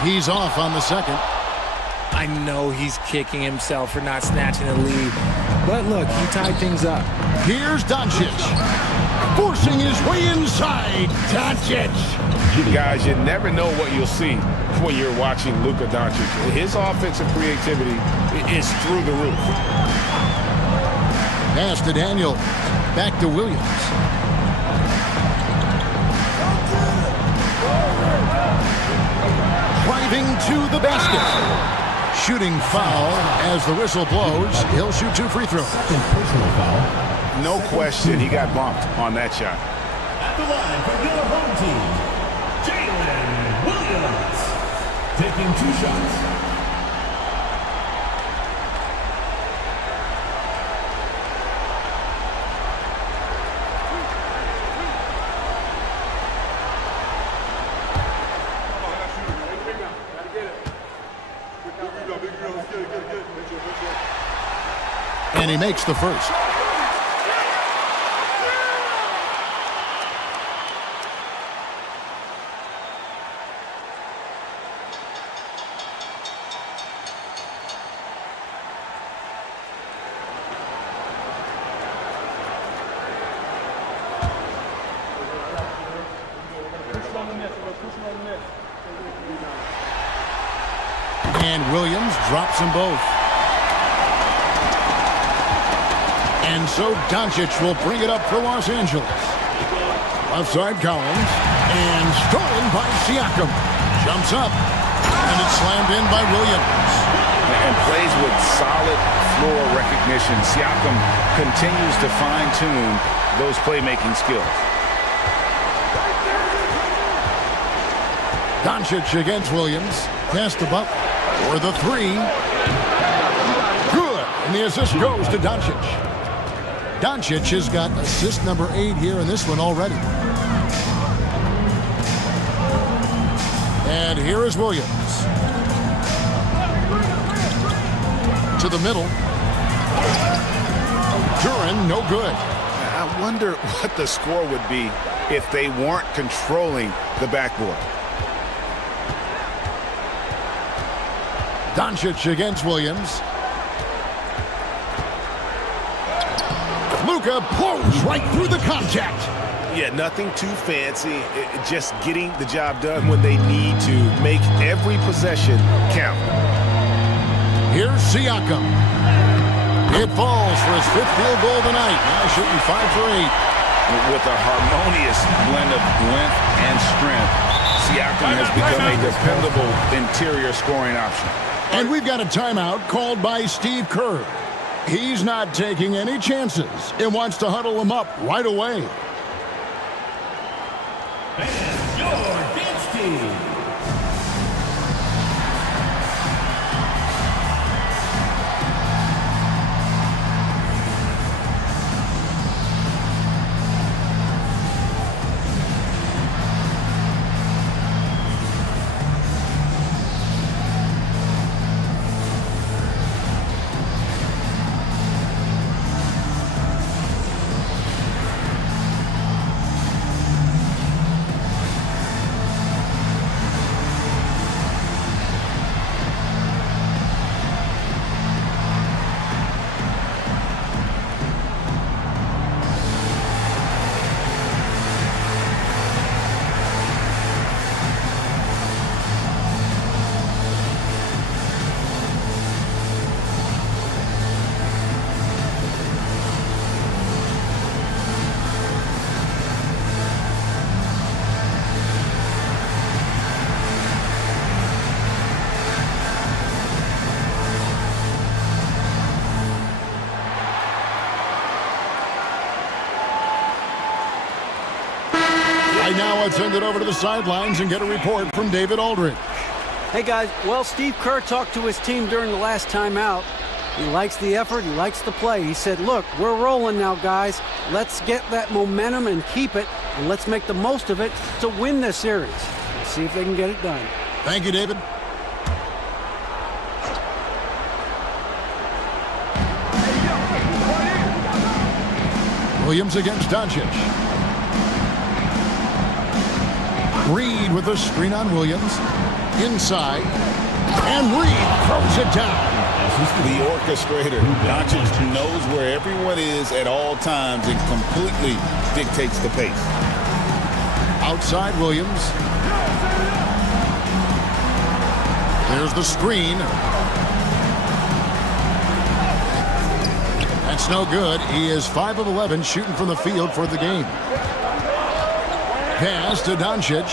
He's off on the second. I know he's kicking himself for not snatching the lead. But look, he tied things up. Here's Doncic. Forcing his way inside. Doncic. Guys, you never know what you'll see when you're watching Luka Doncic. His offensive creativity is through the roof. Pass to Daniel. Back to Williams. Driving to the basket. Shooting foul as the whistle blows. He'll shoot 2 free throws. Personal foul. No question, he got bumped on that shot. At the line for your home team, Jalen Williams. Taking 2 shots. And he makes the first. And Williams drops them both. And so Doncic will bring it up for Los Angeles. Left side Collins. And stolen by Siakam. Jumps up. And it's slammed in by Williams. And plays with solid floor recognition. Siakam continues to fine-tune those playmaking skills. Doncic against Williams. Pass the buck. For the three. Good. And the assist goes to Doncic. Doncic has got assist number 8 here in this one already. And here is Williams. To the middle. Duran, no good. I wonder what the score would be if they weren't controlling the backboard. Doncic against Williams. Luka blows right through the contact. Yeah, nothing too fancy. Just getting the job done when they need to. Make every possession count. Here's Siakam. It falls for his 5th field goal of the night. Now shooting 5 for 8. With a harmonious blend of length and strength, Siakam has become a dependable interior scoring option. And we've got a timeout called by Steve Kerr. He's not taking any chances and wants to huddle him up right away. And your bench team. Now let's send it over to the sidelines and get a report from David Aldridge. Hey guys, well, Steve Kerr talked to his team during the last timeout. He likes the effort, he likes the play. He said, look, we're rolling now, guys. Let's get that momentum and keep it, and let's make the most of it to win this series. Let's see if they can get it done. Thank you, David. Williams against Doncic. Reed with a screen on Williams. Inside. And Reed throws it down. The orchestrator. Doncic knows where everyone is at all times and completely dictates the pace. Outside Williams. There's the screen. That's no good. He is 5 of 11 shooting from the field for the game. Pass to Doncic.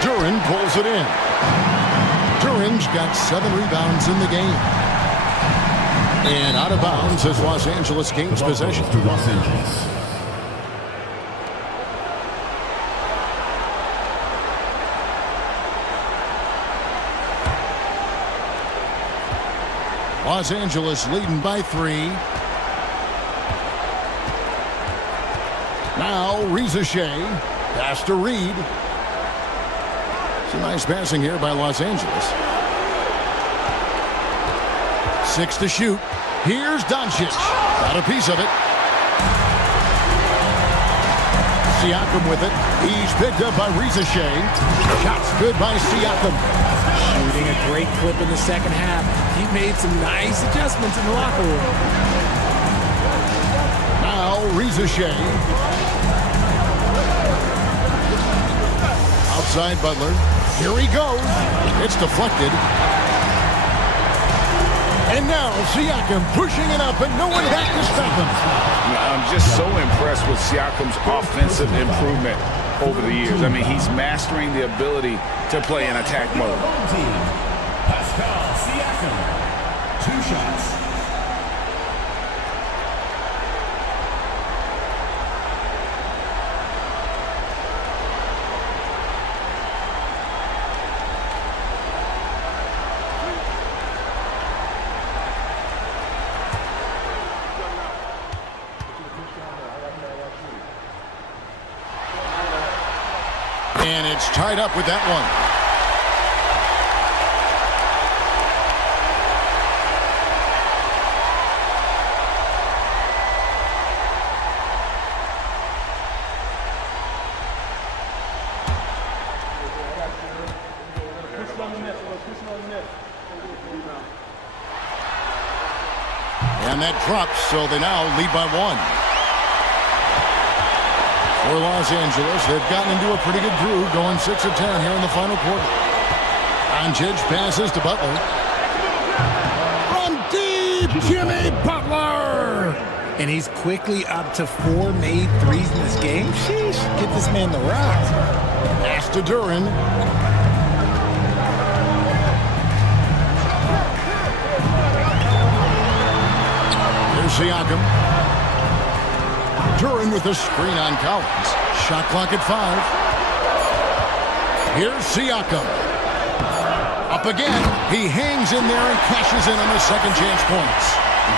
Duran pulls it in. Duran's got 7 rebounds in the game. And out of bounds as Los Angeles gains possession. To Los Angeles. Los Angeles leading by 3. Now, Reza Shea. Pass to Reed. Some nice passing here by Los Angeles. 6 to shoot. Here's Doncic. Got a piece of it. Siakam with it. He's picked up by Reza Shea. Shots good by Siakam. Shooting a great clip in the second half. He made some nice adjustments in the locker room. Now Reza Shea. Outside Butler. Here he goes. It's deflected. And now Siakam pushing it up, and no one back to stop him. I'm just so impressed with Siakam's offensive improvement over the years. I mean, he's mastering the ability to play in attack mode. Pascal Siakam, 2 shots. And it's tied up with that one. And that drops, so they now lead by 1. For Los Angeles, they've gotten into a pretty good groove, going 6 of 10 here in the final quarter. Doncic passes to Butler. From deep, Jimmy Butler! And he's quickly up to 4 made threes in this game. Sheesh, get this man the rock. Pass to Duran. Here's Siakam. Duran with the screen on Collins. Shot clock at 5. Here's Siakam. Up again. He hangs in there and cashes in on the second chance points.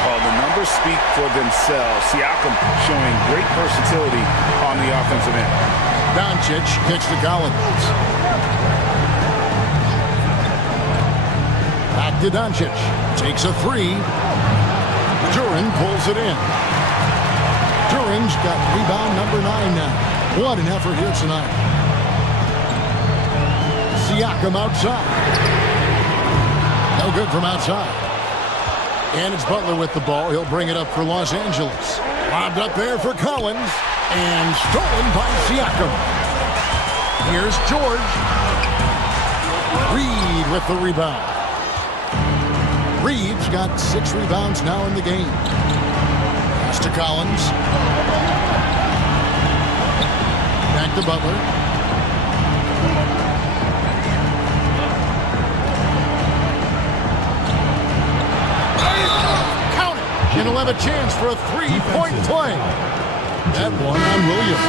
Well, the numbers speak for themselves. Siakam showing great versatility on the offensive end. Doncic kicks to Collins. Back to Doncic. Takes a 3. Duran pulls it in. Duran's got rebound number 9 now. What an effort here tonight. Siakam outside. No good from outside. And it's Butler with the ball. He'll bring it up for Los Angeles. Lobbed up there for Collins. And stolen by Siakam. Here's George. Reed with the rebound. Reed's got 6 rebounds now in the game. Pass to Collins. Back to Butler. Count it. And he'll have a chance for a 3-point play. That one on Williams.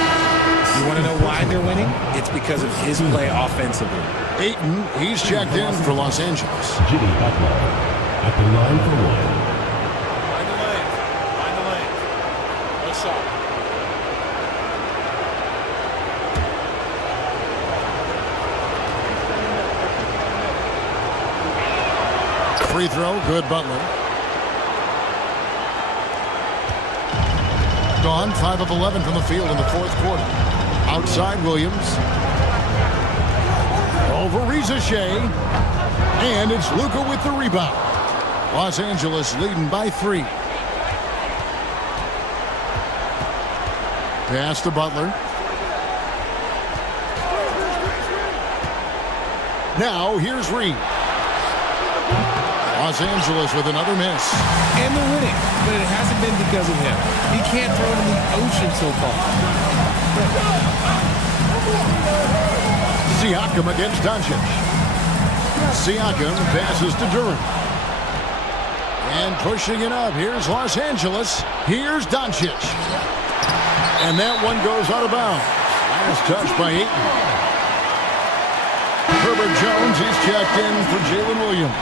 You want to know why they're winning? It's because of his play offensively. Ayton, he's checked in for Los Angeles. Jimmy Butler at the line for 1. Find the lane. Find the lane. One shot. Free throw, good Butler. Gone, 5 of 11 from the field in the fourth quarter. Outside Williams. Over Reza Shea. And it's Luka with the rebound. Los Angeles leading by 3. Pass to Butler. Now here's Reed. Los Angeles with another miss. And they're winning, but it hasn't been because of him. He can't throw it in the ocean so far. Siakam against Doncic. Siakam passes to Duran. And pushing it up. Here's Los Angeles. Here's Doncic. And that one goes out of bounds. Last touch by Ayton. Herbert Jones, he's checked in for Jalen Williams.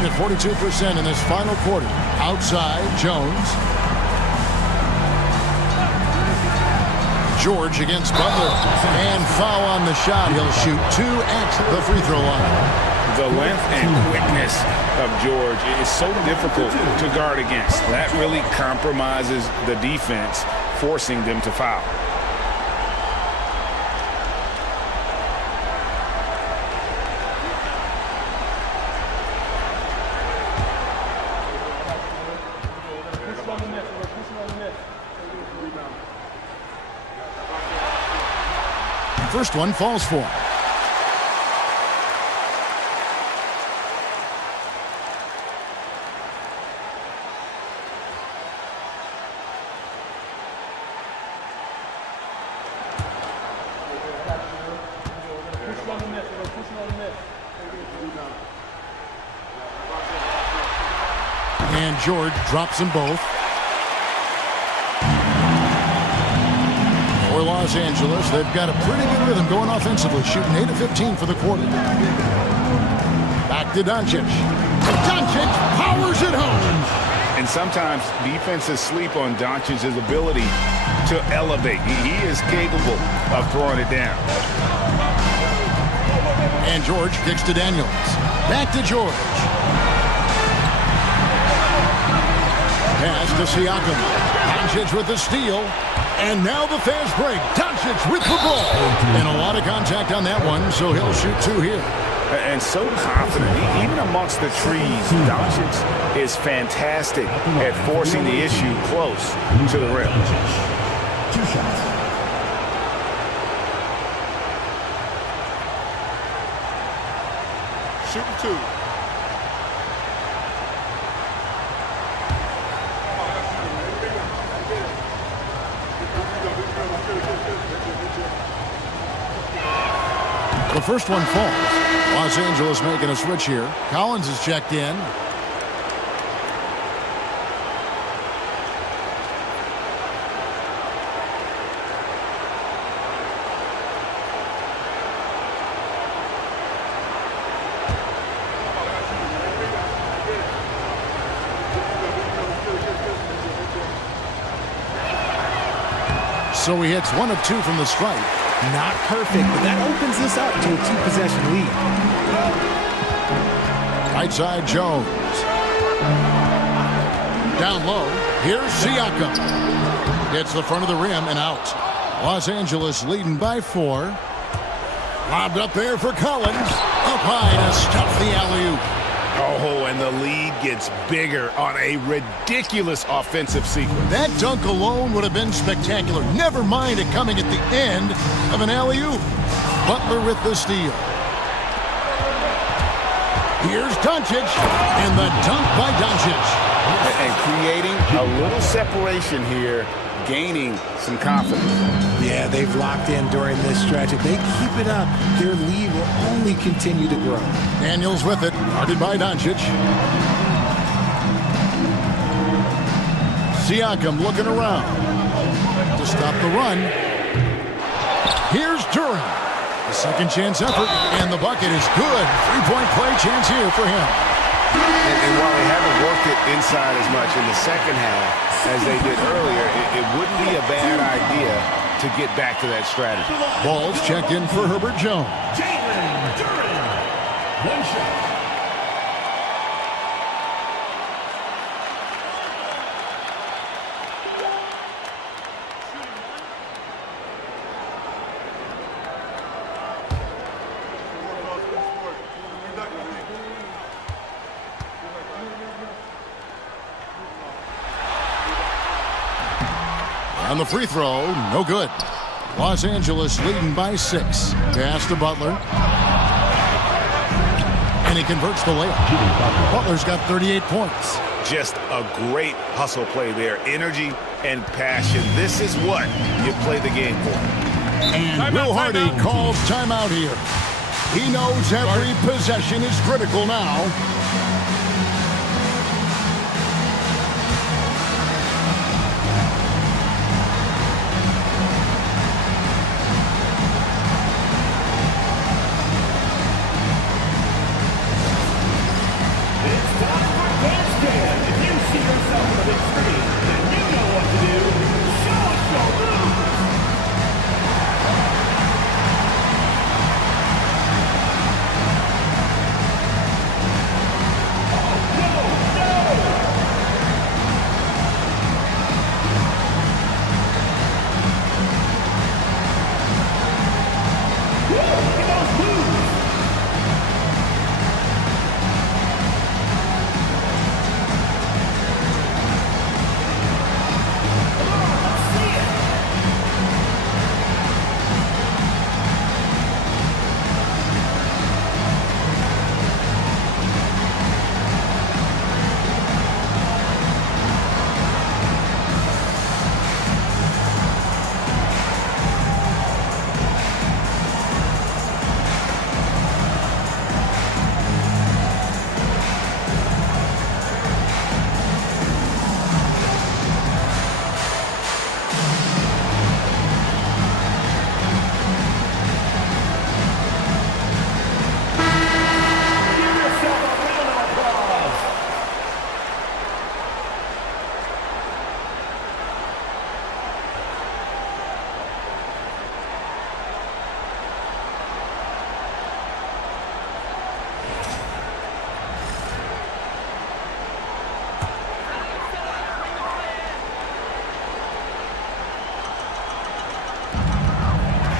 At 42% in this final quarter. Outside, Jones. George against Butler. And foul on the shot. He'll shoot 2 at the free throw line. The length and quickness of George is so difficult to guard against. That really compromises the defense, forcing them to foul. First one falls for him. And George drops them both. For Los Angeles, they've got a pretty good rhythm going offensively, shooting 8 of 15 for the quarter. Back to Doncic. Doncic powers it home. And sometimes defenses sleep on Doncic's ability to elevate. He is capable of throwing it down. And George kicks to Daniels. Back to George. Pass to Siakam. Doncic with the steal. And now the fast break. Doncic with the ball. And a lot of contact on that one, so he'll shoot 2 here. And so confident, even amongst the trees, Doncic is fantastic at forcing the issue close to the rim. 2 shots. Shooting 2. The first one falls. Los Angeles making a switch here. Collins is checked in. So he hits 1 of 2 from the stripe. Not perfect, but that opens this up to a 2-possession lead. Right side, Jones. Down low. Here's Siakam. Hits the front of the rim and out. Los Angeles leading by 4. Lobbed up there for Collins. Up high to stuff the alley-oop. Oh, and the lead gets bigger on a ridiculous offensive sequence. That dunk alone would have been spectacular. Never mind it coming at the end of an alley-oop. Butler with the steal. Here's Doncic, and the dunk by Doncic. And creating a little separation here, gaining some confidence. Yeah, they've locked in during this stretch. If they keep it up, their lead will only continue to grow. Daniels with it, guarded by Doncic. Siakam looking around to stop the run. Here's Duran. A second chance effort, and the bucket is good. 3-point play chance here for him. And while they haven't worked it inside as much in the second half as they did earlier, it wouldn't be a bad idea to get back to that strategy. Ball's checked in for Herbert Jones. Jalen Duran. 1 shot. On the free throw, no good. Los Angeles leading by 6. Pass to Butler. And he converts the layup. Butler's got 38 points. Just a great hustle play there. Energy and passion. This is what you play the game for. And Will Hardy calls timeout here. He knows every possession is critical now.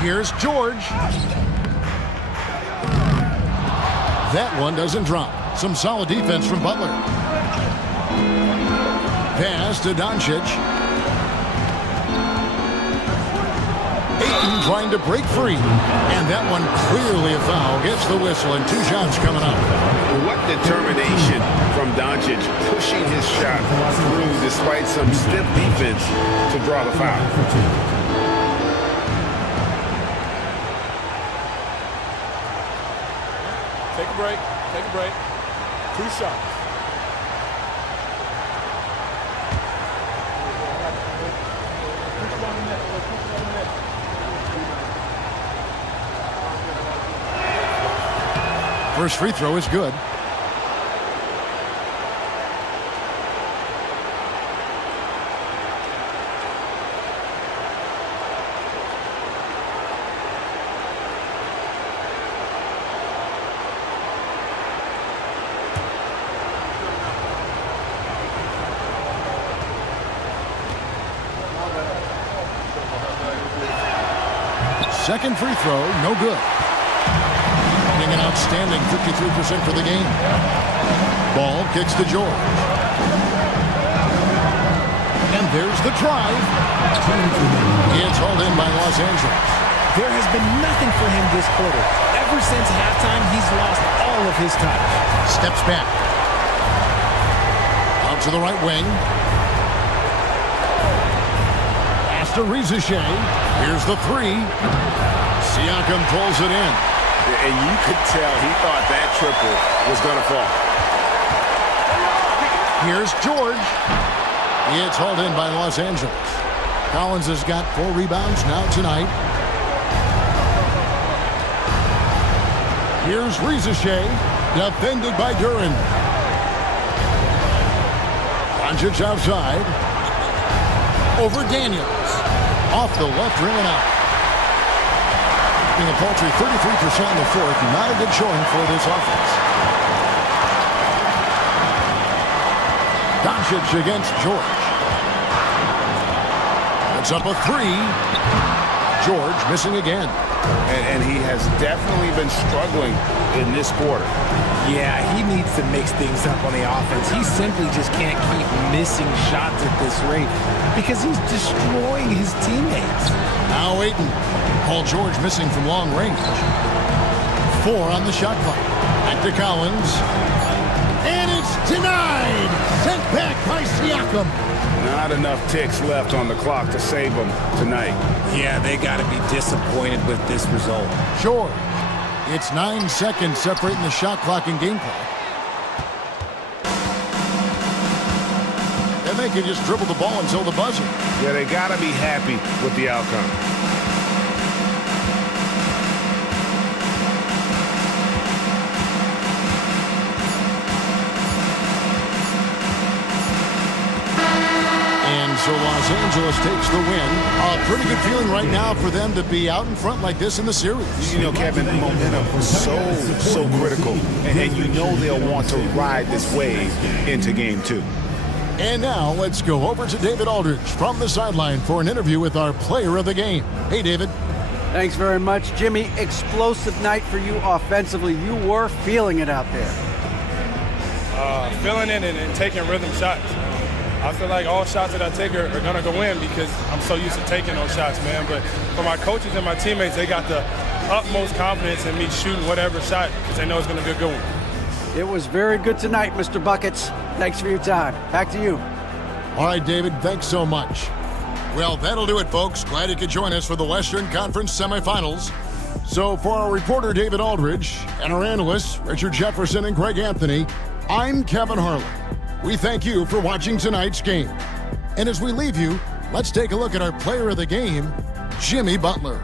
Here's George. That one doesn't drop. Some solid defense from Butler. Pass to Doncic. Ayton trying to break free. And that one clearly a foul. Gets the whistle and 2 shots coming up. What determination from Doncic, pushing his shot through despite some stiff defense to draw the foul. Take a break. Take a break. 2 shots. First free throw is good. Second free throw, no good. Getting an outstanding 53% for the game. Ball kicks to George. And there's the drive. It's hauled in by Los Angeles. There has been nothing for him this quarter. Ever since halftime, he's lost all of his touch. Steps back. Out to the right wing. Pass to Rizichet. Here's the 3. Siakam pulls it in. And you could tell he thought that triple was going to fall. Here's George. It's hauled in by Los Angeles. Collins has got 4 rebounds now tonight. Here's Rizichet, defended by Duran. Doncic outside. Over Daniels. Off the left rim and out. A paltry 33% in the fourth. Not a good showing for this offense. Doncic against George. It's up a 3. George missing again. And he has definitely been struggling in this quarter. Yeah, he needs to mix things up on the offense. He simply just can't keep missing shots at this rate because he's destroying his teammates. Now Ayton. Paul George missing from long range. 4 on the shot clock. Back to Collins. And it's denied. Sent back by Siakam. Not enough ticks left on the clock to save them tonight. Yeah, they got to be disappointed with this result. George. It's 9 seconds separating the shot clock and game clock. And they can just dribble the ball until the buzzer. Yeah, they got to be happy with the outcome. So Los Angeles takes the win. A pretty good feeling right now for them to be out in front like this in the series. You know, Kevin, momentum is so critical. And you know they'll want to ride this wave into game 2. And now let's go over to David Aldridge from the sideline for an interview with our player of the game. Hey, David. Thanks very much, Jimmy. Explosive night for you offensively. You were feeling it out there. Feeling it and taking rhythm shots. I feel like all shots that I take are going to go in because I'm so used to taking those shots, man. But for my coaches and my teammates, they got the utmost confidence in me shooting whatever shot because they know it's going to be a good one. It was very good tonight, Mr. Buckets. Thanks for your time. Back to you. All right, David, thanks so much. Well, that'll do it, folks. Glad you could join us for the Western Conference semifinals. So for our reporter, David Aldridge, and our analysts, Richard Jefferson and Greg Anthony, I'm Kevin Harlan. We thank you for watching tonight's game. And as we leave you, let's take a look at our player of the game, Jimmy Butler.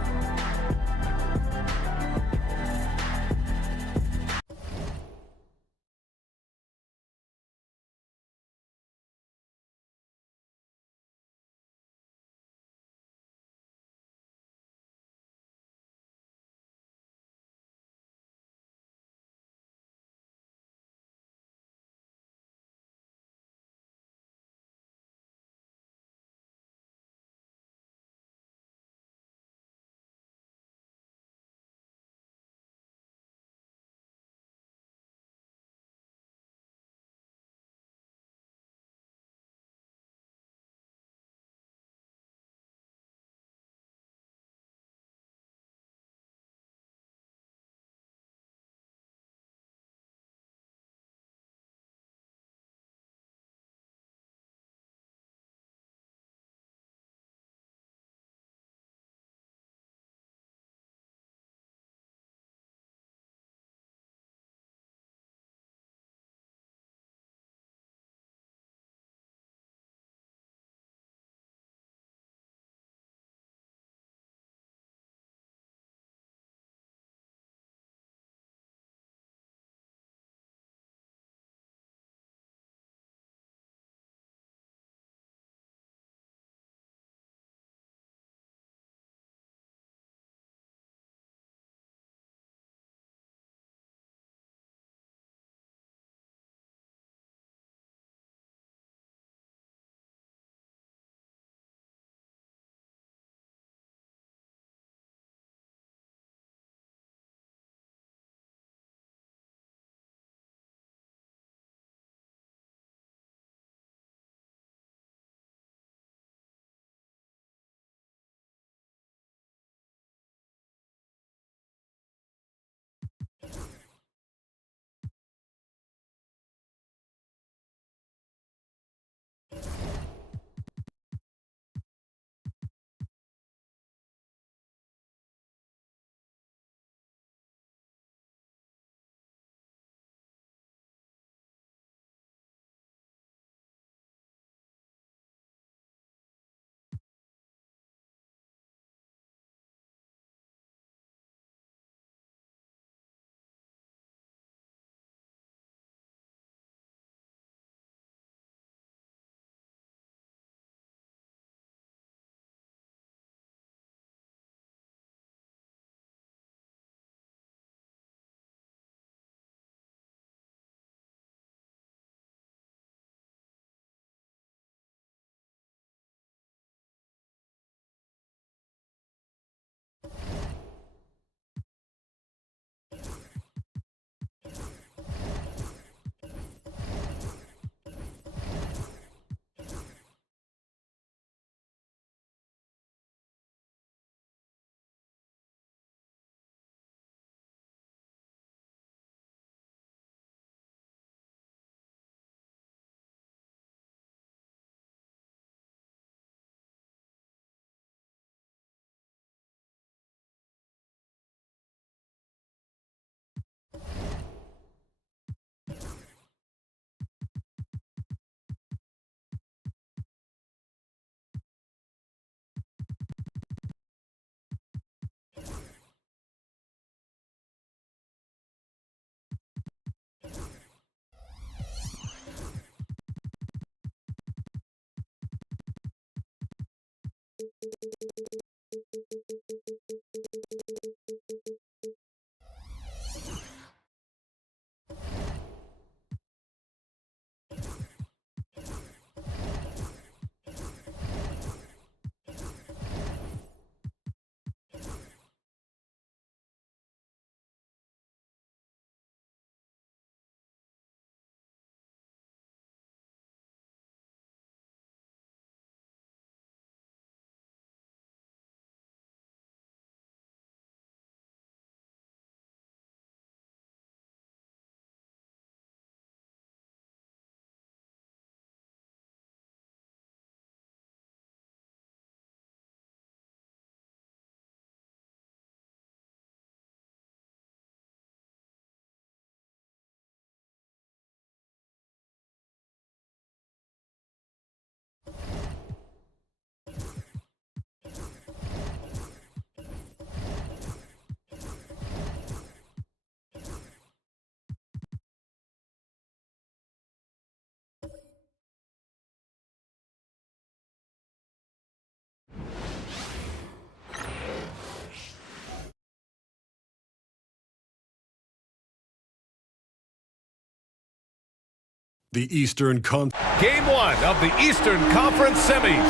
The Eastern Game 1 of the Eastern Conference semis.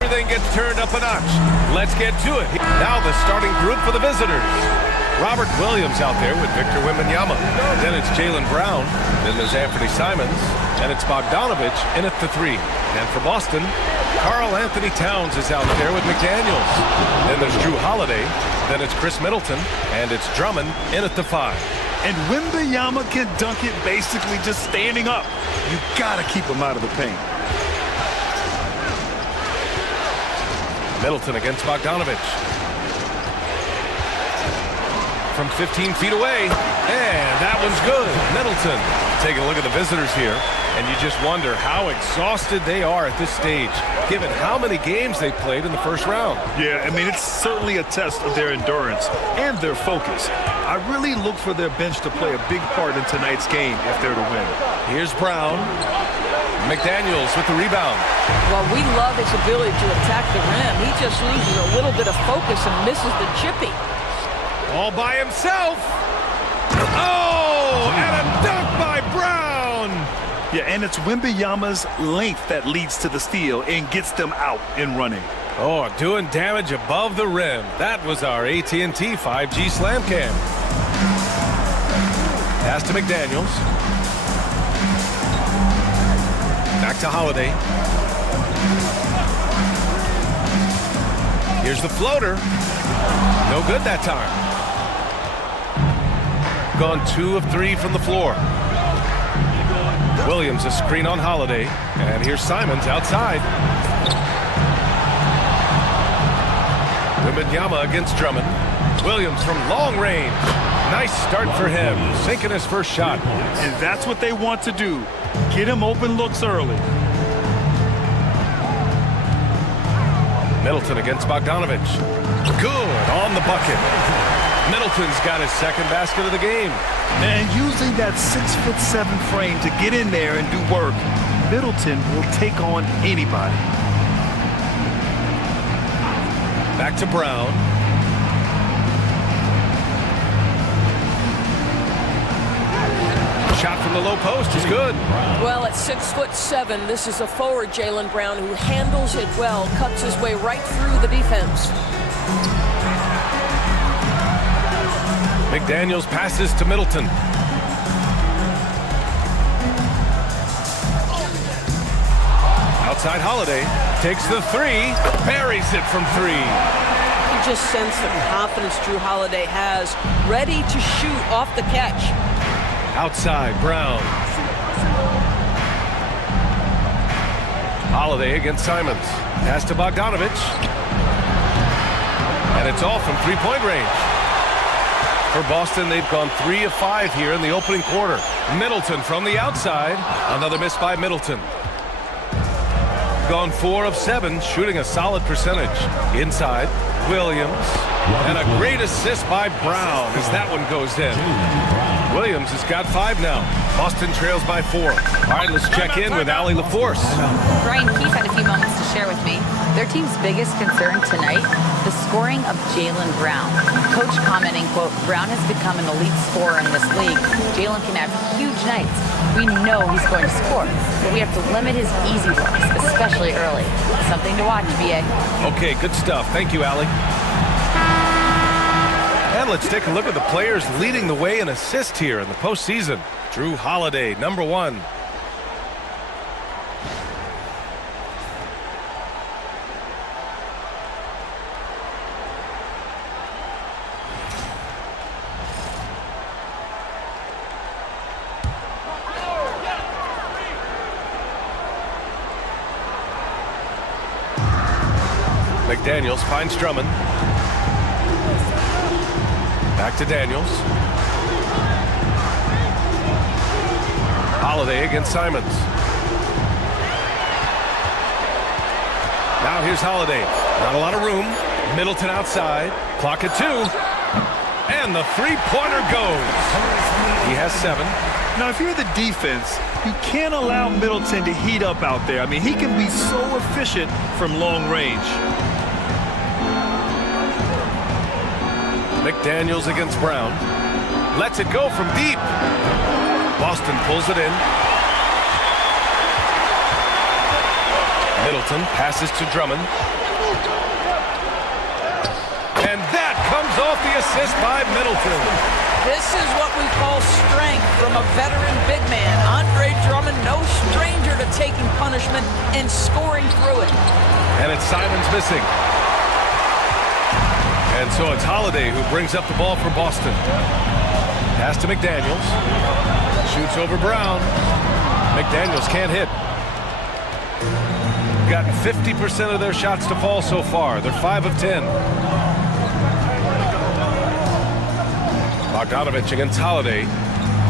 Everything gets turned up a notch. Let's get to it. Now the starting group for the visitors. Robert Williams out there with Victor Wembanyama. Then it's Jaylen Brown. Then there's Anthony Simons. And it's Bogdanovich in at the 3. And for Boston, Karl Anthony Towns is out there with McDaniels. Then there's Drew Holiday. Then it's Chris Middleton. And it's Drummond in at the 5. And Wembanyama can dunk it basically just standing up. You gotta keep him out of the paint. Middleton against Bogdanovich. From 15 feet away. And that one's good. Middleton. Taking a look at the visitors here. And you just wonder how exhausted they are at this stage, given how many games they played in the first round. Yeah, I mean, it's certainly a test of their endurance and their focus. I really look for their bench to play a big part in tonight's game if they're to win. Here's Brown. McDaniels with the rebound. Well, we love his ability to attack the rim. He just loses a little bit of focus and misses the chippy. All by himself. Oh, and a dunk by Brown. Yeah, and it's Wembanyama's length that leads to the steal and gets them out and running. Oh, doing damage above the rim. That was our AT&T 5G Slam Cam. Pass to McDaniels. Back to Holiday. Here's the floater. No good that time. Gone 2 of 3 from the floor. Williams a screen on Holiday. And here's Simons outside. Wembanyama against Drummond. Williams from long range. Nice start for him. Sinking his first shot. And that's what they want to do. Get him open looks early. Middleton against Bogdanovich. Good on the bucket. Middleton's got his second basket of the game. And using that 6'7" frame to get in there and do work, Middleton will take on anybody. Back to Brown. Shot from the low post is good. Well, at 6'7", this is a forward, Jaylen Brown, who handles it well, cuts his way right through the defense. McDaniels passes to Middleton. Outside Holiday takes the 3, buries it from 3. You just sense the confidence Drew Holiday has, ready to shoot off the catch. Outside Brown. Holiday against Simons. Pass to Bogdanovich. And it's all from three-point range. For Boston, they've gone 3 of 5 here in the opening quarter. Middleton from the outside. Another miss by Middleton. Gone 4 of 7, shooting a solid percentage. Inside, Williams. And a great assist by Brown as that one goes in. Williams has got 5 now. Boston trails by 4. All right, let's check in with Allie LaForce. Brian Keefe had a few moments to share with me. Their team's biggest concern tonight, the scoring of Jaylen Brown. Coach commenting, quote, Brown has become an elite scorer in this league. Jaylen can have huge nights. We know he's going to score, but we have to limit his easy looks, especially early. Something to watch, BA. Okay, good stuff. Thank you, Allie. And let's take a look at the players leading the way in assists here in the postseason. Drew Holiday, number 1. McDaniels finds Drummond. Back to Daniels. Holiday against Simons. Now here's Holiday. Not a lot of room. Middleton outside. Clock at 2. And the three-pointer goes. He has 7. Now, if you're the defense, you can't allow Middleton to heat up out there. I mean, he can be so efficient from long range. McDaniels against Brown. Lets it go from deep. Boston pulls it in. Middleton passes to Drummond. And that comes off the assist by Middleton. This is what we call strength from a veteran big man. Andre Drummond, no stranger to taking punishment and scoring through it. And it's Simons missing. And so it's Holiday who brings up the ball for Boston. Pass to McDaniels. Shoots over Brown. McDaniels can't hit. Gotten 50% of their shots to fall so far. They're 5 of 10. Bogdanovich against Holiday.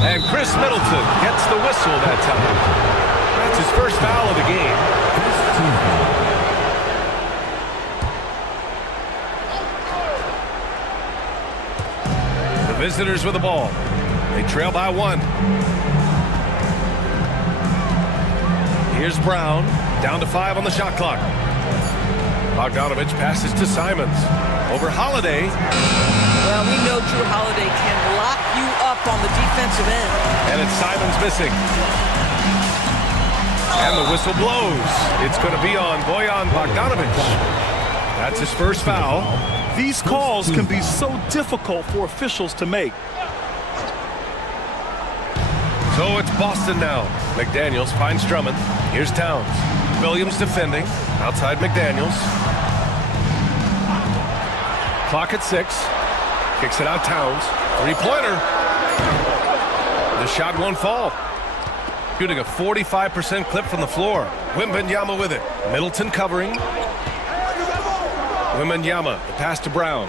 And Chris Middleton gets the whistle that time. That's his first foul of the game. Visitors with the ball. They trail by 1. Here's Brown. Down to 5 on the shot clock. Bogdanovich passes to Simons. Over Holiday. Well, we know Drew Holiday can lock you up on the defensive end. And it's Simons missing. And the whistle blows. It's going to be on Bojan Bogdanovich. That's his first foul. These calls can be so difficult for officials to make. So it's Boston now. McDaniels finds Drummond. Here's Towns. Williams defending. Outside McDaniels. Clock at 6. Kicks it out Towns. 3-pointer. The shot won't fall. Shooting a 45% clip from the floor. Wembanyama with it. Middleton covering. Wembanyama, the pass to Brown.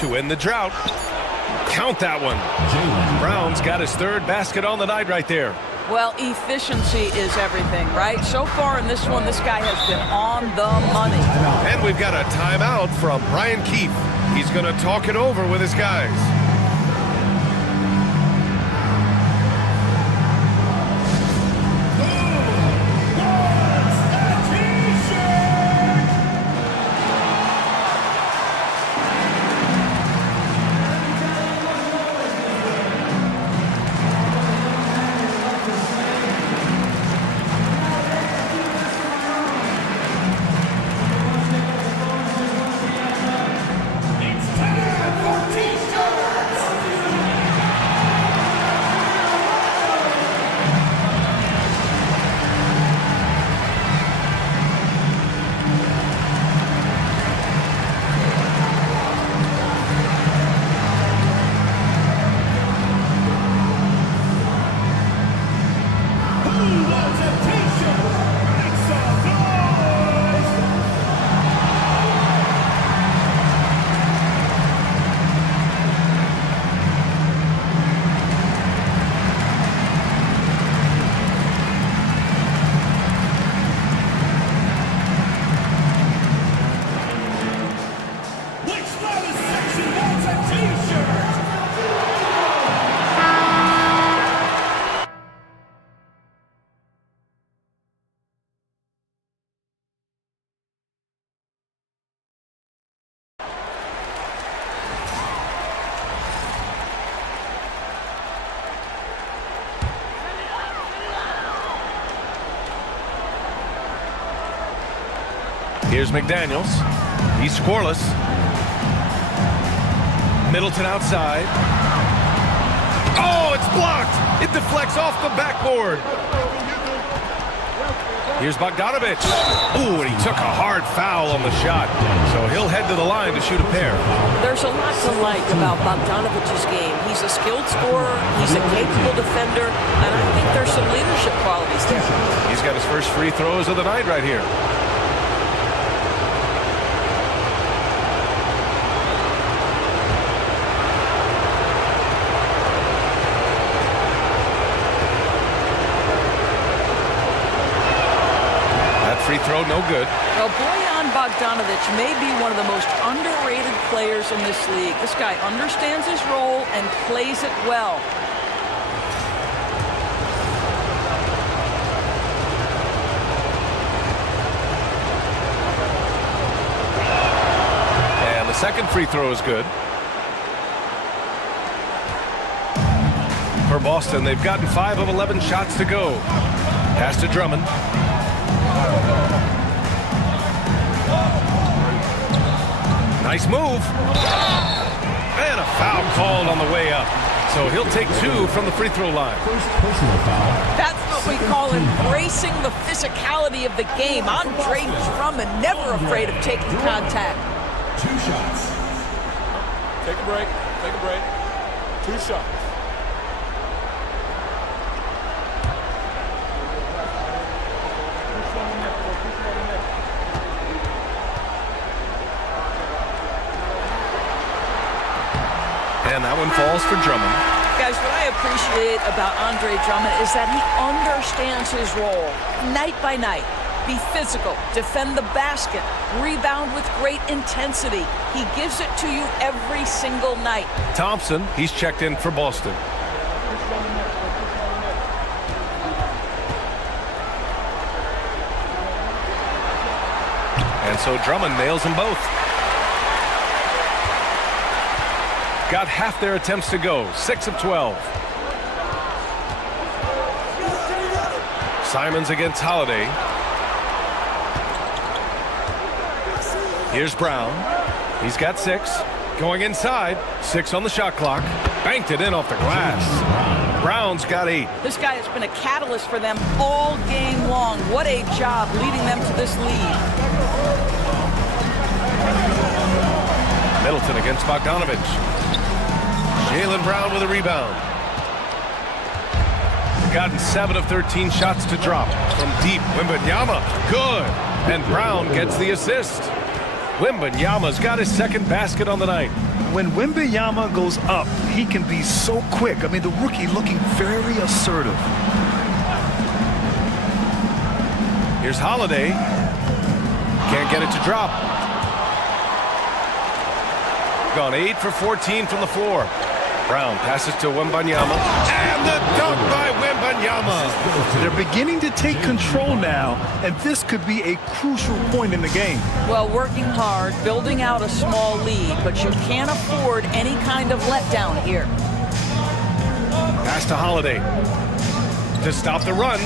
To end the drought. Count that one. Brown's got his 3rd basket on the night right there. Well, efficiency is everything, right? So far in this one, this guy has been on the money. And we've got a timeout from Brian Keefe. He's going to talk it over with his guys. Here's McDaniels. He's scoreless. Middleton outside. Oh, it's blocked. It deflects off the backboard. Here's Bogdanovich. Ooh, and he took a hard foul on the shot. So he'll head to the line to shoot a pair. There's a lot to like about Bogdanovich's game. He's a skilled scorer. He's a capable defender. And I think there's some leadership qualities there. He's got his first free throws of the night right here. no good. Well, Bojan Bogdanovic may be one of the most underrated players in this league. This guy understands his role and plays it well. And the second free throw is good. For Boston, they've gotten 5 of 11 shots to go. Pass to Drummond. Nice move. And a foul called on the way up. So he'll take 2 from the free throw line. That's what we call embracing the physicality of the game. Andre Drummond, never afraid of taking contact. 2 shots. Take a break. Take a break. 2 shots. And that one falls for Drummond. Guys, what I appreciate about Andre Drummond is that he understands his role night by night. Be physical, defend the basket, rebound with great intensity. He gives it to you every single night. Thompson, he's checked in for Boston. And so Drummond nails them both. Got half their attempts to go, 6 of 12. Simons against Holiday. Here's Brown. He's got 6. Going inside. 6 on the shot clock. Banked it in off the glass. Brown's got 8. This guy has been a catalyst for them all game long. What a job leading them to this lead. Middleton against Bogdanovic. Jaylen Brown with a rebound. Gotten 7 of 13 shots to drop. From deep, Wembanyama, good. And Brown gets the assist. Wembanyama's got his second basket on the night. When Wembanyama goes up, he can be so quick. I mean, the rookie looking very assertive. Here's Holiday. Can't get it to drop. Gone 8 for 14 from the floor. Brown passes to Wembanyama. And the dunk by Wembanyama. They're beginning to take control now, and this could be a crucial point in the game. Well, working hard, building out a small lead, but you can't afford any kind of letdown here. Pass to Holiday. To stop the run.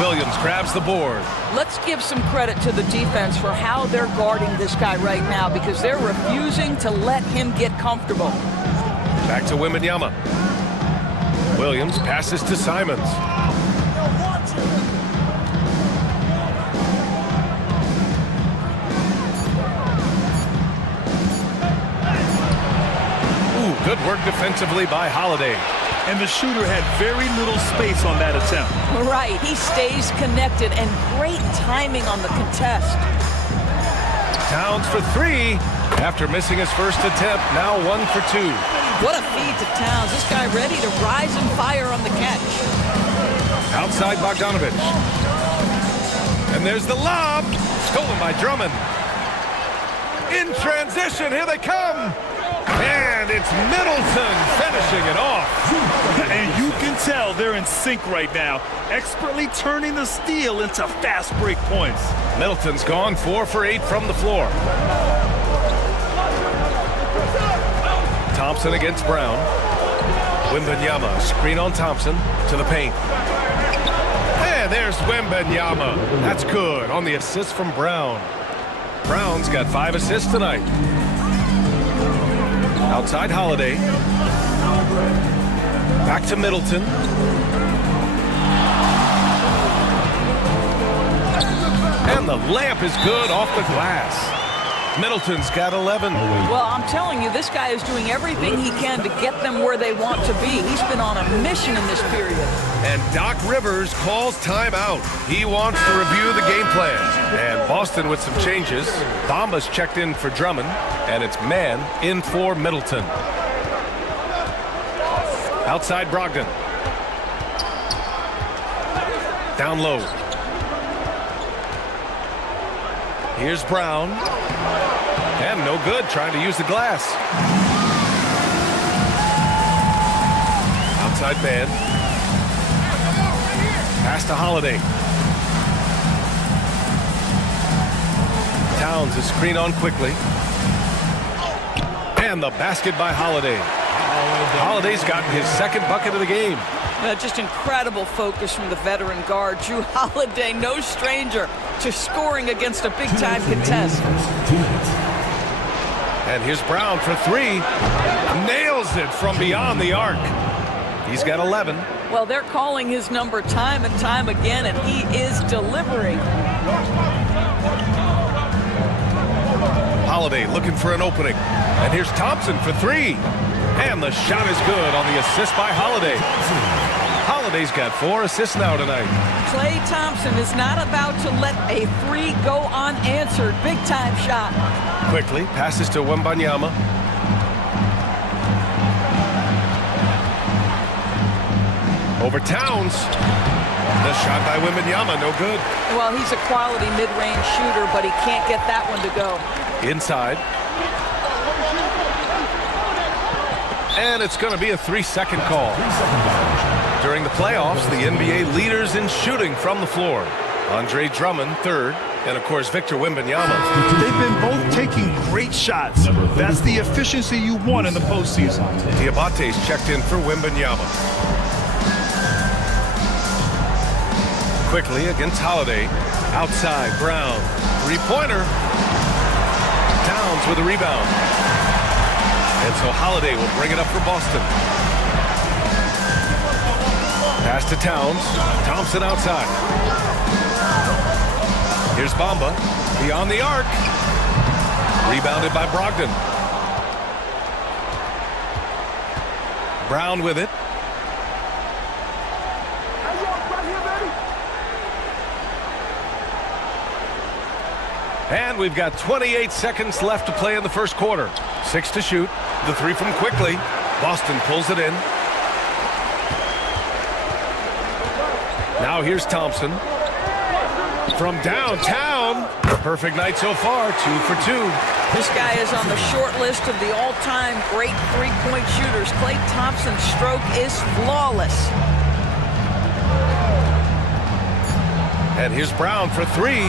Williams grabs the board. Let's give some credit to the defense for how they're guarding this guy right now, because they're refusing to let him get comfortable. Back to Wembanyama. Williams passes to Simons. Ooh, good work defensively by Holiday. And the shooter had very little space on that attempt. Right, he stays connected, and great timing on the contest. Towns for 3 after missing his first attempt. Now 1 for 2. What a feed to Towns. This guy ready to rise and fire on the catch. Outside Bogdanovic. And there's the lob. Stolen by Drummond. In transition, here they come. And it's Middleton finishing it off. And you can tell they're in sync right now, expertly turning the steal into fast break points. Middleton's gone 4 for 8 from the floor. Thompson against Brown. Wembanyama, screen on Thompson to the paint. And there's Wembanyama. That's good on the assist from Brown. Brown's got 5 assists tonight. Outside Holiday. Back to Middleton. And the layup is good off the glass. Middleton's got 11. Well, I'm telling you, this guy is doing everything he can to get them where they want to be. He's been on a mission in this period. And Doc Rivers calls timeout. He wants to review the game plan. And Boston with some changes. Bamba's checked in for Drummond, and it's man in for Middleton. Outside Brogdon. Down low. Here's Brown. And no good, trying to use the glass. Outside man. Pass to Holiday. Towns is screen on quickly. And the basket by Holiday. Holiday's gotten his second bucket of the game. Just incredible focus from the veteran guard. Drew Holiday, no stranger to scoring against a big-time contest. And here's Brown for three. Nails it from beyond the arc. He's got 11. Well, they're calling his number time and time again, and he is delivering. Holiday looking for an opening. And here's Thompson for three. And the shot is good on the assist by Holiday. Holiday's got 4 assists now tonight. Klay Thompson is not about to let a three go unanswered. Big-time shot. Quickly passes to Wembanyama. Over Towns. The shot by Wembanyama, no good. Well, he's a quality mid-range shooter, but he can't get that one to go. Inside. And it's going to be a 3-second call. During the playoffs, the NBA leaders in shooting from the floor. Andre Drummond, third, and of course Victor Wembanyama. They've been both taking great shots. That's the efficiency you want in the postseason. Diabate's checked in for Wembanyama. Quickly against Holiday. Outside, Brown. Three-pointer. Towns with a rebound. And so Holiday will bring it up for Boston. Pass to Towns. Thompson outside. Here's Bamba. Beyond the arc. Rebounded by Brogdon. Brown with it. And we've got 28 seconds left to play in the first quarter. 6 to shoot. The three from quickly. Boston pulls it in. Now here's Thompson. From downtown. Perfect night so far. 2 for 2. This guy is on the short list of the all-time great three-point shooters. Klay Thompson's stroke is flawless. And here's Brown for three.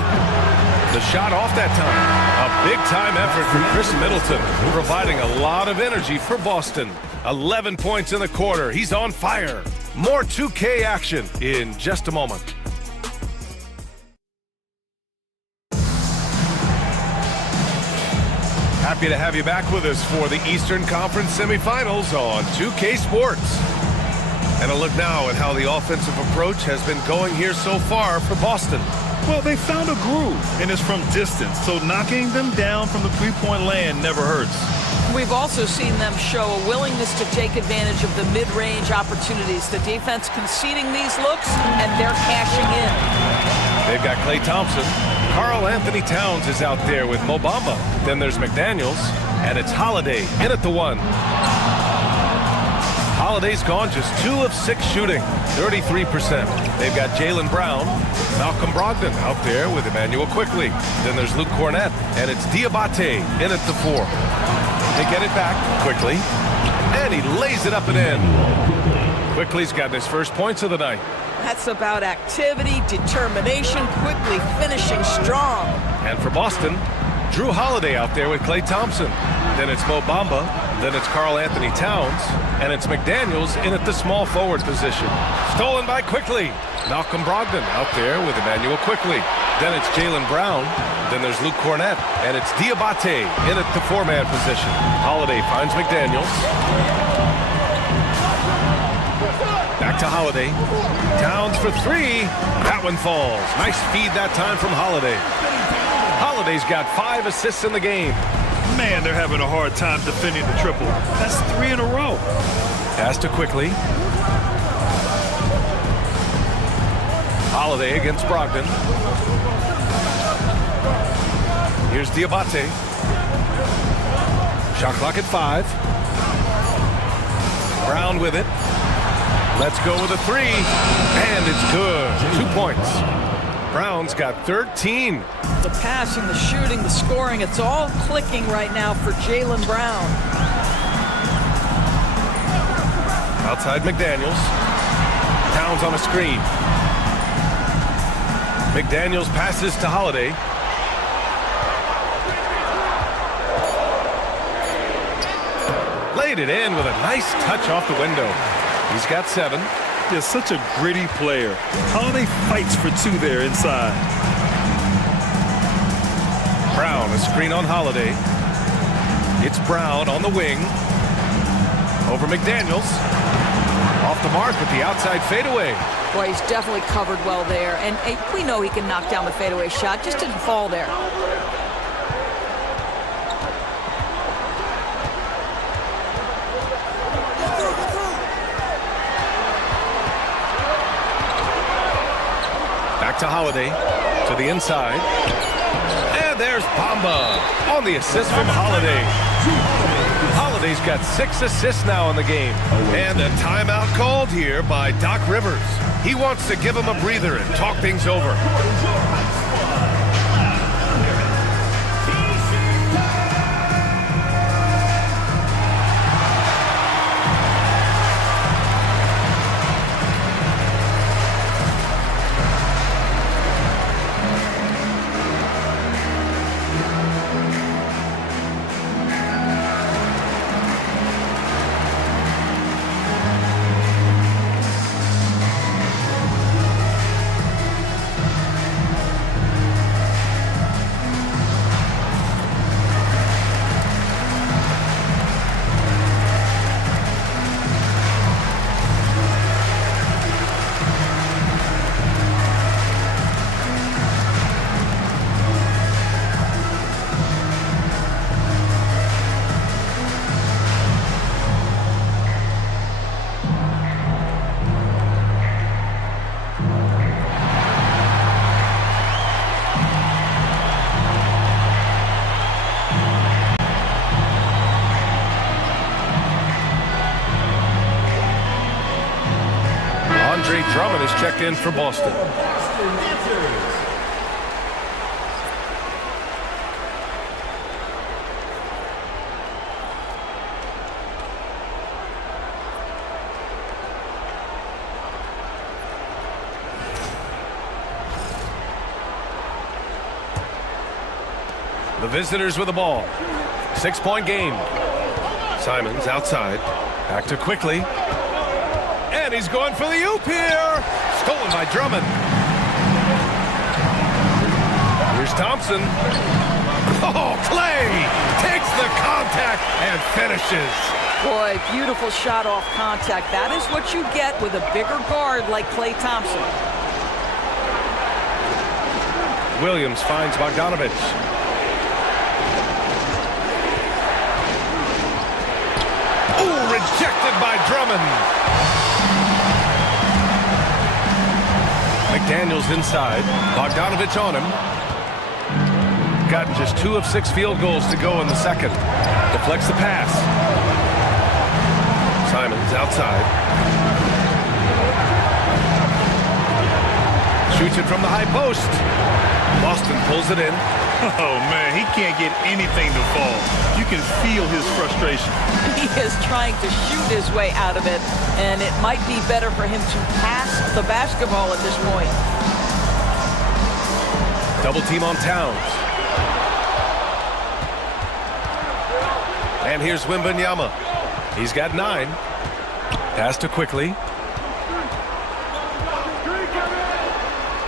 The shot off that time. A big-time effort from Chris Middleton, providing a lot of energy for Boston. 11 points in the quarter. He's on fire. More 2K action in just a moment. Happy to have you back with us for the Eastern Conference semifinals on 2K Sports. And a look now at how the offensive approach has been going here so far for Boston. Well, they found a groove, and it's from distance, so knocking them down from the three-point land never hurts. We've also seen them show a willingness to take advantage of the mid-range opportunities. The defense conceding these looks, and they're cashing in. They've got Klay Thompson. Karl Anthony Towns is out there with Mo Bamba. Then there's McDaniels, and it's Holiday in at the one. Holiday's gone just 2 of 6 shooting, 33%. They've got Jaylen Brown, Malcolm Brogdon out there with Emmanuel Quickly. Then there's Luke Cornett, and it's Diabate in at the 4. They get it back quickly, and he lays it up and in. Quickly's gotten his first points of the night. That's about activity, determination, quickly finishing strong. And for Boston, Drew Holiday out there with Klay Thompson. Then it's Mo Bamba. Then it's Karl Anthony Towns. And it's McDaniels in at the small forward position. Stolen by Quickly. Malcolm Brogdon out there with Emmanuel Quickly. Then it's Jaylen Brown. Then there's Luke Cornett. And it's Diabate in at the 4-man position. Holiday finds McDaniels. Back to Holiday. Towns for 3. That one falls. Nice feed that time from Holiday. Holiday's got 5 assists in the game. Man, they're having a hard time defending the triple. That's 3 in a row. Pass to Quickly. Holiday against Brogdon. Here's Diabate. Shot clock at 5. Brown with it. Let's go with a 3. And it's good. 2 points. Brown's got 13. The passing, the shooting, the scoring, it's all clicking right now for Jaylen Brown. Outside McDaniels. Towns on a screen. McDaniels passes to Holiday. Laid it in with a nice touch off the window. He's got 7. He's such a gritty player. Holiday fights for 2 there inside. Brown, a screen on Holiday. It's Brown on the wing. Over McDaniels. Off the mark with the outside fadeaway. Boy, he's definitely covered well there. And we know he can knock down the fadeaway shot. Just didn't fall there. Back to Holiday. To the inside. And there's Bamba on the assist from Holiday. Holiday's got 6 assists now in the game. And a timeout called here by Doc Rivers. He wants to give him a breather and talk things over. Drummond is checked in for Boston. The visitors with the ball. 6-point game. Simons outside. Back to Quickly. And he's going for the oop here. Stolen by Drummond. Here's Thompson. Oh, Clay takes the contact and finishes. Boy, beautiful shot off contact. That is what you get with a bigger guard like Klay Thompson. Williams finds Bogdanovich. Oh, rejected by Drummond. McDaniels inside. Bogdanovich on him. Gotten just 2 of 6 field goals to go in the second. Deflects the pass. Simons outside. Shoots it from the high post. Boston pulls it in. Oh, man, he can't get anything to fall. You can feel his frustration. He is trying to shoot his way out of it, and it might be better for him to pass the basketball at this point. Double team on Towns. And here's Wembanyama. He's got 9. Pass to Quickly.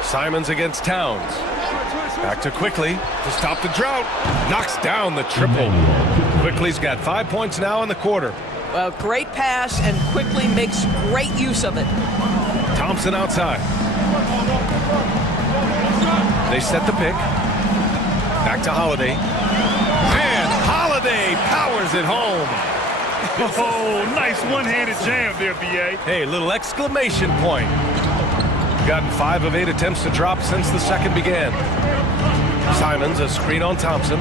Simons against Towns. Back to Quickly to stop the drought. Knocks down the triple. Quickly's got 5 points now in the quarter. Well, great pass, and Quickly makes great use of it. Thompson outside. They set the pick. Back to Holiday. And Holiday powers it home. Oh, nice one-handed jam there, B.A. Hey, little exclamation point. Gotten 5 of 8 attempts to drop since the second began. Simons, a screen on Thompson.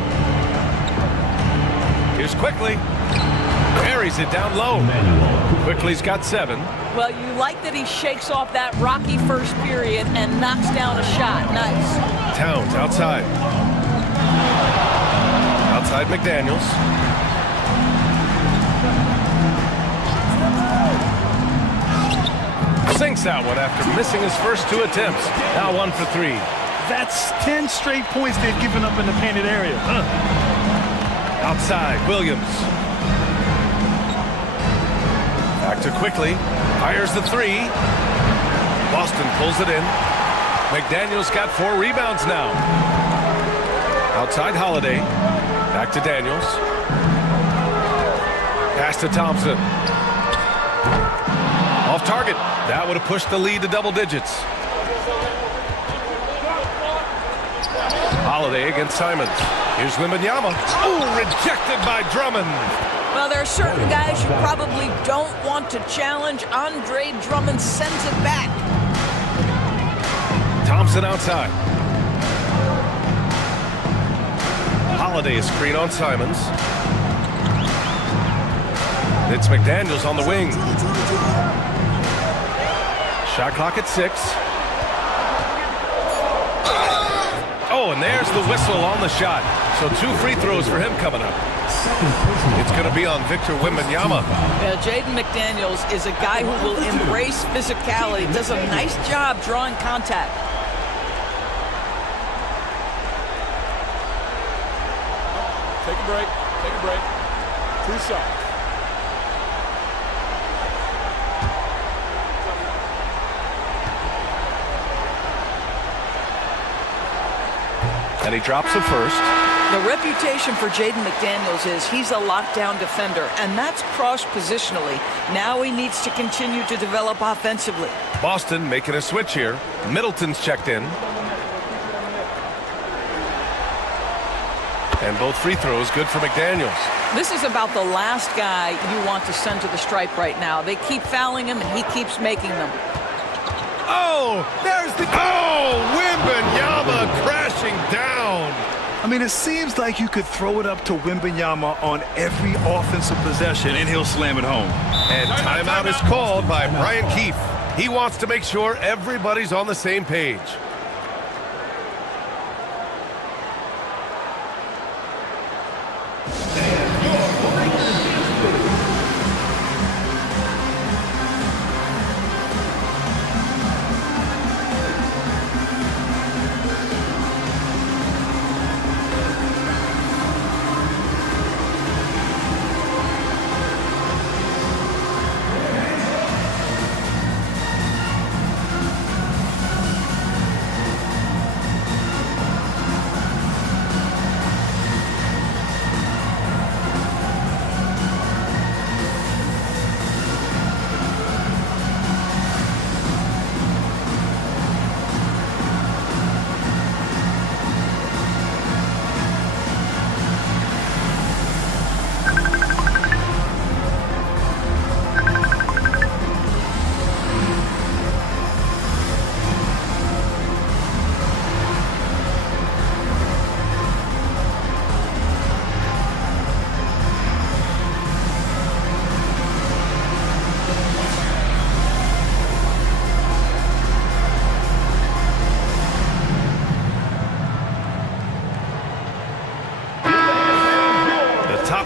Here's Quickly. Buries it down low. Quickly's got 7. Well, you like that he shakes off that rocky first period and knocks down a shot. Nice. Towns outside. Outside McDaniels. Sinks that one after missing his first 2 attempts. Now 1 for 3. That's 10 straight points they've given up in the painted area. Outside, Williams. Back to Quickly. Fires the 3. Boston pulls it in. McDaniels got 4 rebounds now. Outside Holiday. Back to Daniels. Pass to Thompson. Off target. That would have pushed the lead to double digits. Holiday against Simons. Here's Wembanyama. Oh, rejected by Drummond. Well, there are certain guys you probably don't want to challenge. Andre Drummond sends it back. Thompson outside. Holiday is screen on Simons. It's McDaniels on the wing. Shot clock at 6. Oh, and there's the whistle on the shot. So 2 free throws for him coming up. It's going to be on Victor Wembanyama. Yeah, Jaden McDaniels is a guy who will embrace physicality. Does a nice job drawing contact. Take a break. Take a break. 2 shots. And he drops the first. The reputation for Jaden McDaniels is he's a lockdown defender, and that's cross-positionally. Now he needs to continue to develop offensively. Boston making a switch here. Middleton's checked in. And both free throws good for McDaniels. This is about the last guy you want to send to the stripe right now. They keep fouling him, and he keeps making them. Oh, there's the... Oh, Wembanyama crashing down. I mean, it seems like you could throw it up to Wembanyama on every offensive possession, and he'll slam it home. And timeout is called by Brian Keefe. He wants to make sure everybody's on the same page.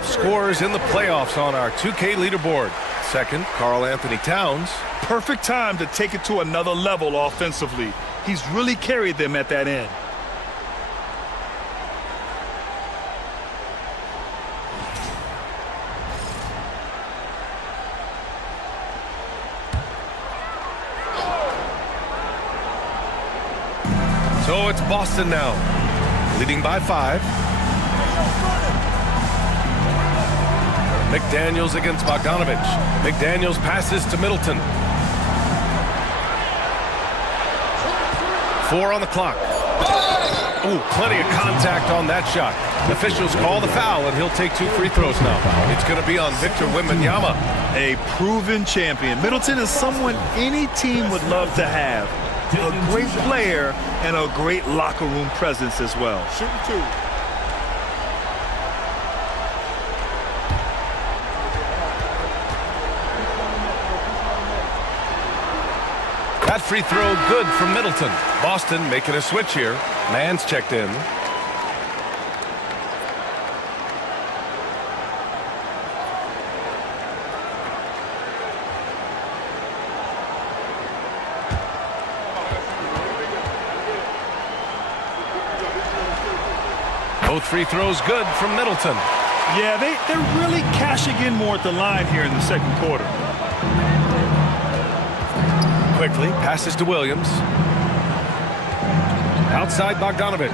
Scorers in the playoffs on our 2K leaderboard. Second, Karl Anthony Towns. Perfect time to take it to another level offensively. He's really carried them at that end. So it's Boston now, leading by 5. McDaniels against Bogdanovich. McDaniels passes to Middleton. 4 on the clock. Ooh, plenty of contact on that shot. Officials call the foul, and he'll take 2 free throws now. It's going to be on Victor Wembanyama. A proven champion. Middleton is someone any team would love to have. A great player and a great locker room presence as well. Shooting 2. That free throw good from Middleton. Boston making a switch here. Mann's checked in. Both free throws good from Middleton. Yeah, they're really cashing in more at the line here in the second quarter. Quickly passes to Williams. Outside Bogdanovich.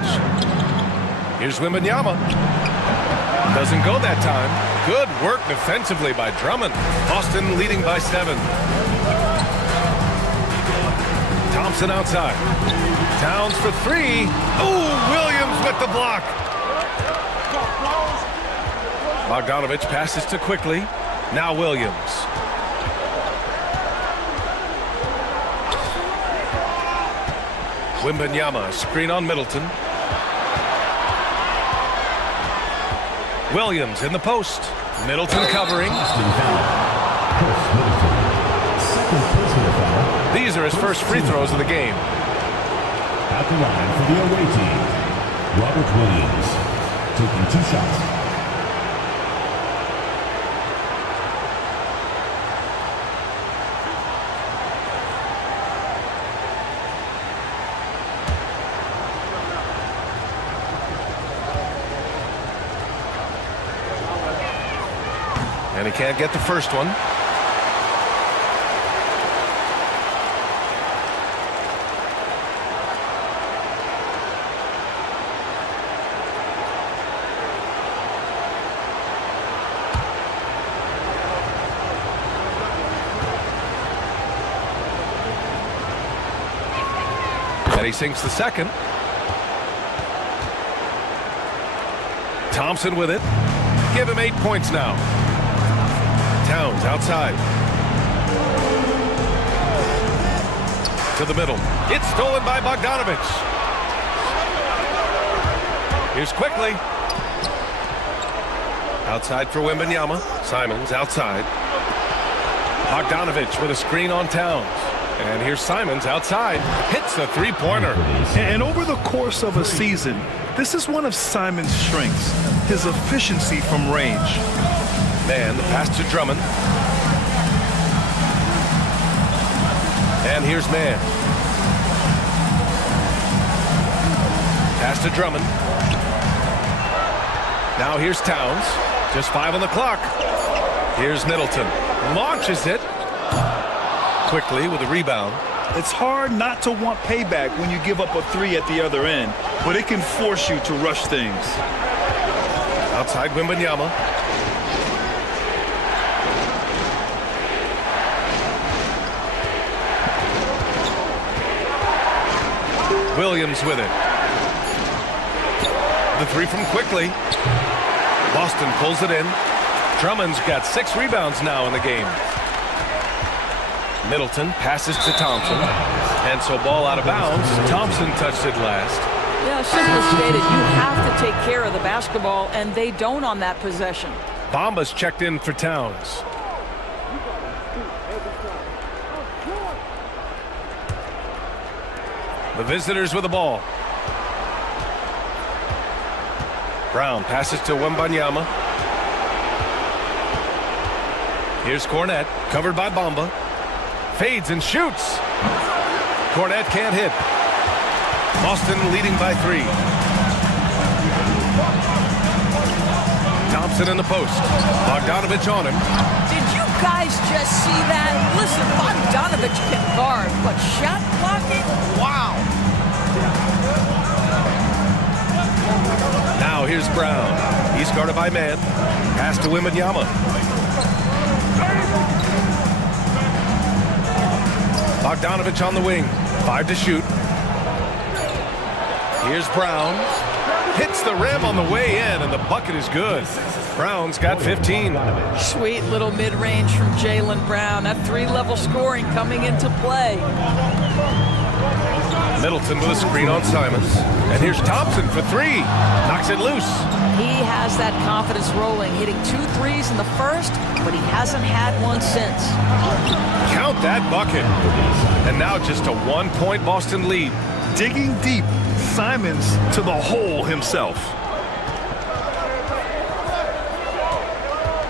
Here's Wembanyama. Doesn't go that time. Good work defensively by Drummond. Boston leading by 7. Thompson outside. Towns for 3. Ooh, Williams with the block. Bogdanovich passes to Quickly. Now Williams. Wembanyama, screen on Middleton. Williams in the post. Middleton covering. These are his first free throws of the game. At the line for the away team, Robert Williams, taking 2 shots. And he can't get the first one. And he sinks the second. Thompson with it. Give him 8 points now. Towns outside. To the middle. It's stolen by Bogdanovich. Here's Quickly. Outside for Wembanyama. Simons outside. Bogdanovich with a screen on Towns. And here's Simons outside. Hits the three-pointer. And over the course of a season, this is one of Simons' strengths, his efficiency from range. Man, the pass to Drummond. And here's Mann. Pass to Drummond. Now here's Towns. Just 5 on the clock. Here's Middleton. Launches it. Quickly with a rebound. It's hard not to want payback when you give up a 3 at the other end, but it can force you to rush things. Outside Wembanyama. Williams with it. The 3 from Quickly. Boston pulls it in. Drummond's got 6 rebounds now in the game. Middleton passes to Thompson. And so ball out of bounds. Thompson touched it last. Yeah, simply stated, you have to take care of the basketball, and they don't on that possession. Bamba's checked in for Towns. The visitors with the ball. Brown passes to Wembanyama. Here's Cornette, covered by Bamba. Fades and shoots. Cornette can't hit. Boston leading by 3. Thompson in the post. Bogdanovich on him. Did you guys just see that? Listen, Bogdanovich can guard, but shot blocking? Wow. Now here's Brown. He's guarded by Mann. Pass to Wembanyama. Bogdanovich on the wing. 5 to shoot. Here's Brown. Hits the rim on the way in, and the bucket is good. Brown's got 15. Sweet little mid-range from Jaylen Brown. That 3-level scoring coming into play. Middleton with a screen on Simons. And here's Thompson for three. Knocks it loose. He has that confidence rolling, hitting 2 threes in the first, but he hasn't had one since. Count that bucket. And now just a 1-point Boston lead. Digging deep, Simons to the hole himself.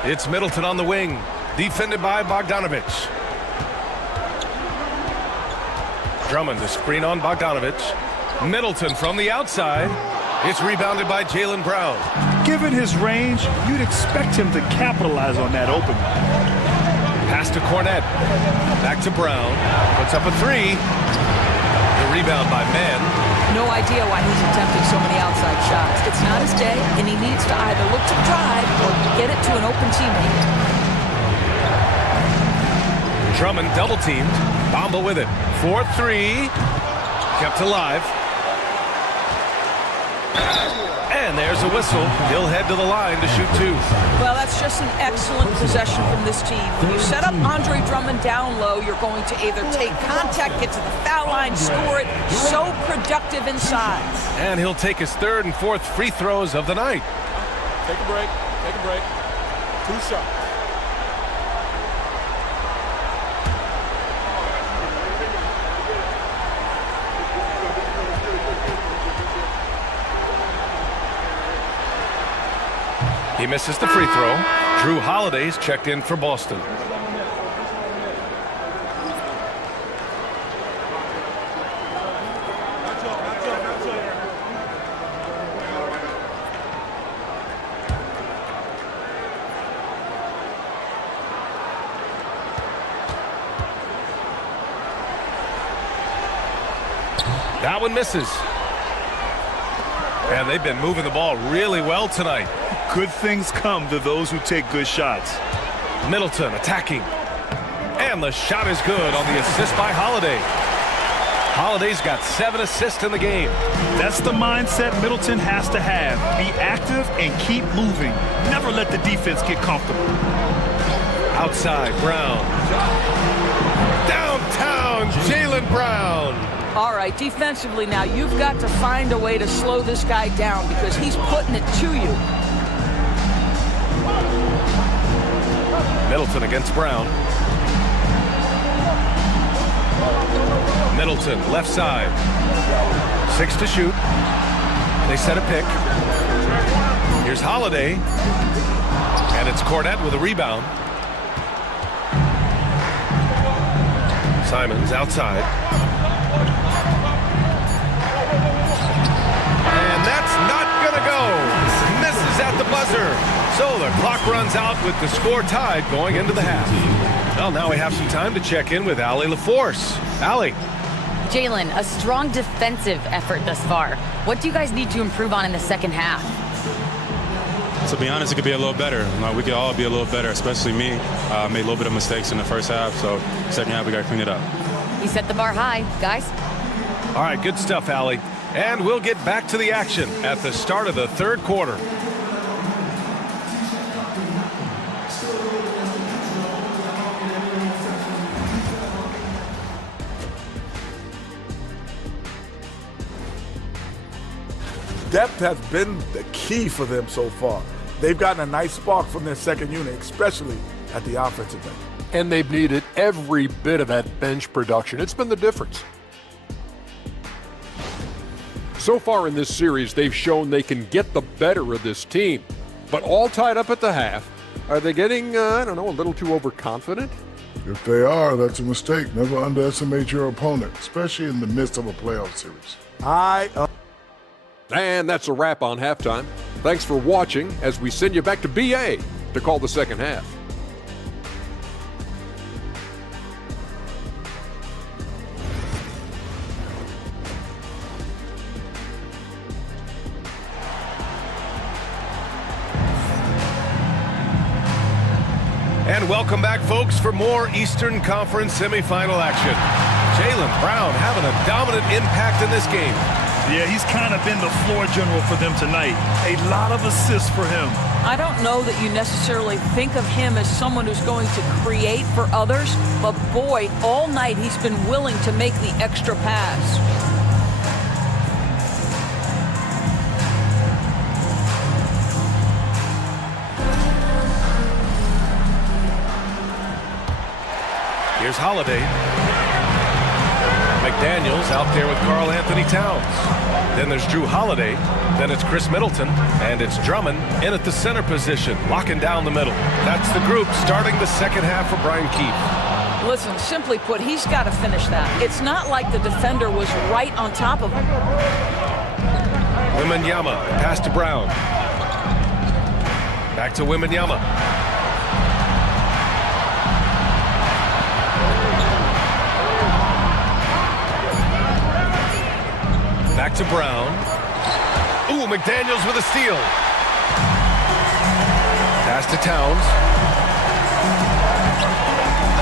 It's Middleton on the wing, defended by Bogdanovich. Drummond to screen on Bogdanovich. Middleton from the outside. It's rebounded by Jaylen Brown. Given his range, you'd expect him to capitalize on that opening. Pass to Cornette. Back to Brown. Puts up a three. The rebound by Mann. No idea why he's attempting so many outside shots. It's not his day, and he needs to either look to drive or get it to an open teammate. Drummond double-teamed. Bamba with it. 4-3. Kept alive. And there's a whistle. He'll head to the line to shoot two. Well, that's just an excellent possession from this team. When you set up Andre Drummond down low, you're going to either take contact, get to the foul line, score it. So productive inside. And he'll take his third and fourth free throws of the night. Take a break. Take a break. 2 shots. He misses the free throw. Drew Holiday's checked in for Boston. That one misses. And they've been moving the ball really well tonight. Good things come to those who take good shots. Middleton attacking. And the shot is good on the assist by Holiday. Holiday's got 7 assists in the game. That's the mindset Middleton has to have. Be active and keep moving. Never let the defense get comfortable. Outside, Brown. Downtown, Jaylen Brown. All right, defensively now, you've got to find a way to slow this guy down because he's putting it to you. Middleton against Brown. Middleton, left side. 6 to shoot. They set a pick. Here's Holiday. And it's Cornette with a rebound. Simons outside. And that's not gonna go. Misses at the buzzer. So the clock runs out with the score tied going into the half. Well, now we have some time to check in with Allie LaForce. Allie. Jaylen, a strong defensive effort thus far. What do you guys need to improve on in the second half? To be honest, it could be a little better. We could all be a little better, especially me. Made a little bit of mistakes in the first half, so second half we got to clean it up. You set the bar high, guys. All right, good stuff, Allie. And we'll get back to the action at the start of the third quarter. Depth has been the key for them so far. They've gotten a nice spark from their second unit, especially at the offensive end. And they've needed every bit of that bench production. It's been the difference. So far in this series, they've shown they can get the better of this team. But all tied up at the half. Are they getting, a little too overconfident? If they are, that's a mistake. Never underestimate your opponent, especially in the midst of a playoff series. And that's a wrap on halftime. Thanks for watching as we send you back to BA to call the second half. And welcome back, folks, for more Eastern Conference semifinal action. Jaylen Brown having a dominant impact in this game. Yeah, he's kind of been the floor general for them tonight. A lot of assists for him. I don't know that you necessarily think of him as someone who's going to create for others, but boy, all night he's been willing to make the extra pass. Here's Holiday. McDaniels out there with Karl Anthony Towns. Then there's Drew Holiday. Then it's Chris Middleton. And it's Drummond in at the center position, locking down the middle. That's the group starting the second half for Brian Keefe. Listen, simply put, he's got to finish that. It's not like the defender was right on top of him. Wembanyama, pass to Brown. Back to Wembanyama. Back to Brown. Ooh, McDaniels with a steal. Pass to Towns.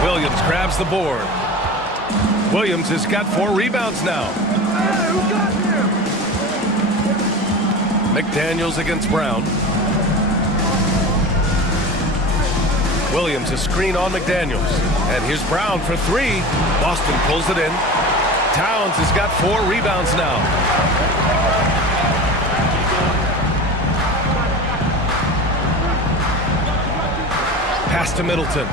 Williams grabs the board. Williams has got 4 rebounds now. McDaniels against Brown. Williams a screen on McDaniels. And here's Brown for 3. Boston pulls it in. Towns has got 4 rebounds now. Pass to Middleton.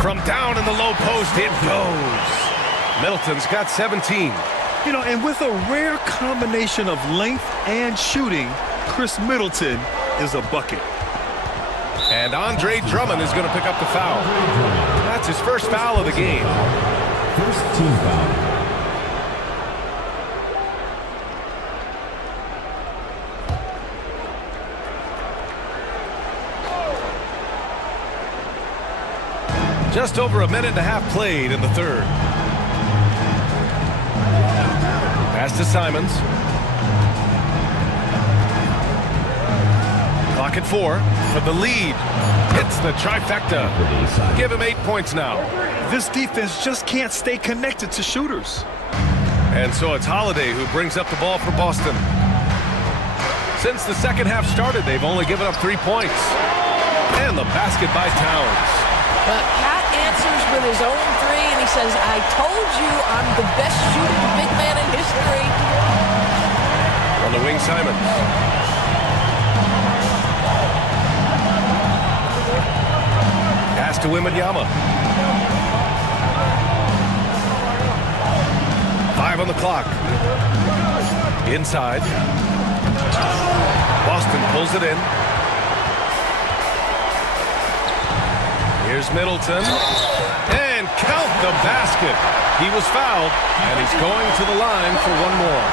From down in the low post, it goes. Middleton's got 17. You know, and with a rare combination of length and shooting, Chris Middleton is a bucket. And Andre Drummond is going to pick up the foul. That's his first foul of the game. First team foul. Just over a minute and a half played in the third. Pass to Simons. Clock at 4 for the lead. It's the trifecta. Give him 8 points now. This defense just can't stay connected to shooters. And so it's Holiday who brings up the ball for Boston. Since the second half started, they've only given up 3 points. And the basket by Towns. But Pat answers with his own 3, and he says, I told you I'm the best shooting big man in history. On the wing, Simons. Pass to Wembanyama. 5 on the clock. Inside. Boston pulls it in. Here's Middleton. And count the basket. He was fouled, and he's going to the line for 1 more.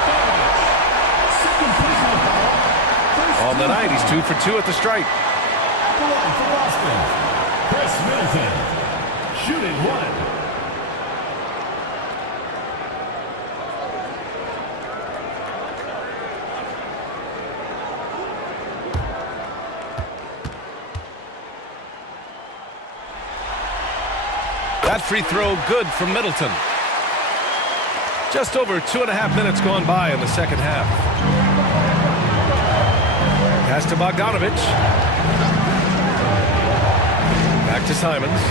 On the night, he's 2 for 2 at the stripe. For Boston, Chris Middleton, shooting 1. That free throw good from Middleton. Just over 2.5 minutes gone by in the second half. Pass to Bogdanovich. Back to Simons.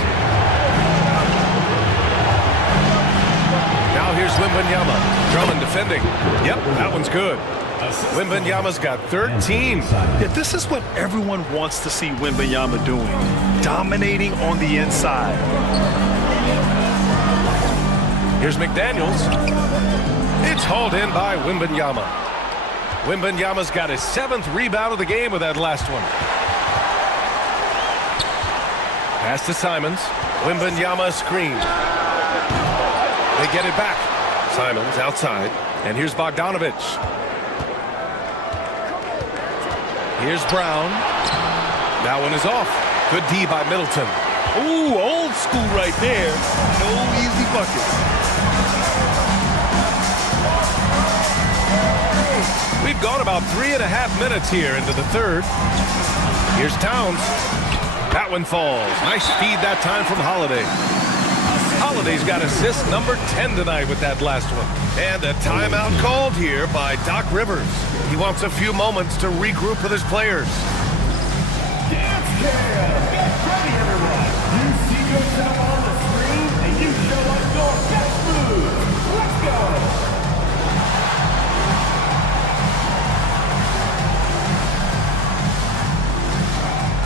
Now here's Wembanyama. Drummond defending. Yep, that one's good. Wembanyama's got 13. Yeah, this is what everyone wants to see Wembanyama doing. Dominating on the inside. Here's McDaniels. It's hauled in by Wembanyama. Wembanyama's got his 7th rebound of the game with that last one. Pass to Simons. Wembanyama screen. They get it back. Simons outside. And here's Bogdanovich. Here's Brown. That one is off. Good D by Middleton. Ooh, old school right there. No easy bucket. We've gone about 3.5 minutes here into the third. Here's Towns. That one falls. Nice feed that time from Holiday. Holiday's got assist number 10 tonight with that last one. And a timeout called here by Doc Rivers. He wants a few moments to regroup with his players. Dance cam! Get ready, everyone! You see yourself on the screen, and you show us your best moves. Let's go!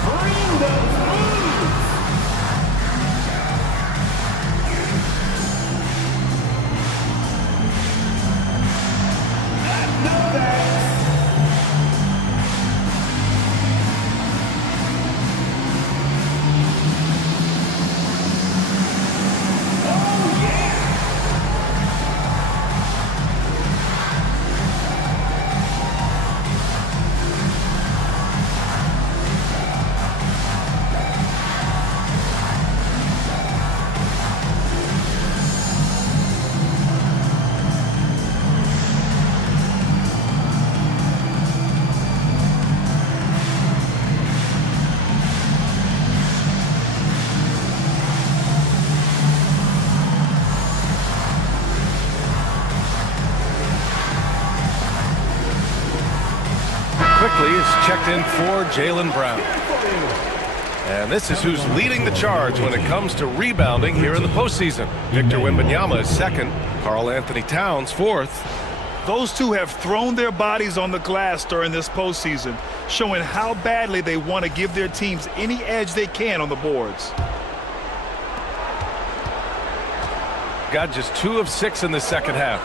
Bring those moves! Quickly is checked in for Jaylen Brown. And this is who's leading the charge when it comes to rebounding here in the postseason. Victor Wembanyama is second. Karl Anthony Towns fourth. Those two have thrown their bodies on the glass during this postseason, showing how badly they want to give their teams any edge they can on the boards. Got just 2 of 6 in the second half.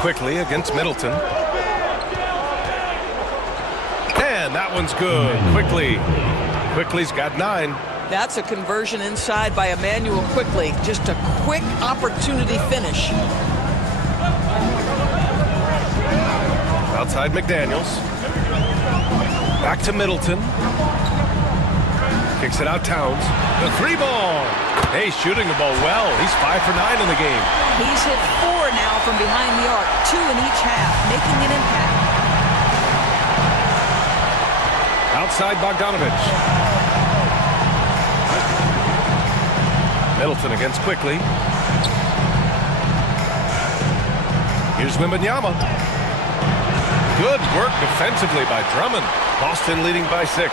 Quickly against Middleton. And that one's good. Quickly's got 9. That's a conversion inside by Emmanuel Quickly. Just a quick opportunity finish. Outside McDaniels. Back to Middleton. Kicks it out Towns. The 3-ball. Hey, shooting the ball well. He's 5 for 9 in the game. He's hit 4 now from behind the arc, 2 in each half, making an impact. Outside Bogdanovich. Middleton against Quickly. Here's Wembanyama. Good work defensively by Drummond. Boston leading by 6.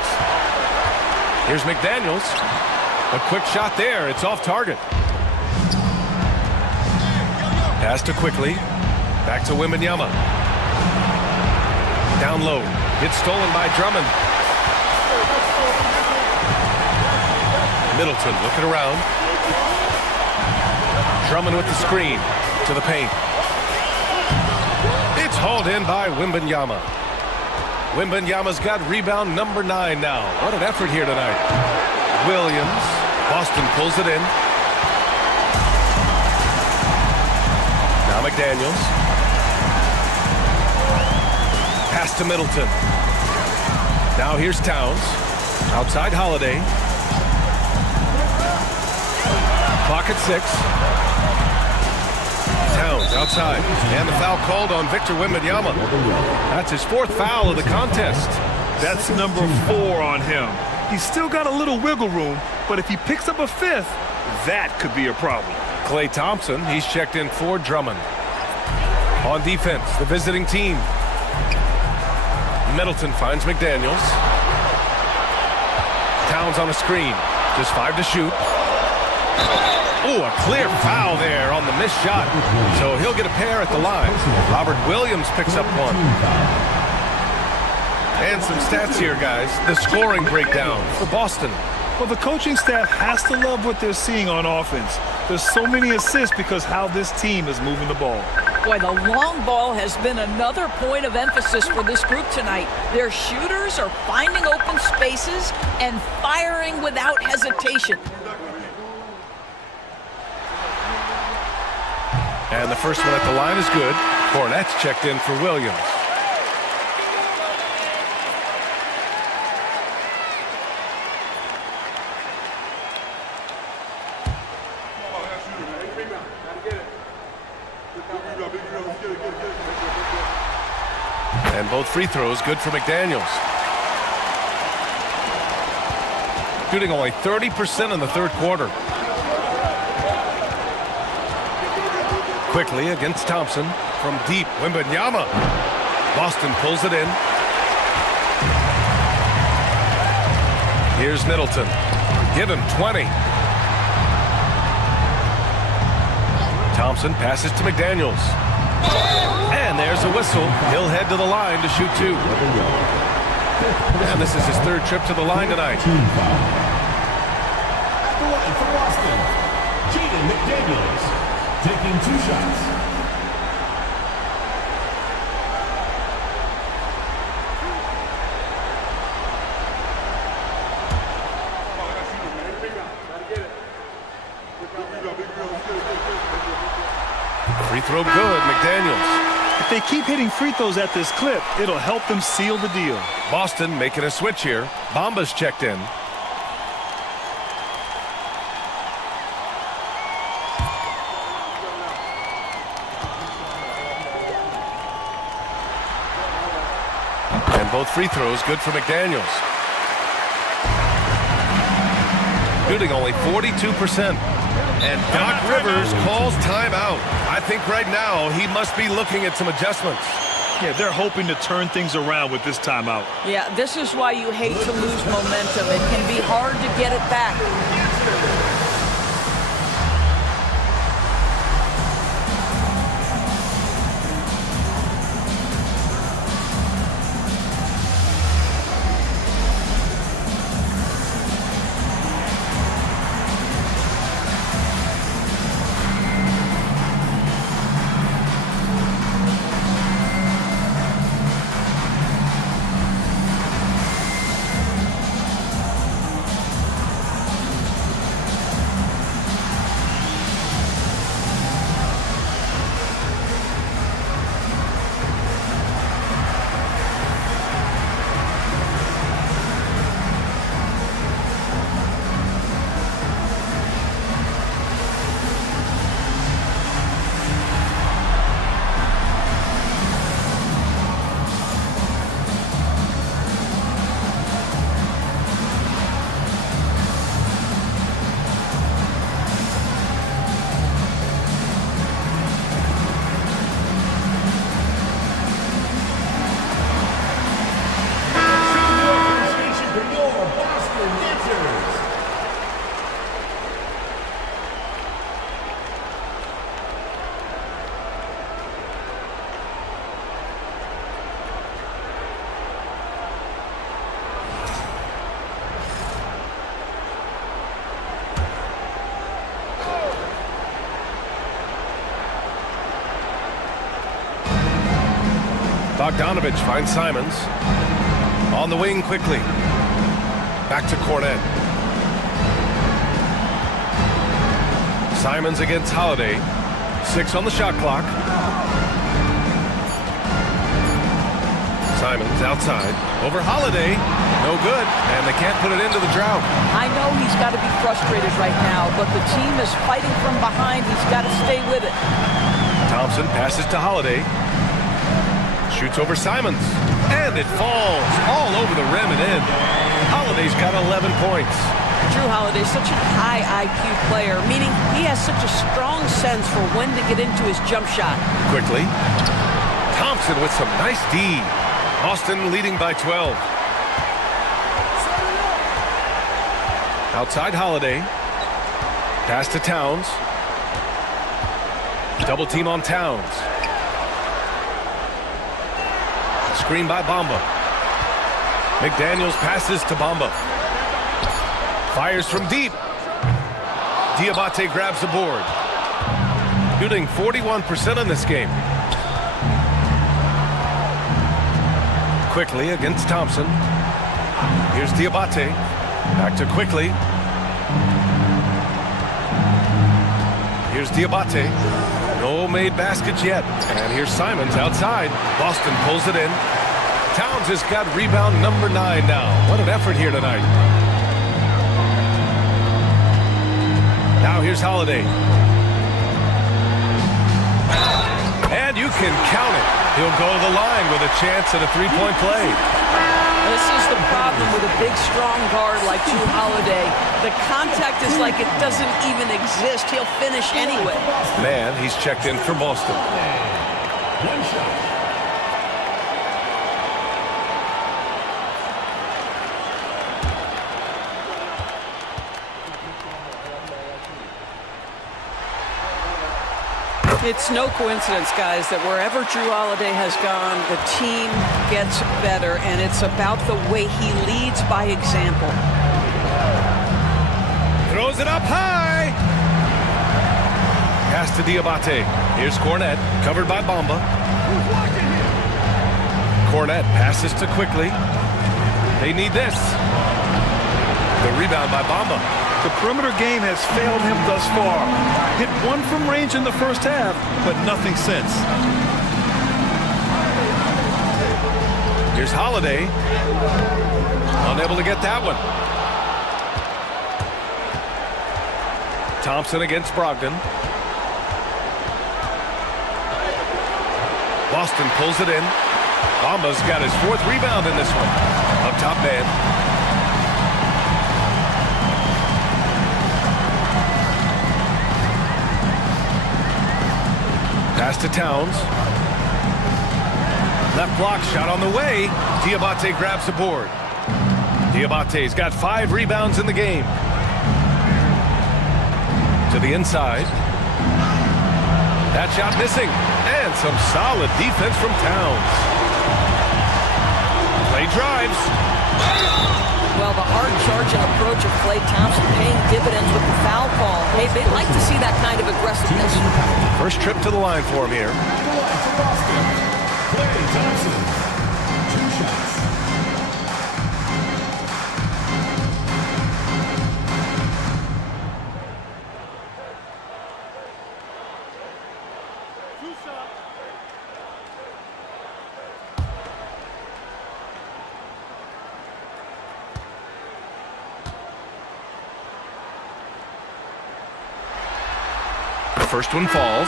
Here's McDaniels. A quick shot there. It's off target. Pass to Quickly. Back to Wembanyama. Down low. It's stolen by Drummond. Middleton looking around. Drummond with the screen to the paint. It's hauled in by Wembanyama. Wembanyama's got rebound number 9 now. What an effort here tonight. Williams. Boston pulls it in. Now McDaniels. Pass to Middleton. Now here's Towns. Outside Holiday. Clock at 6. Towns outside. And the foul called on Victor Wembanyama. That's his 4th foul of the contest. That's number 4 on him. He's still got a little wiggle room, but if he picks up a 5th, that could be a problem. Klay Thompson, he's checked in for Drummond. On defense, the visiting team. Middleton finds McDaniels. Towns on a screen. Just 5 to shoot. Oh, a clear foul there on the missed shot. So he'll get a pair at the line. Robert Williams picks up 1. And some stats here, guys. The scoring breakdown for Boston. Well, the coaching staff has to love what they're seeing on offense. There's so many assists because how this team is moving the ball. Boy, the long ball has been another point of emphasis for this group tonight. Their shooters are finding open spaces and firing without hesitation. And the first one at the line is good. Cornett's checked in for Williams. And both free throws good for McDaniels. Shooting only 30% in the 3rd quarter. Quickly against Thompson from deep. Wembanyama. Boston pulls it in. Here's Middleton. Give him 20. Thompson passes to McDaniels. And there's a whistle. He'll head to the line to shoot 2. And this is his 3rd trip to the line tonight. At the line for Boston, Jaden McDaniels. Taking 2 shots. Free throw good, McDaniels. If they keep hitting free throws at this clip, it'll help them seal the deal. Boston making a switch here. Bamba's checked in. And both free throws good for McDaniels. Shooting only 42%. And Doc Rivers calls timeout. I think right now he must be looking at some adjustments. Yeah, they're hoping to turn things around with this timeout. Yeah, this is why you hate to lose momentum. It can be hard to get it back. Bogdanovich finds Simons. On the wing quickly. Back to Cornet. Simons against Holiday. 6 on the shot clock. Simons outside. Over Holiday. No good. And they can't put it into the drought. I know he's got to be frustrated right now, but the team is fighting from behind. He's got to stay with it. Thompson passes to Holiday. Shoots over Simons. And it falls all over the rim and in. Holiday's got 11 points. Drew Holiday's such a high IQ player, meaning he has such a strong sense for when to get into his jump shot. Quickly. Thompson with some nice D. Boston leading by 12. Outside Holiday. Pass to Towns. Double team on Towns. Screen by Bamba. McDaniels passes to Bamba. Fires from deep. Diabate grabs the board. Shooting 41% in this game. Quickly against Thompson. Here's Diabate. Back to Quickly. Here's Diabate. No made baskets yet. And here's Simons outside. Boston pulls it in. Towns has got rebound number 9 now. What an effort here tonight. Now here's Holiday. And you can count it. He'll go to the line with a chance at a three-point play. This is the problem with a big, strong guard like Drew Holiday. The contact is like it doesn't even exist. He'll finish anyway. Man, he's checked in for Boston. One shot. It's no coincidence, guys, that wherever Drew Holiday has gone, the team gets better, and it's about the way he leads by example. Throws it up high. Pass to Diabate. Here's Cornet, covered by Bamba. Cornet passes to Quickly. They need this. The rebound by Bamba. The perimeter game has failed him thus far. Hit one from range in the first half, but nothing since. Here's Holiday. Unable to get that one. Thompson against Brogdon. Boston pulls it in. Bamba's got his 4th rebound in this one. Up top man. Pass to Towns. Left block shot on the way. Diabate grabs the board. Diabate's got 5 rebounds in the game. To the inside. That shot missing. And some solid defense from Towns. Clay drives. Well, the hard-charging approach of Klay Thompson paying dividends with the foul call. Hey, they'd like to see that kind of aggressiveness. First trip to the line for him here. Klay Thompson, 2 shots. First one falls.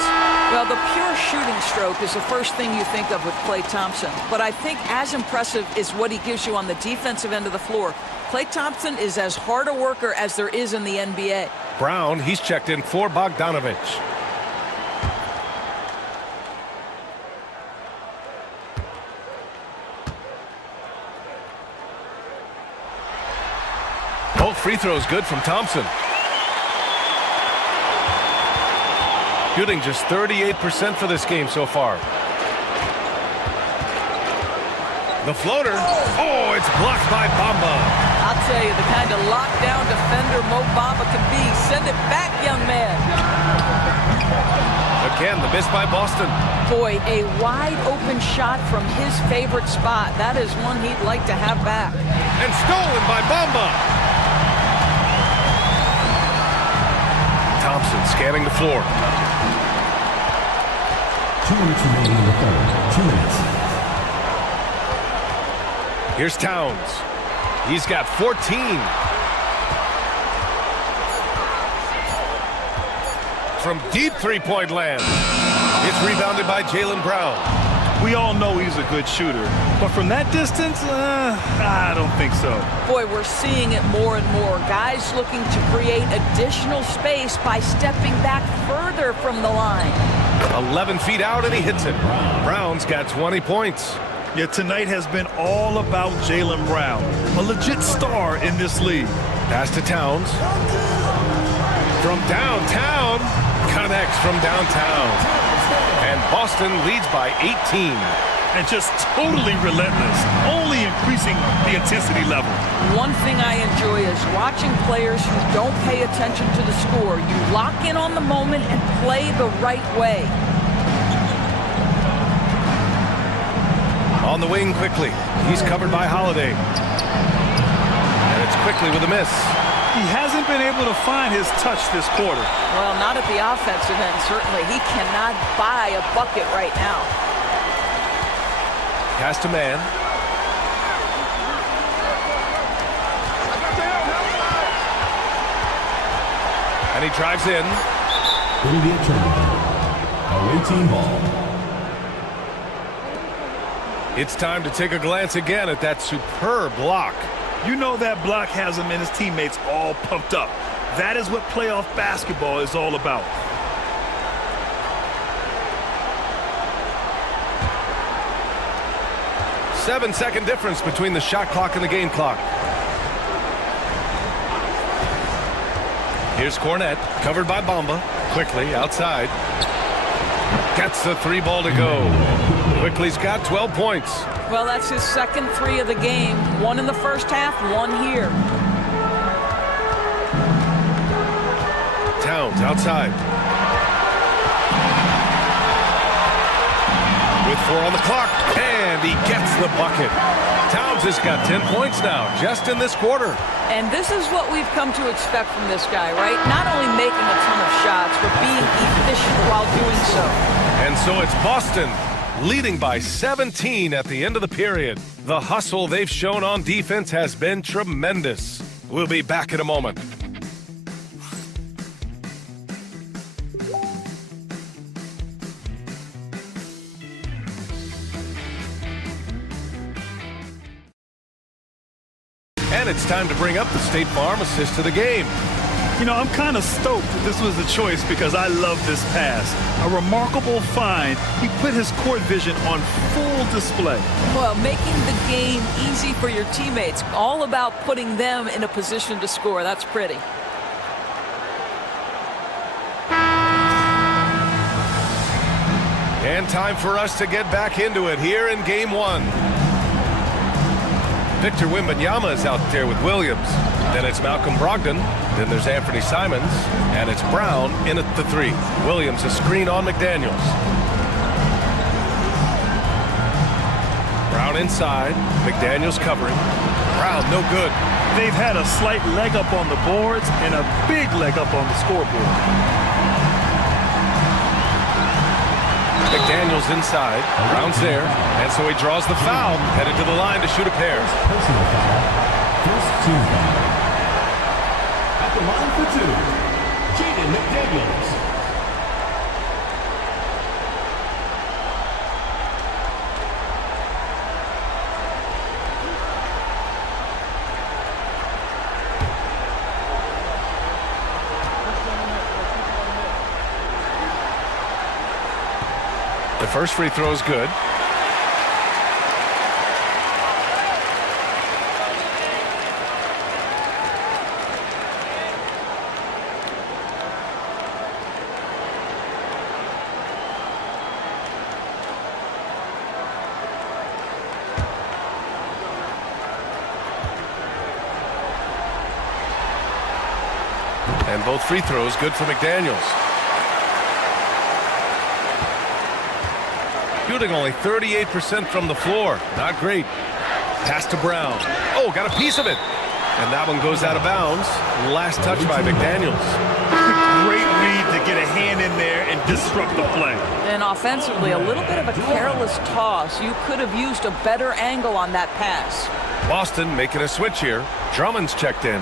Well, the pure shooting stroke is the first thing you think of with Klay Thompson. But I think as impressive is what he gives you on the defensive end of the floor. Klay Thompson is as hard a worker as there is in the NBA. Brown, he's checked in for Bogdanovich. Both free throws good from Thompson. Shooting just 38% for this game so far. The floater. Oh, it's blocked by Bamba. I'll tell you, the kind of lockdown defender Mo Bamba can be. Send it back, young man. Again, the miss by Boston. Boy, a wide open shot from his favorite spot. That is one he'd like to have back. And stolen by Bamba. Thompson scanning the floor. 2 minutes remaining in the third. 2 minutes. Here's Towns. He's got 14. From deep three-point land. It's rebounded by Jaylen Brown. We all know he's a good shooter, but from that distance, I don't think so. Boy, we're seeing it more and more. Guys looking to create additional space by stepping back further from the line. 11 feet out, and he hits it. Brown's got 20 points. Yeah, tonight has been all about Jaylen Brown, a legit star in this league. Pass to Towns. From downtown, connects from downtown. And Boston leads by 18. And just totally relentless, only increasing the intensity level. One thing I enjoy is watching players who don't pay attention to the score. You lock in on the moment and play the right way. On the wing quickly. He's covered by Holiday. And it's quickly with a miss. He hasn't been able to find his touch this quarter. Well, not at the offensive end, certainly. He cannot buy a bucket right now. Pass to man. And he drives in. It'll be a turnover. Away team ball. It's time to take a glance again at that superb block. You know that block has him and his teammates all pumped up. That is what playoff basketball is all about. Seven-second difference between the shot clock and the game clock. Here's Cornette, covered by Bamba. Quickly, outside. Gets the 3 ball to go. Quickly's got 12 points. Well, that's his second 3 of the game. 1 in the first half, 1 here. Towns outside. With 4 on the clock, and he gets the bucket. Towns has got 10 points now, just in this quarter. And this is what we've come to expect from this guy, right? Not only making a ton of shots, but being efficient while doing so. And so it's Boston leading by 17 at the end of the period. The hustle they've shown on defense has been tremendous. We'll be back in a moment. And it's time to bring up the State Farm assist to the game. You know, I'm kind of stoked that this was a choice because I love this pass. A remarkable find. He put his court vision on full display. Well, making the game easy for your teammates. All about putting them in a position to score. That's pretty. And time for us to get back into it here in game one. Victor Wembanyama is out there with Williams. Then it's Malcolm Brogdon. Then there's Anthony Simons. And it's Brown in at the 3. Williams a screen on McDaniels. Brown inside. McDaniels covering. Brown no good. They've had a slight leg up on the boards and a big leg up on the scoreboard. McDaniels inside. Brown's there. And so he draws the foul. Headed to the line to shoot a pair. Personal foul. First team foul. At the line for 2, Jaden McDaniels. The first free throw is good. And both free throws good for McDaniels. Shooting only 38% from the floor. Not great. Pass to Brown. Oh, got a piece of it. And that one goes out of bounds. Last touch by McDaniels. Great read to get a hand in there and disrupt the play. And offensively, a little bit of a careless toss. You could have used a better angle on that pass. Boston making a switch here. Drummond's checked in.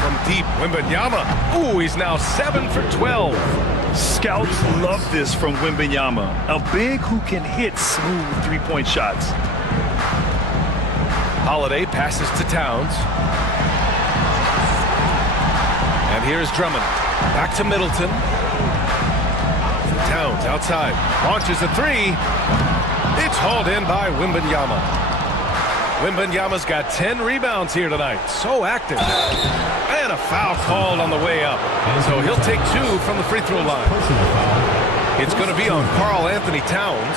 From deep, Wembanyama. Ooh, he's now 7 for 12. Scouts love this from Wembanyama. A big who can hit smooth three-point shots. Holiday passes to Towns. And here's Drummond. Back to Middleton. Towns outside. Launches a 3. It's hauled in by Wembanyama. Wembanyama's got 10 rebounds here tonight. So active. And a foul called on the way up. So he'll take 2 from the free throw line. It's going to be on Karl Anthony Towns.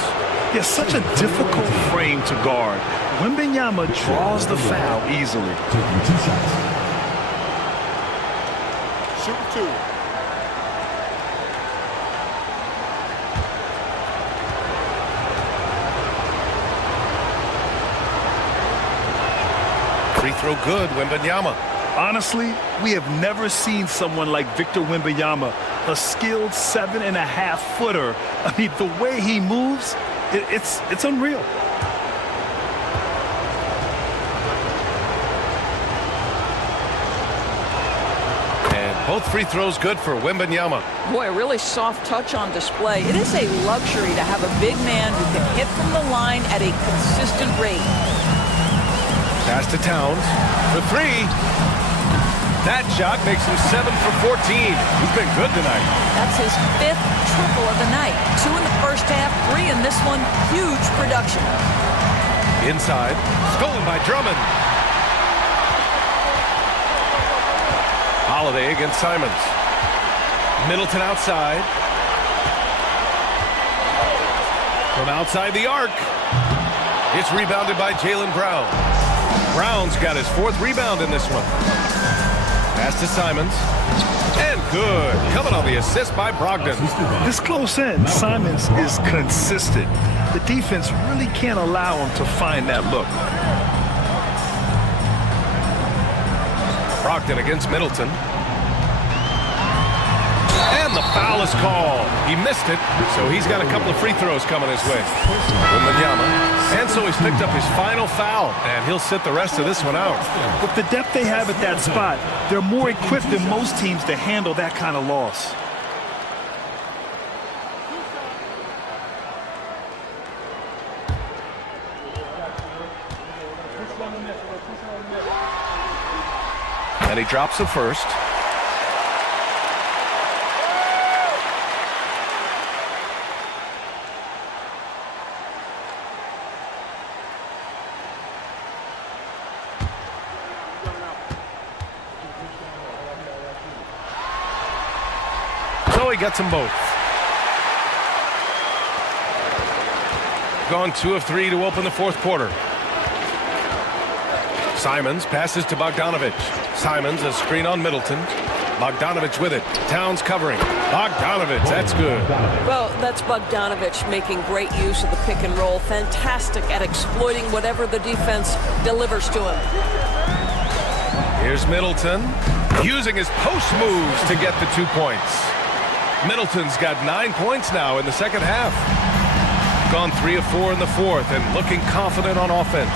Yeah, such a difficult frame to guard. Wembanyama draws the foul easily. Taking 2 shots. Shoot 2. Free throw good, Wembanyama. Honestly, we have never seen someone like Victor Wembanyama, a skilled 7.5-footer. I mean, the way he moves, it's unreal. And both free throws good for Wembanyama. Boy, a really soft touch on display. It is a luxury to have a big man who can hit from the line at a consistent rate. Pass to Towns for 3. That shot makes him 7 for 14. He's been good tonight. That's his 5th triple of the night. 2 in the first half, 3 in this one. Huge production. Inside, stolen by Drummond. Holiday against Simons. Middleton outside. From outside the arc. It's rebounded by Jaylen Brown. Brown's got his 4th rebound in this one. Pass to Simons. And good. Coming on the assist by Brogdon. This close in, Simons is consistent. The defense really can't allow him to find that look. Brogdon against Middleton. And the foul is called. He missed it, so he's got a couple of free throws coming his way. Wembanyama. And so he's picked up his final foul, and he'll sit the rest of this one out. With the depth they have at that spot, they're more equipped than most teams to handle that kind of loss. And he drops it first. So he gets them both. Gone 2 of 3 to open the fourth quarter. Simons passes to Bogdanovich. Simons a screen on Middleton. Bogdanovich with it. Towns covering. Bogdanovich, that's good. Well, that's Bogdanovich making great use of the pick and roll. Fantastic at exploiting whatever the defense delivers to him. Here's Middleton using his post moves to get the 2 points. Middleton's got 9 points now in the second half. Gone 3 of 4 in the fourth and looking confident on offense.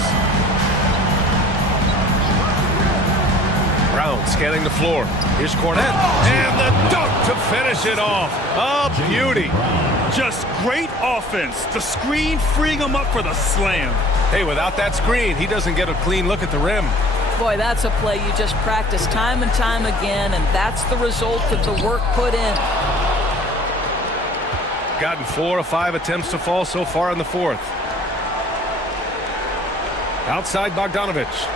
Brown scanning the floor. Here's Cornette. And the dunk to finish it off. A beauty. Just great offense. The screen freeing him up for the slam. Hey, without that screen, he doesn't get a clean look at the rim. Boy, that's a play you just practice time and time again, and that's the result of the work put in. Gotten 4 of 5 attempts to fall so far in the fourth. Outside Bogdanovich.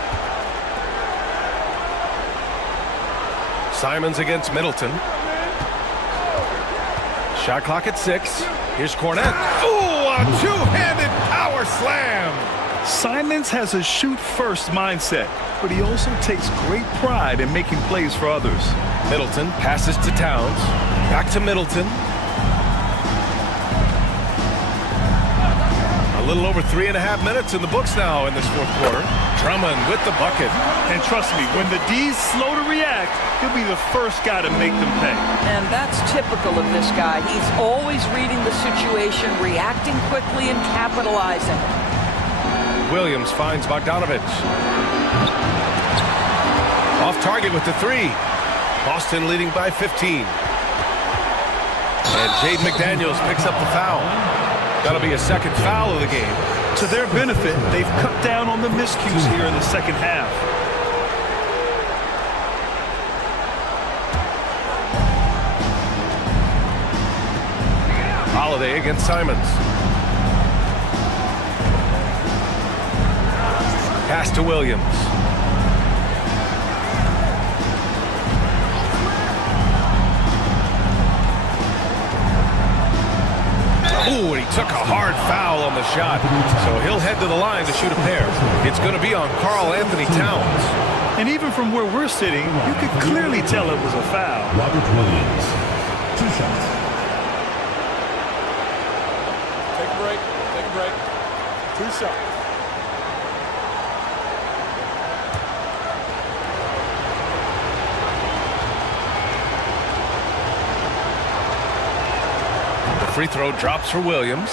Simons against Middleton. Shot clock at 6. Here's Cornette. Ooh, a two-handed power slam. Simons has a shoot-first mindset, but he also takes great pride in making plays for others. Middleton passes to Towns. Back to Middleton. A little over 3.5 minutes in the books now in this fourth quarter. Drummond with the bucket. And trust me, when the D's slow to react, he'll be the first guy to make them pay. And that's typical of this guy. He's always reading the situation, reacting quickly, and capitalizing. Williams finds Bogdanovich. Off target with the 3. Boston leading by 15. And Jaden McDaniels picks up the foul. That'll be a second foul of the game. To their benefit, they've cut down on the miscues here in the second half. Holiday against Simons. Pass to Williams. Ooh, and he took a hard foul on the shot. So he'll head to the line to shoot a pair. It's going to be on Karl Anthony Towns. And even from where we're sitting, you could clearly tell it was a foul. Robert Williams, 2 shots. Take a break. Take a break. 2 shots. Free throw drops for Williams.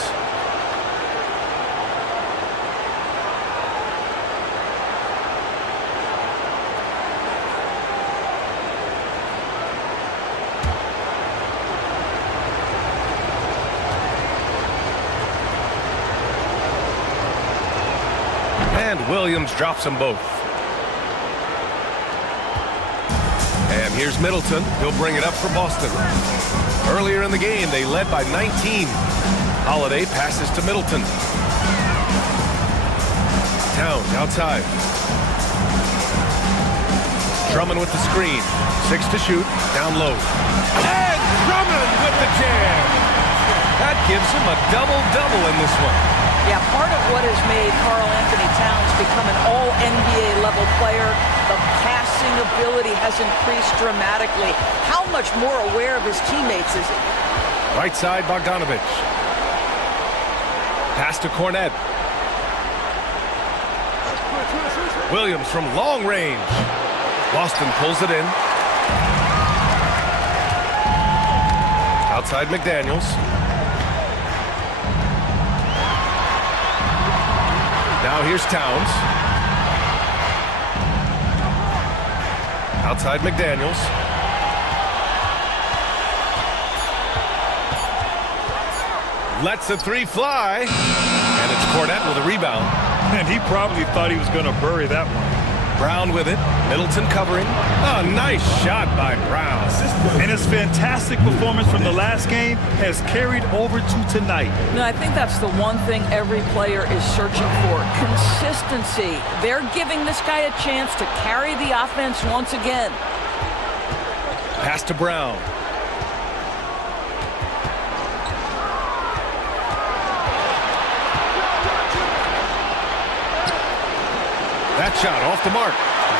And Williams drops them both. And here's Middleton. He'll bring it up for Boston. Earlier in the game, they led by 19. Holiday passes to Middleton. Towns outside. Drummond with the screen. 6 to shoot. Down low. And Drummond with the jam. That gives him a double-double in this one. Yeah, part of what has made Karl Anthony Towns become an all-NBA level player, the passing ability has increased dramatically. How much more aware of his teammates is he? Right side, Bogdanovich. Pass to Cornette. Williams from long range. Boston pulls it in. Outside McDaniels. Now here's Towns. Outside McDaniels. Lets the 3 fly. And it's Cornette with a rebound. And he probably thought he was going to bury that one. Brown with it. Middleton covering. Oh, nice shot by Brown. And his fantastic performance from the last game has carried over to tonight. No, I think that's the one thing every player is searching for. Consistency. They're giving this guy a chance to carry the offense once again. Pass to Brown. That shot off the mark.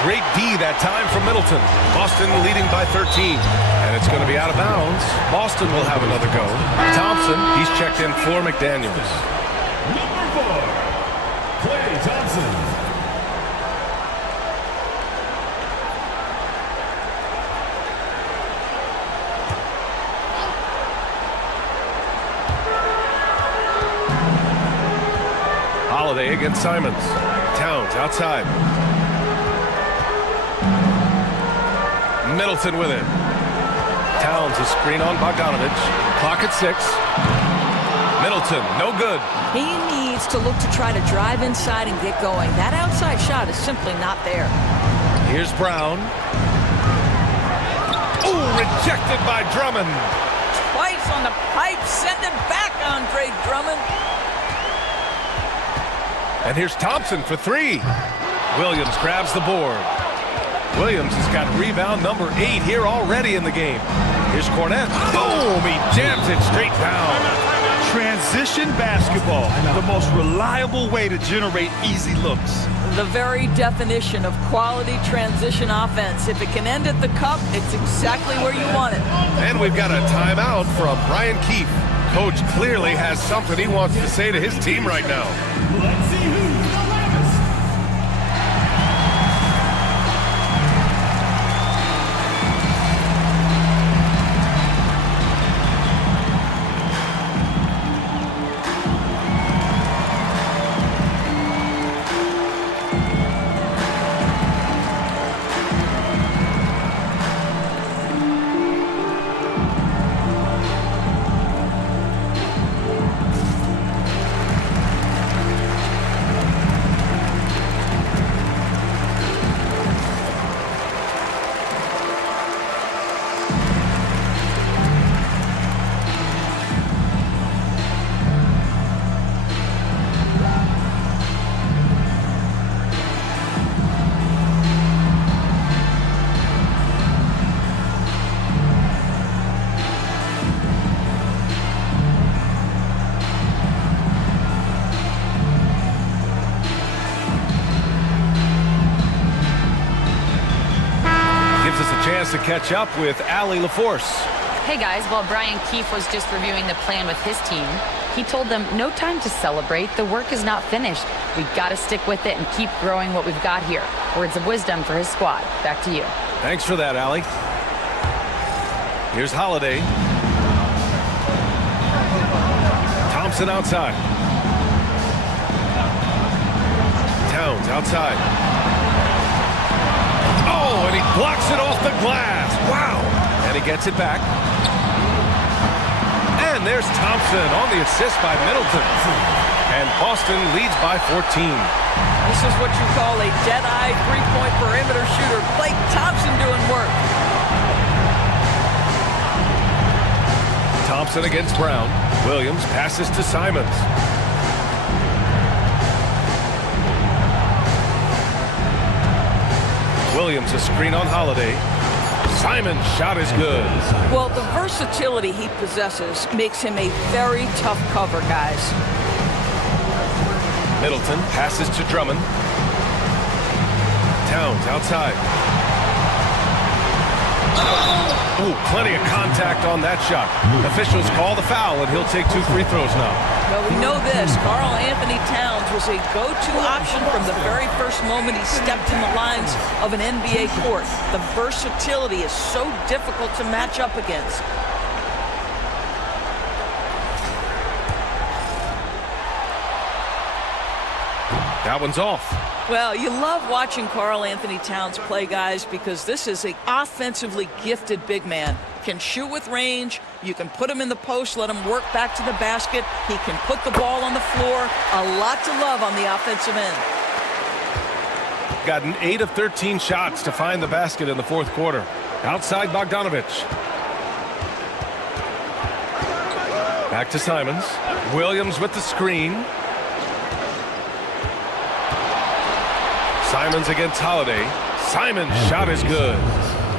Great D that time from Middleton. Boston leading by 13. And it's going to be out of bounds. Boston will have another go. Thompson, he's checked in for McDaniels. Number 4, Klay Thompson. Holiday against Simons. Towns outside. Middleton with it. Towns a screen on Bogdanovich. Clock at 6. Middleton, no good. He needs to look to try to drive inside and get going. That outside shot is simply not there. Here's Brown. Oh, rejected by Drummond. Twice on the pipe. Send it back, Andre Drummond. And here's Thompson for 3. Williams grabs the board. Williams has got rebound number 8 here already in the game. Here's Cornette. Boom! He jams it straight down. Transition basketball, the most reliable way to generate easy looks. The very definition of quality transition offense. If it can end at the cup, it's exactly where you want it. And we've got a timeout from Brian Keefe. Coach clearly has something he wants to say to his team right now. Let's see who's the loudest. To catch up with Allie LaForce. Hey guys, while Brian Keefe was just reviewing the plan with his team, he told them no time to celebrate. The work is not finished. We got to stick with it and keep growing what we've got here. Words of wisdom for his squad. Back to you. Thanks for that, Allie. Here's Holiday. Thompson outside. Towns outside. Oh, and he blocks it off the glass. Wow. And he gets it back. And there's Thompson on the assist by Middleton. And Boston leads by 14. This is what you call a dead-eye three-point perimeter shooter. Klay Thompson doing work. Thompson against Brown. Williams passes to Simons. Williams a screen on Holiday. Simon's shot is good. Well, the versatility he possesses makes him a very tough cover, guys. Middleton passes to Drummond. Towns outside. Ooh, plenty of contact on that shot. Officials call the foul, and he'll take 2 free throws now. Well, we know this. Karl Anthony Towns was a go-to option from the very first moment he stepped in the lines of an NBA court. The versatility is so difficult to match up against. That one's off. Well, you love watching Karl Anthony Towns play, guys, because this is an offensively gifted big man. Can shoot with range. You can put him in the post, let him work back to the basket. He can put the ball on the floor. A lot to love on the offensive end. Gotten 8 of 13 shots to find the basket in the fourth quarter. Outside Bogdanovich. Back to Simons. Williams with the screen. Simons against Holiday. Simons' shot is good.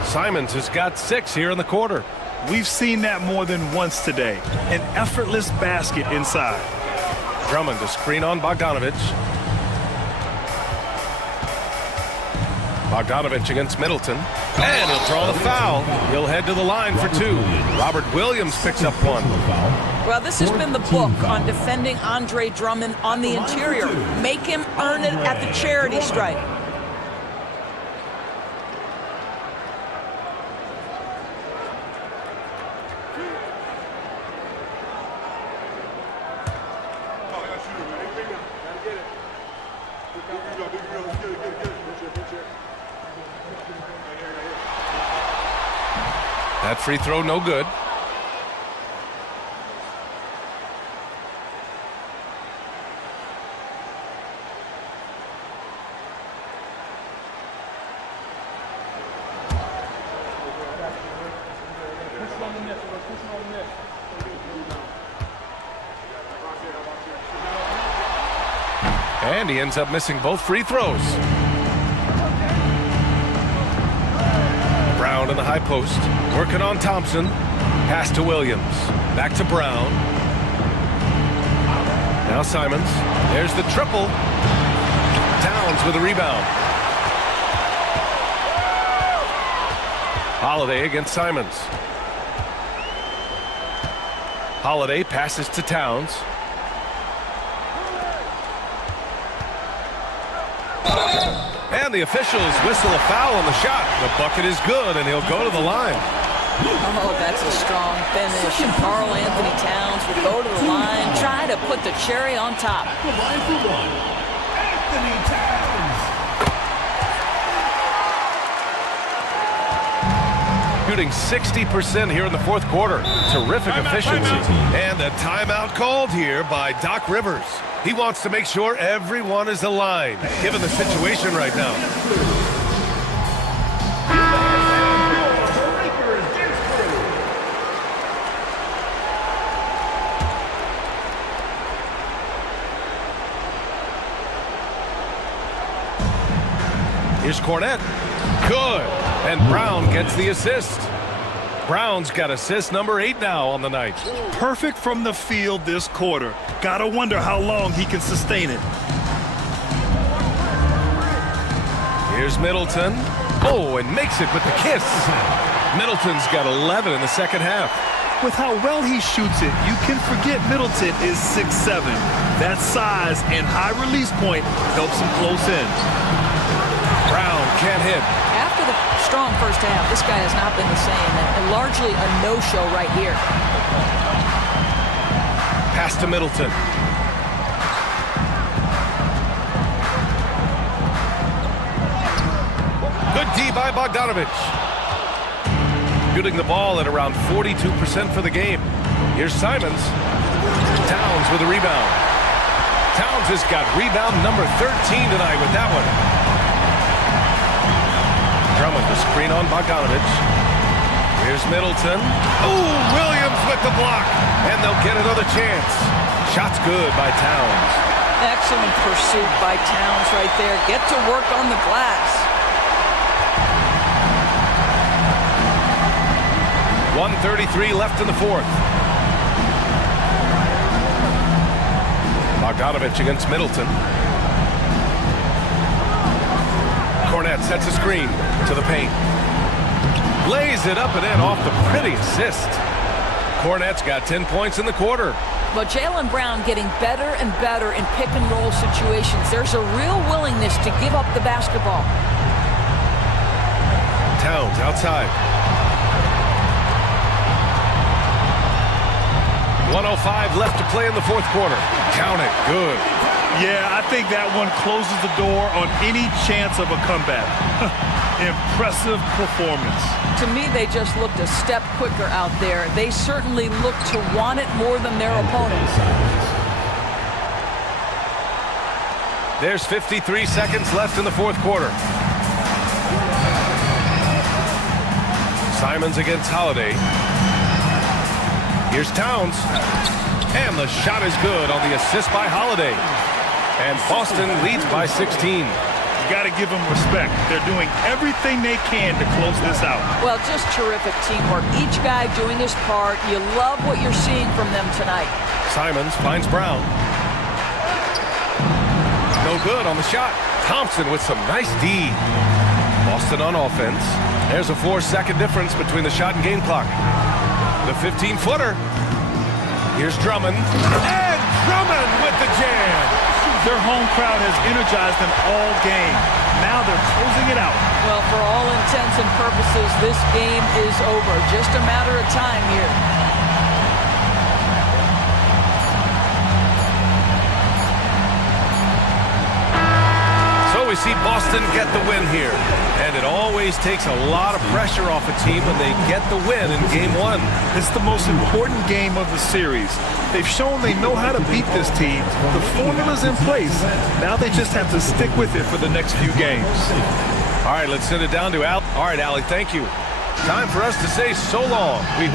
Simons has got 6 here in the quarter. We've seen that more than once today. An effortless basket inside. Drummond to screen on Bogdanovich. Bogdanovich against Middleton. And he'll draw the foul. He'll head to the line for 2. Robert Williams picks up 1. Well, this has been the book on defending Andre Drummond on the interior. Make him earn it at the charity stripe. That free throw no good. And he ends up missing both free throws. Brown in the high post. Working on Thompson. Pass to Williams. Back to Brown. Now Simons. There's the triple. Towns with a rebound. Holiday against Simons. Holiday passes to Towns. And the officials whistle a foul on the shot. The bucket is good, and he'll go to the line. Oh, that's a strong finish. And Karl Anthony Towns will go to the line, try to put the cherry on top. Line for 1, Anthony Towns. Shooting 60% here in the fourth quarter. Terrific efficiency. And a timeout called here by Doc Rivers. He wants to make sure everyone is aligned, given the situation right now. Here's Cornette. Good. And Brown gets the assist. Brown's got assist number 8 now on the night. Perfect from the field this quarter. Gotta wonder how long he can sustain it. Here's Middleton. Oh, and makes it with the kiss. Middleton's got 11 in the second half. With how well he shoots it, you can forget Middleton is 6'7". That size and high release point helps him close in. Brown can't hit. After the strong first half, this guy has not been the same, and largely a no-show right here. Pass to Middleton. Good D by Bogdanovich. Shooting the ball at around 42% for the game. Here's Simons. Towns with a rebound. Towns has got rebound number 13 tonight with that one. Drummond to screen on Bogdanovich. Here's Middleton. Oh, Williams with the block. And they'll get another chance. Shot's good by Towns. Excellent pursuit by Towns right there. Get to work on the glass. 1:33 left in the fourth. Bogdanovich against Middleton. Cornette sets a screen to the paint. Lays it up and in off the pretty assist. Cornette's got 10 points in the quarter. But Jaylen Brown getting better and better in pick-and-roll situations. There's a real willingness to give up the basketball. Towns outside. 1:05 left to play in the fourth quarter. Count it. Good. Yeah, I think that one closes the door on any chance of a comeback. Impressive performance. To me, they just looked a step quicker out there. They certainly look to want it more than their opponents. There's 53 seconds left in the fourth quarter. Simons against Holiday. Here's Towns. And the shot is good on the assist by Holiday. And Boston leads by 16. You got to give them respect. They're doing everything they can to close this out. Well, just terrific teamwork. Each guy doing his part. You love what you're seeing from them tonight. Simons finds Brown. No good on the shot. Thompson with some nice D. Boston on offense. There's a 4-second difference between the shot and game clock. The 15-footer. Here's Drummond. And Drummond with the jam. Their home crowd has energized them all game. Now they're closing it out. Well, for all intents and purposes, this game is over. Just a matter of time here. So we see Boston get the win here. And it always takes a lot of pressure off a team when they get the win in Game 1. It's the most important game of the series. They've shown they know how to beat this team. The formula's in place. Now they just have to stick with it for the next few games. All right, let's send it down to Al. All right, Allie, thank you. Time for us to say so long. We